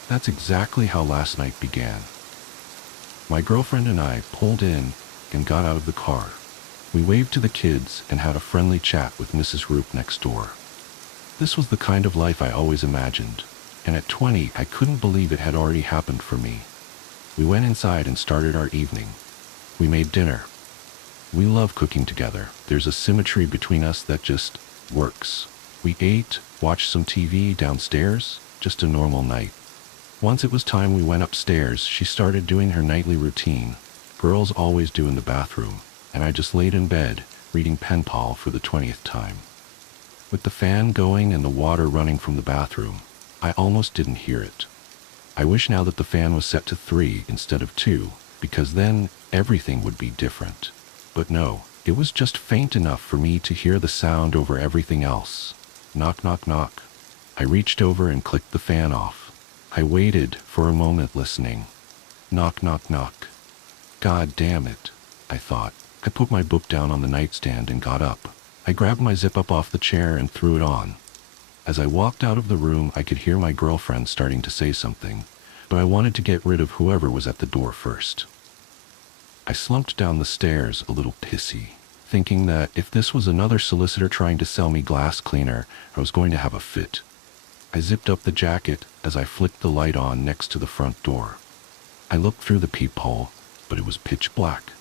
That's exactly how last night began. My girlfriend and I pulled in and got out of the car. We waved to the kids and had a friendly chat with Mrs. Roop next door. This was the kind of life I always imagined, and at 20 I couldn't believe it had already happened for me. We went inside and started our evening. We made dinner. We love cooking together. There's a symmetry between us that just works. We ate, watched some TV downstairs, just a normal night. Once it was time we went upstairs, she started doing her nightly routine. Girls always do in the bathroom, and I just laid in bed, reading pen pal for the 20th time. With the fan going and the water running from the bathroom, I almost didn't hear it. I wish now that the fan was set to 3 instead of 2, because then everything would be different. But no, it was just faint enough for me to hear the sound over everything else. Knock, knock, knock. I reached over and clicked the fan off. I waited for a moment listening. Knock, knock, knock. God damn it, I thought. I put my book down on the nightstand and got up. I grabbed my zip-up off the chair and threw it on. As I walked out of the room, I could hear my girlfriend starting to say something, but I wanted to get rid of whoever was at the door first. I slumped down the stairs a little pissy, thinking that if this was another solicitor trying to sell me glass cleaner, I was going to have a fit. I zipped up the jacket as I flicked the light on next to the front door. I looked through the peephole, but it was pitch black.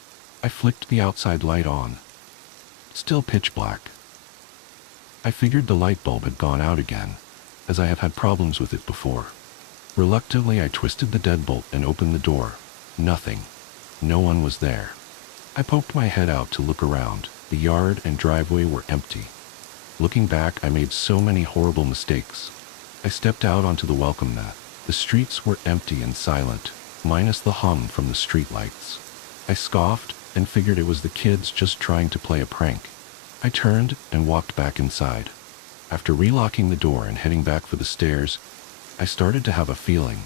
I flicked the outside light on. Still pitch black. I figured the light bulb had gone out again, as I have had problems with it before. Reluctantly, I twisted the deadbolt and opened the door. Nothing. No one was there. I poked my head out to look around. The yard and driveway were empty. Looking back, I made so many horrible mistakes. I stepped out onto the welcome mat. The streets were empty and silent, minus the hum from the streetlights. I scoffed and figured it was the kids just trying to play a prank. I turned and walked back inside. After relocking the door and heading back for the stairs, I started to have a feeling.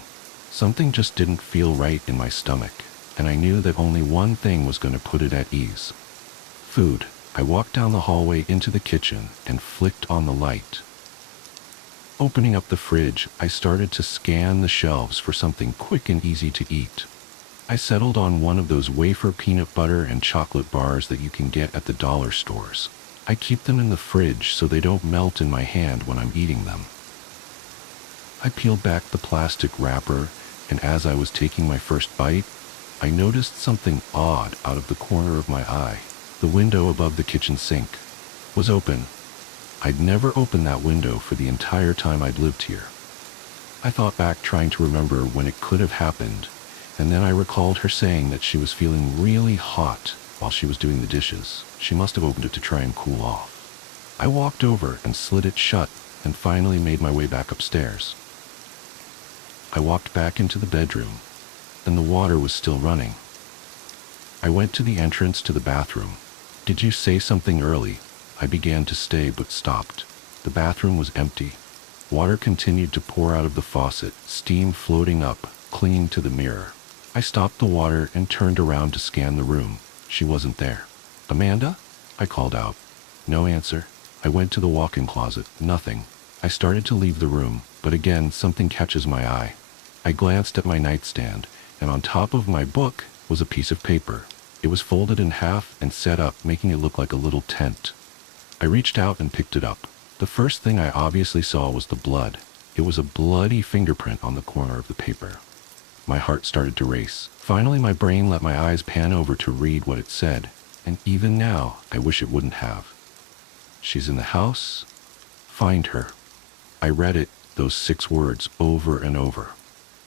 Something just didn't feel right in my stomach, and I knew that only one thing was going to put it at ease. Food. I walked down the hallway into the kitchen and flicked on the light. Opening up the fridge, I started to scan the shelves for something quick and easy to eat. I settled on one of those wafer peanut butter and chocolate bars that you can get at the dollar stores. I keep them in the fridge so they don't melt in my hand when I'm eating them. I peeled back the plastic wrapper, and as I was taking my first bite, I noticed something odd out of the corner of my eye. The window above the kitchen sink was open. I'd never opened that window for the entire time I'd lived here. I thought back trying to remember when it could have happened, and then I recalled her saying that she was feeling really hot while she was doing the dishes. She must have opened it to try and cool off. I walked over and slid it shut and finally made my way back upstairs. I walked back into the bedroom, and the water was still running. I went to the entrance to the bathroom. "Did you say something early?" I began to stay but stopped. The bathroom was empty. Water continued to pour out of the faucet, steam floating up, clinging to the mirror. I stopped the water and turned around to scan the room. She wasn't there. "Amanda?" I called out. No answer. I went to the walk-in closet. Nothing. I started to leave the room, but again something catches my eye. I glanced at my nightstand, and on top of my book was a piece of paper. It was folded in half and set up, making it look like a little tent. I reached out and picked it up. The first thing I obviously saw was the blood. It was a bloody fingerprint on the corner of the paper. My heart started to race. Finally, my brain let my eyes pan over to read what it said, and even now, I wish it wouldn't have. "She's in the house. Find her." I read it, those 6 words, over and over.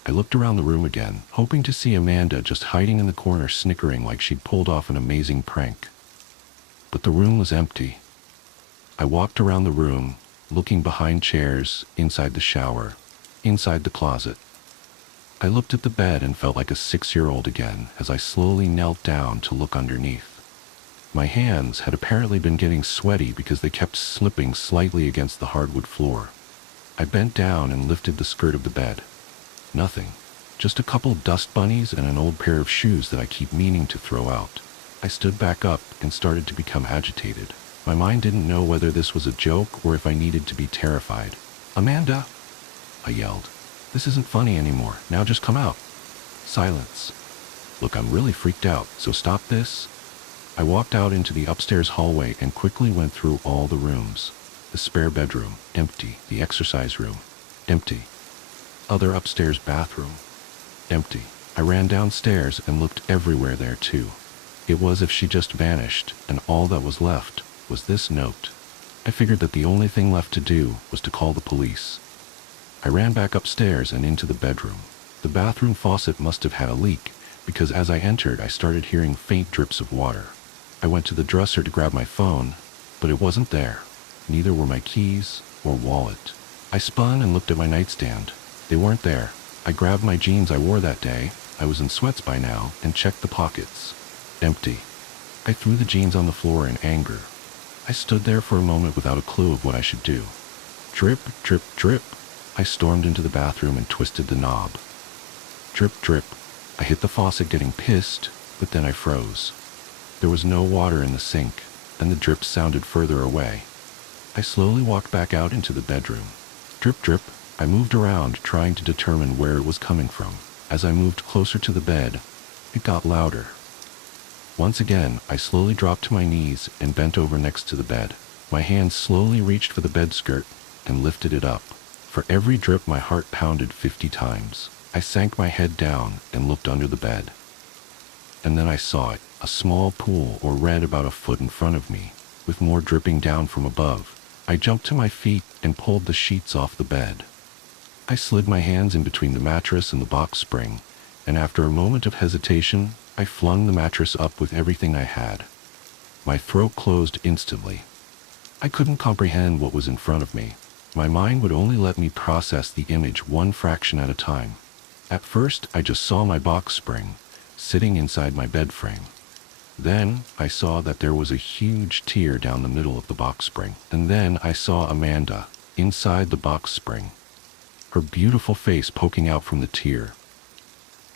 I looked around the room again, hoping to see Amanda just hiding in the corner snickering like she'd pulled off an amazing prank. But the room was empty. I walked around the room, looking behind chairs, inside the shower, inside the closet. I looked at the bed and felt like a 6-year-old again as I slowly knelt down to look underneath. My hands had apparently been getting sweaty because they kept slipping slightly against the hardwood floor. I bent down and lifted the skirt of the bed. Nothing. Just a couple dust bunnies and an old pair of shoes that I keep meaning to throw out. I stood back up and started to become agitated. My mind didn't know whether this was a joke or if I needed to be terrified. "Amanda!" I yelled. "This isn't funny anymore. Now just come out." Silence. "Look, I'm really freaked out, so stop this." I walked out into the upstairs hallway and quickly went through all the rooms. The spare bedroom, empty. The exercise room, empty. Other upstairs bathroom, empty. I ran downstairs and looked everywhere there too. It was as if she just vanished, and all that was left was this note. I figured that the only thing left to do was to call the police. I ran back upstairs and into the bedroom. The bathroom faucet must have had a leak, because as I entered I started hearing faint drips of water. I went to the dresser to grab my phone, but it wasn't there. Neither were my keys or wallet. I spun and looked at my nightstand. They weren't there. I grabbed my jeans I wore that day, I was in sweats by now, and checked the pockets. Empty. I threw the jeans on the floor in anger. I stood there for a moment without a clue of what I should do. Drip, drip, drip. I stormed into the bathroom and twisted the knob. Drip, drip. I hit the faucet getting pissed, but then I froze. There was no water in the sink, and the drips sounded further away. I slowly walked back out into the bedroom. Drip, drip. I moved around, trying to determine where it was coming from. As I moved closer to the bed, it got louder. Once again, I slowly dropped to my knees and bent over next to the bed. My hand slowly reached for the bed skirt and lifted it up. For every drip, my heart pounded 50 times. I sank my head down and looked under the bed. And then I saw it, a small pool or red about a foot in front of me, with more dripping down from above. I jumped to my feet and pulled the sheets off the bed. I slid my hands in between the mattress and the box spring, and after a moment of hesitation, I flung the mattress up with everything I had. My throat closed instantly. I couldn't comprehend what was in front of me. My mind would only let me process the image one fraction at a time. At first, I just saw my box spring, sitting inside my bed frame. Then, I saw that there was a huge tear down the middle of the box spring. And then I saw Amanda, inside the box spring, her beautiful face poking out from the tear.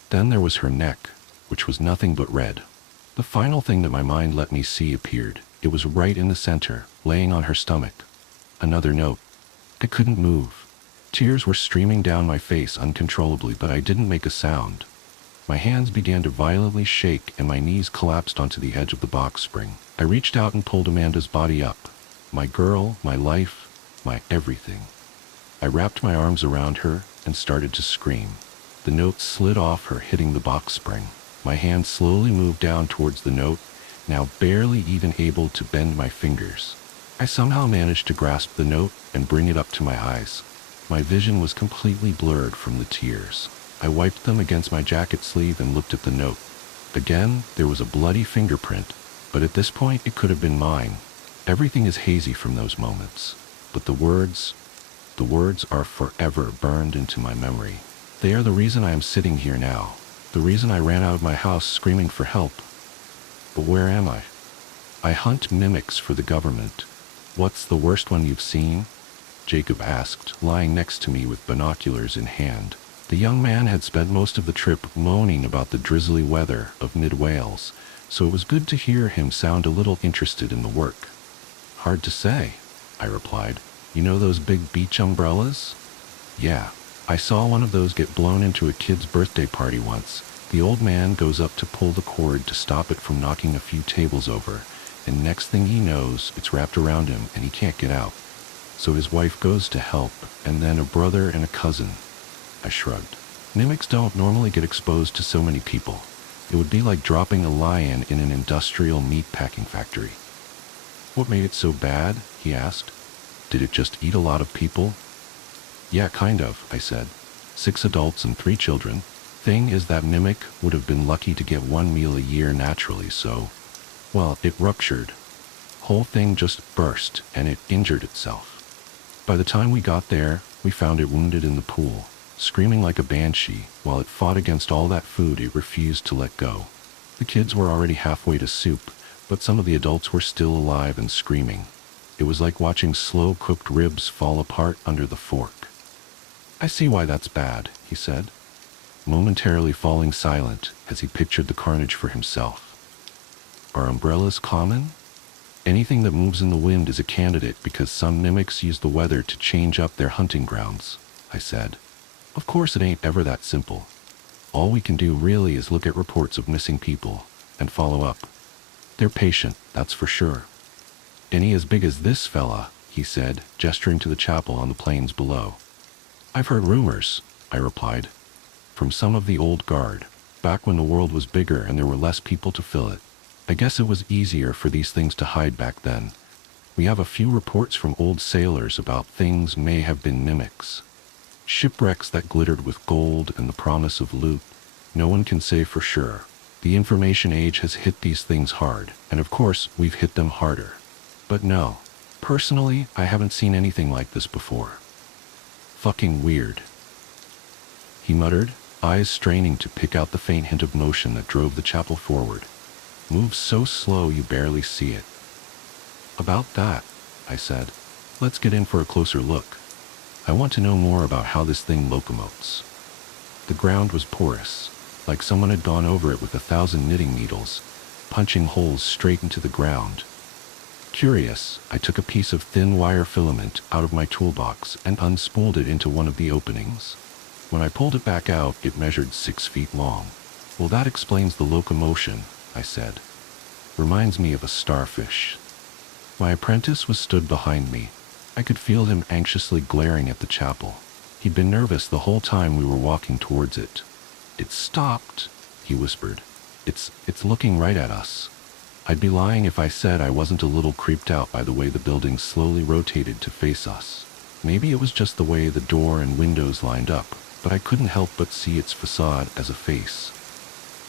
Then there was her neck, which was nothing but red. The final thing that my mind let me see appeared. It was right in the center, laying on her stomach. Another note. I couldn't move. Tears were streaming down my face uncontrollably, but I didn't make a sound. My hands began to violently shake and my knees collapsed onto the edge of the box spring. I reached out and pulled Amanda's body up. My girl, my life, my everything. I wrapped my arms around her and started to scream. The note slid off her, hitting the box spring. My hand slowly moved down towards the note, now barely even able to bend my fingers. I somehow managed to grasp the note and bring it up to my eyes. My vision was completely blurred from the tears. I wiped them against my jacket sleeve and looked at the note. Again, there was a bloody fingerprint, but at this point it could have been mine. Everything is hazy from those moments, but the words are forever burned into my memory. They are the reason I am sitting here now, the reason I ran out of my house screaming for help. But where am I? I hunt mimics for the government. What's the worst one you've seen? Jacob asked, lying next to me with binoculars in hand. The young man had spent most of the trip moaning about the drizzly weather of mid-Wales, so it was good to hear him sound a little interested in the work. Hard to say, I replied. You know those big beach umbrellas? Yeah, I saw one of those get blown into a kid's birthday party once. The old man goes up to pull the cord to stop it from knocking a few tables over, and next thing he knows, it's wrapped around him and he can't get out. So his wife goes to help, and then a brother and a cousin. I shrugged. Mimics don't normally get exposed to so many people. It would be like dropping a lion in an industrial meat-packing factory. What made it so bad? He asked. Did it just eat a lot of people? Yeah, kind of, I said. 6 adults and 3 children. Thing is that mimic would have been lucky to get 1 meal a year naturally, so... Well, it ruptured. Whole thing just burst, and it injured itself. By the time we got there, we found it wounded in the pool, screaming like a banshee. While it fought against all that food, it refused to let go. The kids were already halfway to soup, but some of the adults were still alive and screaming. It was like watching slow-cooked ribs fall apart under the fork. I see why that's bad, he said, momentarily falling silent as he pictured the carnage for himself. Are umbrellas common? Anything that moves in the wind is a candidate because some mimics use the weather to change up their hunting grounds, I said. Of course it ain't ever that simple. All we can do really is look at reports of missing people and follow up. They're patient, that's for sure. Any as big as this fella, he said, gesturing to the chapel on the plains below. I've heard rumors, I replied, from some of the old guard, back when the world was bigger and there were less people to fill it. I guess it was easier for these things to hide back then. We have a few reports from old sailors about things may have been mimics. Shipwrecks that glittered with gold and the promise of loot. No one can say for sure. The information age has hit these things hard, and of course, we've hit them harder. But no, personally, I haven't seen anything like this before. Fucking weird, he muttered, eyes straining to pick out the faint hint of motion that drove the chapel forward. Moves so slow you barely see it. About that, I said. Let's get in for a closer look. I want to know more about how this thing locomotes. The ground was porous, like someone had gone over it with 1,000 knitting needles, punching holes straight into the ground. Curious, I took a piece of thin wire filament out of my toolbox and unspooled it into one of the openings. When I pulled it back out, it measured 6 feet long. Well, that explains the locomotion, I said. Reminds me of a starfish. My apprentice was stood behind me. I could feel him anxiously glaring at the chapel. He'd been nervous the whole time we were walking towards it. It stopped, he whispered. It's looking right at us. I'd be lying if I said I wasn't a little creeped out by the way the building slowly rotated to face us. Maybe it was just the way the door and windows lined up, but I couldn't help but see its facade as a face.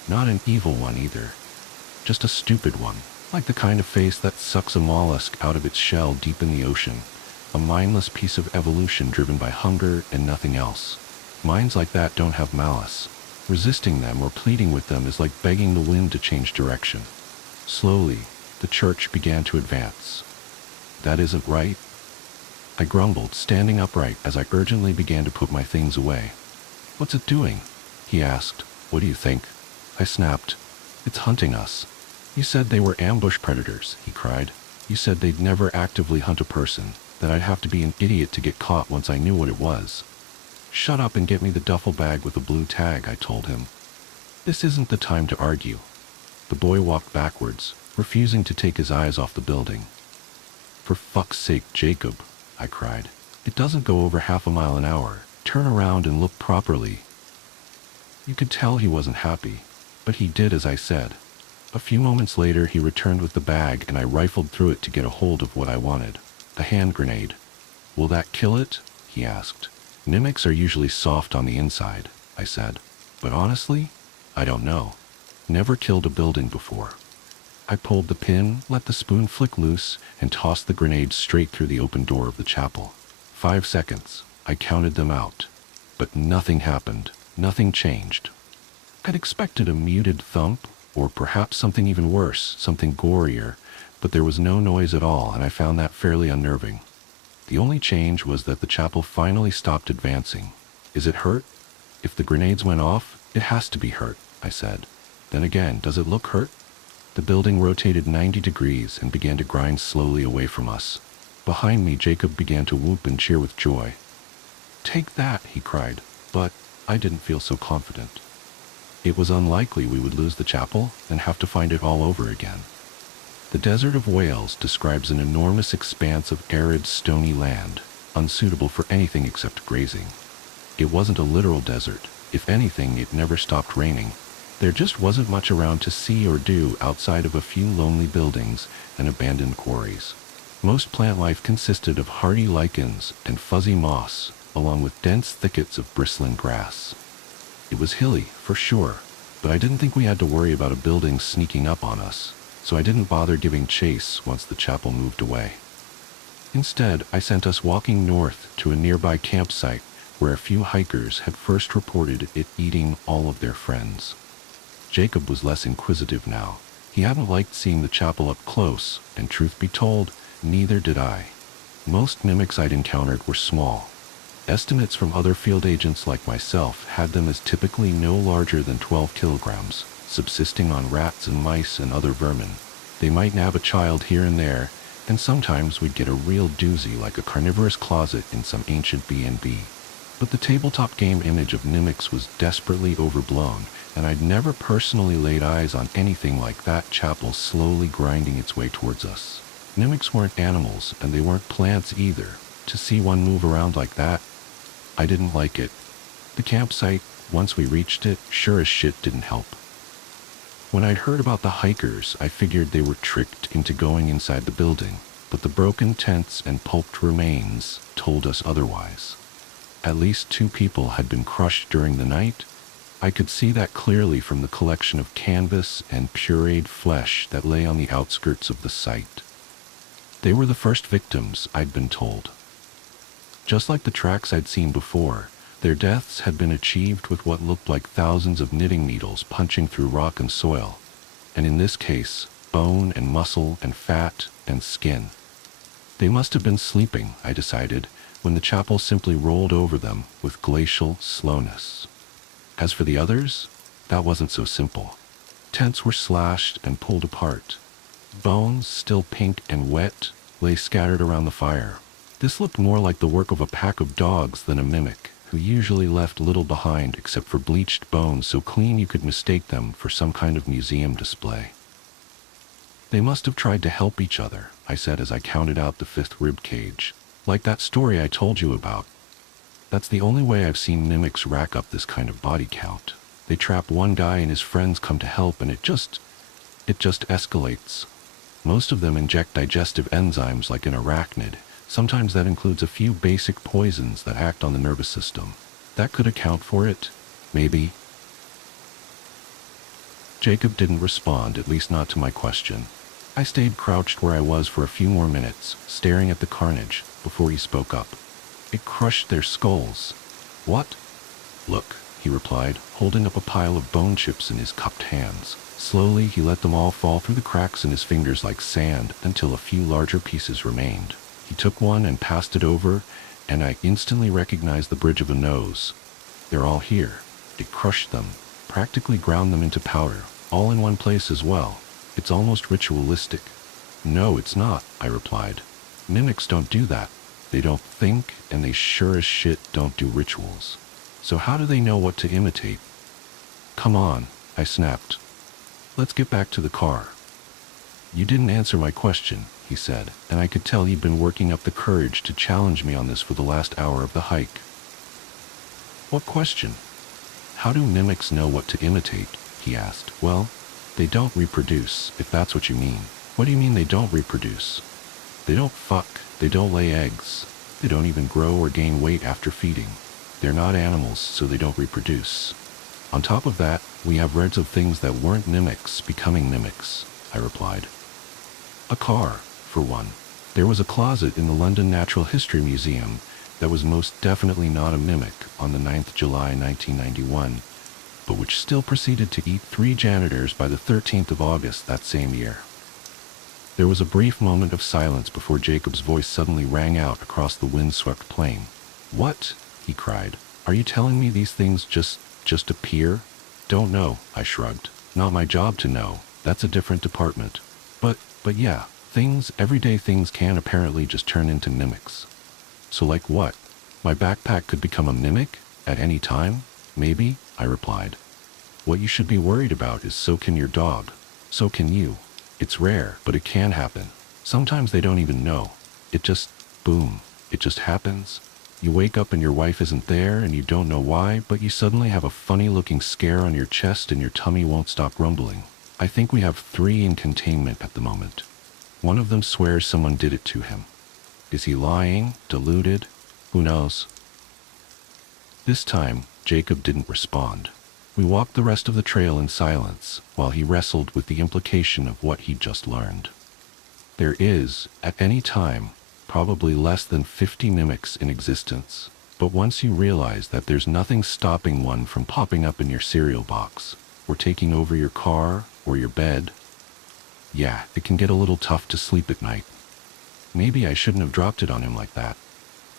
Not an evil one either. Just a stupid one, like the kind of face that sucks a mollusk out of its shell deep in the ocean. A mindless piece of evolution driven by hunger and nothing else. Minds like that don't have malice. Resisting them or pleading with them is like begging the wind to change direction. Slowly, the church began to advance. That isn't right, I grumbled, standing upright as I urgently began to put my things away. What's it doing? He asked. What do you think? I snapped. It's hunting us. You said they were ambush predators, he cried. You said they'd never actively hunt a person. Then I'd have to be an idiot to get caught once I knew what it was. Shut up and get me the duffel bag with the blue tag, I told him. This isn't the time to argue. The boy walked backwards, refusing to take his eyes off the building. For fuck's sake, Jacob, I cried. It doesn't go over half a mile an hour. Turn around and look properly. You could tell he wasn't happy, but he did as I said. A few moments later, he returned with the bag and I rifled through it to get a hold of what I wanted. A hand grenade. Will that kill it? He asked. Mimics are usually soft on the inside, I said. But honestly, I don't know. Never killed a building before. I pulled the pin, let the spoon flick loose, and tossed the grenade straight through the open door of the chapel. 5 seconds. I counted them out. But nothing happened. Nothing changed. I'd expected a muted thump, or perhaps something even worse, something gorier, but there was no noise at all, and I found that fairly unnerving. The only change was that the chapel finally stopped advancing. Is it hurt? If the grenades went off, it has to be hurt, I said. Then again, does it look hurt? The building rotated 90 degrees and began to grind slowly away from us. Behind me, Jacob began to whoop and cheer with joy. Take that, he cried, but I didn't feel so confident. It was unlikely we would lose the chapel and have to find it all over again. The Desert of Wales describes an enormous expanse of arid, stony land, unsuitable for anything except grazing. It wasn't a literal desert. If anything, it never stopped raining. There just wasn't much around to see or do outside of a few lonely buildings and abandoned quarries. Most plant life consisted of hardy lichens and fuzzy moss, along with dense thickets of bristling grass. It was hilly, for sure, but I didn't think we had to worry about a building sneaking up on us, so I didn't bother giving chase once the chapel moved away. Instead, I sent us walking north to a nearby campsite where a few hikers had first reported it eating all of their friends. Jacob was less inquisitive now. He hadn't liked seeing the chapel up close, and truth be told, neither did I. Most mimics I'd encountered were small. Estimates from other field agents like myself had them as typically no larger than 12 kilograms, subsisting on rats and mice and other vermin. They might nab a child here and there, and sometimes we'd get a real doozy like a carnivorous closet in some ancient B&B. But the tabletop game image of mimics was desperately overblown, and I'd never personally laid eyes on anything like that chapel slowly grinding its way towards us. Mimics weren't animals, and they weren't plants either. To see one move around like that, I didn't like it. The campsite, once we reached it, sure as shit didn't help. When I'd heard about the hikers, I figured they were tricked into going inside the building, but the broken tents and pulped remains told us otherwise. At least 2 people had been crushed during the night. I could see that clearly from the collection of canvas and pureed flesh that lay on the outskirts of the site. They were the first victims, I'd been told. Just like the tracks I'd seen before, their deaths had been achieved with what looked like thousands of knitting needles punching through rock and soil, and in this case, bone and muscle and fat and skin. They must have been sleeping, I decided, when the chapel simply rolled over them with glacial slowness. As for the others, that wasn't so simple. Tents were slashed and pulled apart. Bones, still pink and wet, lay scattered around the fire. This looked more like the work of a pack of dogs than a mimic, who usually left little behind except for bleached bones so clean you could mistake them for some kind of museum display. They must have tried to help each other, I said as I counted out the 5th rib cage. Like that story I told you about. That's the only way I've seen mimics rack up this kind of body count. They trap one guy and his friends come to help, and it just escalates. Most of them inject digestive enzymes like an arachnid. Sometimes that includes a few basic poisons that act on the nervous system. That could account for it, maybe. Jacob didn't respond, at least not to my question. I stayed crouched where I was for a few more minutes, staring at the carnage, before he spoke up. It crushed their skulls. What? Look, he replied, holding up a pile of bone chips in his cupped hands. Slowly, he let them all fall through the cracks in his fingers like sand until a few larger pieces remained. He took one and passed it over, and I instantly recognized the bridge of a nose. They're all here. It crushed them, practically ground them into powder, all in one place as well. It's almost ritualistic. No, it's not, I replied. Mimics don't do that. They don't think, and they sure as shit don't do rituals. So how do they know what to imitate? Come on, I snapped. Let's get back to the car. You didn't answer my question, he said, and I could tell he'd been working up the courage to challenge me on this for the last hour of the hike. What question? How do mimics know what to imitate? He asked. Well, they don't reproduce, if that's what you mean. What do you mean they don't reproduce? They don't fuck, they don't lay eggs, they don't even grow or gain weight after feeding. They're not animals, so they don't reproduce. On top of that, we have records of things that weren't mimics becoming mimics, I replied. A car, for one. There was a closet in the London Natural History Museum that was most definitely not a mimic on the 9th July 1991, but which still proceeded to eat 3 janitors by the 13th of August that same year. There was a brief moment of silence before Jacob's voice suddenly rang out across the windswept plain. What? He cried. Are you telling me these things just appear? Don't know, I shrugged. Not my job to know. That's a different department. But yeah, everyday things can apparently just turn into mimics. So like what? My backpack could become a mimic? At any time? Maybe, I replied. What you should be worried about is so can your dog. So can you. It's rare, but it can happen. Sometimes they don't even know. It just, boom, it just happens. You wake up and your wife isn't there and you don't know why, but you suddenly have a funny-looking scare on your chest and your tummy won't stop rumbling. I think we have 3 in containment at the moment. One of them swears someone did it to him. Is he lying? Deluded? Who knows? This time, Jacob didn't respond. We walked the rest of the trail in silence, while he wrestled with the implication of what he'd just learned. There is, at any time, probably less than 50 mimics in existence, but once you realize that there's nothing stopping one from popping up in your cereal box, or taking over your car, or your bed, yeah, it can get a little tough to sleep at night. Maybe I shouldn't have dropped it on him like that.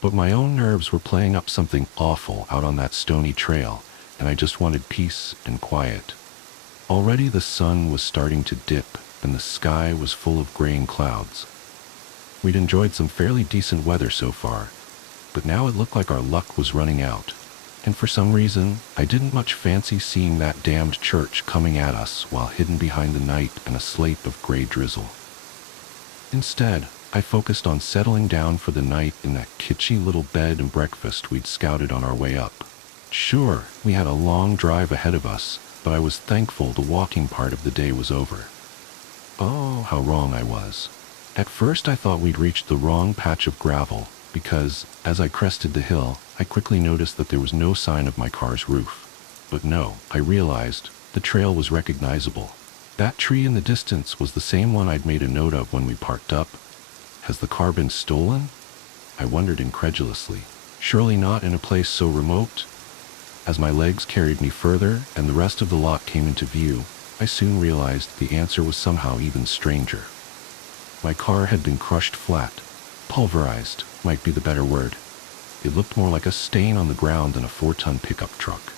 But my own nerves were playing up something awful out on that stony trail, and I just wanted peace and quiet. Already the sun was starting to dip, and the sky was full of graying clouds. We'd enjoyed some fairly decent weather so far, but now it looked like our luck was running out. And for some reason, I didn't much fancy seeing that damned church coming at us while hidden behind the night and a slate of gray drizzle. Instead, I focused on settling down for the night in that kitschy little bed and breakfast we'd scouted on our way up. Sure, we had a long drive ahead of us, but I was thankful the walking part of the day was over. Oh, how wrong I was. At first I thought we'd reached the wrong patch of gravel, because, as I crested the hill, I quickly noticed that there was no sign of my car's roof. But no, I realized, the trail was recognizable. That tree in the distance was the same one I'd made a note of when we parked up. Has the car been stolen? I wondered incredulously. Surely not in a place so remote? As my legs carried me further and the rest of the lot came into view, I soon realized the answer was somehow even stranger. My car had been crushed flat. Pulverized might be the better word. It looked more like a stain on the ground than a 4-ton pickup truck.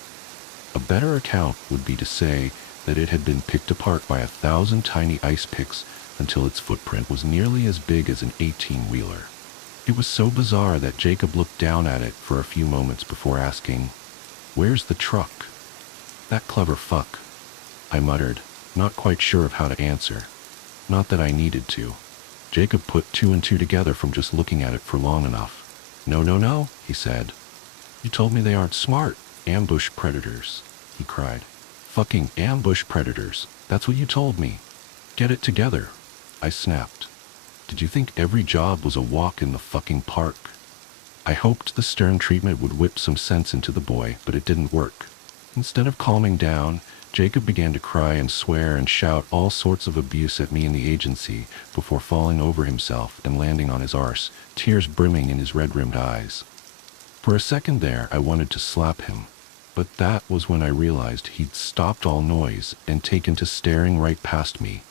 A better account would be to say that it had been picked apart by 1,000 tiny ice picks until its footprint was nearly as big as an 18-wheeler. It was so bizarre that Jacob looked down at it for a few moments before asking, "Where's the truck?" "That clever fuck," I muttered, not quite sure of how to answer. Not that I needed to. Jacob put 2 and 2 together from just looking at it for long enough. No, he said. "You told me they aren't smart. Ambush predators," he cried. "Fucking ambush predators. That's what you told me. Get it together," I snapped. Did you think every job was a walk in the fucking park? I hoped the stern treatment would whip some sense into the boy, but it didn't work. Instead of calming down, Jacob began to cry and swear and shout all sorts of abuse at me and the agency before falling over himself and landing on his arse, tears brimming in his red-rimmed eyes. For a second there, I wanted to slap him, but that was when I realized he'd stopped all noise and taken to staring right past me.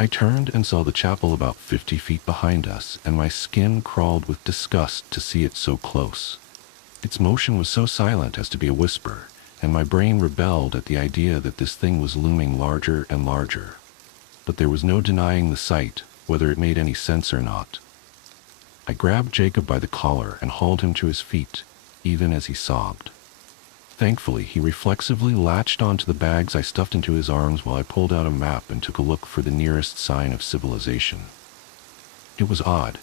I turned and saw the chapel about 50 feet behind us, and my skin crawled with disgust to see it so close. Its motion was so silent as to be a whisper, and my brain rebelled at the idea that this thing was looming larger and larger. But there was no denying the sight, whether it made any sense or not. I grabbed Jacob by the collar and hauled him to his feet, even as he sobbed. Thankfully, he reflexively latched onto the bags I stuffed into his arms while I pulled out a map and took a look for the nearest sign of civilization. It was odd,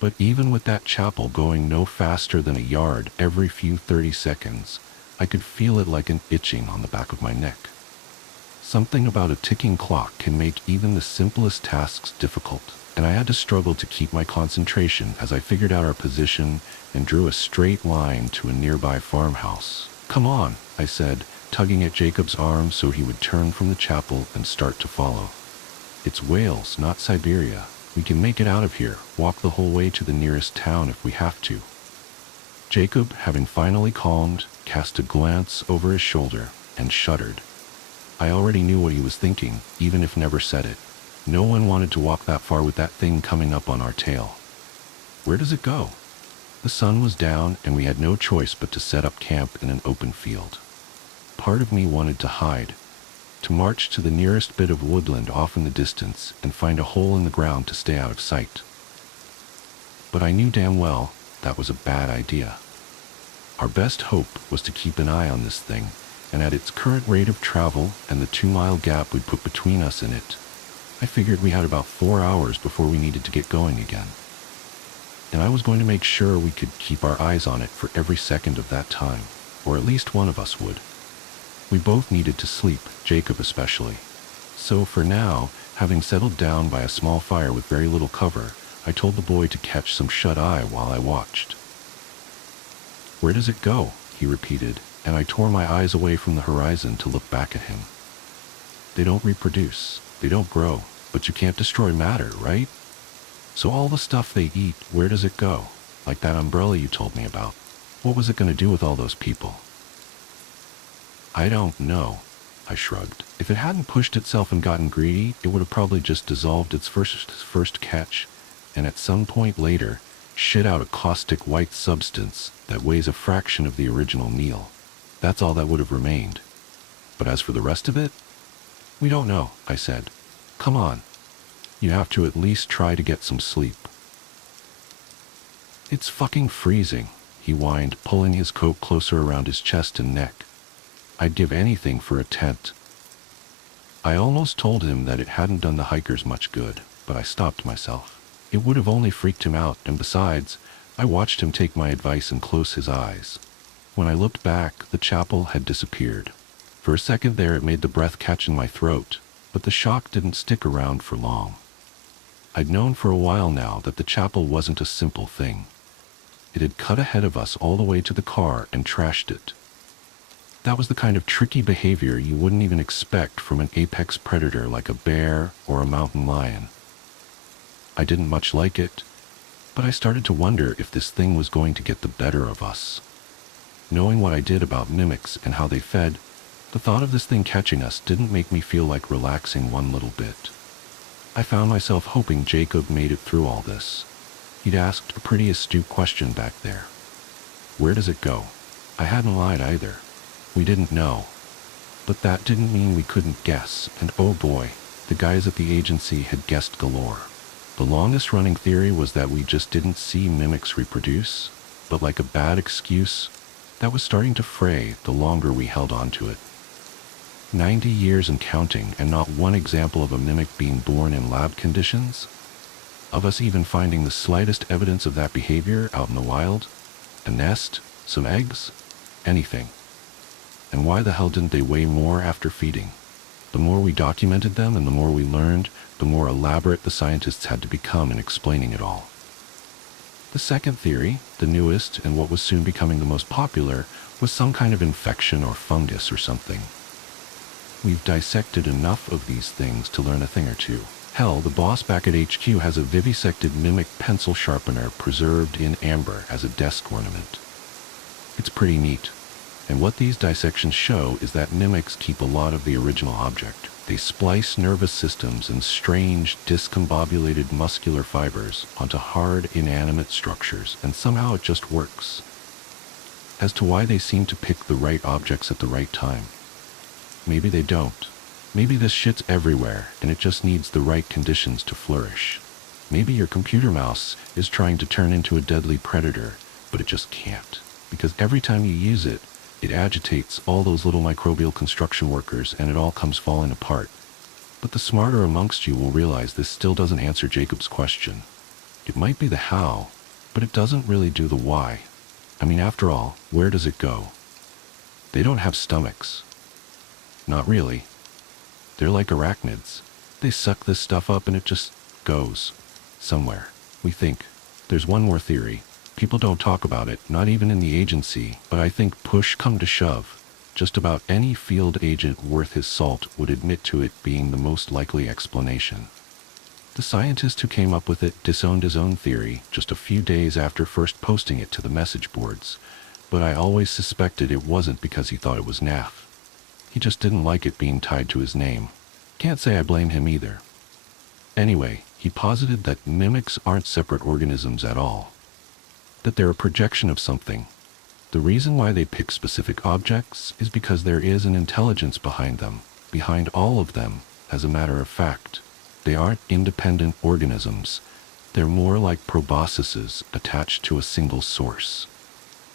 but even with that chapel going no faster than a yard every few 30 seconds, I could feel it like an itching on the back of my neck. Something about a ticking clock can make even the simplest tasks difficult, and I had to struggle to keep my concentration as I figured out our position and drew a straight line to a nearby farmhouse. "Come on," I said, tugging at Jacob's arm so he would turn from the chapel and start to follow. "It's Wales, not Siberia. We can make it out of here, walk the whole way to the nearest town if we have to." Jacob, having finally calmed, cast a glance over his shoulder and shuddered. I already knew what he was thinking, even if never said it. No one wanted to walk that far with that thing coming up on our tail. Where does it go? The sun was down, and we had no choice but to set up camp in an open field. Part of me wanted to hide, to march to the nearest bit of woodland off in the distance and find a hole in the ground to stay out of sight. But I knew damn well that was a bad idea. Our best hope was to keep an eye on this thing, and at its current rate of travel and the 2-mile gap we'd put between us and it, I figured we had about 4 hours before we needed to get going again. And I was going to make sure we could keep our eyes on it for every second of that time, or at least one of us would. We both needed to sleep, Jacob especially. So for now, having settled down by a small fire with very little cover, I told the boy to catch some shut-eye while I watched. "Where does it go?" he repeated, and I tore my eyes away from the horizon to look back at him. "They don't reproduce, they don't grow, but you can't destroy matter, right? So all the stuff they eat, where does it go? Like that umbrella you told me about. What was it going to do with all those people?" "I don't know," I shrugged. "If it hadn't pushed itself and gotten greedy, it would have probably just dissolved its first catch, and at some point later, shit out a caustic white substance that weighs a fraction of the original meal. That's all that would have remained. But as for the rest of it, we don't know," I said. "Come on. You have to at least try to get some sleep." "It's fucking freezing," he whined, pulling his coat closer around his chest and neck. "I'd give anything for a tent." I almost told him that it hadn't done the hikers much good, but I stopped myself. It would have only freaked him out, and besides, I watched him take my advice and close his eyes. When I looked back, the chapel had disappeared. For a second there it made the breath catch in my throat, but the shock didn't stick around for long. I'd known for a while now that the chapel wasn't a simple thing. It had cut ahead of us all the way to the car and trashed it. That was the kind of tricky behavior you wouldn't even expect from an apex predator like a bear or a mountain lion. I didn't much like it, but I started to wonder if this thing was going to get the better of us. Knowing what I did about mimics and how they fed, the thought of this thing catching us didn't make me feel like relaxing one little bit. I found myself hoping Jacob made it through all this. He'd asked a pretty astute question back there. Where does it go? I hadn't lied either. We didn't know. But that didn't mean we couldn't guess, and oh boy, the guys at the agency had guessed galore. The longest running theory was that we just didn't see mimics reproduce, but like a bad excuse, that was starting to fray the longer we held on to it. 90 years and counting, and not one example of a mimic being born in lab conditions? Of us even finding the slightest evidence of that behavior out in the wild? A nest? Some eggs? Anything. And why the hell didn't they weigh more after feeding? The more we documented them and the more we learned, the more elaborate the scientists had to become in explaining it all. The second theory, the newest and what was soon becoming the most popular, was some kind of infection or fungus or something. We've dissected enough of these things to learn a thing or two. Hell, the boss back at HQ has a vivisected mimic pencil sharpener preserved in amber as a desk ornament. It's pretty neat. And what these dissections show is that mimics keep a lot of the original object. They splice nervous systems and strange, discombobulated muscular fibers onto hard, inanimate structures, and somehow it just works. As to why they seem to pick the right objects at the right time, maybe they don't. Maybe this shit's everywhere, and it just needs the right conditions to flourish. Maybe your computer mouse is trying to turn into a deadly predator, but it just can't. Because every time you use it, it agitates all those little microbial construction workers and it all comes falling apart. But the smarter amongst you will realize this still doesn't answer Jacob's question. It might be the how, but it doesn't really do the why. I mean, after all, where does it go? They don't have stomachs. Not really. They're like arachnids. They suck this stuff up and it just goes somewhere. We think. There's one more theory. People don't talk about it, not even in the agency, but I think push come to shove, just about any field agent worth his salt would admit to it being the most likely explanation. The scientist who came up with it disowned his own theory just a few days after first posting it to the message boards, but I always suspected it wasn't because he thought it was naff. He just didn't like it being tied to his name. Can't say I blame him either. Anyway, he posited that mimics aren't separate organisms at all. That they're a projection of something. The reason why they pick specific objects is because there is an intelligence behind them, behind all of them, as a matter of fact. They aren't independent organisms. They're more like proboscises attached to a single source.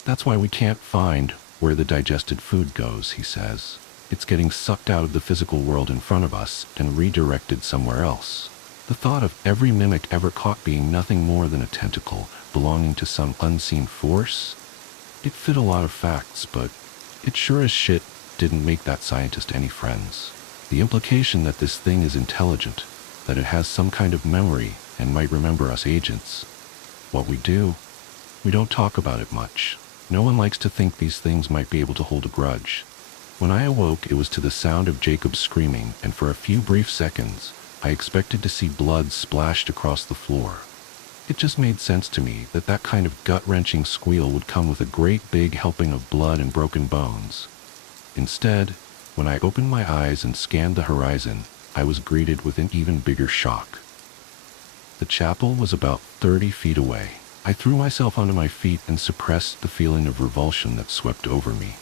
That's why we can't find where the digested food goes, he says. It's getting sucked out of the physical world in front of us and redirected somewhere else. The thought of every mimic ever caught being nothing more than a tentacle belonging to some unseen force? It fit a lot of facts, but it sure as shit didn't make that scientist any friends. The implication that this thing is intelligent, that it has some kind of memory and might remember us agents. What we do, we don't talk about it much. No one likes to think these things might be able to hold a grudge. When I awoke, it was to the sound of Jacob screaming, and for a few brief seconds, I expected to see blood splashed across the floor. It just made sense to me that that kind of gut-wrenching squeal would come with a great big helping of blood and broken bones. Instead, when I opened my eyes and scanned the horizon, I was greeted with an even bigger shock. The chapel was about 30 feet away. I threw myself onto my feet and suppressed the feeling of revulsion that swept over me.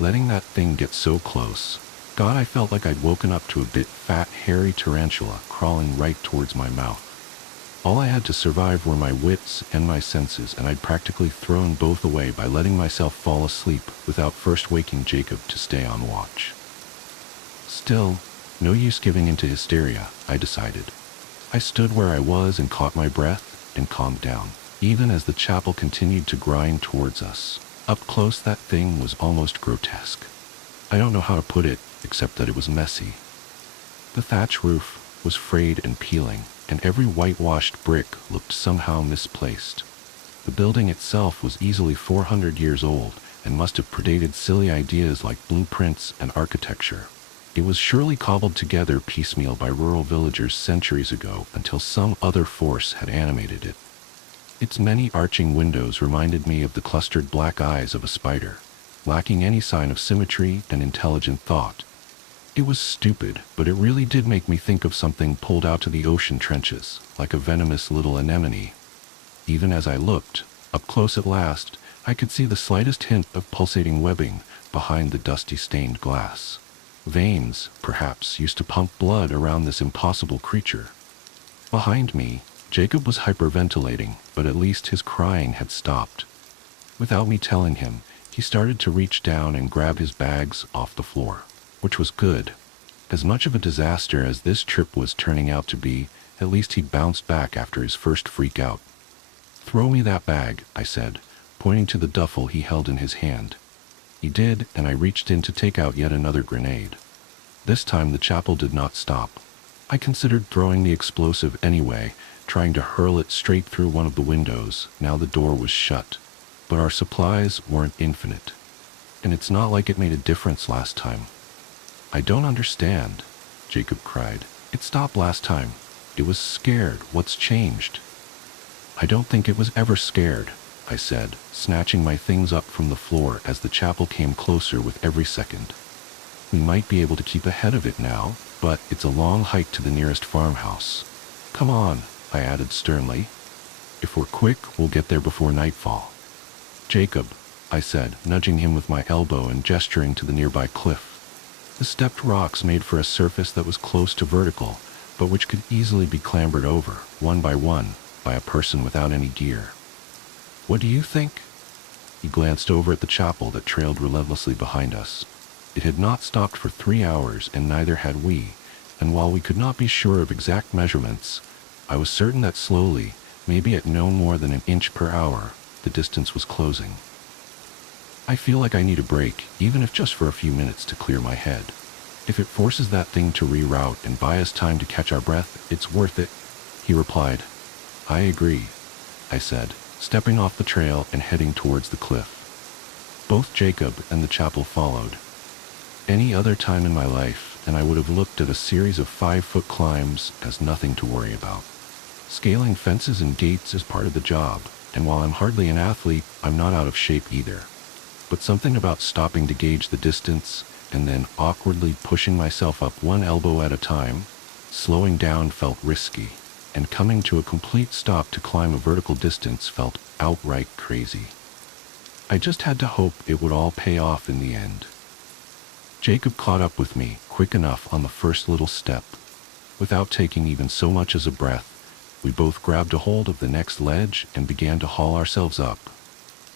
Letting that thing get so close, God, I felt like I'd woken up to a big, fat, hairy tarantula crawling right towards my mouth. All I had to survive were my wits and my senses, and I'd practically thrown both away by letting myself fall asleep without first waking Jacob to stay on watch. Still, no use giving into hysteria, I decided. I stood where I was and caught my breath and calmed down, even as the chapel continued to grind towards us. Up close, that thing was almost grotesque. I don't know how to put it, except that it was messy. The thatch roof was frayed and peeling, and every whitewashed brick looked somehow misplaced. The building itself was easily 400 years old and must have predated silly ideas like blueprints and architecture. It was surely cobbled together piecemeal by rural villagers centuries ago until some other force had animated it. Its many arching windows reminded me of the clustered black eyes of a spider, lacking any sign of symmetry and intelligent thought. It was stupid, but it really did make me think of something pulled out to the ocean trenches, like a venomous little anemone. Even as I looked, up close at last, I could see the slightest hint of pulsating webbing behind the dusty stained glass. Veins, perhaps, used to pump blood around this impossible creature. Behind me, Jacob was hyperventilating, but at least his crying had stopped. Without me telling him, he started to reach down and grab his bags off the floor, which was good. As much of a disaster as this trip was turning out to be, at least he bounced back after his first freak out. "Throw me that bag," I said, pointing to the duffel he held in his hand. He did, and I reached in to take out yet another grenade. This time the chapel did not stop. I considered throwing the explosive anyway, trying to hurl it straight through one of the windows, now the door was shut. But our supplies weren't infinite. And it's not like it made a difference last time. "I don't understand," Jacob cried. "It stopped last time. It was scared. What's changed?" "I don't think it was ever scared," I said, snatching my things up from the floor as the chapel came closer with every second. "We might be able to keep ahead of it now, but it's a long hike to the nearest farmhouse. Come on," I added sternly. "If we're quick, we'll get there before nightfall." "Jacob," I said, nudging him with my elbow and gesturing to the nearby cliff. The stepped rocks made for a surface that was close to vertical, but which could easily be clambered over, one, by a person without any gear. "What do you think?" He glanced over at the chapel that trailed relentlessly behind us. It had not stopped for 3 hours, and neither had we, and while we could not be sure of exact measurements, I was certain that slowly, maybe at no more than an inch per hour, the distance was closing. "I feel like I need a break, even if just for a few minutes, to clear my head. If it forces that thing to reroute and buy us time to catch our breath, it's worth it," he replied. "I agree," I said, stepping off the trail and heading towards the cliff. Both Jacob and the chapel followed. Any other time in my life, and I would have looked at a series of 5-foot climbs as nothing to worry about. Scaling fences and gates is part of the job, and while I'm hardly an athlete, I'm not out of shape either. But something about stopping to gauge the distance and then awkwardly pushing myself up one elbow at a time, slowing down felt risky, and coming to a complete stop to climb a vertical distance felt outright crazy. I just had to hope it would all pay off in the end. Jacob caught up with me, quick enough on the first little step. Without taking even so much as a breath, we both grabbed a hold of the next ledge and began to haul ourselves up.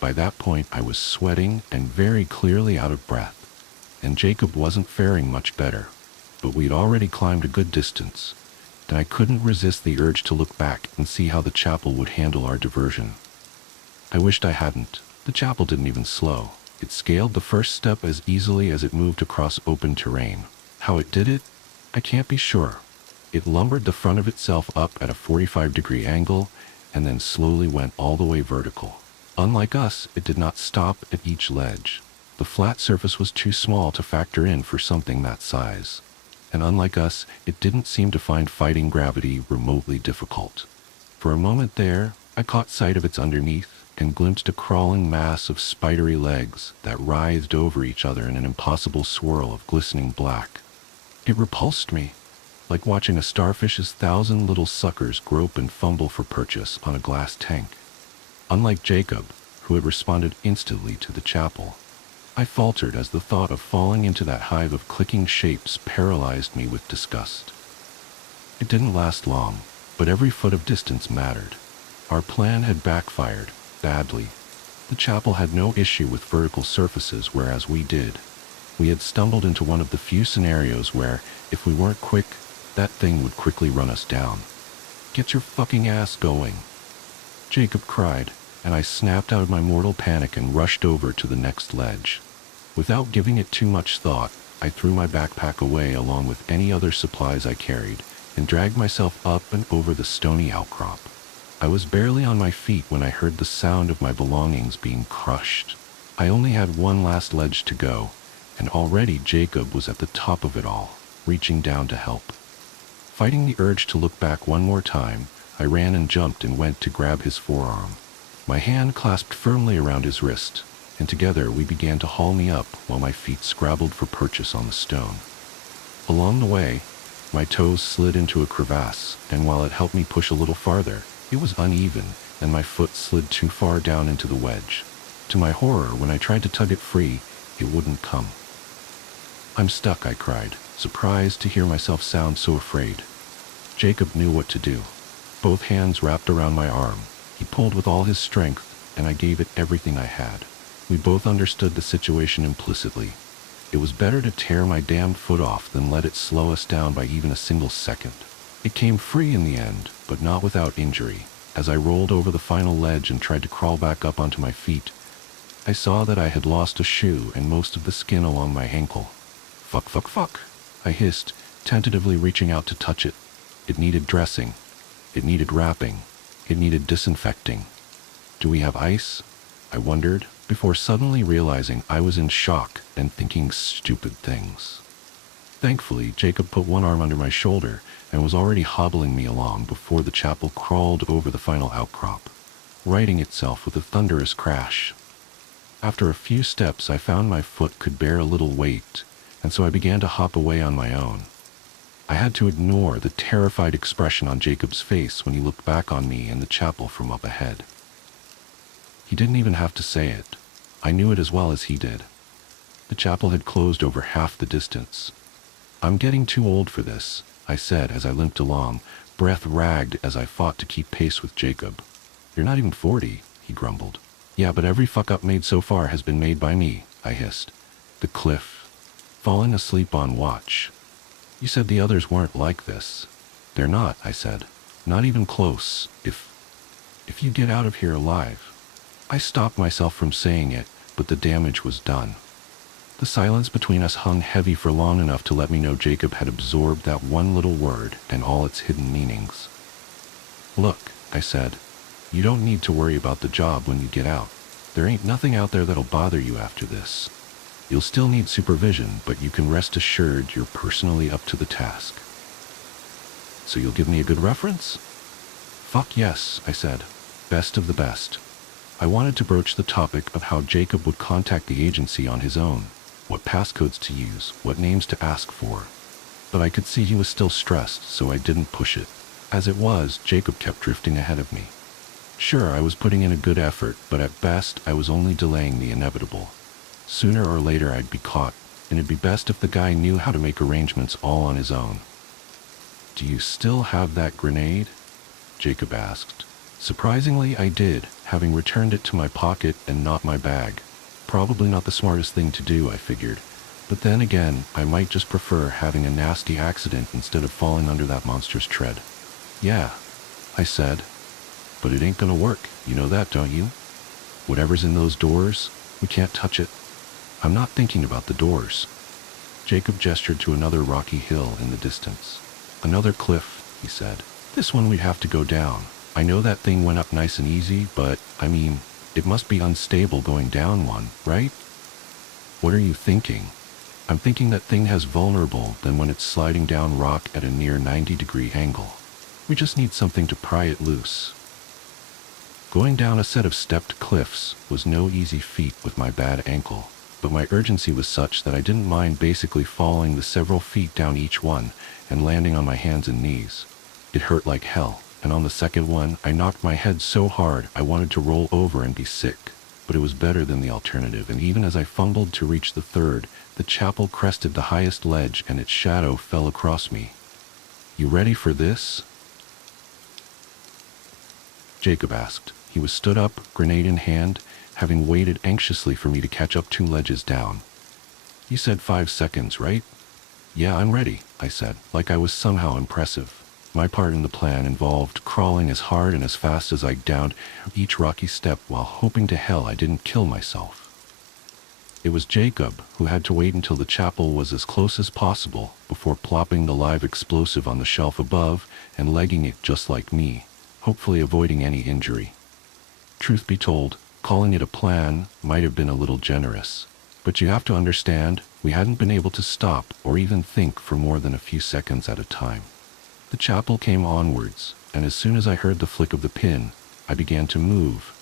By that point, I was sweating and very clearly out of breath, and Jacob wasn't faring much better, but we'd already climbed a good distance, and I couldn't resist the urge to look back and see how the chapel would handle our diversion. I wished I hadn't. The chapel didn't even slow. It scaled the first step as easily as it moved across open terrain. How it did it? I can't be sure. It lumbered the front of itself up at a 45-degree angle and then slowly went all the way vertical. Unlike us, it did not stop at each ledge. The flat surface was too small to factor in for something that size. And unlike us, it didn't seem to find fighting gravity remotely difficult. For a moment there, I caught sight of its underneath and glimpsed a crawling mass of spidery legs that writhed over each other in an impossible swirl of glistening black. It repulsed me, like watching a starfish's 1,000 little suckers grope and fumble for purchase on a glass tank. Unlike Jacob, who had responded instantly to the chapel, I faltered as the thought of falling into that hive of clicking shapes paralyzed me with disgust. It didn't last long, but every foot of distance mattered. Our plan had backfired, badly. The chapel had no issue with vertical surfaces, whereas we did. We had stumbled into one of the few scenarios where, if we weren't quick, that thing would quickly run us down. "Get your fucking ass going," Jacob cried, and I snapped out of my mortal panic and rushed over to the next ledge. Without giving it too much thought, I threw my backpack away along with any other supplies I carried and dragged myself up and over the stony outcrop. I was barely on my feet when I heard the sound of my belongings being crushed. I only had one last ledge to go, and already Jacob was at the top of it all, reaching down to help. Fighting the urge to look back one more time, I ran and jumped and went to grab his forearm. My hand clasped firmly around his wrist, and together we began to haul me up while my feet scrabbled for purchase on the stone. Along the way, my toes slid into a crevasse, and while it helped me push a little farther, it was uneven, and my foot slid too far down into the wedge. To my horror, when I tried to tug it free, it wouldn't come. "I'm stuck," I cried, surprised to hear myself sound so afraid. Jacob knew what to do. Both hands wrapped around my arm. He pulled with all his strength, and I gave it everything I had. We both understood the situation implicitly. It was better to tear my damned foot off than let it slow us down by even a single second. It came free in the end, but not without injury. As I rolled over the final ledge and tried to crawl back up onto my feet, I saw that I had lost a shoe and most of the skin along my ankle. Fuck, I hissed, tentatively reaching out to touch it. It needed dressing. It needed wrapping. It needed disinfecting. "Do we have ice?" I wondered, before suddenly realizing I was in shock and thinking stupid things. Thankfully, Jacob put one arm under my shoulder and was already hobbling me along before the chapel crawled over the final outcrop, righting itself with a thunderous crash. After a few steps, I found my foot could bear a little weight, and so I began to hop away on my own. I had to ignore the terrified expression on Jacob's face when he looked back on me and the chapel from up ahead. He didn't even have to say it. I knew it as well as he did. The chapel had closed over half the distance. "I'm getting too old for this," I said as I limped along, breath ragged as I fought to keep pace with Jacob. You're not even 40, he grumbled. Yeah, but every fuck-up made so far has been made by me, I hissed. The cliff. Falling asleep on watch. You said the others weren't like this. They're not, I said. Not even close, if you get out of here alive. I stopped myself from saying it, but the damage was done. The silence between us hung heavy for long enough to let me know Jacob had absorbed that one little word and all its hidden meanings. Look, I said, you don't need to worry about the job when you get out. There ain't nothing out there that'll bother you after this. You'll still need supervision, but you can rest assured you're personally up to the task. So you'll give me a good reference? Fuck yes, I said. Best of the best. I wanted to broach the topic of how Jacob would contact the agency on his own, what passcodes to use, what names to ask for. But I could see he was still stressed, so I didn't push it. As it was, Jacob kept drifting ahead of me. Sure, I was putting in a good effort, but at best, I was only delaying the inevitable. Sooner or later, I'd be caught, and it'd be best if the guy knew how to make arrangements all on his own. Do you still have that grenade? Jacob asked. Surprisingly, I did, having returned it to my pocket and not my bag. Probably not the smartest thing to do, I figured. But then again, I might just prefer having a nasty accident instead of falling under that monster's tread. Yeah, I said. But it ain't gonna work, you know that, don't you? Whatever's in those doors, we can't touch it. I'm not thinking about the doors. Jacob gestured to another rocky hill in the distance. Another cliff, he said. This one we'd have to go down. I know that thing went up nice and easy, but, I mean, it must be unstable going down one, right? What are you thinking? I'm thinking that thing has vulnerable than when it's sliding down rock at a near 90-degree angle. We just need something to pry it loose. Going down a set of stepped cliffs was no easy feat with my bad ankle, but my urgency was such that I didn't mind basically falling the several feet down each one and landing on my hands and knees. It hurt like hell, and on the second one, I knocked my head so hard I wanted to roll over and be sick, but it was better than the alternative, and even as I fumbled to reach the third, the chapel crested the highest ledge and its shadow fell across me. You ready for this? Jacob asked. He was stood up, grenade in hand, having waited anxiously for me to catch up 2 ledges down. You said 5 seconds, right? Yeah, I'm ready, I said, like I was somehow impressive. My part in the plan involved crawling as hard and as fast as I downed each rocky step while hoping to hell I didn't kill myself. It was Jacob who had to wait until the chapel was as close as possible before plopping the live explosive on the shelf above and legging it just like me, hopefully avoiding any injury. Truth be told, calling it a plan might have been a little generous, but you have to understand, we hadn't been able to stop or even think for more than a few seconds at a time. The chapel came onwards, and as soon as I heard the flick of the pin, I began to move,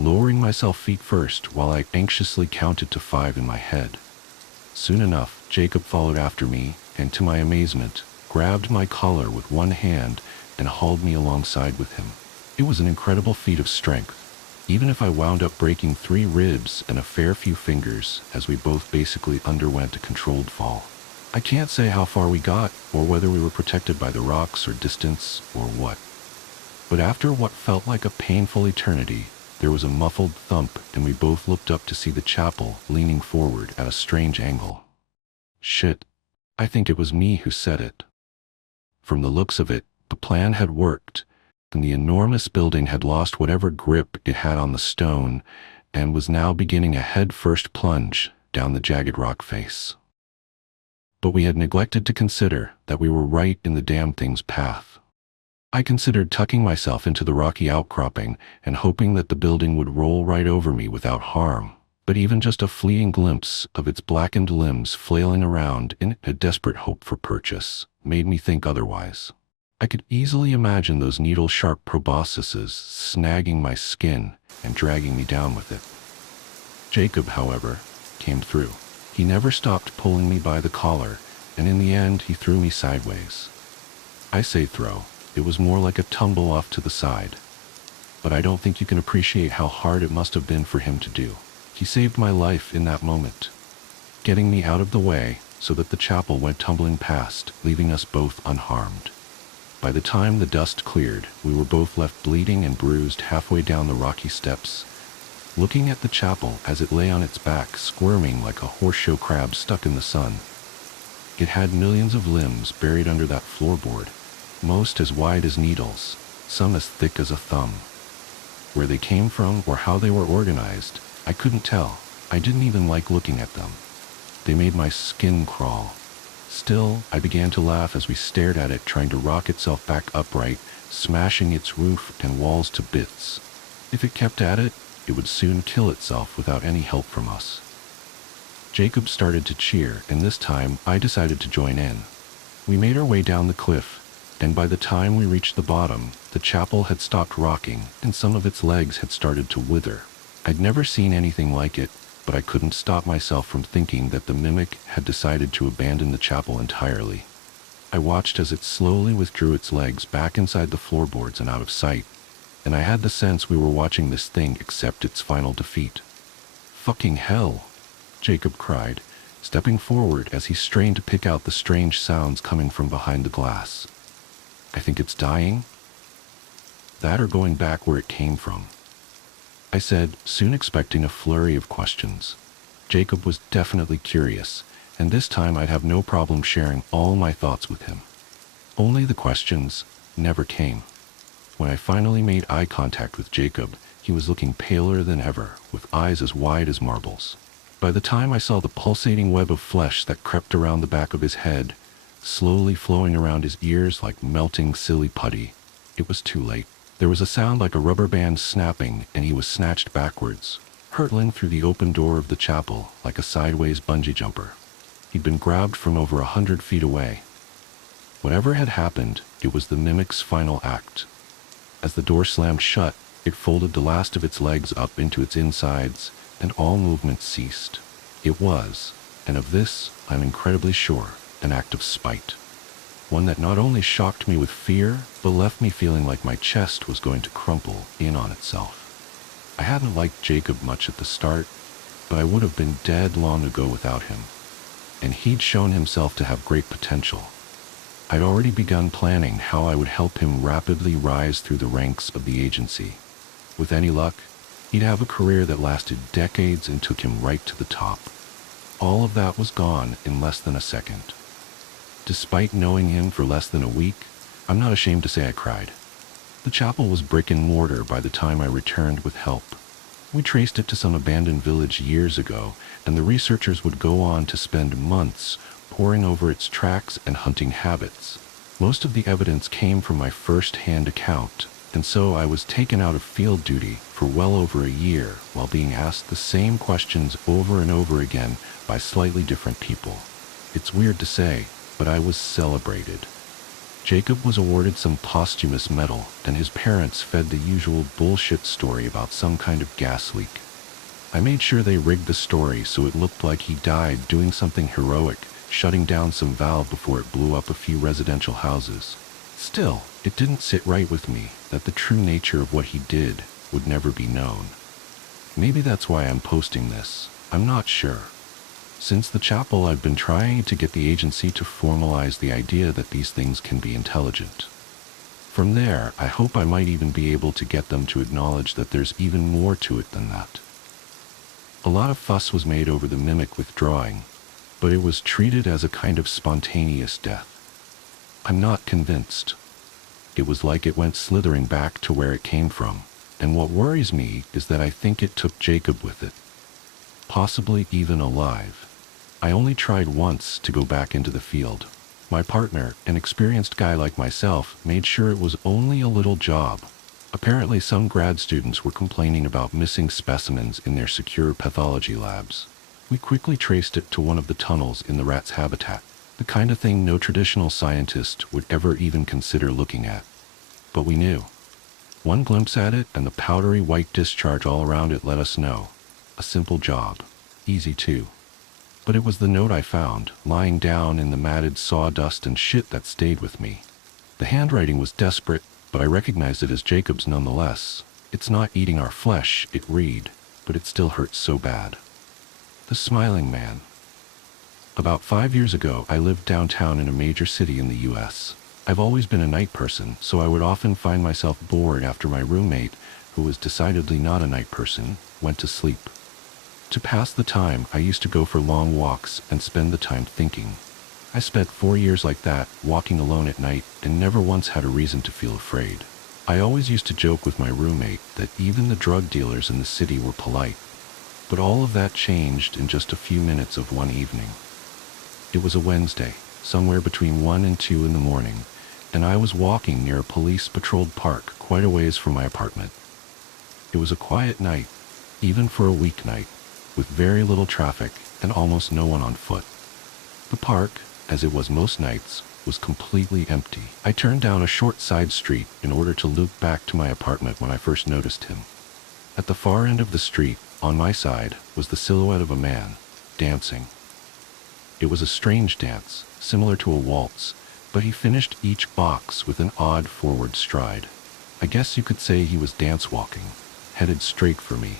lowering myself feet first while I anxiously counted to 5 in my head. Soon enough, Jacob followed after me, and to my amazement, grabbed my collar with one hand and hauled me alongside with him. It was an incredible feat of strength, even if I wound up breaking 3 ribs and a fair few fingers as we both basically underwent a controlled fall. I can't say how far we got, or whether we were protected by the rocks or distance, or what. But after what felt like a painful eternity, there was a muffled thump and we both looked up to see the chapel leaning forward at a strange angle. Shit. I think it was me who said it. From the looks of it, the plan had worked, and the enormous building had lost whatever grip it had on the stone and was now beginning a head-first plunge down the jagged rock face. But we had neglected to consider that we were right in the damn thing's path. I considered tucking myself into the rocky outcropping and hoping that the building would roll right over me without harm, but even just a fleeting glimpse of its blackened limbs flailing around in a desperate hope for purchase made me think otherwise. I could easily imagine those needle-sharp proboscises snagging my skin and dragging me down with it. Jacob, however, came through. He never stopped pulling me by the collar, and in the end he threw me sideways. I say throw, it was more like a tumble off to the side. But I don't think you can appreciate how hard it must have been for him to do. He saved my life in that moment, getting me out of the way so that the chapel went tumbling past, leaving us both unharmed. By the time the dust cleared, we were both left bleeding and bruised halfway down the rocky steps, looking at the chapel as it lay on its back, squirming like a horseshoe crab stuck in the sun. It had millions of limbs buried under that floorboard, most as wide as needles, some as thick as a thumb. Where they came from or how they were organized, I couldn't tell. I didn't even like looking at them. They made my skin crawl. Still, I began to laugh as we stared at it trying to rock itself back upright, smashing its roof and walls to bits. If it kept at it, it would soon kill itself without any help from us. Jacob started to cheer, and this time I decided to join in. We made our way down the cliff, and by the time we reached the bottom, the chapel had stopped rocking and some of its legs had started to wither. I'd never seen anything like it, but I couldn't stop myself from thinking that the mimic had decided to abandon the chapel entirely. I watched as it slowly withdrew its legs back inside the floorboards and out of sight, and I had the sense we were watching this thing accept its final defeat. "Fucking hell!" Jacob cried, stepping forward as he strained to pick out the strange sounds coming from behind the glass. "I think it's dying? That or going back where it came from," I said, soon expecting a flurry of questions. Jacob was definitely curious, and this time I'd have no problem sharing all my thoughts with him. Only the questions never came. When I finally made eye contact with Jacob, he was looking paler than ever, with eyes as wide as marbles. By the time I saw the pulsating web of flesh that crept around the back of his head, slowly flowing around his ears like melting silly putty, it was too late. There was a sound like a rubber band snapping, and he was snatched backwards, hurtling through the open door of the chapel like a sideways bungee jumper. He'd been grabbed from over 100 feet away. Whatever had happened, it was the mimic's final act. As the door slammed shut, it folded the last of its legs up into its insides, and all movement ceased. It was, and of this I'm incredibly sure, an act of spite. One that not only shocked me with fear, but left me feeling like my chest was going to crumple in on itself. I hadn't liked Jacob much at the start, but I would have been dead long ago without him. And he'd shown himself to have great potential. I'd already begun planning how I would help him rapidly rise through the ranks of the agency. With any luck, he'd have a career that lasted decades and took him right to the top. All of that was gone in less than a second. Despite knowing him for less than a week, I'm not ashamed to say I cried. The chapel was brick and mortar by the time I returned with help. We traced it to some abandoned village years ago, and the researchers would go on to spend months poring over its tracks and hunting habits. Most of the evidence came from my first-hand account, and so I was taken out of field duty for well over a year while being asked the same questions over and over again by slightly different people. It's weird to say, but I was celebrated. Jacob was awarded some posthumous medal, and his parents fed the usual bullshit story about some kind of gas leak. I made sure they rigged the story so it looked like he died doing something heroic, shutting down some valve before it blew up a few residential houses. Still, it didn't sit right with me that the true nature of what he did would never be known. Maybe that's why I'm posting this. I'm not sure. Since the chapel, I've been trying to get the agency to formalize the idea that these things can be intelligent. From there, I hope I might even be able to get them to acknowledge that there's even more to it than that. A lot of fuss was made over the mimic withdrawing, but it was treated as a kind of spontaneous death. I'm not convinced. It was like it went slithering back to where it came from, and what worries me is that I think it took Jacob with it. Possibly even alive. I only tried once to go back into the field. My partner, an experienced guy like myself, made sure it was only a little job. Apparently some grad students were complaining about missing specimens in their secure pathology labs. We quickly traced it to one of the tunnels in the rat's habitat, the kind of thing no traditional scientist would ever even consider looking at. But we knew. One glimpse at it and the powdery white discharge all around it let us know. A simple job. Easy too. But it was the note I found, lying down in the matted sawdust and shit that stayed with me. The handwriting was desperate, but I recognized it as Jacob's nonetheless. "It's not eating our flesh," it read, but it still hurts so bad. The smiling man. About 5 years ago, I lived downtown in a major city in the US. I've always been a night person, so I would often find myself bored after my roommate, who was decidedly not a night person, went to sleep. To pass the time, I used to go for long walks and spend the time thinking. I spent 4 years like that, walking alone at night, and never once had a reason to feel afraid. I always used to joke with my roommate that even the drug dealers in the city were polite. But all of that changed in just a few minutes of one evening. It was a Wednesday, somewhere between 1 and 2 in the morning, and I was walking near a police-patrolled park quite a ways from my apartment. It was a quiet night, even for a weeknight, with very little traffic and almost no one on foot. The park, as it was most nights, was completely empty. I turned down a short side street in order to loop back to my apartment when I first noticed him. At the far end of the street, on my side, was the silhouette of a man, dancing. It was a strange dance, similar to a waltz, but he finished each box with an odd forward stride. I guess you could say he was dance-walking, headed straight for me.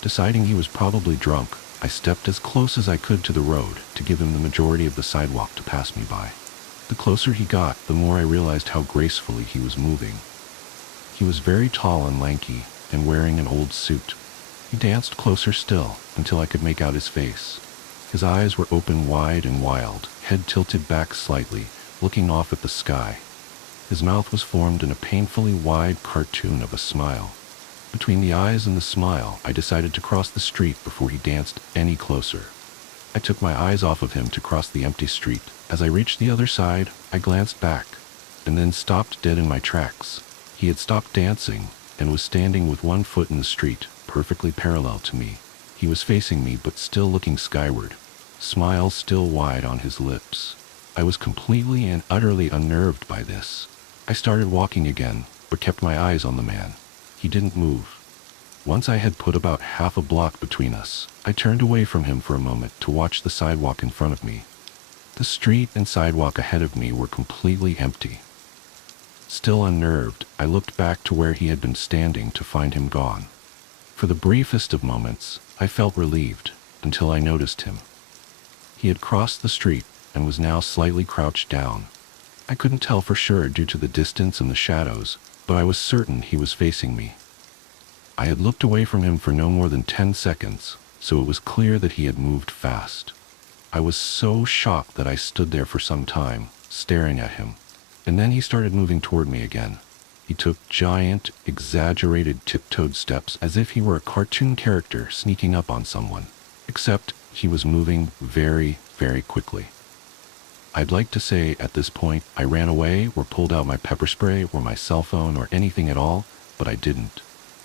Deciding he was probably drunk, I stepped as close as I could to the road to give him the majority of the sidewalk to pass me by. The closer he got, the more I realized how gracefully he was moving. He was very tall and lanky, and wearing an old suit. He danced closer still, until I could make out his face. His eyes were open wide and wild, head tilted back slightly, looking off at the sky. His mouth was formed in a painfully wide cartoon of a smile. Between the eyes and the smile, I decided to cross the street before he danced any closer. I took my eyes off of him to cross the empty street. As I reached the other side, I glanced back, and then stopped dead in my tracks. He had stopped dancing, and was standing with one foot in the street, perfectly parallel to me. He was facing me, but still looking skyward, smile still wide on his lips. I was completely and utterly unnerved by this. I started walking again, but kept my eyes on the man. He didn't move. Once I had put about half a block between us, I turned away from him for a moment to watch the sidewalk in front of me. The street and sidewalk ahead of me were completely empty. Still unnerved, I looked back to where he had been standing to find him gone. For the briefest of moments, I felt relieved, until I noticed him. He had crossed the street and was now slightly crouched down. I couldn't tell for sure due to the distance and the shadows, but I was certain he was facing me. I had looked away from him for no more than 10 seconds, so it was clear that he had moved fast. I was so shocked that I stood there for some time, staring at him, and then he started moving toward me again. He took giant, exaggerated tiptoed steps as if he were a cartoon character sneaking up on someone, except he was moving very, very quickly. I'd like to say at this point I ran away or pulled out my pepper spray or my cell phone or anything at all, but I didn't.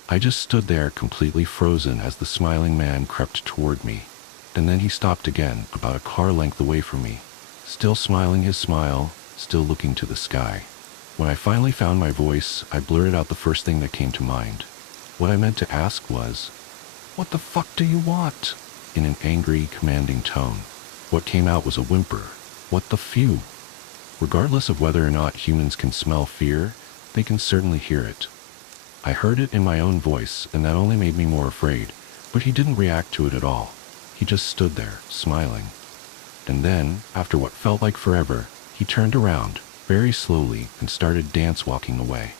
I just stood there completely frozen as the smiling man crept toward me, and then he stopped again about a car length away from me, still smiling his smile, still looking to the sky. When I finally found my voice, I blurted out the first thing that came to mind. What I meant to ask was, "What the fuck do you want?" in an angry, commanding tone. What came out was a whimper. What the phew? Regardless of whether or not humans can smell fear, they can certainly hear it. I heard it in my own voice, and that only made me more afraid, but he didn't react to it at all. He just stood there, smiling. And then, after what felt like forever, he turned around, very slowly, and started dance-walking away.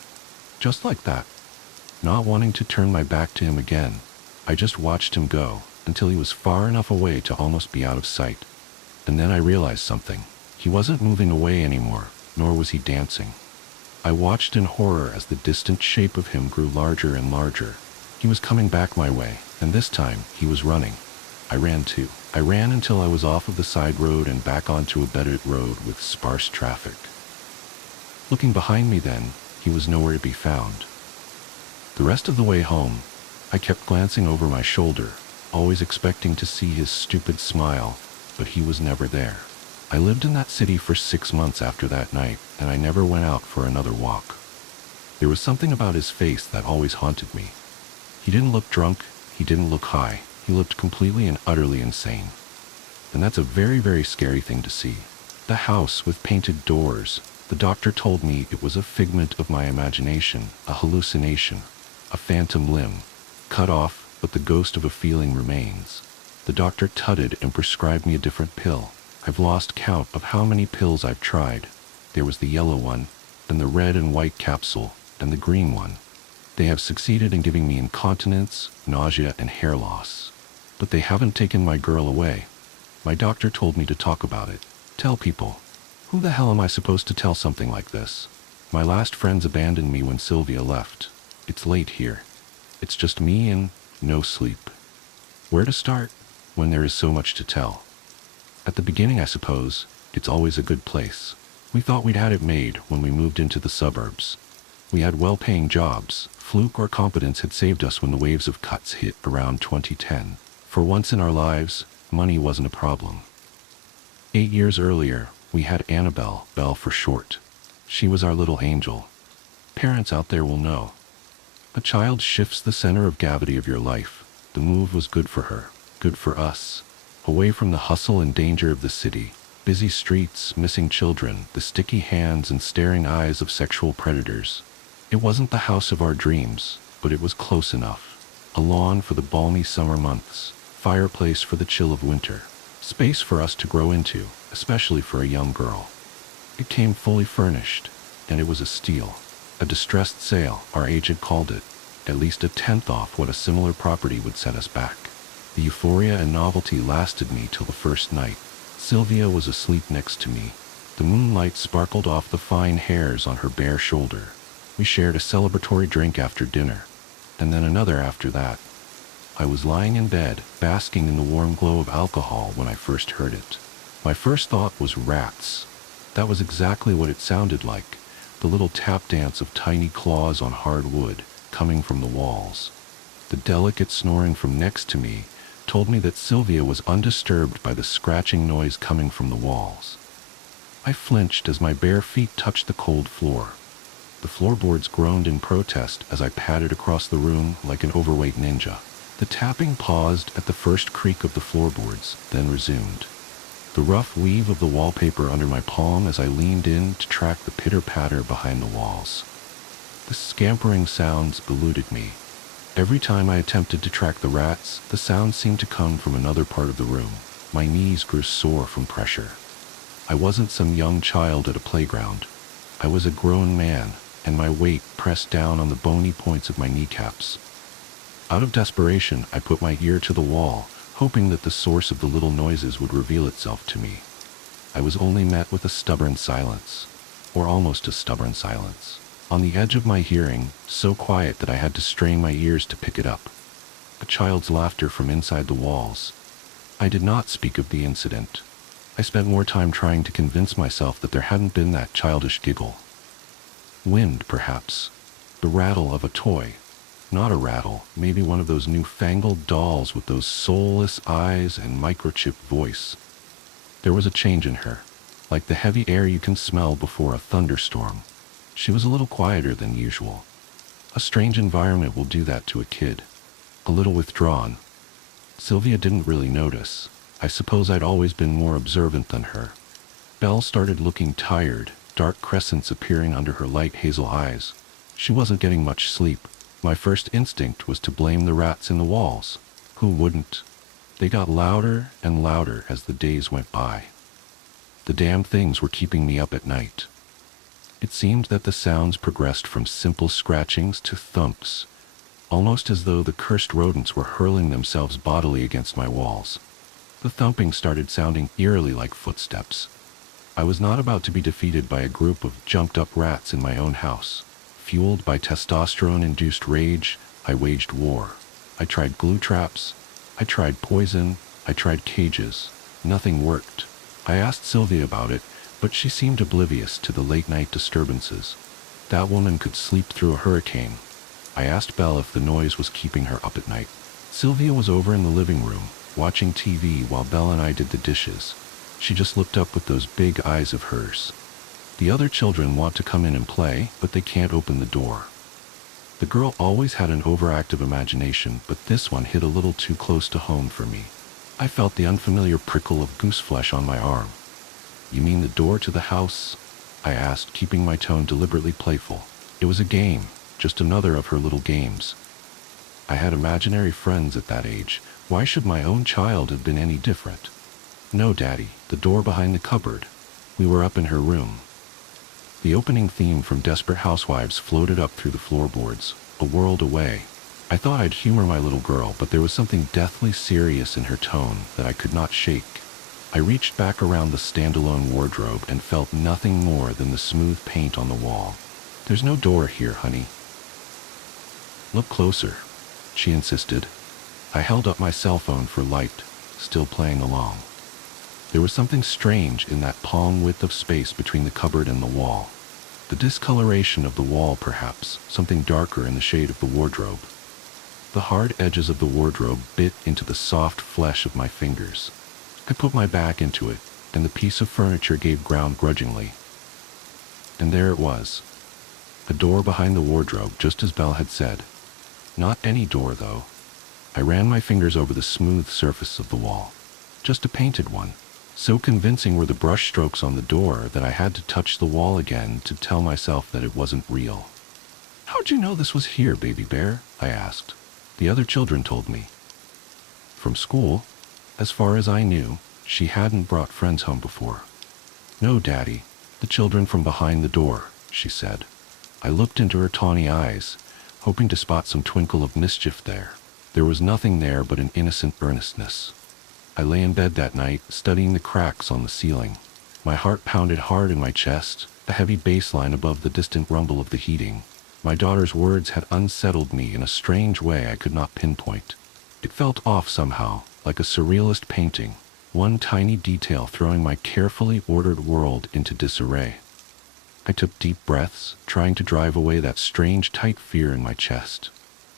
Just like that. Not wanting to turn my back to him again, I just watched him go, until he was far enough away to almost be out of sight. And then I realized something. He wasn't moving away anymore, nor was he dancing. I watched in horror as the distant shape of him grew larger and larger. He was coming back my way, and this time, he was running. I ran too. I ran until I was off of the side road and back onto a bedded road with sparse traffic. Looking behind me then, he was nowhere to be found. The rest of the way home, I kept glancing over my shoulder, always expecting to see his stupid smile, but he was never there. I lived in that city for 6 months after that night, and I never went out for another walk. There was something about his face that always haunted me. He didn't look drunk, he didn't look high, he looked completely and utterly insane. And that's a very, very scary thing to see. The house with painted doors, the doctor told me it was a figment of my imagination, a hallucination, a phantom limb, cut off, but the ghost of a feeling remains. The doctor tutted and prescribed me a different pill. I've lost count of how many pills I've tried. There was the yellow one, then the red and white capsule, and the green one. They have succeeded in giving me incontinence, nausea, and hair loss. But they haven't taken my girl away. My doctor told me to talk about it. Tell people. Who the hell am I supposed to tell something like this? My last friends abandoned me when Sylvia left. It's late here. It's just me and no sleep. Where to start when there is so much to tell? At the beginning, I suppose, it's always a good place. We thought we'd had it made when we moved into the suburbs. We had well-paying jobs. Fluke or competence had saved us when the waves of cuts hit around 2010. For once in our lives, money wasn't a problem. 8 years earlier, we had Annabelle, Belle for short. She was our little angel. Parents out there will know. A child shifts the center of gravity of your life. The move was good for her, good for us. Away from the hustle and danger of the city, busy streets, missing children, the sticky hands and staring eyes of sexual predators. It wasn't the house of our dreams, but it was close enough. A lawn for the balmy summer months, fireplace for the chill of winter, space for us to grow into, especially for a young girl. It came fully furnished, and it was a steal. A distressed sale, our agent called it, at least a tenth off what a similar property would set us back. The euphoria and novelty lasted me till the first night. Sylvia was asleep next to me. The moonlight sparkled off the fine hairs on her bare shoulder. We shared a celebratory drink after dinner, and then another after that. I was lying in bed, basking in the warm glow of alcohol when I first heard it. My first thought was rats. That was exactly what it sounded like, the little tap dance of tiny claws on hard wood coming from the walls. The delicate snoring from next to me told me that Sylvia was undisturbed by the scratching noise coming from the walls. I flinched as my bare feet touched the cold floor. The floorboards groaned in protest as I padded across the room like an overweight ninja. The tapping paused at the first creak of the floorboards, then resumed. The rough weave of the wallpaper under my palm as I leaned in to track the pitter-patter behind the walls. The scampering sounds eluded me. Every time I attempted to track the rats, the sound seemed to come from another part of the room. My knees grew sore from pressure. I wasn't some young child at a playground. I was a grown man, and my weight pressed down on the bony points of my kneecaps. Out of desperation, I put my ear to the wall, hoping that the source of the little noises would reveal itself to me. I was only met with a stubborn silence, or almost a stubborn silence. On the edge of my hearing, so quiet that I had to strain my ears to pick it up. A child's laughter from inside the walls. I did not speak of the incident. I spent more time trying to convince myself that there hadn't been that childish giggle. Wind, perhaps. The rattle of a toy. Not a rattle, maybe one of those newfangled dolls with those soulless eyes and microchip voice. There was a change in her, like the heavy air you can smell before a thunderstorm. She was a little quieter than usual. A strange environment will do that to a kid. A little withdrawn. Sylvia didn't really notice. I suppose I'd always been more observant than her. Belle started looking tired, dark crescents appearing under her light hazel eyes. She wasn't getting much sleep. My first instinct was to blame the rats in the walls. Who wouldn't? They got louder and louder as the days went by. The damn things were keeping me up at night. It seemed that the sounds progressed from simple scratchings to thumps, almost as though the cursed rodents were hurling themselves bodily against my walls. The thumping started sounding eerily like footsteps. I was not about to be defeated by a group of jumped-up rats in my own house. Fueled by testosterone-induced rage, I waged war. I tried glue traps. I tried poison. I tried cages. Nothing worked. I asked Sylvia about it, but she seemed oblivious to the late-night disturbances. That woman could sleep through a hurricane. I asked Belle if the noise was keeping her up at night. Sylvia was over in the living room, watching TV while Belle and I did the dishes. She just looked up with those big eyes of hers. The other children want to come in and play, but they can't open the door. The girl always had an overactive imagination, but this one hit a little too close to home for me. I felt the unfamiliar prickle of goose flesh on my arm. "You mean the door to the house?" I asked, keeping my tone deliberately playful. It was a game, just another of her little games. I had imaginary friends at that age. Why should my own child have been any different? No, Daddy, the door behind the cupboard. We were up in her room. The opening theme from Desperate Housewives floated up through the floorboards, a world away. I thought I'd humor my little girl, but there was something deathly serious in her tone that I could not shake. I reached back around the standalone wardrobe and felt nothing more than the smooth paint on the wall. There's no door here, honey. Look closer, she insisted. I held up my cell phone for light, still playing along. There was something strange in that palm width of space between the cupboard and the wall. The discoloration of the wall, perhaps, something darker in the shade of the wardrobe. The hard edges of the wardrobe bit into the soft flesh of my fingers. I put my back into it, and the piece of furniture gave ground grudgingly. And there it was. A door behind the wardrobe, just as Belle had said. Not any door, though. I ran my fingers over the smooth surface of the wall. Just a painted one. So convincing were the brush strokes on the door that I had to touch the wall again to tell myself that it wasn't real. "How'd you know this was here, baby bear?" I asked. The other children told me. From school. As far as I knew, she hadn't brought friends home before. "No, Daddy, the children from behind the door," she said. I looked into her tawny eyes, hoping to spot some twinkle of mischief there. There was nothing there but an innocent earnestness. I lay in bed that night, studying the cracks on the ceiling. My heart pounded hard in my chest, a heavy bass line above the distant rumble of the heating. My daughter's words had unsettled me in a strange way I could not pinpoint. It felt off somehow, like a surrealist painting, one tiny detail throwing my carefully ordered world into disarray. I took deep breaths, trying to drive away that strange tight fear in my chest.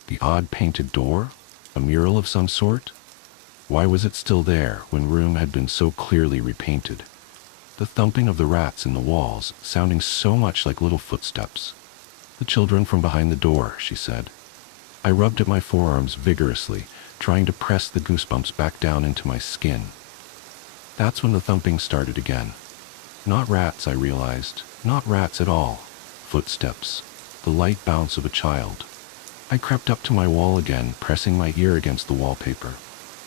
The odd painted door? A mural of some sort? Why was it still there when room had been so clearly repainted? The thumping of the rats in the walls, sounding so much like little footsteps. "The children from behind the door," she said. I rubbed at my forearms vigorously, trying to press the goosebumps back down into my skin. That's when the thumping started again. Not rats, I realized. Not rats at all. Footsteps. The light bounce of a child. I crept up to my wall again, pressing my ear against the wallpaper.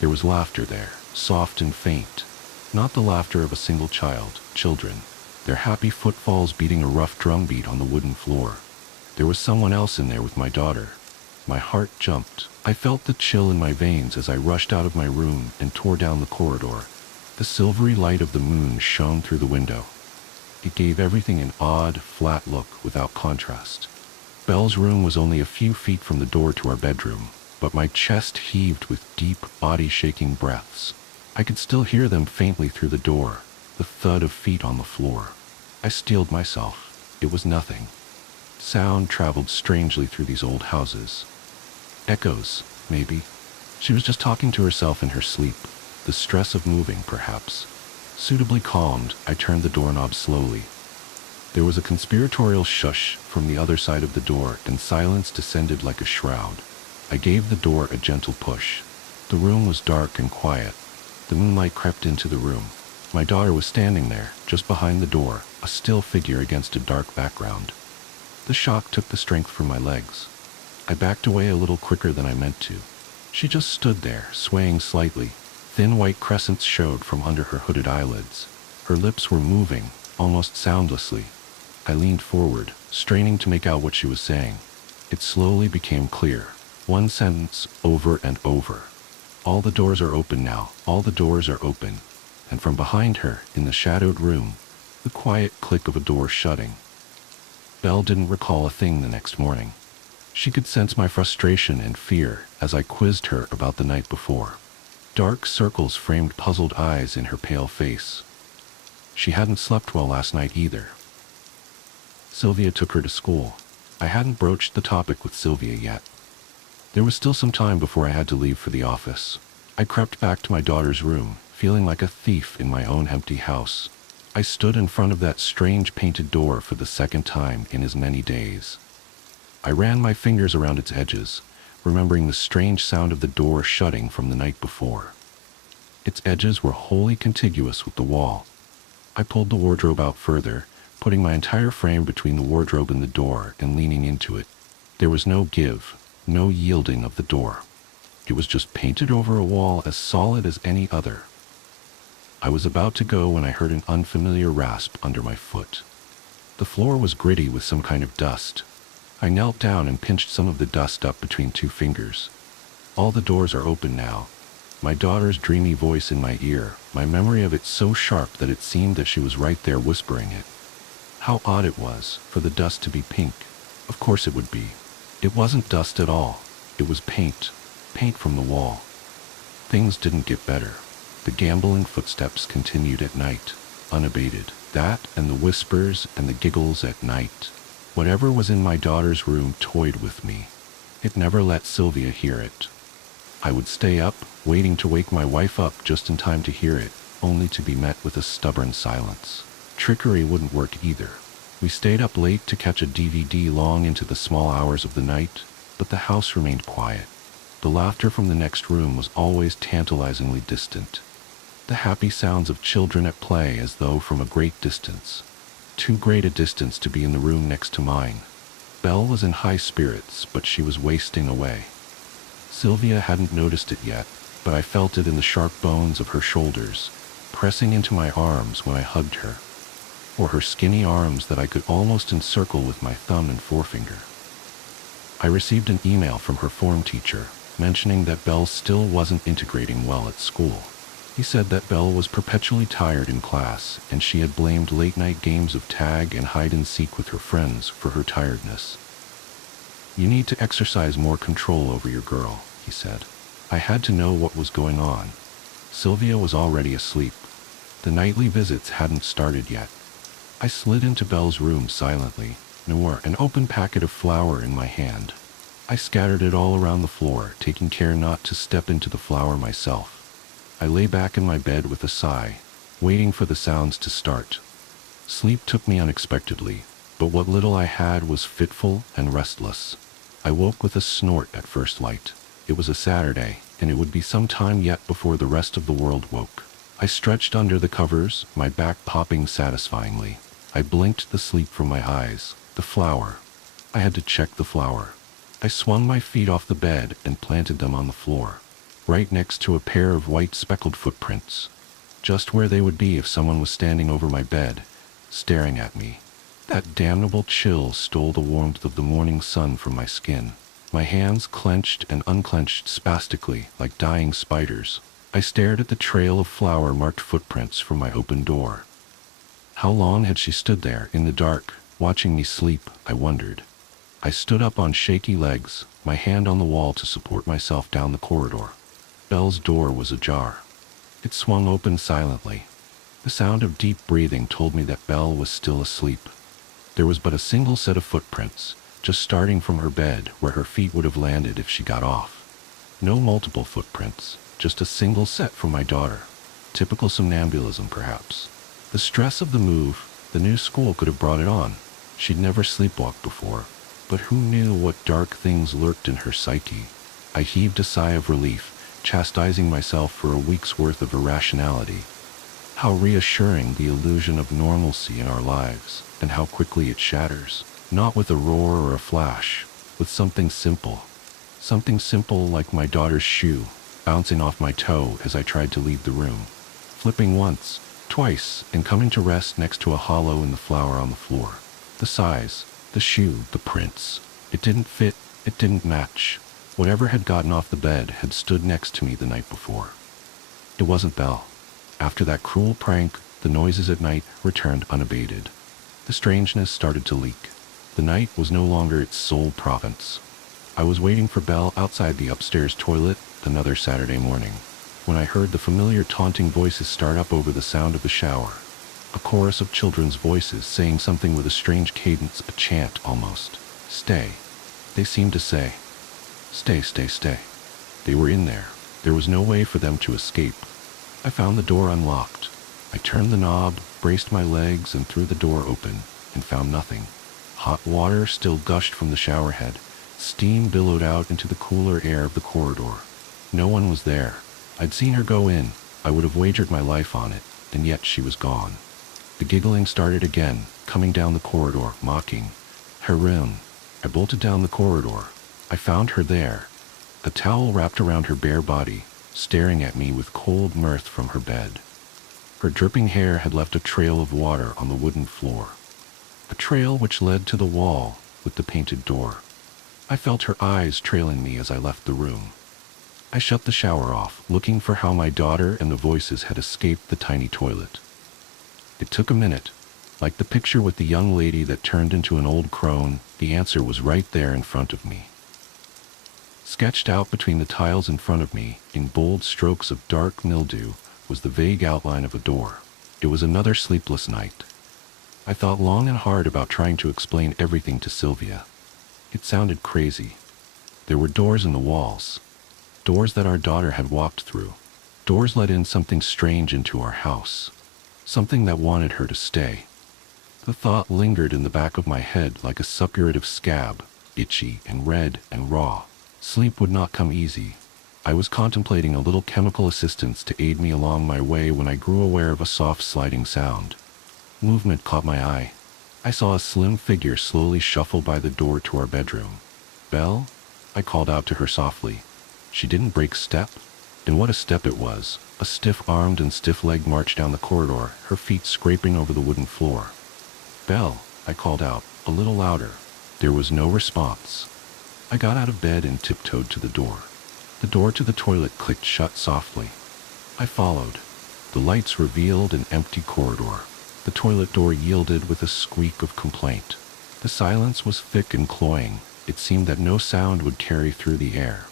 There was laughter there, soft and faint. Not the laughter of a single child, children. Their happy footfalls beating a rough drum beat on the wooden floor. There was someone else in there with my daughter. My heart jumped. I felt the chill in my veins as I rushed out of my room and tore down the corridor. The silvery light of the moon shone through the window. It gave everything an odd, flat look without contrast. Belle's room was only a few feet from the door to our bedroom, but my chest heaved with deep, body-shaking breaths. I could still hear them faintly through the door, the thud of feet on the floor. I steeled myself. It was nothing. Sound traveled strangely through these old houses. Echoes, maybe. She was just talking to herself in her sleep. The stress of moving, perhaps. Suitably calmed, I turned the doorknob slowly. There was a conspiratorial shush from the other side of the door, and silence descended like a shroud. I gave the door a gentle push. The room was dark and quiet. The moonlight crept into the room. My daughter was standing there, just behind the door, a still figure against a dark background. The shock took the strength from my legs. I backed away a little quicker than I meant to. She just stood there, swaying slightly. Thin white crescents showed from under her hooded eyelids. Her lips were moving, almost soundlessly. I leaned forward, straining to make out what she was saying. It slowly became clear. One sentence, over and over. "All the doors are open now. All the doors are open." And from behind her, in the shadowed room, the quiet click of a door shutting. Belle didn't recall a thing the next morning. She could sense my frustration and fear as I quizzed her about the night before. Dark circles framed puzzled eyes in her pale face. She hadn't slept well last night either. Sylvia took her to school. I hadn't broached the topic with Sylvia yet. There was still some time before I had to leave for the office. I crept back to my daughter's room, feeling like a thief in my own empty house. I stood in front of that strange painted door for the second time in as many days. I ran my fingers around its edges, remembering the strange sound of the door shutting from the night before. Its edges were wholly contiguous with the wall. I pulled the wardrobe out further, putting my entire frame between the wardrobe and the door and leaning into it. There was no give. No yielding of the door. It was just painted over a wall as solid as any other. I was about to go when I heard an unfamiliar rasp under my foot. The floor was gritty with some kind of dust. I knelt down and pinched some of the dust up between 2 fingers. All the doors are open now. My daughter's dreamy voice in my ear, my memory of it so sharp that it seemed that she was right there whispering it. How odd it was for the dust to be pink. Of course it would be. It wasn't dust at all. It was paint. Paint from the wall. Things didn't get better. The gambling footsteps continued at night, unabated. That and the whispers and the giggles at night. Whatever was in my daughter's room toyed with me. It never let Sylvia hear it. I would stay up, waiting to wake my wife up just in time to hear it, only to be met with a stubborn silence. Trickery wouldn't work either. We stayed up late to catch a DVD long into the small hours of the night, but the house remained quiet. The laughter from the next room was always tantalizingly distant. The happy sounds of children at play as though from a great distance. Too great a distance to be in the room next to mine. Belle was in high spirits, but she was wasting away. Sylvia hadn't noticed it yet, but I felt it in the sharp bones of her shoulders, pressing into my arms when I hugged her, or her skinny arms that I could almost encircle with my thumb and forefinger. I received an email from her form teacher, mentioning that Belle still wasn't integrating well at school. He said that Belle was perpetually tired in class, and she had blamed late-night games of tag and hide-and-seek with her friends for her tiredness. "You need to exercise more control over your girl," he said. I had to know what was going on. Sylvia was already asleep. The nightly visits hadn't started yet. I slid into Belle's room silently, an open packet of flour in my hand. I scattered it all around the floor, taking care not to step into the flour myself. I lay back in my bed with a sigh, waiting for the sounds to start. Sleep took me unexpectedly, but what little I had was fitful and restless. I woke with a snort at first light. It was a Saturday, and it would be some time yet before the rest of the world woke. I stretched under the covers, my back popping satisfyingly. I blinked the sleep from my eyes. The flour. I had to check the flour. I swung my feet off the bed and planted them on the floor, right next to a pair of white speckled footprints, just where they would be if someone was standing over my bed, staring at me. That damnable chill stole the warmth of the morning sun from my skin. My hands clenched and unclenched spastically like dying spiders. I stared at the trail of flour-marked footprints from my open door. How long had she stood there in the dark, watching me sleep, I wondered. I stood up on shaky legs, my hand on the wall to support myself down the corridor. Belle's door was ajar. It swung open silently. The sound of deep breathing told me that Belle was still asleep. There was but a single set of footprints, just starting from her bed where her feet would have landed if she got off. No multiple footprints, just a single set from my daughter. Typical somnambulism, perhaps. The stress of the move, the new school could have brought it on. She'd never sleepwalked before, but who knew what dark things lurked in her psyche? I heaved a sigh of relief, chastising myself for a week's worth of irrationality. How reassuring the illusion of normalcy in our lives, and how quickly it shatters. Not with a roar or a flash, with something simple. Something simple like my daughter's shoe, bouncing off my toe as I tried to leave the room. Flipping once, twice, and coming to rest next to a hollow in the flour on the floor. The size, the shoe, the prints. It didn't fit, it didn't match. Whatever had gotten off the bed had stood next to me the night before. It wasn't Belle. After that cruel prank, the noises at night returned unabated. The strangeness started to leak. The night was no longer its sole province. I was waiting for Belle outside the upstairs toilet another Saturday morning, when I heard the familiar taunting voices start up over the sound of the shower. A chorus of children's voices saying something with a strange cadence, a chant almost. Stay. They seemed to say. Stay, stay, stay. They were in there. There was no way for them to escape. I found the door unlocked. I turned the knob, braced my legs, and threw the door open, and found nothing. Hot water still gushed from the shower head. Steam billowed out into the cooler air of the corridor. No one was there. I'd seen her go in. I would have wagered my life on it, and yet she was gone. The giggling started again, coming down the corridor, mocking. Harun. I bolted down the corridor. I found her there, a towel wrapped around her bare body, staring at me with cold mirth from her bed. Her dripping hair had left a trail of water on the wooden floor, a trail which led to the wall with the painted door. I felt her eyes trailing me as I left the room. I shut the shower off, looking for how my daughter and the voices had escaped the tiny toilet. It took a minute. Like the picture with the young lady that turned into an old crone, the answer was right there in front of me. Sketched out between the tiles in front of me, in bold strokes of dark mildew, was the vague outline of a door. It was another sleepless night. I thought long and hard about trying to explain everything to Sylvia. It sounded crazy. There were doors in the walls. Doors that our daughter had walked through. Doors let in something strange into our house. Something that wanted her to stay. The thought lingered in the back of my head like a suppurative scab, itchy and red and raw. Sleep would not come easy. I was contemplating a little chemical assistance to aid me along my way when I grew aware of a soft sliding sound. Movement caught my eye. I saw a slim figure slowly shuffle by the door to our bedroom. "Belle?" I called out to her softly. She didn't break step. And what a step it was. A stiff-armed and stiff-legged march down the corridor, her feet scraping over the wooden floor. "Belle," I called out, a little louder. There was no response. I got out of bed and tiptoed to the door. The door to the toilet clicked shut softly. I followed. The lights revealed an empty corridor. The toilet door yielded with a squeak of complaint. The silence was thick and cloying. It seemed that no sound would carry through the air.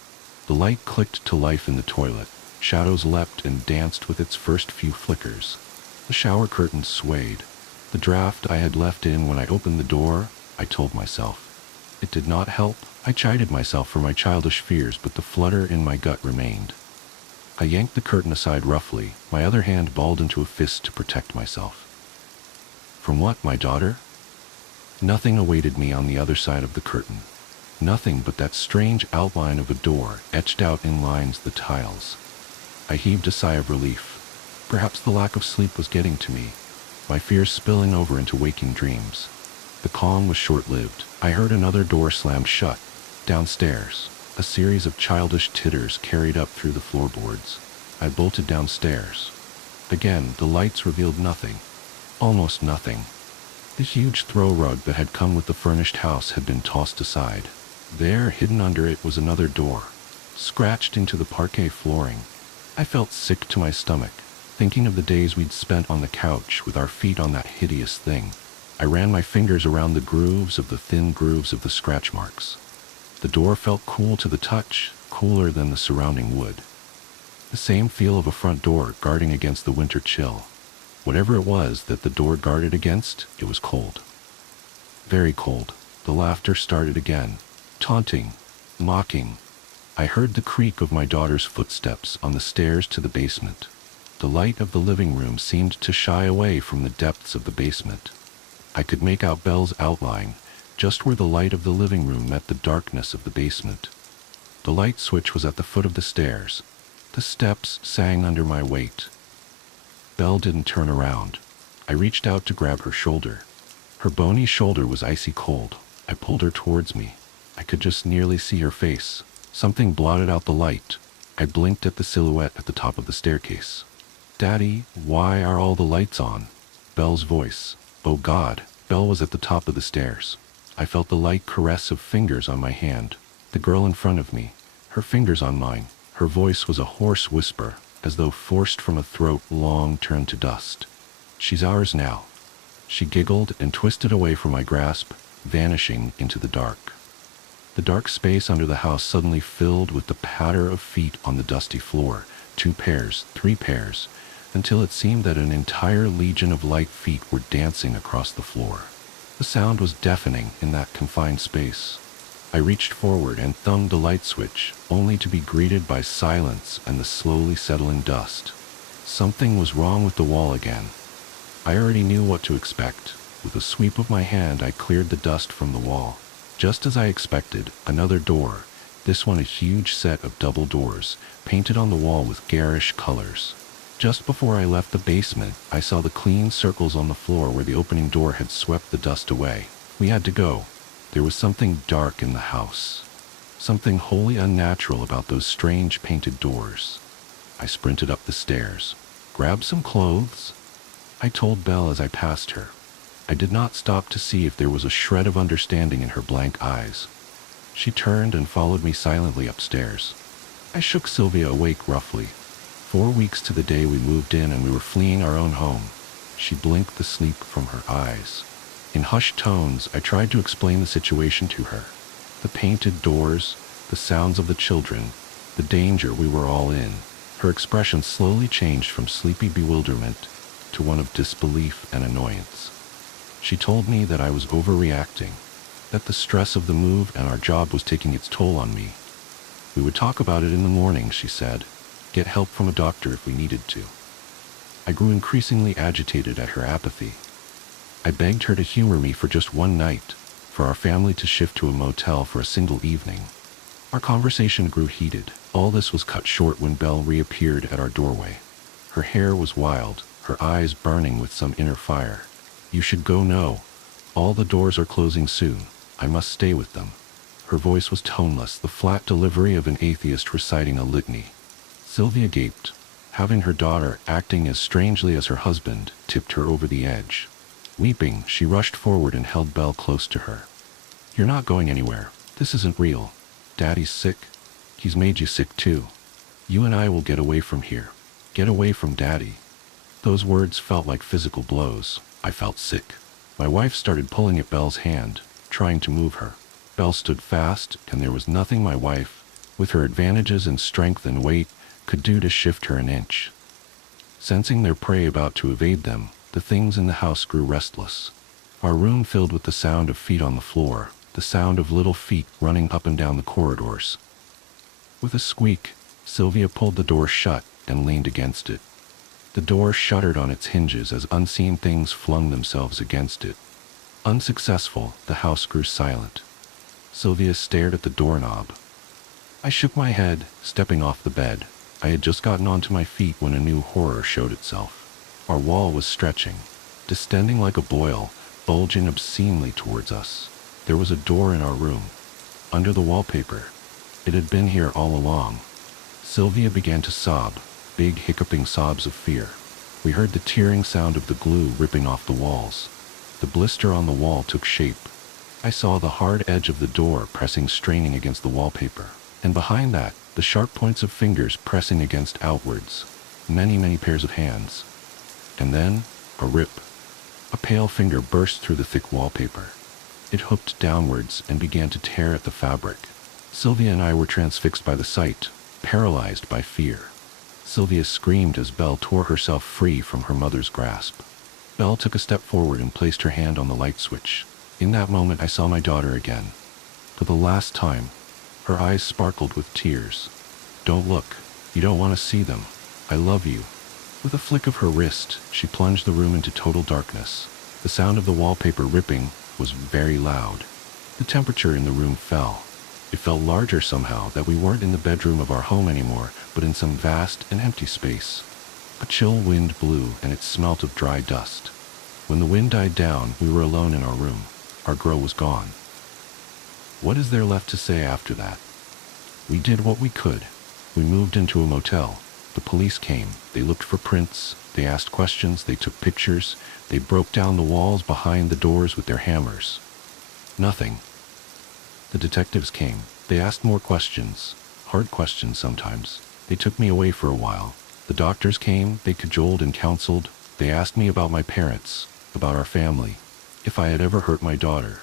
The light clicked to life in the toilet. Shadows leapt and danced with its first few flickers. The shower curtains swayed. The draft I had left in when I opened the door, I told myself. It did not help. I chided myself for my childish fears, but the flutter in my gut remained. I yanked the curtain aside roughly, my other hand balled into a fist to protect myself. From what, my daughter? Nothing awaited me on the other side of the curtain. Nothing but that strange outline of a door etched out in lines the tiles. I heaved a sigh of relief. Perhaps the lack of sleep was getting to me, my fears spilling over into waking dreams. The calm was short-lived. I heard another door slammed shut. Downstairs, a series of childish titters carried up through the floorboards. I bolted downstairs. Again, the lights revealed nothing. Almost nothing. The huge throw rug that had come with the furnished house had been tossed aside. There, hidden under it, was another door, scratched into the parquet flooring. I felt sick to my stomach, thinking of the days we'd spent on the couch with our feet on that hideous thing. I ran my fingers around the thin grooves of the scratch marks. The door felt cool to the touch, cooler than the surrounding wood. The same feel of a front door guarding against the winter chill. Whatever it was that the door guarded against, it was cold. Very cold. The laughter started again. Taunting, mocking. I heard the creak of my daughter's footsteps on the stairs to the basement. The light of the living room seemed to shy away from the depths of the basement. I could make out Belle's outline, just where the light of the living room met the darkness of the basement. The light switch was at the foot of the stairs. The steps sang under my weight. Belle didn't turn around. I reached out to grab her shoulder. Her bony shoulder was icy cold. I pulled her towards me. I could just nearly see her face. Something blotted out the light. I blinked at the silhouette at the top of the staircase. "Daddy, why are all the lights on?" Belle's voice. Oh God, Belle was at the top of the stairs. I felt the light caress of fingers on my hand. The girl in front of me, her fingers on mine. Her voice was a hoarse whisper, as though forced from a throat long turned to dust. "She's ours now." She giggled and twisted away from my grasp, vanishing into the dark. The dark space under the house suddenly filled with the patter of feet on the dusty floor, 2 pairs, 3 pairs, until it seemed that an entire legion of light feet were dancing across the floor. The sound was deafening in that confined space. I reached forward and thumbed the light switch, only to be greeted by silence and the slowly settling dust. Something was wrong with the wall again. I already knew what to expect. With a sweep of my hand, I cleared the dust from the wall. Just as I expected, another door, this one a huge set of double doors, painted on the wall with garish colors. Just before I left the basement, I saw the clean circles on the floor where the opening door had swept the dust away. We had to go. There was something dark in the house. Something wholly unnatural about those strange painted doors. I sprinted up the stairs. Grab some clothes, I told Belle as I passed her. I did not stop to see if there was a shred of understanding in her blank eyes. She turned and followed me silently upstairs. I shook Sylvia awake roughly. 4 weeks to the day we moved in and we were fleeing our own home. She blinked the sleep from her eyes. In hushed tones, I tried to explain the situation to her. The painted doors, the sounds of the children, the danger we were all in. Her expression slowly changed from sleepy bewilderment to one of disbelief and annoyance. She told me that I was overreacting, that the stress of the move and our job was taking its toll on me. We would talk about it in the morning, she said, get help from a doctor if we needed to. I grew increasingly agitated at her apathy. I begged her to humor me for just one night, for our family to shift to a motel for a single evening. Our conversation grew heated. All this was cut short when Belle reappeared at our doorway. Her hair was wild, her eyes burning with some inner fire. You should go now. All the doors are closing soon. I must stay with them. Her voice was toneless, the flat delivery of an atheist reciting a litany. Sylvia gaped. Having her daughter acting as strangely as her husband tipped her over the edge. Weeping, she rushed forward and held Belle close to her. You're not going anywhere. This isn't real. Daddy's sick. He's made you sick too. You and I will get away from here. Get away from Daddy. Those words felt like physical blows. I felt sick. My wife started pulling at Belle's hand, trying to move her. Belle stood fast, and there was nothing my wife, with her advantages in strength and weight, could do to shift her an inch. Sensing their prey about to evade them, the things in the house grew restless. Our room filled with the sound of feet on the floor, the sound of little feet running up and down the corridors. With a squeak, Sylvia pulled the door shut and leaned against it. The door shuddered on its hinges as unseen things flung themselves against it. Unsuccessful, the house grew silent. Sylvia stared at the doorknob. I shook my head, stepping off the bed. I had just gotten onto my feet when a new horror showed itself. Our wall was stretching, distending like a boil, bulging obscenely towards us. There was a door in our room, under the wallpaper. It had been here all along. Sylvia began to sob, big hiccuping sobs of fear. We heard the tearing sound of the glue ripping off the walls. The blister on the wall took shape. I saw the hard edge of the door pressing, straining against the wallpaper, and behind that, the sharp points of fingers pressing against outwards. Many pairs of hands. And then, a rip. A pale finger burst through the thick wallpaper. It hooked downwards and began to tear at the fabric. Sylvia and I were transfixed by the sight, paralyzed by fear. Sylvia screamed as Belle tore herself free from her mother's grasp. Belle took a step forward and placed her hand on the light switch. In that moment I saw my daughter again. For the last time, her eyes sparkled with tears. Don't look. You don't want to see them. I love you. With a flick of her wrist, she plunged the room into total darkness. The sound of the wallpaper ripping was very loud. The temperature in the room fell. It felt larger somehow, that we weren't in the bedroom of our home anymore, but in some vast and empty space. A chill wind blew, and it smelt of dry dust. When the wind died down, we were alone in our room. Our girl was gone. What is there left to say after that? We did what we could. We moved into a motel. The police came. They looked for prints. They asked questions. They took pictures. They broke down the walls behind the doors with their hammers. Nothing. The detectives came. They asked more questions. Hard questions sometimes. They took me away for a while. The doctors came. They cajoled and counseled. They asked me about my parents, about our family, if I had ever hurt my daughter.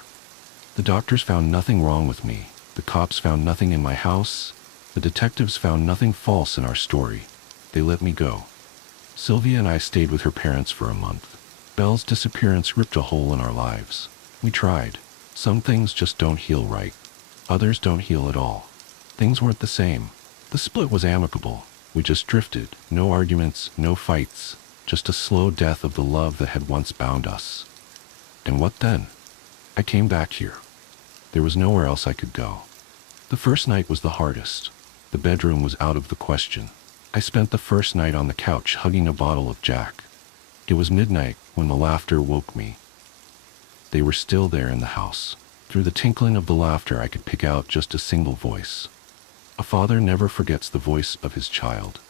The doctors found nothing wrong with me. The cops found nothing in my house. The detectives found nothing false in our story. They let me go. Sylvia and I stayed with her parents for a month. Belle's disappearance ripped a hole in our lives. We tried. Some things just don't heal right. Others don't heal at all. Things weren't the same. The split was amicable. We just drifted. No arguments, no fights. Just a slow death of the love that had once bound us. And what then? I came back here. There was nowhere else I could go. The first night was the hardest. The bedroom was out of the question. I spent the first night on the couch hugging a bottle of Jack. It was midnight when the laughter woke me. They were still there in the house. Through the tinkling of the laughter, I could pick out just a single voice. A father never forgets the voice of his child.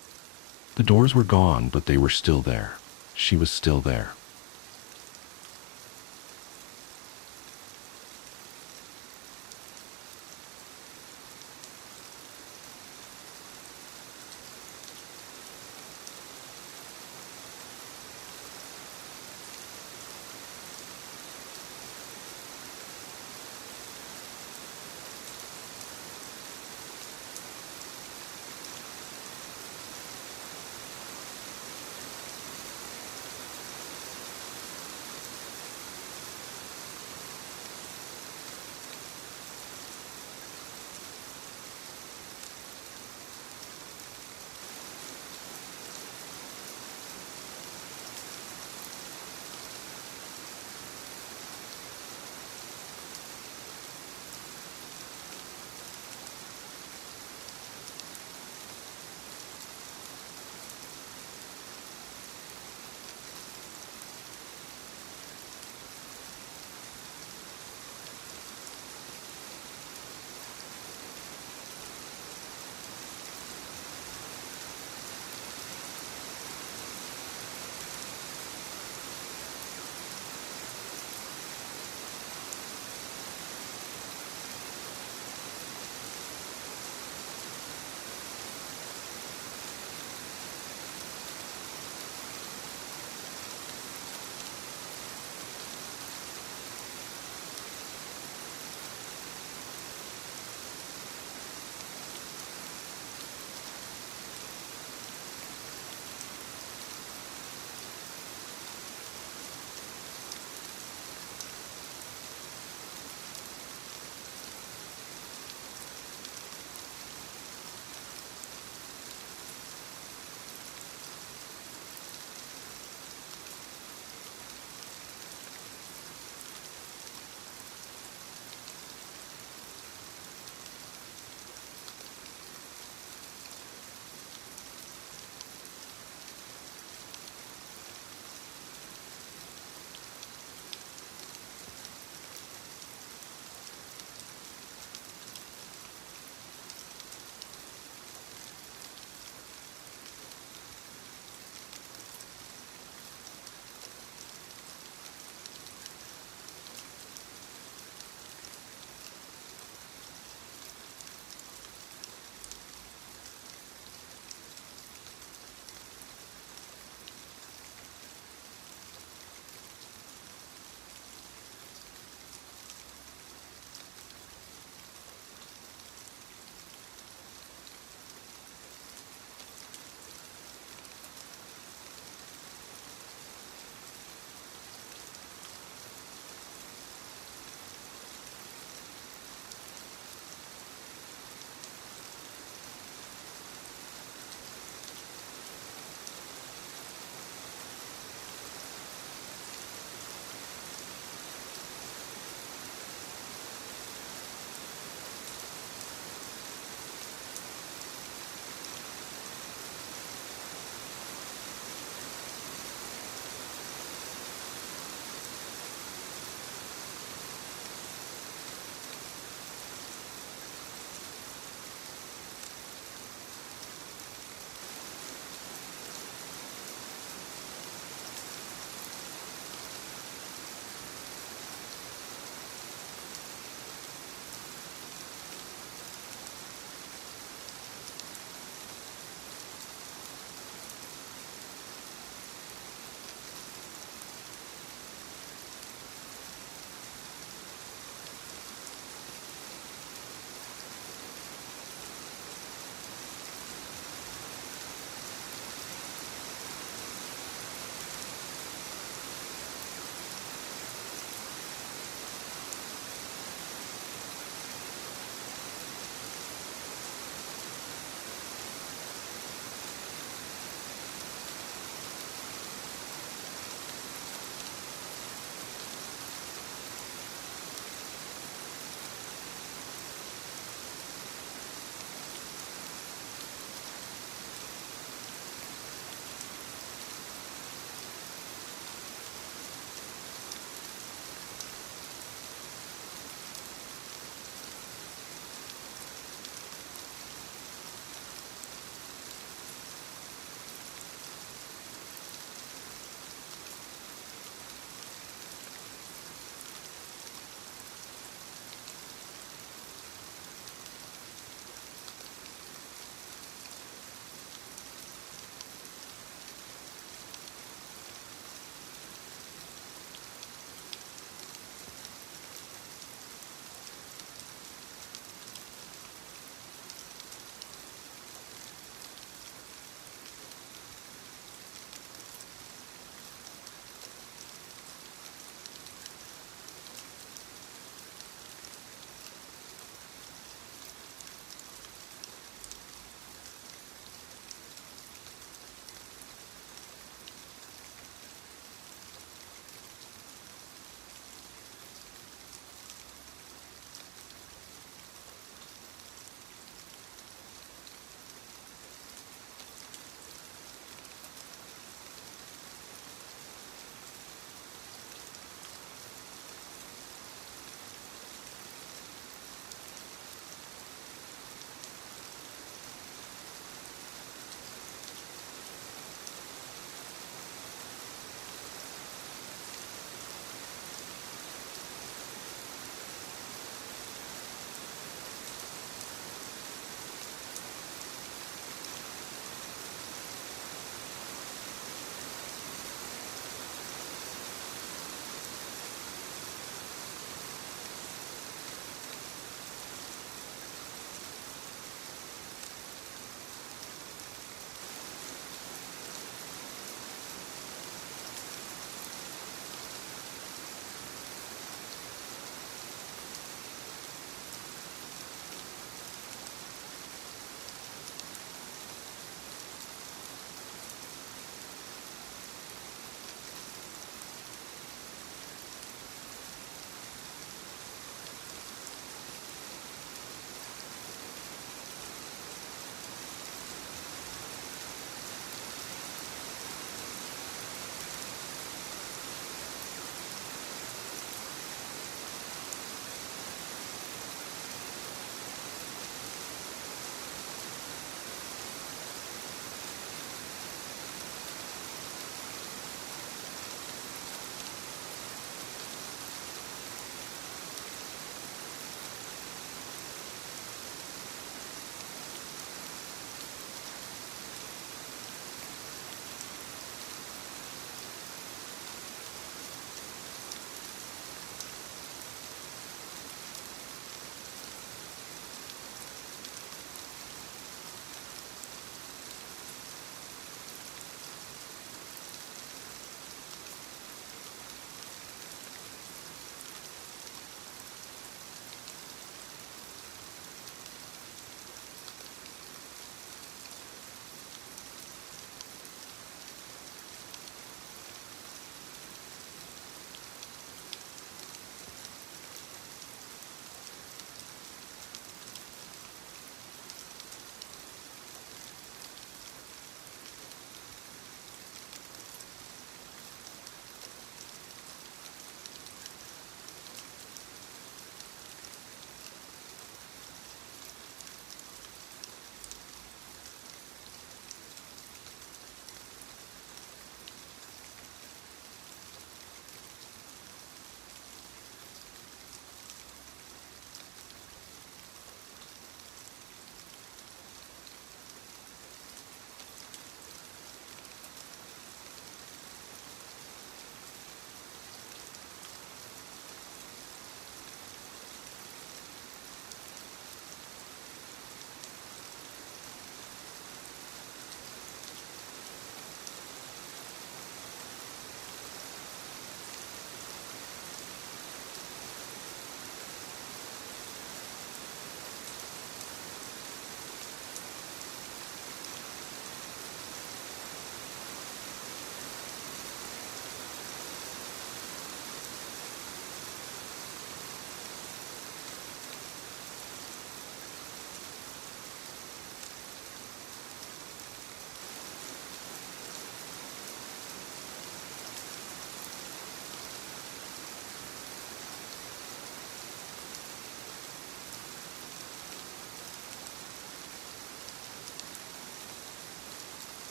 The doors were gone, but they were still there. She was still there.